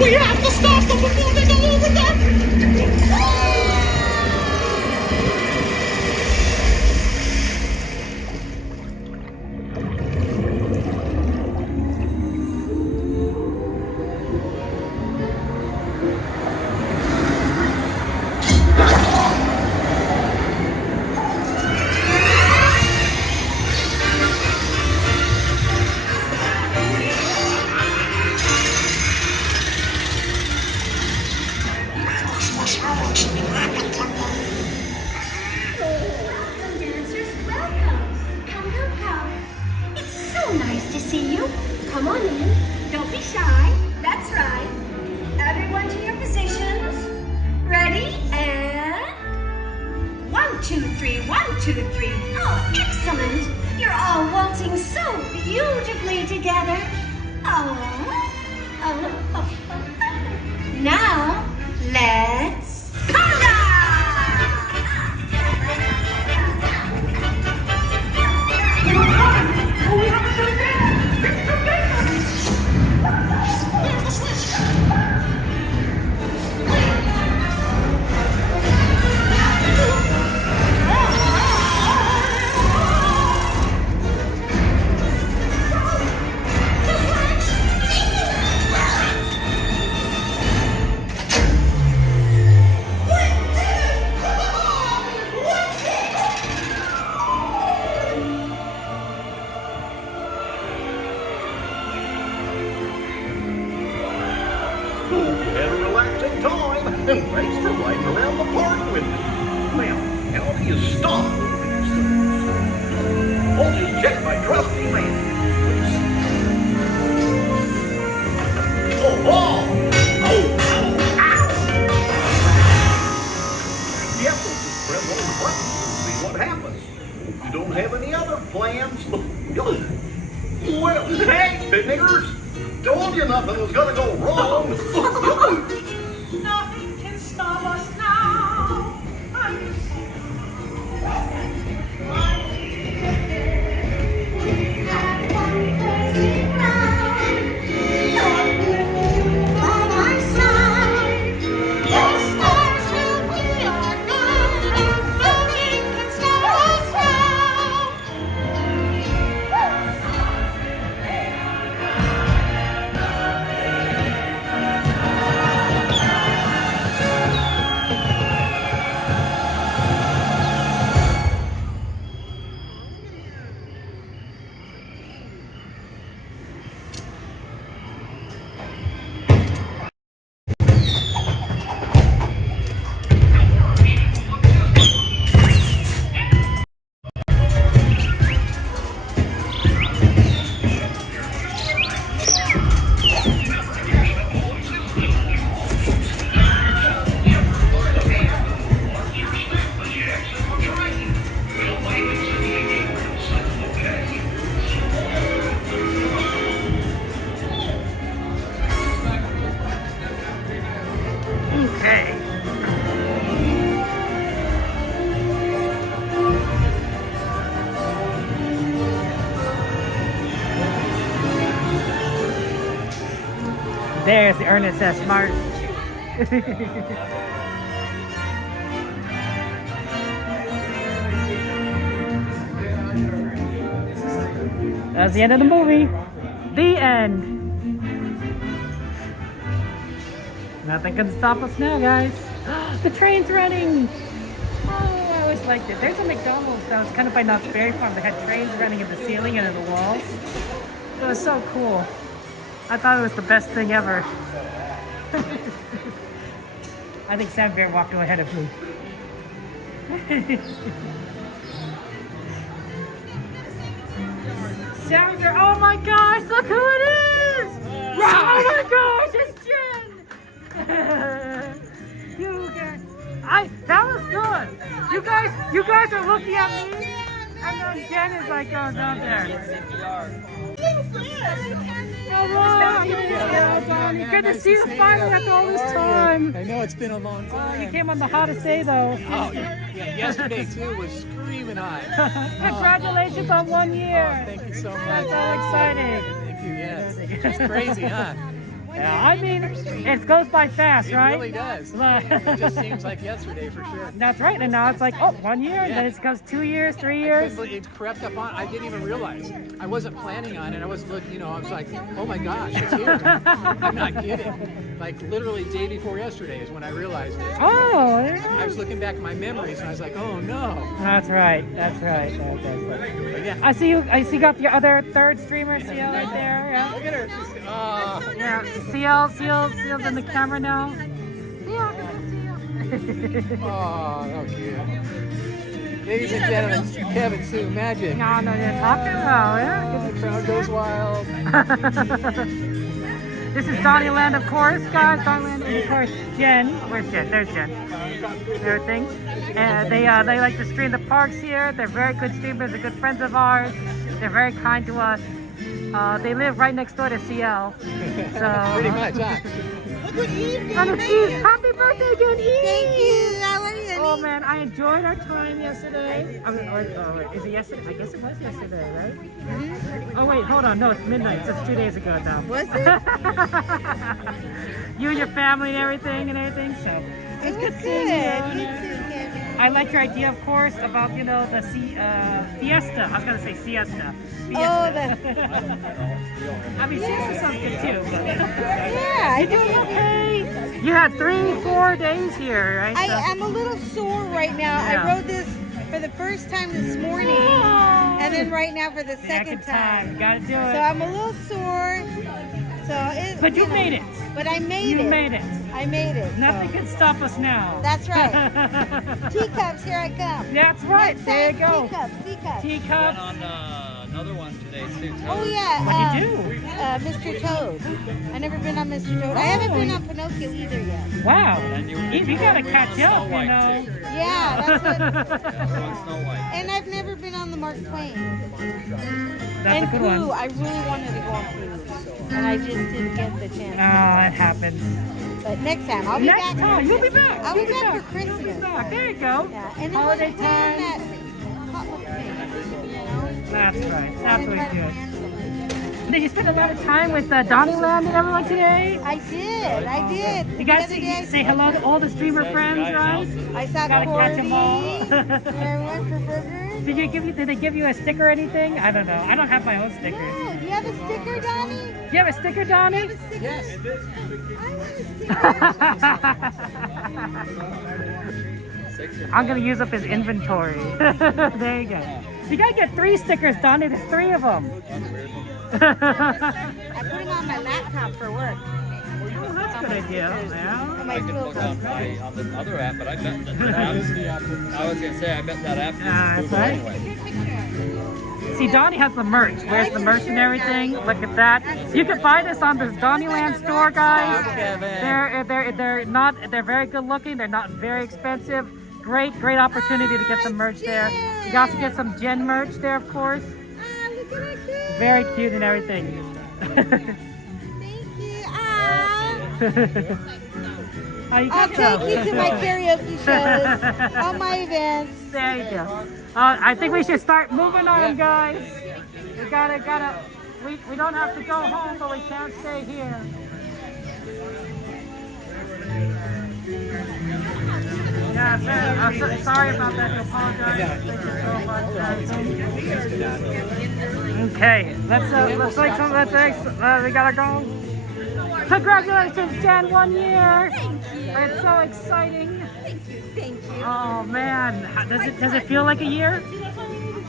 We have to stop them before they go over them! 2, 3. Oh, excellent. You're all waltzing so beautifully together. Now, let's conga! Had a relaxing time, and thanks for riding around the park with me. Now, how do you stop? I'll just check my trusty man. Oh, ow! Yep, we'll just press on the buttons and see what happens. You don't have any other plans? Well, hey, niggers! Told you nothing was gonna go wrong. Nothing can stop us now. There's the Ernest S. Martin. That's the end of the movie. The end. Nothing can stop us now, guys. The train's running. Oh, I always liked it. There's a McDonald's that was kind of by Knott's Berry Farm. They had trains running in the ceiling and in the walls. It was so cool. I thought it was the best thing ever. I think Sam Bear walked ahead of me. Sam Bear, oh my gosh, look who it is! Oh my gosh, it's Jen! That was good. You guys are looking at me, and then Jen is like going down there. Hello, good to see you finally after all this time. I know it's been a long time. You came on the hottest day though. Oh, yeah, yesterday too was screaming hot. Congratulations on 1 year. Oh, thank you so much. I'm so excited. Thank you, yes. It's crazy, huh? Yeah, I mean, it goes by fast, right? It really does. It just seems like yesterday for sure. That's right, and now it's like, oh, 1 year, and then it goes 2 years, 3 years. It crept up on, I didn't even realize. I wasn't planning on it. I was looking, I was like, oh my gosh, it's here. I'm not kidding. Like literally day before yesterday is when I realized it. Oh, I was looking back at my memories and I was like, oh no. That's right. That's right. But yeah. I see you got your other third streamer, CL, right there. Yeah. Look at her. Yeah. CL's in the camera now. Oh, how cute. Ladies and gentlemen, Kevin Sue, magic. No, you're talking about it. The crowd goes wild. This is Donnyland, of course, guys. Donnyland, and of course, Jen. Where's Jen? There's Jen. and everything. And they like to stream the parks here. They're very good streamers. They're good friends of ours. They're very kind to us. They live right next door to CL. So Pretty much, huh? And it's Eve. Happy birthday again, Eve! Thank you. How are you? Oh man, I enjoyed our time yesterday. I mean, wait, is it yesterday? I guess it was yesterday, right? Oh wait, hold on. No, it's midnight. So it's 2 days ago now. Was it? You and your family and everything So it's good seeing you. I like your idea, of course, about the fiesta. I was gonna say siesta. Fiesta. I mean, siesta sounds good too. But Yeah, I you doing okay? You had 3-4 days here, right? I'm a little sore right now. Yeah. I rode this for the first time this morning, and then right now for the second time. You gotta do it. So I'm a little sore. But you made it. But I made You it. made it. I made it. Nothing can stop us now. That's right. Teacups, here I come. That's right. Next There time, you go. Teacups. Went on another one today too. Oh yeah. What'd you do? Mr. Toad. I've never been on Mr. Toad. I haven't been on Pinocchio either yet. Wow. You gotta catch up, you know. Yeah, that's what. Snow White. And I've never been on the Mark Twain. That's And a good Pooh, one. I really wanted to go on Pooh, and I just didn't get the chance. Oh, it happens. But next time, I'll be Next back. time, you'll be back. I'll You'll be be back back. for Christmas. There you go. Yeah, and then Holiday we'll plan time. that potluck thing, you know? That's right. That's what good. Did you spend a lot of time with Donnyland and everyone today? I did. You guys The other day I say hello to all the streamer friends, right? I saw Gotta catch them all. Everyone for burgers. Did they give you a sticker or anything? I don't know. I don't have my own stickers. No, do you have a sticker, Donnie? Do you have a sticker, Donnie? Yes. I'm gonna use up his inventory. There you go. You gotta get 3 stickers, Donnie. There's 3 of them. I put them on my laptop for work. Oh, that's a good idea. Yeah. I can look on the other app, but I bet that app. I was gonna say I bet that app is that's Google right. anyway. See, Donnie has the merch. Where's the merch and everything? Look at that. You can buy this on this Donnyland store, guys. They're very good looking. They're not very expensive. Great opportunity to get some merch there. You can also get some Jen merch there, of course. Very cute and everything. I'll take you to my karaoke shows, all my events. There you go. I think we should start moving on, guys. We don't have to go home, but we can't stay here. Yeah, I'm sorry about that. I apologize. Thank you so much. Okay, we gotta go. Congratulations, Jen, 1 year. Thank you. It's so exciting. Thank you. Oh man, does it feel like a year?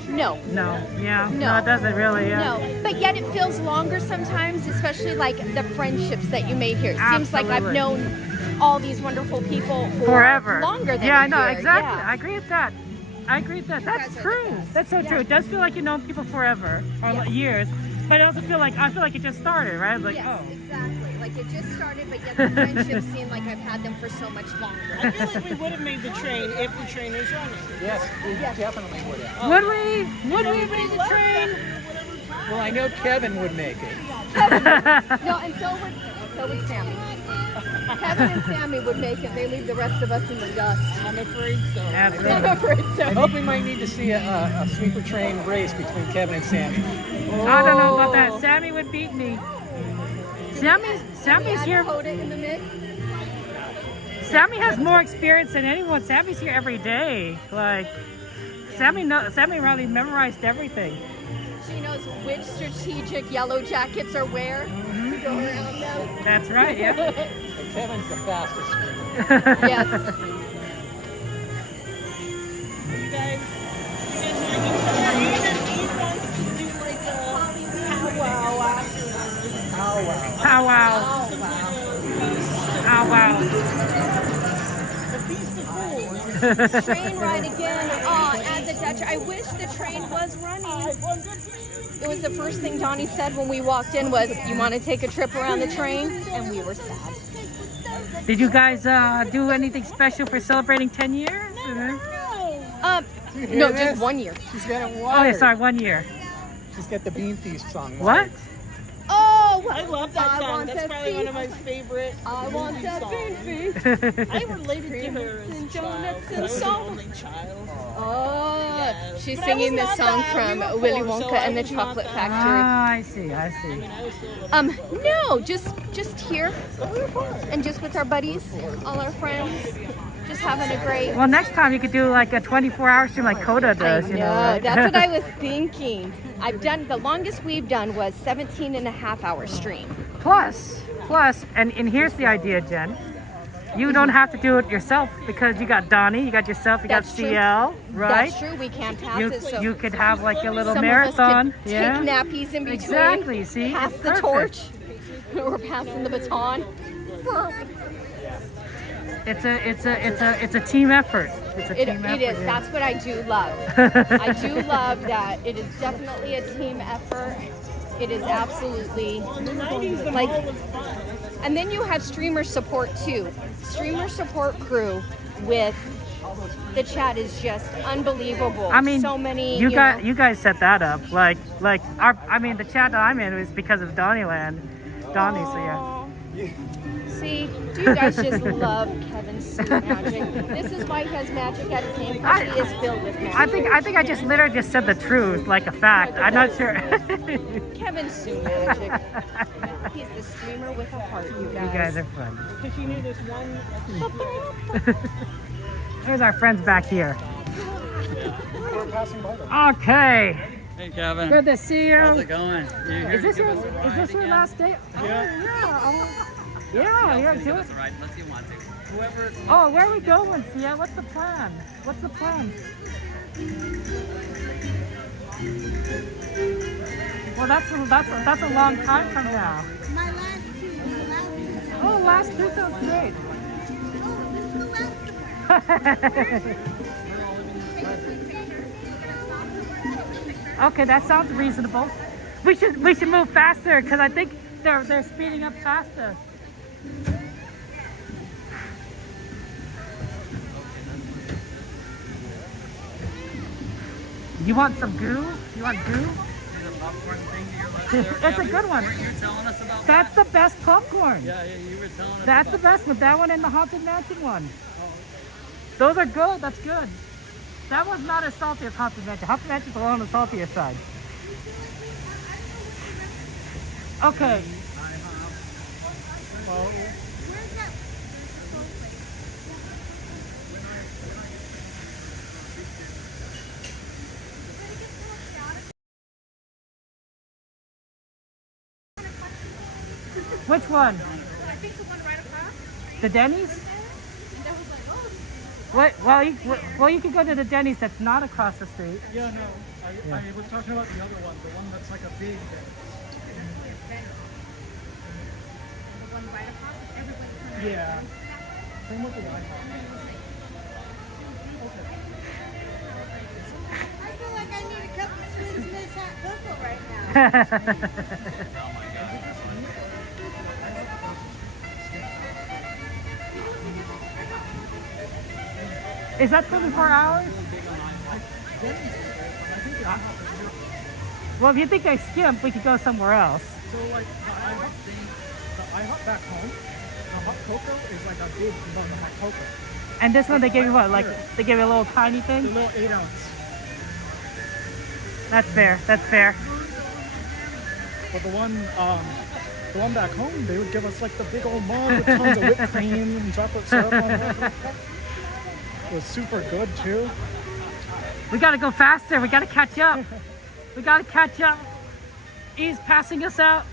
No. No. Yeah. No, it doesn't really. Yeah. No, but yet it feels longer sometimes, especially like the friendships that you made here. It seems like I've Absolutely. known all these wonderful people for Forever. longer than Yeah, a I know year. exactly. Yeah. I agree with that. That's true. That's so true. It does feel like you've known people forever or years, but I feel like it just started, right? Like, Yes, oh. exactly. Like it just started, but yet the friendships seem like I've had them for so much longer. I feel like we would have made the train if the train was running. Yes, we definitely would have. Would we? Would we make the train? Well, I know Kevin would make it. No, and so would Sammy. Kevin and Sammy would make it. They leave the rest of us in the dust. I'm afraid so. I'm afraid so. I think we might need to see a sweeper train race between Kevin and Sammy. I don't know about that. Sammy would beat me. Sammy's here. In the mix. Sammy has more experience than anyone. Sammy's here every day. Like, Sammy really memorized everything. She knows which strategic yellow jackets are where to go around them. That's right, yeah. But Kevin's the fastest screamer. Yes. You guys are you guys to do like a powwow afterwards? Powwow. The Feast of Fools. Train ride again at the Dutch. I wish the train was running. It was the first thing Donnie said when we walked in was, "You want to take a trip around the train?" And we were sad. Did you guys do anything special for celebrating 10 years? No, just 1 year. She's getting Oh, water. yeah, sorry, 1 year. She's got the Bean Feast song. What? Oh, I love that I song. want That's that probably one of my feast. favorite. I want movie that songs. bean feast. I related to her as a child. donuts I and was an salt. only child. Oh, Yes. she's But I singing was the not song that. from We were Willy poor, so Wonka I and the was not Chocolate that. Factory. Ah, I see, I see. No, just here, and just with our buddies, all our friends, just having a great. Well, next time you could do like a 24-hour stream like Coda does, you know. Right? That's what I was thinking. I've done, the longest we've done was 17.5-hour stream. Plus, and here's the idea, Jen. You don't have to do it yourself because you got Donnie, you got yourself, you got That's true. CL, right? That's true, we can't pass You, it, so. you could have like a little some marathon. Of us could Yeah. take nappies in between. Exactly, see? Pass It's the perfect. torch. We're passing the baton. It's a team effort. It's a team effort. It is. yeah. That's what I do love. I do love that it is definitely a team effort. It is absolutely like, and then you have streamer support too. Streamer support crew with the chat is just unbelievable. I mean, so many. You know, guys set that up. Like the chat that I'm in was because of Donnie, so yeah. See, do you guys just love Kevin's suit magic? This is why he has magic at his name, because he is filled with magic. I think I just literally just said the truth, like a fact. I'm not sure. Kevin's suit magic. He's the streamer with a heart, you guys. You guys are fun. Because you knew this one. There's our friends back here. We're passing by them. Okay. Hey, Kevin. Good to see you. How's it going? Is this your last day? Yeah, do it. Right, unless you want to. Whoever. Oh, where are we going, Sia? What's the plan? Well, that's a long time from now. My last two. Oh, last two sounds great. Okay, that sounds reasonable. We should move faster because I think they're speeding up faster. You want some goo? You want goo? It's a good one. That's the best popcorn. Yeah, you were telling us. That's the best one. That one and the Haunted Mansion one. Those are good. That's good. That one's not as salty as Haunted Mansion. Haunted Mansion's a little on the saltier side. Okay. Which one? I think the one right across. The Denny's? And that was like, oh. What? Well, you can go to the Denny's that's not across the street. Yeah, no. I was talking about the other one, the one that's like a big. The one right across. Everybody turned around. Yeah. Same with the IHOP. I feel like I need a cup of Swiss Miss hot cocoa right now. Is that 24 hours? Well, if you think I skimp, we could go somewhere else. So like the IHOP back home, the hot cocoa is like a big amount of hot cocoa. And this one they give you what? Like they give you a little tiny thing? The little 8 ounce. That's fair. That's fair. But the one back home, they would give us like the big old mug with tons of whipped cream and chocolate syrup on it. It was super good too. We gotta go faster. We gotta catch up. We gotta catch up. He's passing us out.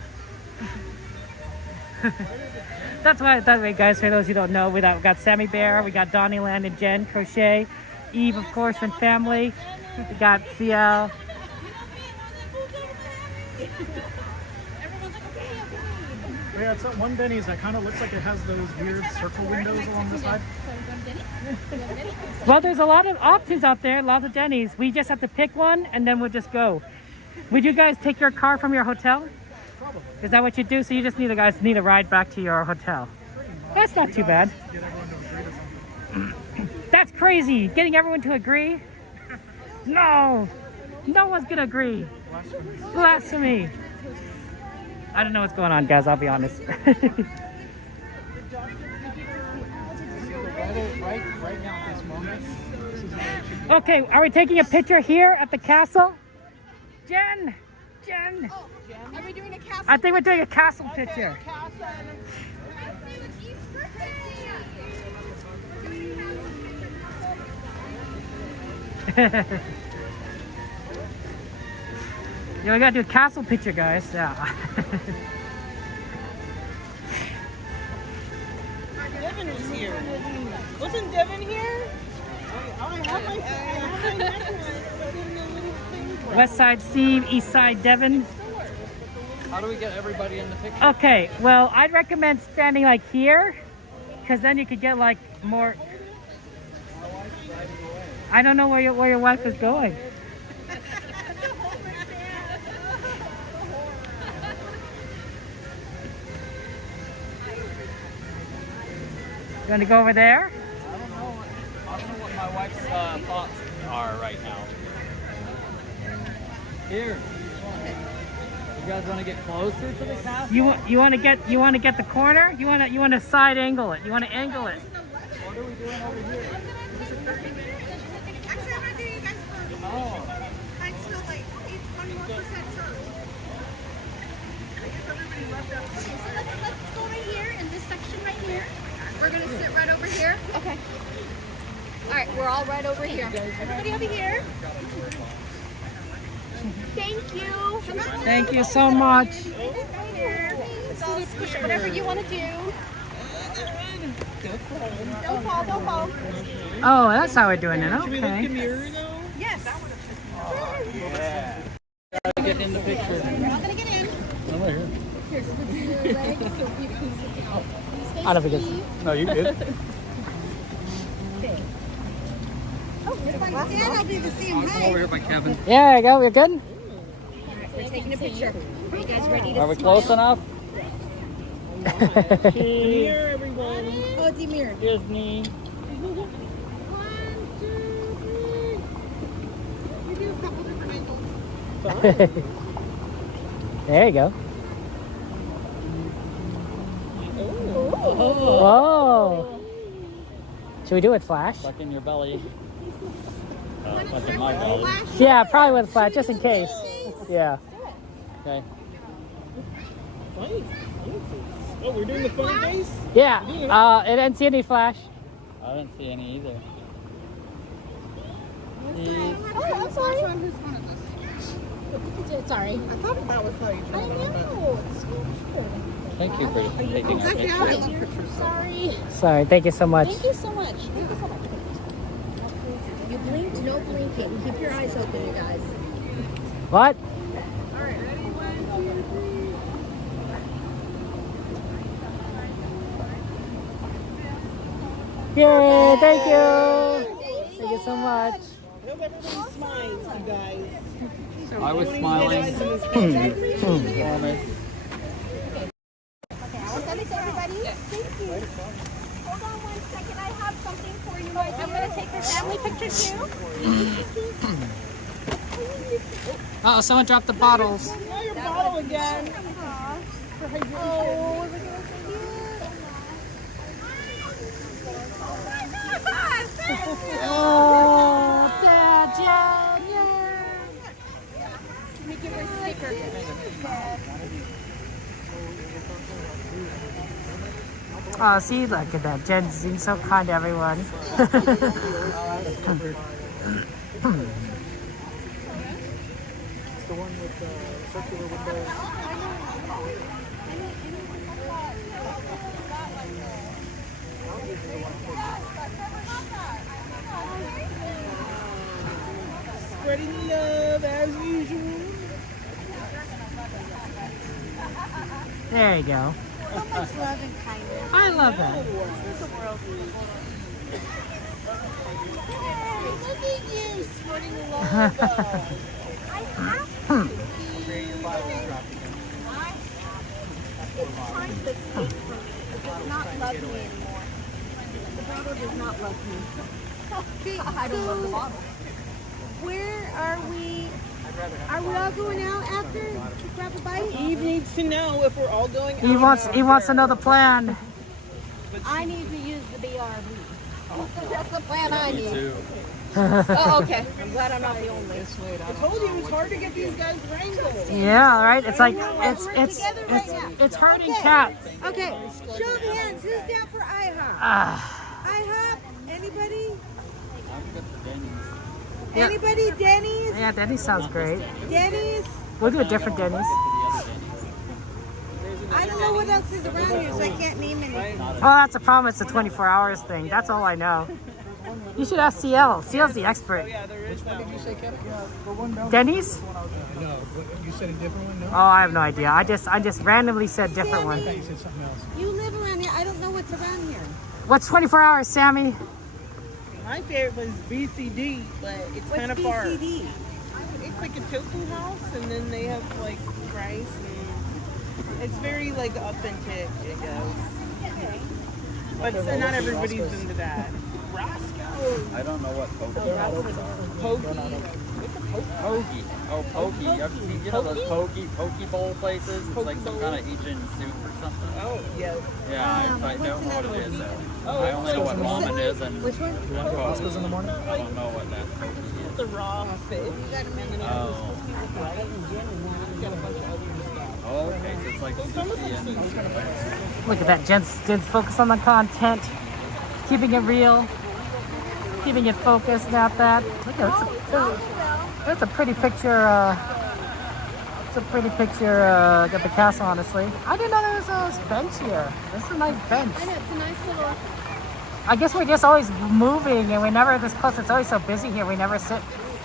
That's why, guys, for those who don't know, we got Sammy Bear, we got Donnie Land and Jen, Crochet, Eve, of course, and family. We got CL. Yeah, it's that one Denny's that kind of looks like it has those weird circle windows along the side. Well, there's a lot of options out there, lots of Denny's. We just have to pick one and then we'll just go. Would you guys take your car from your hotel? Probably. Is that what you do? So you just need a ride back to your hotel. That's not too bad. That's crazy. Getting everyone to agree? No. No one's gonna agree. Blasphemy. I don't know what's going on, guys. I'll be honest. Right now at this moment. Okay, are we taking a picture here at the castle? Jen! Are we doing a castle? I think we're doing a castle picture. Yeah, we gotta do a castle picture, guys. Yeah. Devin was here. Wasn't Devin here? I have my West Side Steve, East Side Devin. How do we get everybody in the picture? Okay, well, I'd recommend standing like here, because then you could get like more. I don't know where your wife is going. You want to go over there? I don't know what my wife's thoughts are right now. Here. You guys want to get closer to the castle? You want to get the corner? You want to side angle it. You want to angle it. What are we doing over here? Actually, I'm going to do you guys first. Oh. I'm still like 81% sure. I guess everybody left out. Okay, so let's go right here in this section right here. We're gonna sit right over here. Okay. All right, we're all right over here. Everybody over here. Thank you. Thank you so much. Push whatever you want to do. Don't fall. Don't fall. Oh, that's how we're doing it. Okay. Yes. Yeah. Get in the picture. We're all gonna get in. I'm right here. Here's your legs so you can. I don't think it's. No, you did. Oh, if I stand, I'll be the same Over height. here by Kevin. Yeah, there you go. We're good. All right, we're taking a picture. Are you guys ready to Are we smile? close enough? Here, everyone. Oh, Demir. Disney. 1, 2, 3. We do a couple different angles. There you go. Whoa. Should we do it flash? Stuck in your belly. Stuck in my belly. Yeah, probably with flash, just in case. Yeah. Okay. Funny. Oh, we're doing the funny face? Yeah. I didn't see any flash. I didn't see any either. Oh, I'm sorry. Sorry. I thought that was how you I know. It's so weird. Thank you for taking our picture. Sorry. Sorry. Thank you so much. Thank you so much. Thank you so much. You blinked, no blinking. Keep your eyes open, you guys. What? All right, ready? 1, 2, 3. Yay! Thank you. Thank you so much. I hope everybody smiles, you guys. I was smiling. Okay, I'll send it to everybody. Thank you. Hold on 1 second. I have something for you. I'm going to take her family picture too. Oh, someone dropped the bottles. Now your bottle again. Oh, Oh, Dad, Jen, let me give her a sticker. Oh, see, look at that. Jen's being so kind to everyone. The one with the circular windows. Spreading love as usual. There you go. So much love and kindness. I love that. Hey, look at you spreading love. I have to. It's time to speak for me. does not love me anymore. The bottle does not love me. Okay, I don't love the so bottle. where are we? Are we all going out after to grab a bite? Eve needs to know if we're all going He wants to know the plan. I need to use the BRB. That's the plan I Me need. too. Oh, okay. I'm glad I'm not the only. I told you it's hard to get these guys wrangled. Yeah, right. It's like We're together right now. it's hurting cats. Okay, show of hands. Who's down for IHOP? IHOP? Anybody? Yeah. Anybody? Denny's? Yeah, Denny's sounds great. Denny's? We'll do a different Denny's. I don't know what else is around here, so I can't name anything. Oh, that's a problem. It's a 24 hours thing. That's all I know. You should ask CL. CL's the expert. Which one did you say, Kevin? Denny's? No, you said a different one? No? Oh, I have no idea. I just randomly said different one. I thought you said something else. You live around here. I don't know what's around here. What's 24 hours, Sammy? My favorite was BCD, but it's kind of far. BCD? It's like a tofu house, and then they have like rice, and it's very like authentic. It goes, but not everybody's into that. Roscoe. I don't know what poke are. Pokey. Oh, pokey. You know those pokey bowl places? It's like some kind of Asian soup or something. Oh, yeah. Yeah, I don't know what it is though. I only know what ramen is and Which one? Roscoe's in the morning? I don't know what that pokey is. The raw fish. Oh, okay, so it's like sushi and Look at that. Jen's focused on the content, keeping it real, keeping it focused. Not that. Look at that's a pretty picture. It's a pretty picture. At the castle, honestly. I didn't know there was a bench here. This is a nice bench. I know, it's a nice little... I guess we're just always moving, and we're never this close. It's always so busy here. We never sit.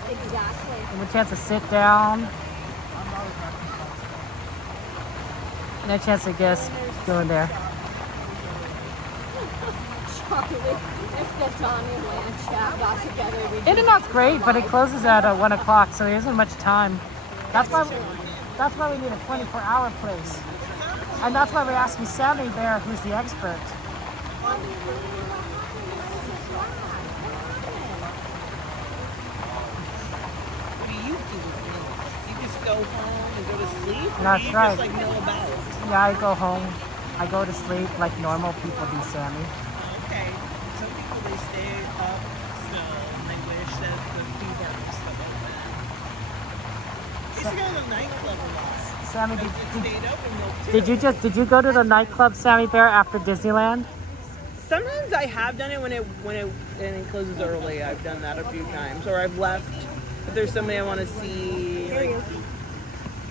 Exactly. We have a chance to sit down. No chance to guess go in there. Charlie, if the Johnny and Lance chat got together, we'd Internet's great, but it closes at 1 o'clock, so there isn't much time. That's why we need a 24-hour place. And that's why we're asking Sammy there, who's the expert. What do you do? You just go home and go to sleep? Or That's do you right. just like know about it? Yeah, I go home. I go to sleep like normal people do, Sammy. Okay. Some people, they stay up still and they wish that the people are stuff like that. I used to go to the nightclub a lot. Sammy, Because it stayed open till 2. did you go to the nightclub, Sammy Bear, after Disneyland? Sometimes I have done it when it closes early. I've done that a few times, or I've left if there's somebody I want to see, like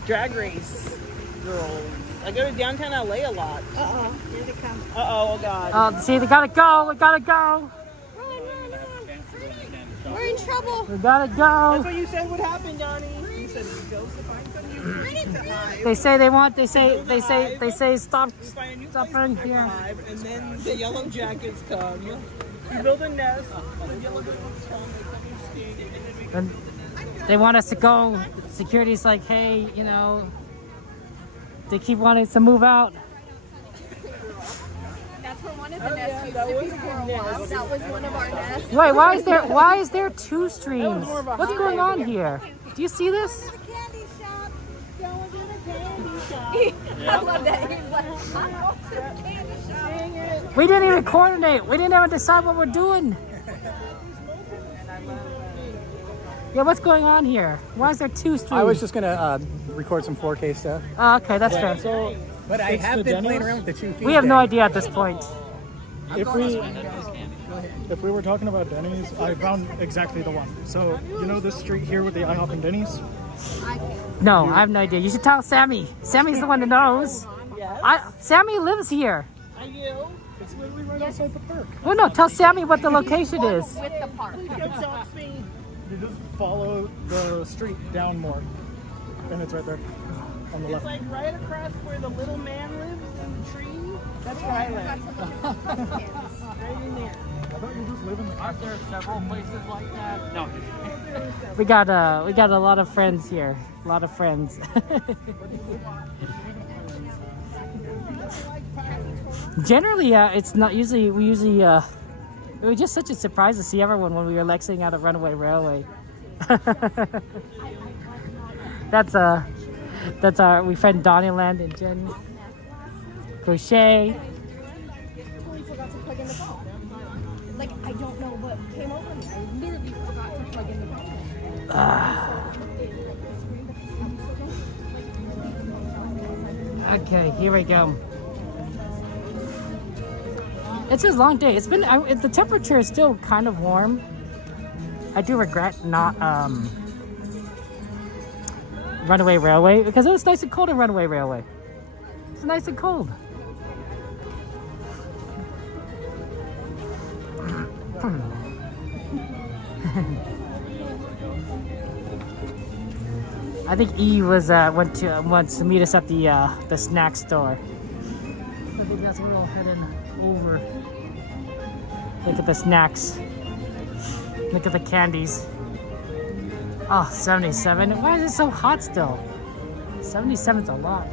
Drag Race girls. I go to downtown LA a lot. Uh-oh, here they come. Oh God. Oh, see, we gotta go. We gotta go. We're in trouble. We gotta go. That's what you said would happen, Donnie. You said you go to find something you ready to hide. They say stop running here. And then the yellow jackets come. You build a nest. The yellow jackets come. And they want us to go. Security's like, hey, you know, they keep wanting us to move out. That's where one of the nests used to be for a while. That was one of our nests. Wait, why is there two streams? What's going on here? Do you see this? Candy shop. Going to the candy shop. I love that. He's like, I'm going to the candy shop. We didn't even coordinate. We didn't even decide what we're doing. Yeah, what's going on here? Why is there two streams? I was just gonna record some 4K stuff. Oh, okay, that's fair. So, but I have been playing around with the 2 feet. We have no idea at this point. If we were talking about Denny's, I found exactly the one. So you know this street here with the IHOP and Denny's? No, I have no idea. You should tell Sammy. Sammy's the one that knows. Sammy lives here. I do. It's literally right outside the park. Well, no, tell Sammy what the location is. With the park. You just follow the street down more, and it's right there on the left. It's like right across where the little man lives in the tree. That's where I live. Right in there. I thought you just live in the park. Aren't there several places like that? No. We got a lot of friends here. A lot of friends. Generally, it's not usually. We usually. It was just such a surprise to see everyone when we were exiting out of Runaway Railway. That's our we friend Donnyland and Jen. Crochet. Totally forgot to plug in the phone. Like, I don't know what came over me. I literally forgot to plug in the phone. Okay, here we go. It's a long day. It's been the temperature is still kind of warm. I do regret not Runaway Railway because it was nice and cold in Runaway Railway. It's nice and cold. I think E was wants to meet us at the snack store. I think that's where we'll head over. Look at the snacks. Look at the candies. Oh, 77. Why is it so hot still? 77's a lot.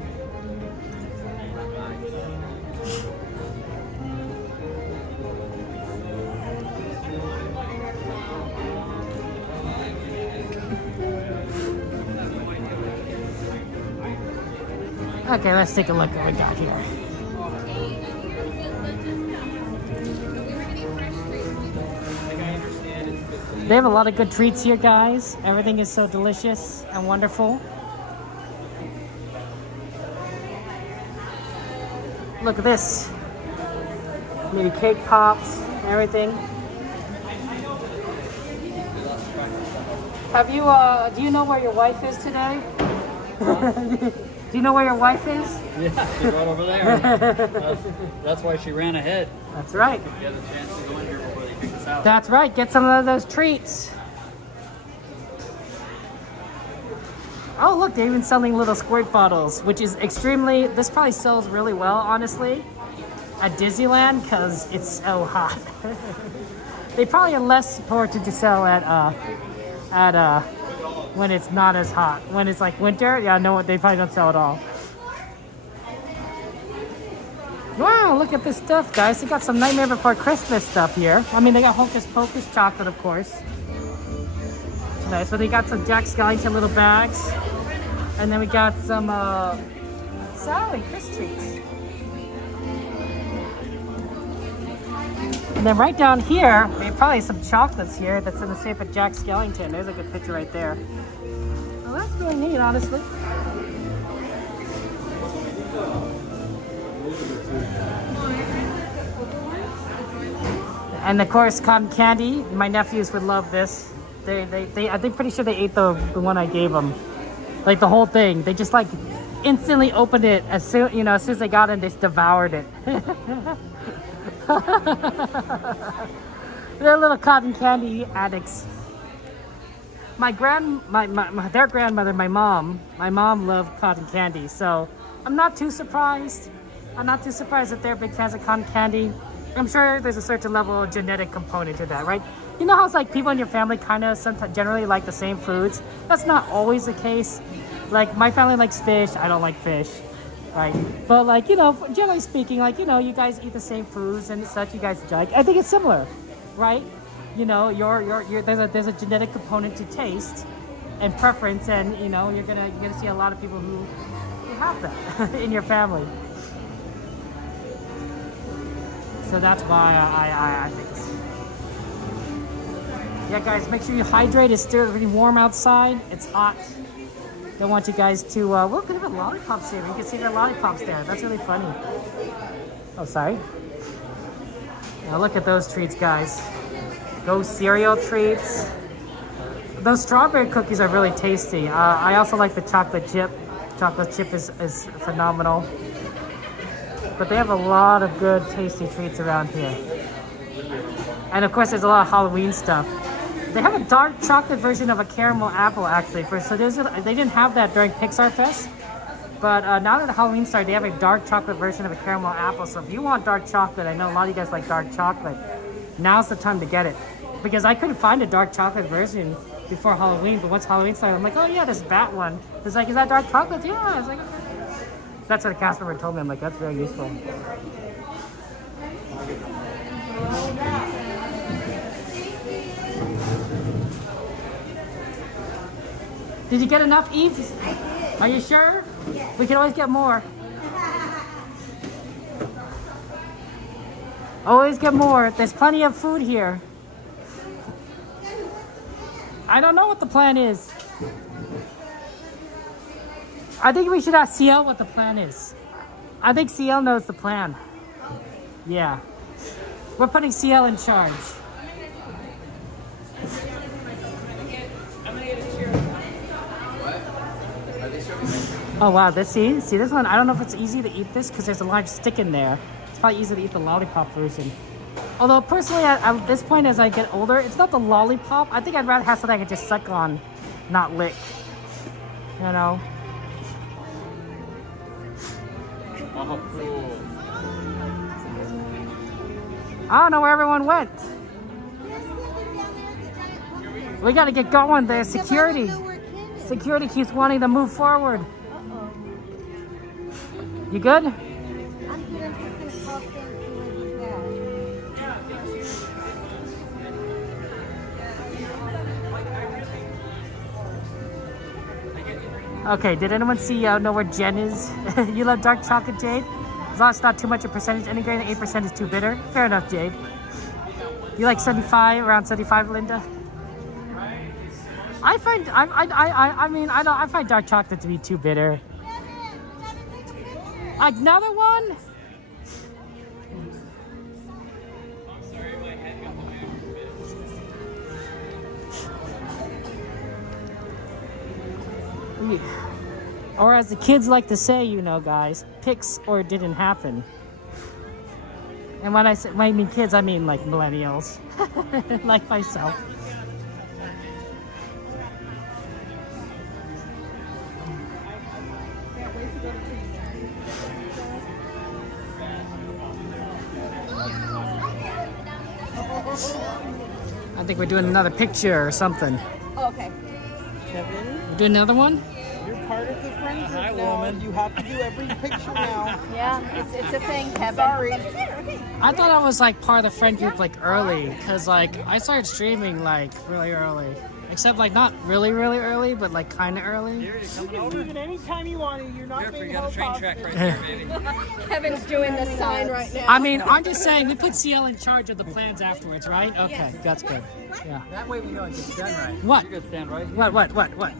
Okay, let's take a look what we got here. They have a lot of good treats here, guys. Everything is so delicious and wonderful. Look at this. Maybe cake pops, everything. Have you, do you know where your wife is today? Do you know where your wife is? Yeah, she's right over there. That's why she ran ahead. That's right. If you had the chance to go in here before they kick us out. That's right. Get some of those treats. Oh, look, they're even selling little squirt bottles, which is extremely, this probably sells really well, honestly, at Disneyland, because it's so hot. They probably are less supported to sell at when it's not as hot. When it's like winter, yeah, no, they probably don't sell at all. Wow, look at this stuff, guys. They got some Nightmare Before Christmas stuff here. I mean, they got Hocus Pocus chocolate, of course. Nice. So they got some Jack Skellington little bags. And then we got some Sally Chris treats. And then right down here, we have probably some chocolates here that's in the shape of Jack Skellington. There's a good picture right there. Well, that's really neat, honestly. And of course, cotton candy. My nephews would love this. I think pretty sure they ate the one I gave them. Like the whole thing. They just like instantly opened it as soon as they got it, they just devoured it. They're little cotton candy addicts. Their grandmother, my mom loved cotton candy, so I'm not too surprised. I'm not too surprised that they're big fans of cotton candy. I'm sure there's a certain level of genetic component to that, right? You know how it's like people in your family kind of sometimes generally like the same foods? That's not always the case. Like my family likes fish, I don't like fish, right? But like, generally speaking, like, you guys eat the same foods and such, you guys like. I think it's similar, right? There's a genetic component to taste and preference, and you're gonna see a lot of people who have that in your family. So that's why I think it's... Yeah, guys, make sure you hydrate. It's still really warm outside. It's hot. Don't want you guys to... we're going to have lollipops here. You can see the lollipops there. That's really funny. Oh, sorry. Now look at those treats, guys. Those cereal treats. Those strawberry cookies are really tasty. I also like the chocolate chip. Chocolate chip is phenomenal. But they have a lot of good, tasty treats around here. And of course, there's a lot of Halloween stuff. They have a dark chocolate version of a caramel apple, actually. They didn't have that during Pixar Fest. But now that Halloween started, they have a dark chocolate version of a caramel apple. So if you want dark chocolate, I know a lot of you guys like dark chocolate. Now's the time to get it. Because I couldn't find a dark chocolate version before Halloween. But once Halloween started, I'm like, oh yeah, this bat one. It's like, is that dark chocolate? Yeah. I was like, okay. That's what a cast member told me. I'm like, that's very useful. Did you get enough, Eve? Are you sure? Yes. We can always get more. Always get more. There's plenty of food here. I don't know what the plan is. I think we should ask CL what the plan is. I think CL knows the plan. Yeah. We're putting CL in charge. Oh wow, see this one? I don't know if it's easy to eat this because there's a large stick in there. It's probably easy to eat the lollipop version. Although personally, at this point as I get older, it's not the lollipop. I think I'd rather have something I could just suck on, not lick. You know? Oh, cool. I don't know where everyone went. We gotta get going there. Security keeps wanting to move forward. You good? I'm good. I'm just gonna pop in and Okay, did anyone see know where Jen is? You love dark chocolate, Jade? As long as it's not too much a percentage. Any greater than 8% is too bitter. Fair enough, Jade. You like 75, around 75, Linda? I find dark chocolate to be too bitter. Another one? Or as the kids like to say, you know, guys, pics or it didn't happen. And when I mean kids, I mean like millennials, like myself. I think we're doing another picture or something. Oh, okay. Kevin, We're doing another one? you're part of the friend group now. You have to do every picture now. Yeah, it's a thing, Kevin. Sorry. I thought I was like part of the friend group like early, cause like I started streaming like really early, except like not really early, but like kind of early. You can move it anytime you want to. You're not being held hostage. Kevin's doing the sign right now. I mean, I'm just saying we put CL in charge of the plans afterwards, right? Okay, Yes. that's good. Yeah. That way we know it gets done right. What? You're gonna stand right here. What?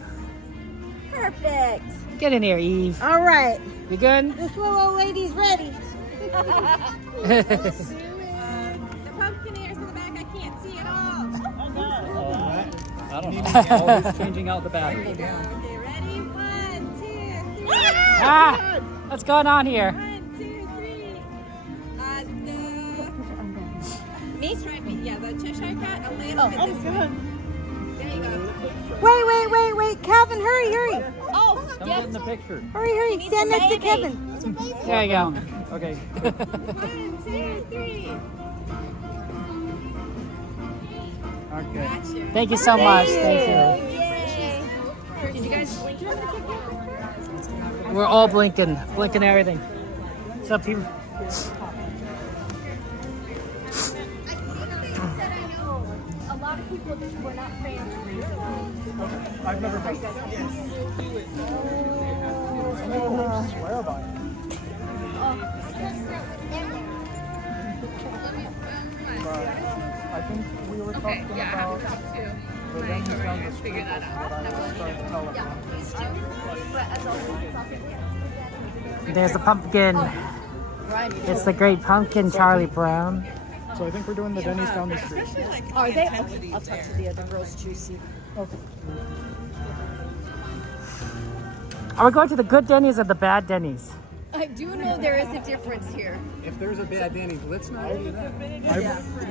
Perfect. Get in here, Eve. All right. You good? This little old lady's ready. The pumpkin ears in the back, I can't see at all. I don't know. Always changing out the battery. Okay, ready? 1, 2, 3. Ah! What's going on here? 1, 2, 3. Me? Yeah, the Cheshire Cat. A little bit this way. There you go. Wait. Calvin, hurry. Oh, Come yes. get in the picture. Hurry. Stand next to Kevin. There you go. Okay. 1, 2, 3. Okay. Thank you so much. Thank you. Did you guys blink? We're all blinking everything. What's up, people? A lot of people were not fans recently. I've never been. Swear by it. But I think we were talking about the venues down the street. That There's the pumpkin. It's the great pumpkin, Charlie Brown. So I think we're doing the Denny's down the street. Are they? I'll talk to the other girls too, see. Okay. Are we going to the good Denny's or the bad Denny's? I do know there is a difference here. If there's a bad Danny's, let's not do that.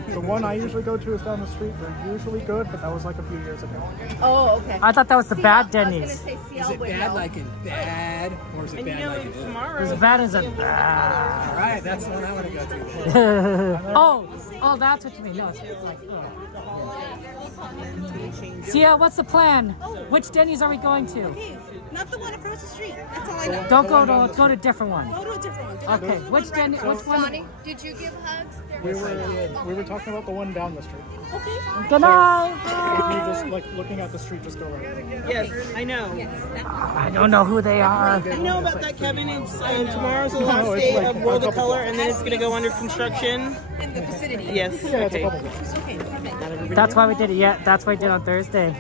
The one I usually go to is down the street. They're usually good, but that was like a few years ago. Oh, okay. I thought that was the bad I was Denny's. gonna say Is CL it would bad know. like in bad, or is it bad like in good? As bad as a All right, that's the one I want to go to. oh, that's what you mean. No, it's like, Sia, what's the plan? Which Denny's are we going to? Not the one across the street. That's all I know. Don't go to a different one. Go to a different one. Okay, which Denny? Which one? Johnny, did you give hugs? We were talking about the one down the street. Okay. Good night. If you just like looking at the street, just go right. Yes, I know. I don't know who they are. I know about that, Kevin. It's tomorrow's the last day of World of Color, and then it's gonna go under construction. In the vicinity. Yes. Yeah, it's a Okay. couple days. Okay, perfect. That's why we did it. Yeah, that's why we did it on Thursday.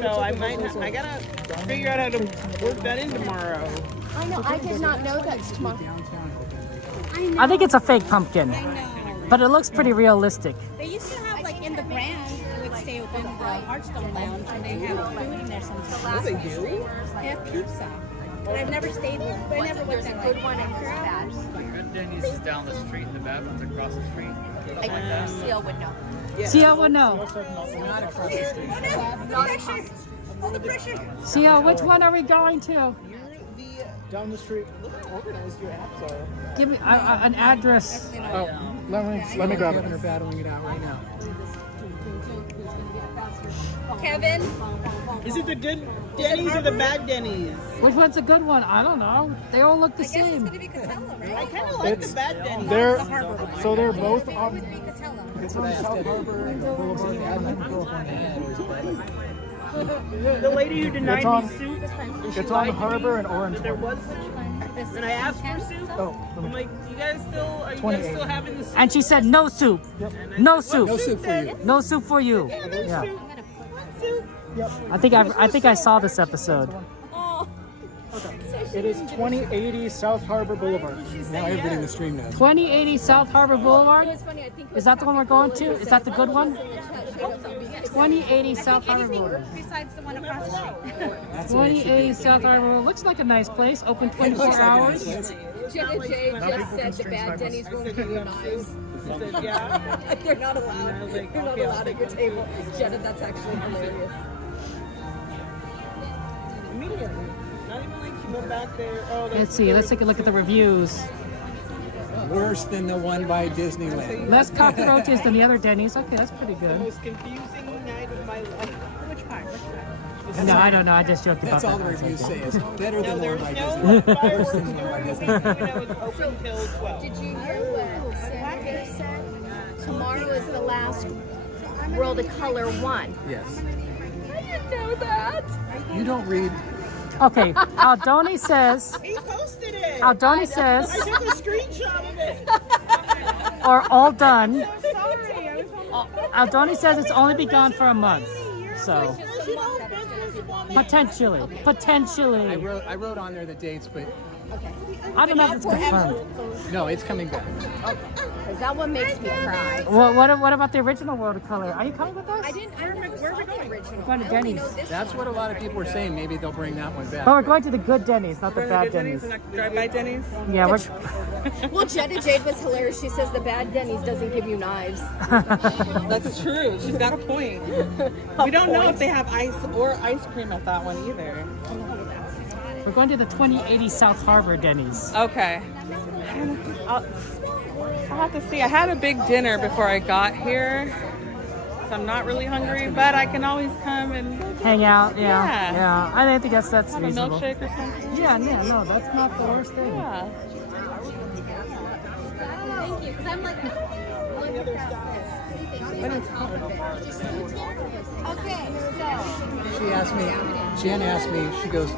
So I gotta figure out how to work that in tomorrow. I know, I did not know that's tomorrow. I think it's a fake pumpkin, but it looks pretty realistic. They used to have like in the Grand, they would stay open the Hearthstone Lounge, and they have food in there sometimes. They do? They have pizza. But I've never stayed there. But I never went there. Good one and bad. Good Denny's is down the street, and the bad one's across the street. I CL would know. CL would know. Not across the street. All the pressure. CL, which one are we going to? Down the street. Look how organized your apps are. Give me an address. Oh, let me grab it. They're battling it out right now. Kevin. Is it the good Denny's or the bad Denny's? Which one's a good one? I don't know. They all look the I guess it's same. gonna be Catella, right? I kind of like the bad Denny's. They're The harbor one. so they're both on. Catella. It's on South Harbor and Boulevard. The lady who denied It's on- me soup. It's on Harbor and Orange. There was and I asked for soup. Oh, I'm like, you guys still having the soup? And she said no soup. No soup. No soup for you. No soup for you. Yeah. Yep. I think I saw this episode. Oh. It is 2080 South Harbor Boulevard. Now everybody in the stream knows. 2080 South Harbor Boulevard. Is that the one we're going to? Is that the good one? 2080 South Harbor Boulevard. Besides the one across the street. 2080 South Harbor Boulevard. Looks like a nice place. Open 24 hours. Jenna J just said the bad Denny's won't give you knives. Yeah. They're not allowed. They're not allowed at your table. Jenna, that's actually hilarious. Immediately. Not even like you go back there. Oh, Let's see. Let's take a look at the reviews. Worse than the one by Disneyland. Less cockroaches than the other Denny's. Okay, that's pretty The good. most confusing night of my life. Which part? No, I don't know. I just joked about That's all that. the reviews say. It's better than the one by No Disneyland. fireworks during the week. You know, it's open till 12. Did you hear what Saturday said? Tomorrow is the last World of Color one. Yes. I didn't know that. You don't read. Okay, Aldoni says. He posted it. Aldoni says. I took a screenshot of it. Or all done. Sorry, I was Aldoni says it's only be gone for a month. So potentially. I wrote on there the dates, but I don't know if it's confirmed. no, it's coming back. Is that what makes me cry? What about the original World of Color? Are you coming with us? I remember where we're going original. We're going to Denny's. That's what a lot of people were saying. Maybe they'll bring that one back. But we're going to the good Denny's, not the bad Denny's. Drive-by Denny's? Yeah, we're. Well, Jenna Jade was hilarious. She says the bad Denny's doesn't give you knives. That's true. She's got a point. We don't know if they have ice or ice cream at that one either. We're going to the 2080 South Harbor Denny's. Okay. I'll have to see. I had a big dinner before I got here, so I'm not really hungry, but I can always come and Hang out, yeah. Yeah. I think that's have a reasonable. milkshake or something. Yeah, no, that's not the worst thing. Yeah. Thank you. Because I'm like, Okay, so. Jen asked me, she goes,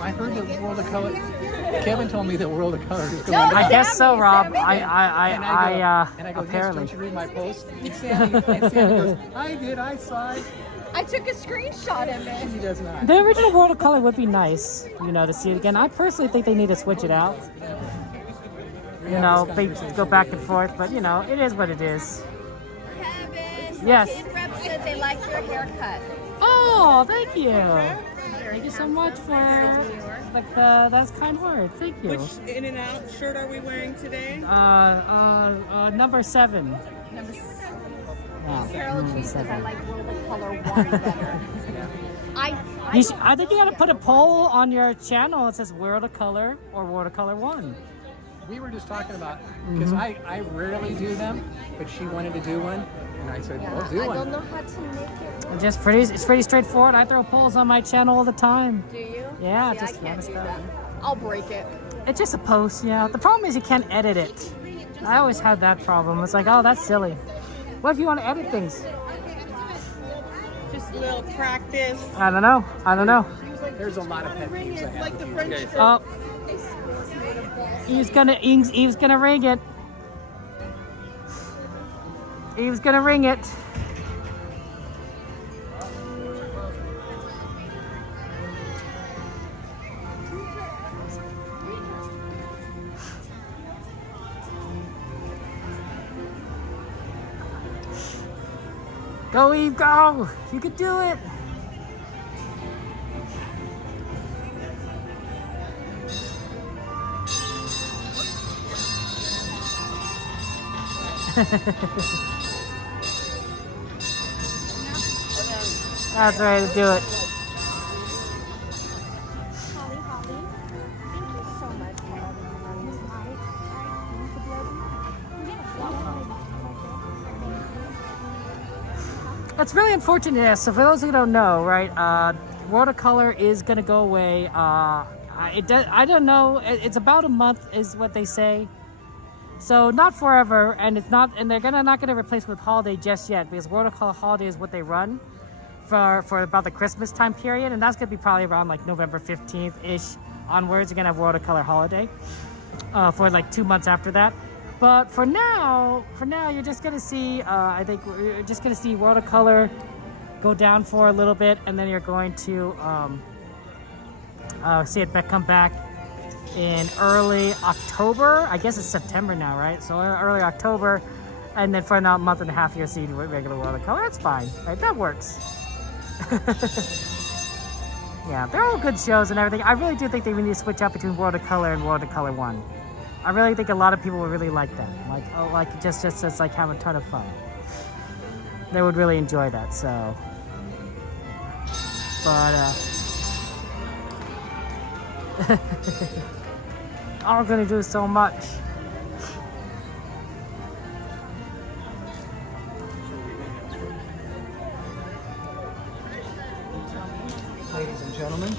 I heard that World of Color, Kevin told me that World of Color is going on. I guess so, Rob. And I go, apparently. yes, don't you read my post? And Sandy goes, I did, I saw it. I took a screenshot of it. She does not. The original World of Color would be nice, to see it again. I personally think they need to switch it out. They go back and forth, but it is what it is. Kevin, Yes. Kid Rep said they like your haircut. Oh, thank you. Thank you so much for that's kind word. Thank you. Which In and Out shirt are we wearing today? Number 7. Wow. Carol G says I like World of Color 1 better. I think you got to put a poll on your channel. It says World of Color or World of Color 1. We were just talking about, because I rarely do them, but she wanted to do one, and I said, we'll do I one. don't know how to make it. It's pretty straightforward. I throw polls on my channel all the time. Do you? Yeah, See, just I can't want do stuff. that. I'll break it. It's just a post, yeah. The problem is you can't edit it. I always had that problem. It's like, oh, that's silly. What if you want to edit things? Just a little practice. I don't know. I don't know. There's a lot of pet peeves I have with you guys. Oh, Eve's gonna ring it. Eve's gonna ring it. Go, Eve, go! You can do it! That's the way to do it. It's really unfortunate. Yeah. So for those who don't know, right, watercolor is gonna go away. I don't know. It's about a month, is what they say. So not forever, and it's not, and they're not gonna replace with holiday just yet, because watercolor holiday is what they run for about the Christmas time period, and that's gonna be probably around like November 15th ish onwards. You're gonna have watercolor holiday for like 2 months after that. But for now, you're just gonna see. I think you're just gonna see watercolor go down for a little bit, and then you're going to see it come back in early October. I guess it's September now, right? So early October, and then for a month and a half, you'll see regular watercolor. That's fine, right? That works. Yeah, they're all good shows and everything. I really do think they need to switch up between watercolor and watercolor 1. I really think a lot of people would really like that. Like, oh, like just like have a ton of fun. They would really enjoy that. So, but all I'm gonna do is so much. Ladies and gentlemen,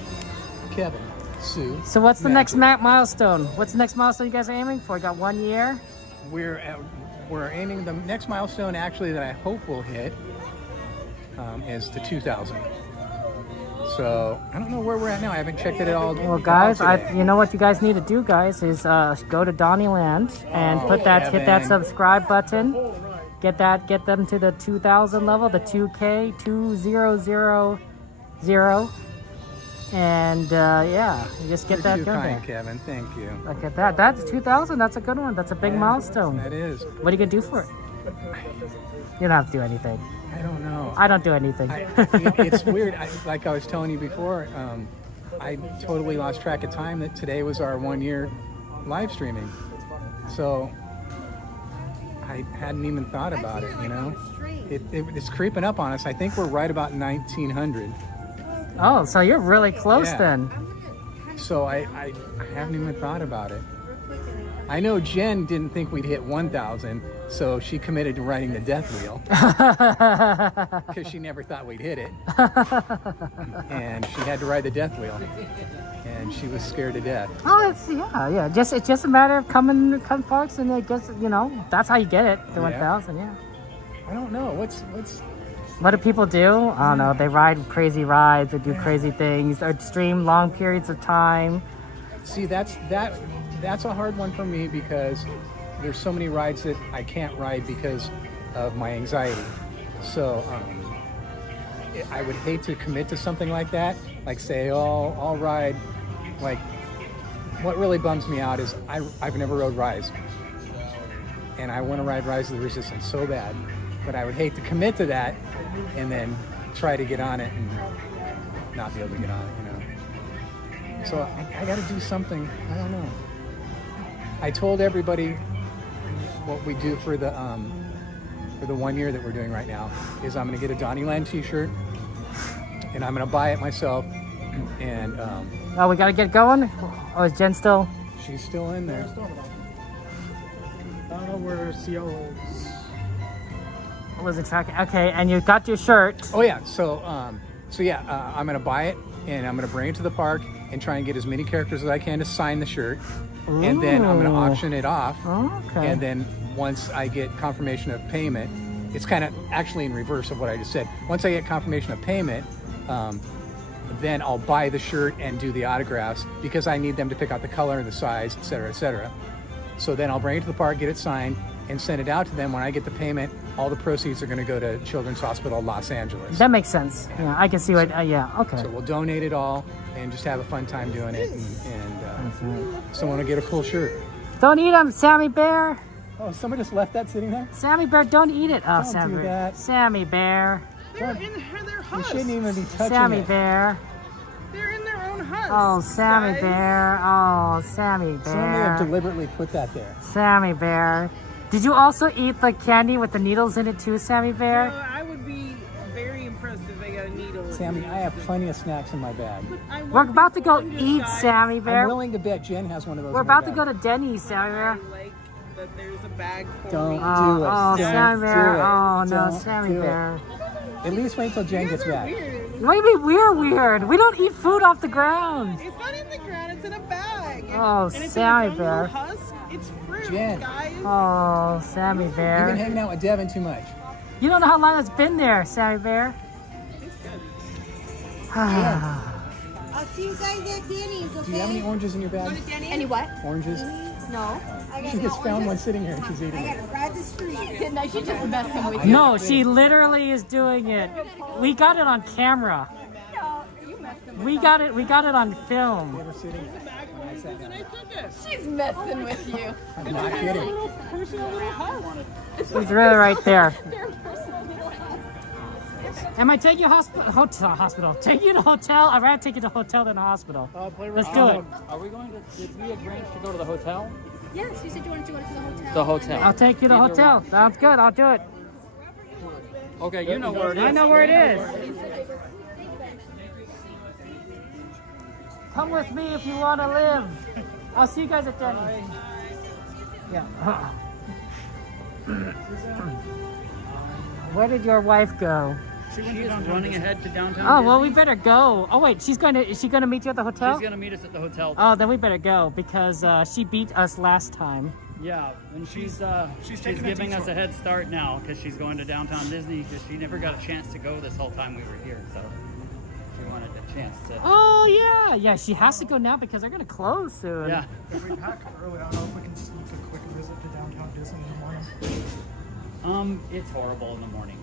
Kevin, Sue. So what's the next milestone? What's the next milestone you guys are aiming for? You got 1 year? We're aiming, the next milestone actually that I hope we'll hit is the 2,000. So I don't know where we're at now. I haven't checked it at all. Well, guys, you know what you guys need to do, guys, is go to Disneyland and hit that subscribe button. Get them to the 2,000 level, the 2K 2000, and yeah, you just get that going. Kind, Kevin. Thank you. Look at that. That's 2,000. That's a good one. That's a big milestone. That is. What are you gonna do for it? You don't have to do anything. I don't know. I don't do anything. It's weird. Like I was telling you before, I totally lost track of time that today was our 1 year live streaming. So I hadn't even thought about it, you know? It's creeping up on us. I think we're right about 1,900. Oh, so you're really close then. So I haven't even thought about it. I know Jen didn't think we'd hit 1,000, so she committed to riding the death wheel because she never thought we'd hit it. And she had to ride the death wheel, and she was scared to death. Oh, yeah. It's just a matter of coming folks, and I guess that's how you get it to 1,000. Yeah. I don't know what do people do? I don't know. They ride crazy rides or do crazy things or stream long periods of time. See, that's a hard one for me because there's so many rides that I can't ride because of my anxiety. So I would hate to commit to something like that. Like say, I'll ride. Like what really bums me out is I've never rode Rise, and I want to ride Rise of the Resistance so bad, but I would hate to commit to that and then try to get on it and not be able to get on it, So I got to do something. I don't know. I told everybody what we do for the 1 year that we're doing right now is I'm going to get a Disneyland t-shirt and I'm going to buy it myself. And oh, we got to get going. Oh, is Jen still? She's still in there. I don't know where CO is. What was it tracking? Okay, and you got your shirt. Oh yeah. So I'm going to buy it and I'm going to bring it to the park. and try and get as many characters as I can to sign the shirt. And then I'm going to auction it off. Okay. And then once I get confirmation of payment, it's kind of actually in reverse of what I just said. Once I get confirmation of payment, then I'll buy the shirt and do the autographs because I need them to pick out the color and the size, et cetera, et cetera. So then I'll bring it to the park, get it signed, and send it out to them. When I get the payment, all the proceeds are going to go to Children's Hospital Los Angeles. That makes sense. Yeah, I can see what. Yeah, okay. So we'll donate it all and just have a fun time doing it. And someone will get a cool shirt. Don't eat them, Sammy Bear. Oh, someone just left that sitting there? Sammy Bear, don't eat it. Oh, Don't Sammy do Bear. that. Sammy Bear. They're in their You husk. shouldn't even be touching Sammy it. Bear. They're in their own husk. Oh, Sammy guys. Bear. Oh, Sammy Bear. Someone may have deliberately put that there. Sammy Bear. Did you also eat the candy with the needles in it too, Sammy Bear? I would be very impressed if they got a needle. Sammy, I have plenty of snacks in my bag. We're about to go eat, Sammy Bear. I'm willing to bet Jen has one of those. We're in her about to bag. go to Denny's, Sammy Bear. That there's a bag for Don't me. do it. Oh, Don't Sammy Bear. do it. Oh, no, Don't Sammy do it. Bear. At least wait till Jen gets back. What do you mean we're weird? We don't eat food off the ground. It's not in the ground, it's in a bag. Oh, and it's Sammy in its own Bear. little husk. It's fruit, Jen. guys. Oh, Sammy You've been Bear. hanging out with Devin too much. You don't know how long it's been there, Sammy Bear. I'll see you guys at Denny's, okay? Do you have any oranges in your bag? Any what? Oranges? No. She just found one sitting here and she's eating I it. gotta ride the street. No, she just messing with No, she literally is doing it. We got it on camera. We got it on film. She's messing with you. I'm not kidding. She's really right there. Am I taking you hospital? Take you to hotel? I'd rather take you to hotel than a hospital. Let's do it. Are we going to? Did we arrange to go to the hotel? Yes, you said you wanted to go to the hotel. The hotel. I'll take you to Either hotel. one. Sounds good. I'll do it. Okay, you know where it is. I know where it is. Come with me if you want to live. I'll see you guys at Denny's. Yeah. Where did your wife go? She's running ahead to downtown. Oh, well, we Disney. better go. Oh, wait, is she going to meet you at the hotel? She's gonna meet us at the hotel. Oh, then we better go because she beat us last time. Yeah, and she's giving us a head start now because she's going to downtown Disney because she never got a chance to go this whole time we were here, so she wanted a chance to. Oh, yeah, she has to go now because they're going to close soon. Yeah. If we pack early, I don't know if we can sneak a quick visit to downtown Disney in the morning. It's horrible in the morning.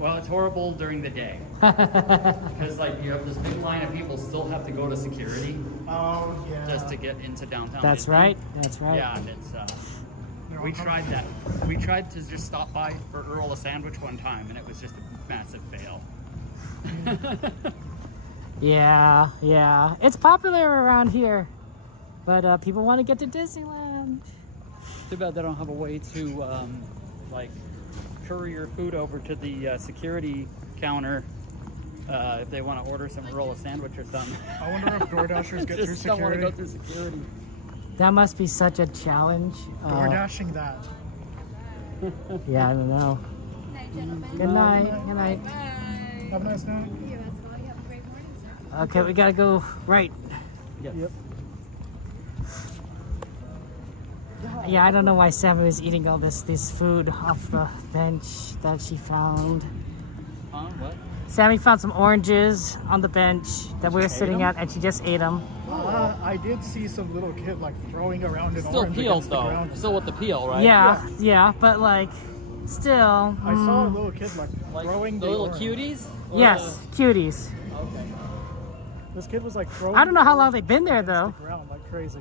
Well, it's horrible during the day because like you have this big line of people still have to go to security. Oh yeah. Just to get into downtown. That's Disney. right. That's right. Yeah, and it's we tried that. We tried to just stop by for Earl a sandwich one time, and it was just a massive fail. Yeah. It's popular around here, but people want to get to Disneyland. Too bad they don't have a way to like courier food over to the security counter if they want to order some roll of sandwich or something. I wonder if DoorDashers get through Just don't want to security. go through security. That must be such a challenge. DoorDashing that. Yeah, I don't know. Good night. Good night. Have a nice night. Okay, we gotta go right. Yes. Yep. Yeah, I don't know why Sammy was eating all this food off the bench that she found. What? Sammy found some oranges on the bench that we were sitting at, and she just ate them. I did see some little kid like throwing around an Still orange peeled against the though. ground. Still with the peel, right? Yeah, but like, still. I saw a little kid like throwing the the little orange. cuties. Or Yes, cuties. Okay. This kid was like throwing. I don't know how the long they've been there against though. the ground like crazy.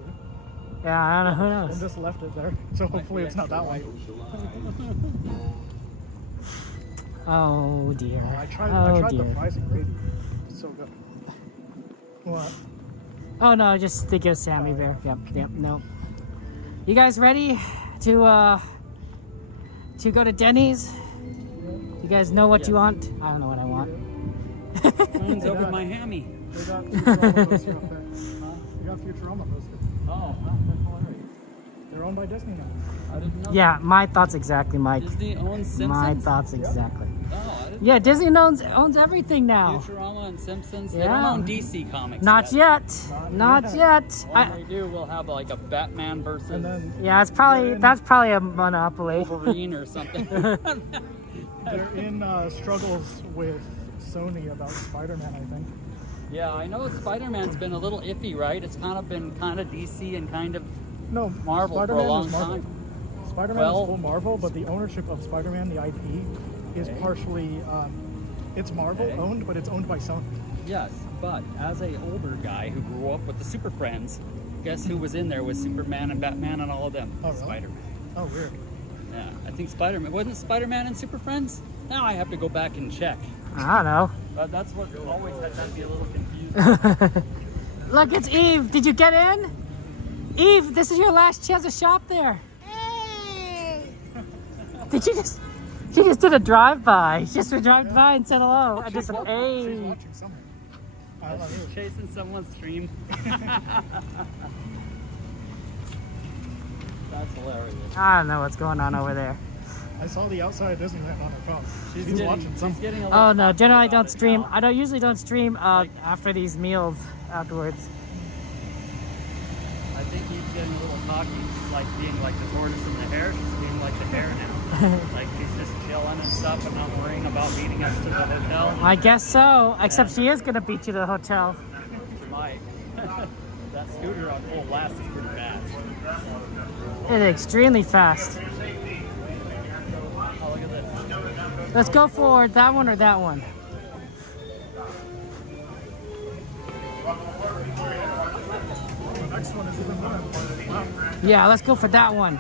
Yeah, I don't know. Who And knows? just left it there. So hopefully it's not that one. Oh dear. I tried Oh the dear. fries and gravy. It's so good. What? Oh no, I just think it was Sammy Bear. Yep, no. You guys ready to go to Denny's? You guys know what you want? I don't know what I want. Mine's over my hammy. They got Futurama poster up there. They got Futurama poster. Oh, that's hilarious. They're owned by Disney now. I didn't know. Yeah, my thoughts exactly, Mike. Disney owns Simpsons. My thoughts exactly. Oh, I didn't Yeah, Disney owns everything now. Futurama and Simpsons. They Yeah. don't own DC Comics. Not yet. Not yet. When they do, we'll have like a Batman versus Yeah, that's probably a monopoly. Wolverine or something. They're in struggles with Sony about Spider-Man, I think. Yeah, I know Spider-Man's been a little iffy, right? It's kind of been DC and kind of Marvel Spider-Man for a long is Marvel. time. Spider-Man is full Marvel, but the ownership of Spider-Man, the IP, is partially, it's Marvel owned, but it's owned by Sony. Yes, but as a older guy who grew up with the Super Friends, guess who was in there with Superman and Batman and all of them? Oh, really? Spider-Man. Oh, weird. Yeah, I think Spider-Man. Wasn't Spider-Man in Super Friends? Now I have to go back and check. I don't know. But that's what always had that be a little confusing. Look, it's Eve. Did you get in? Eve, this is your last chance to shop there. Did you just... She just did a drive-by. She just drive by and said hello. I just said, hey. She's watching something. I love you. Chasing someone's stream. That's hilarious. I don't know what's going on over there. I saw the outside of Disneyland on her phone. She's watching something. Oh no, generally I don't stream. I usually don't stream after these meals afterwards. I think he's getting a little cocky. She's like being like the tortoise and the hare. She's being like the hare now. Like she's just chilling and stuff and not worrying about beating us to the hotel. I guess so, except she is gonna beat you to the hotel. Mike, that scooter on full blast is pretty fast. It's extremely fast. Oh, look at this. Let's go for that one or that one. The next one is even more important. Wow. Yeah, let's go for that one.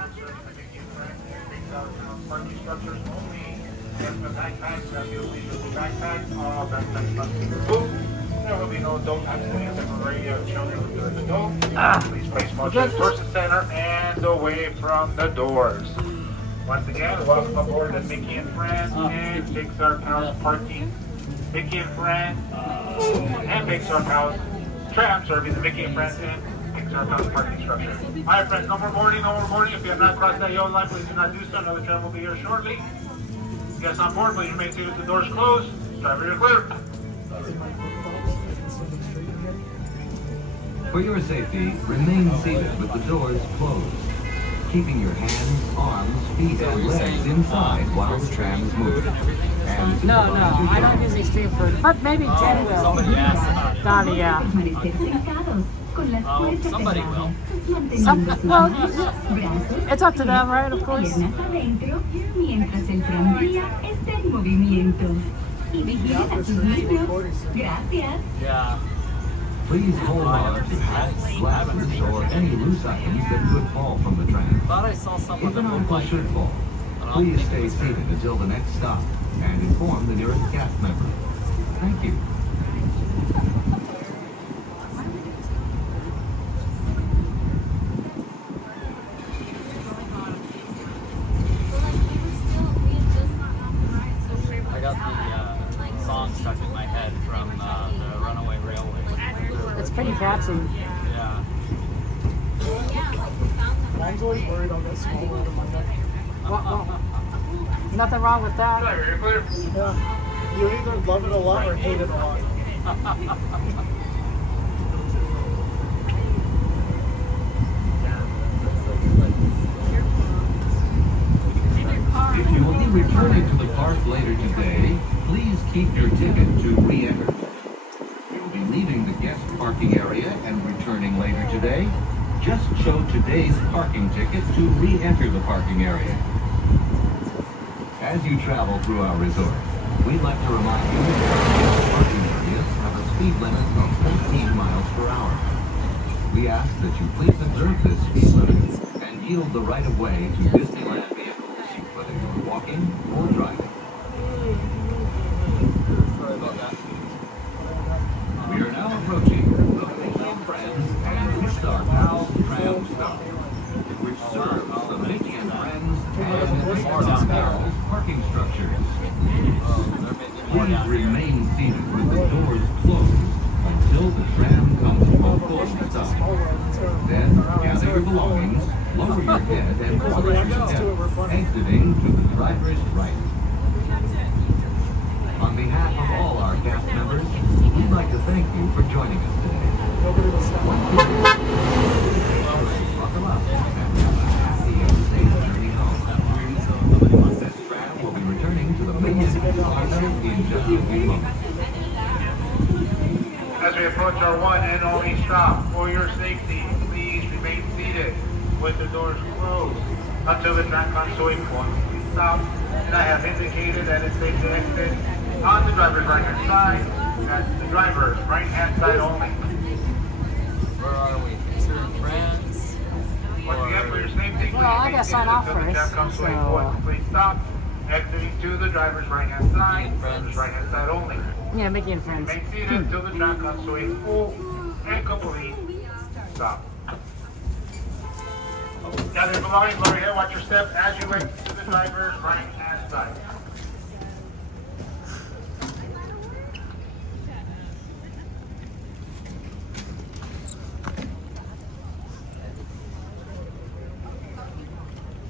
There will be no adult accidents temporary children within the door. Please place motion towards the center and away from the doors. Once again, welcome aboard the Mickey and Friends and Pixar Palace parking. Mickey and Friends and Pixar Palace tram serving the Mickey and Friends and Pixar Palace parking structure. All right, friends, no more boarding, no more boarding. If you have not crossed that yellow line, please do not do so. Another tram will be here shortly. Guests on board, please remain seated with the doors closed. Driver, you're clear. For your safety, remain seated with the doors closed, keeping your hands, arms, feet, and legs inside while the tram is moving. And No, I don't usually stream food, but maybe Jen will. Somebody asked about it. Donnie, yeah. Somebody will. Well, it's up to them, right? Of course. Mientras el tranvía está en movimiento. Y vigilen a sus niños. Gracias. Yeah. please hold on to hats, glasses, or any loose items that could fall from the tram. Thought I saw someone If that an looked article like should fall, please stay seated until the next stop and inform the nearest cast member. Thank you. I got the song stuck in my head from the Runaway Railway. It's pretty catchy. Yeah. Mom's always worried I'll get small out of my neck. Nothing wrong with that. Yeah. You either love it a lot or hate it a lot. If you will be returning to the park later today, please keep your ticket to re-enter. You will be leaving the guest parking area and returning later today. Just show today's parking ticket to re-enter the parking area. As you travel through our resort, we'd like to remind you that parking areas have a speed limit of 15 miles per hour. We ask that you please observe this speed limit and yield the right of way to Disneyland vehicles, whether you're walking or driving. Sorry about that. We are now approaching the Mickey and Friends and Pixar Palace tram stop, which serves the Mickey and Friends and Pixar Palace parking structures. Please remain seated with the doors closed until the tram comes to a full stop. Then gather your belongings, lower your head, and polish your step, exiting to the driver's right. thank you for joining us today. Buckle up and have a happy and safe journey home. This tram will be returning to the main ship in just a few moments. As we approach our one and only stop, for your safety, please remain seated with the doors closed until the track comes to a complete stop. And I have indicated that it's safe to exit on the driver's right-hand side. That's the driver's right-hand side only. Where are we? Is there in France? Once again, for your safety, please Well, I gotta sign off until the track first, comes to a so, complete stop. Exiting to the driver's right-hand side. Driver's right-hand side only. Yeah, Mickey and Friends. Remain seated until the track comes to a full and complete stop. Gather your belongings, lower your head, watch your step as you exit to the driver's right-hand side.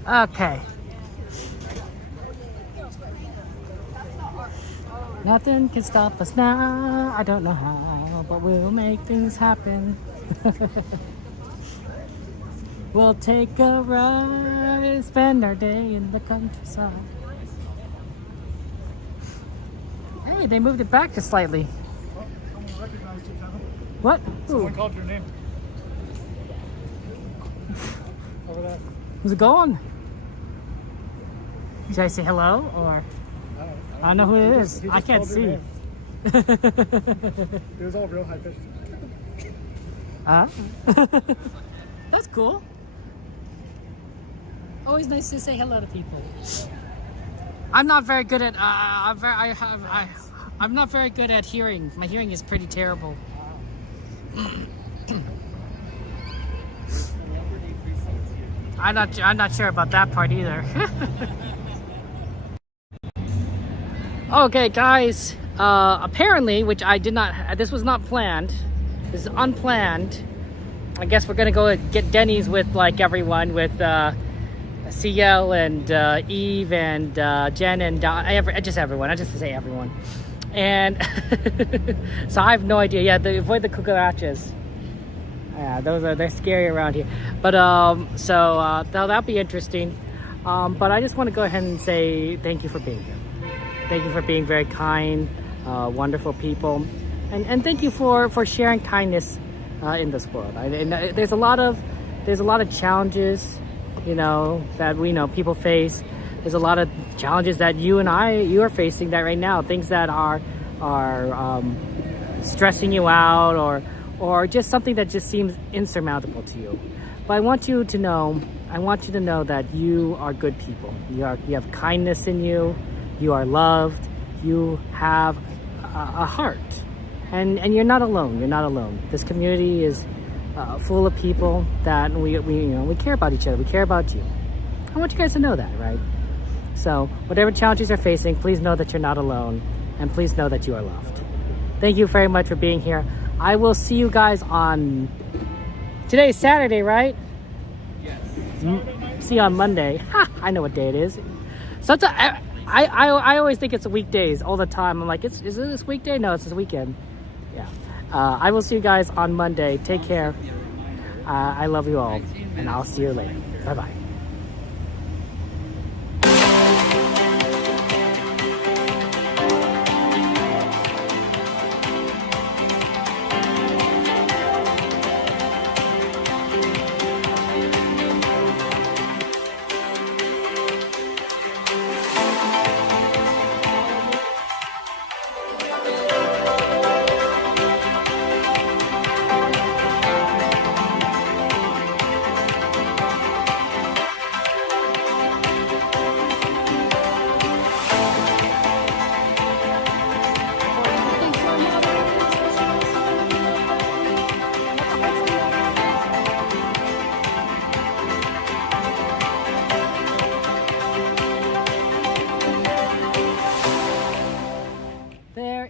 Okay. Nothing can stop us now. I don't know how, but we'll make things happen. We'll take a ride, spend our day in the countryside. Hey, they moved it back just slightly. Someone recognized you, Kevin. What? Someone Ooh. called your name. Over there. How's it going? Should I say hello or? I don't know who it is. He I just can't called see. your name. It was all real high pitched. That's cool. Always nice to say hello to people. I'm not very good at. I'm not very good at hearing. My hearing is pretty terrible. I'm not sure about that part either. Okay, guys. Apparently, which I did not. This was not planned. This is unplanned. I guess we're gonna go get Denny's with like everyone, with CL and Eve and Jen and Don, just everyone. I just say everyone. And so I have no idea. Yeah, avoid the cucarachas. Yeah, they're scary around here. But so that'll be interesting. But I just want to go ahead and say thank you for being here. Thank you for being very kind, wonderful people, and thank you for sharing kindness in this world. And there's a lot of challenges, that we know people face. There's a lot of challenges that you are facing that right now. Things that are stressing you out, or just something that just seems insurmountable to you. But I want you to know that you are good people. You have kindness in you. You are loved. You have a heart, and you're not alone. You're not alone. This community is full of people that we care about each other. We care about you. I want you guys to know that, right? So whatever challenges you're facing, please know that you're not alone, and please know that you are loved. Thank you very much for being here. I will see you guys on. Today's Saturday, right? Yes. See you on Monday. Ha! I know what day it is. So I always think it's weekdays all the time. I'm like, is it this weekday? No, it's this weekend. Yeah. I will see you guys on Monday. Take care. I love you all, and I'll see you later. Bye-bye.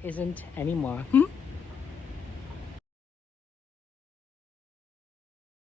Isn't anymore.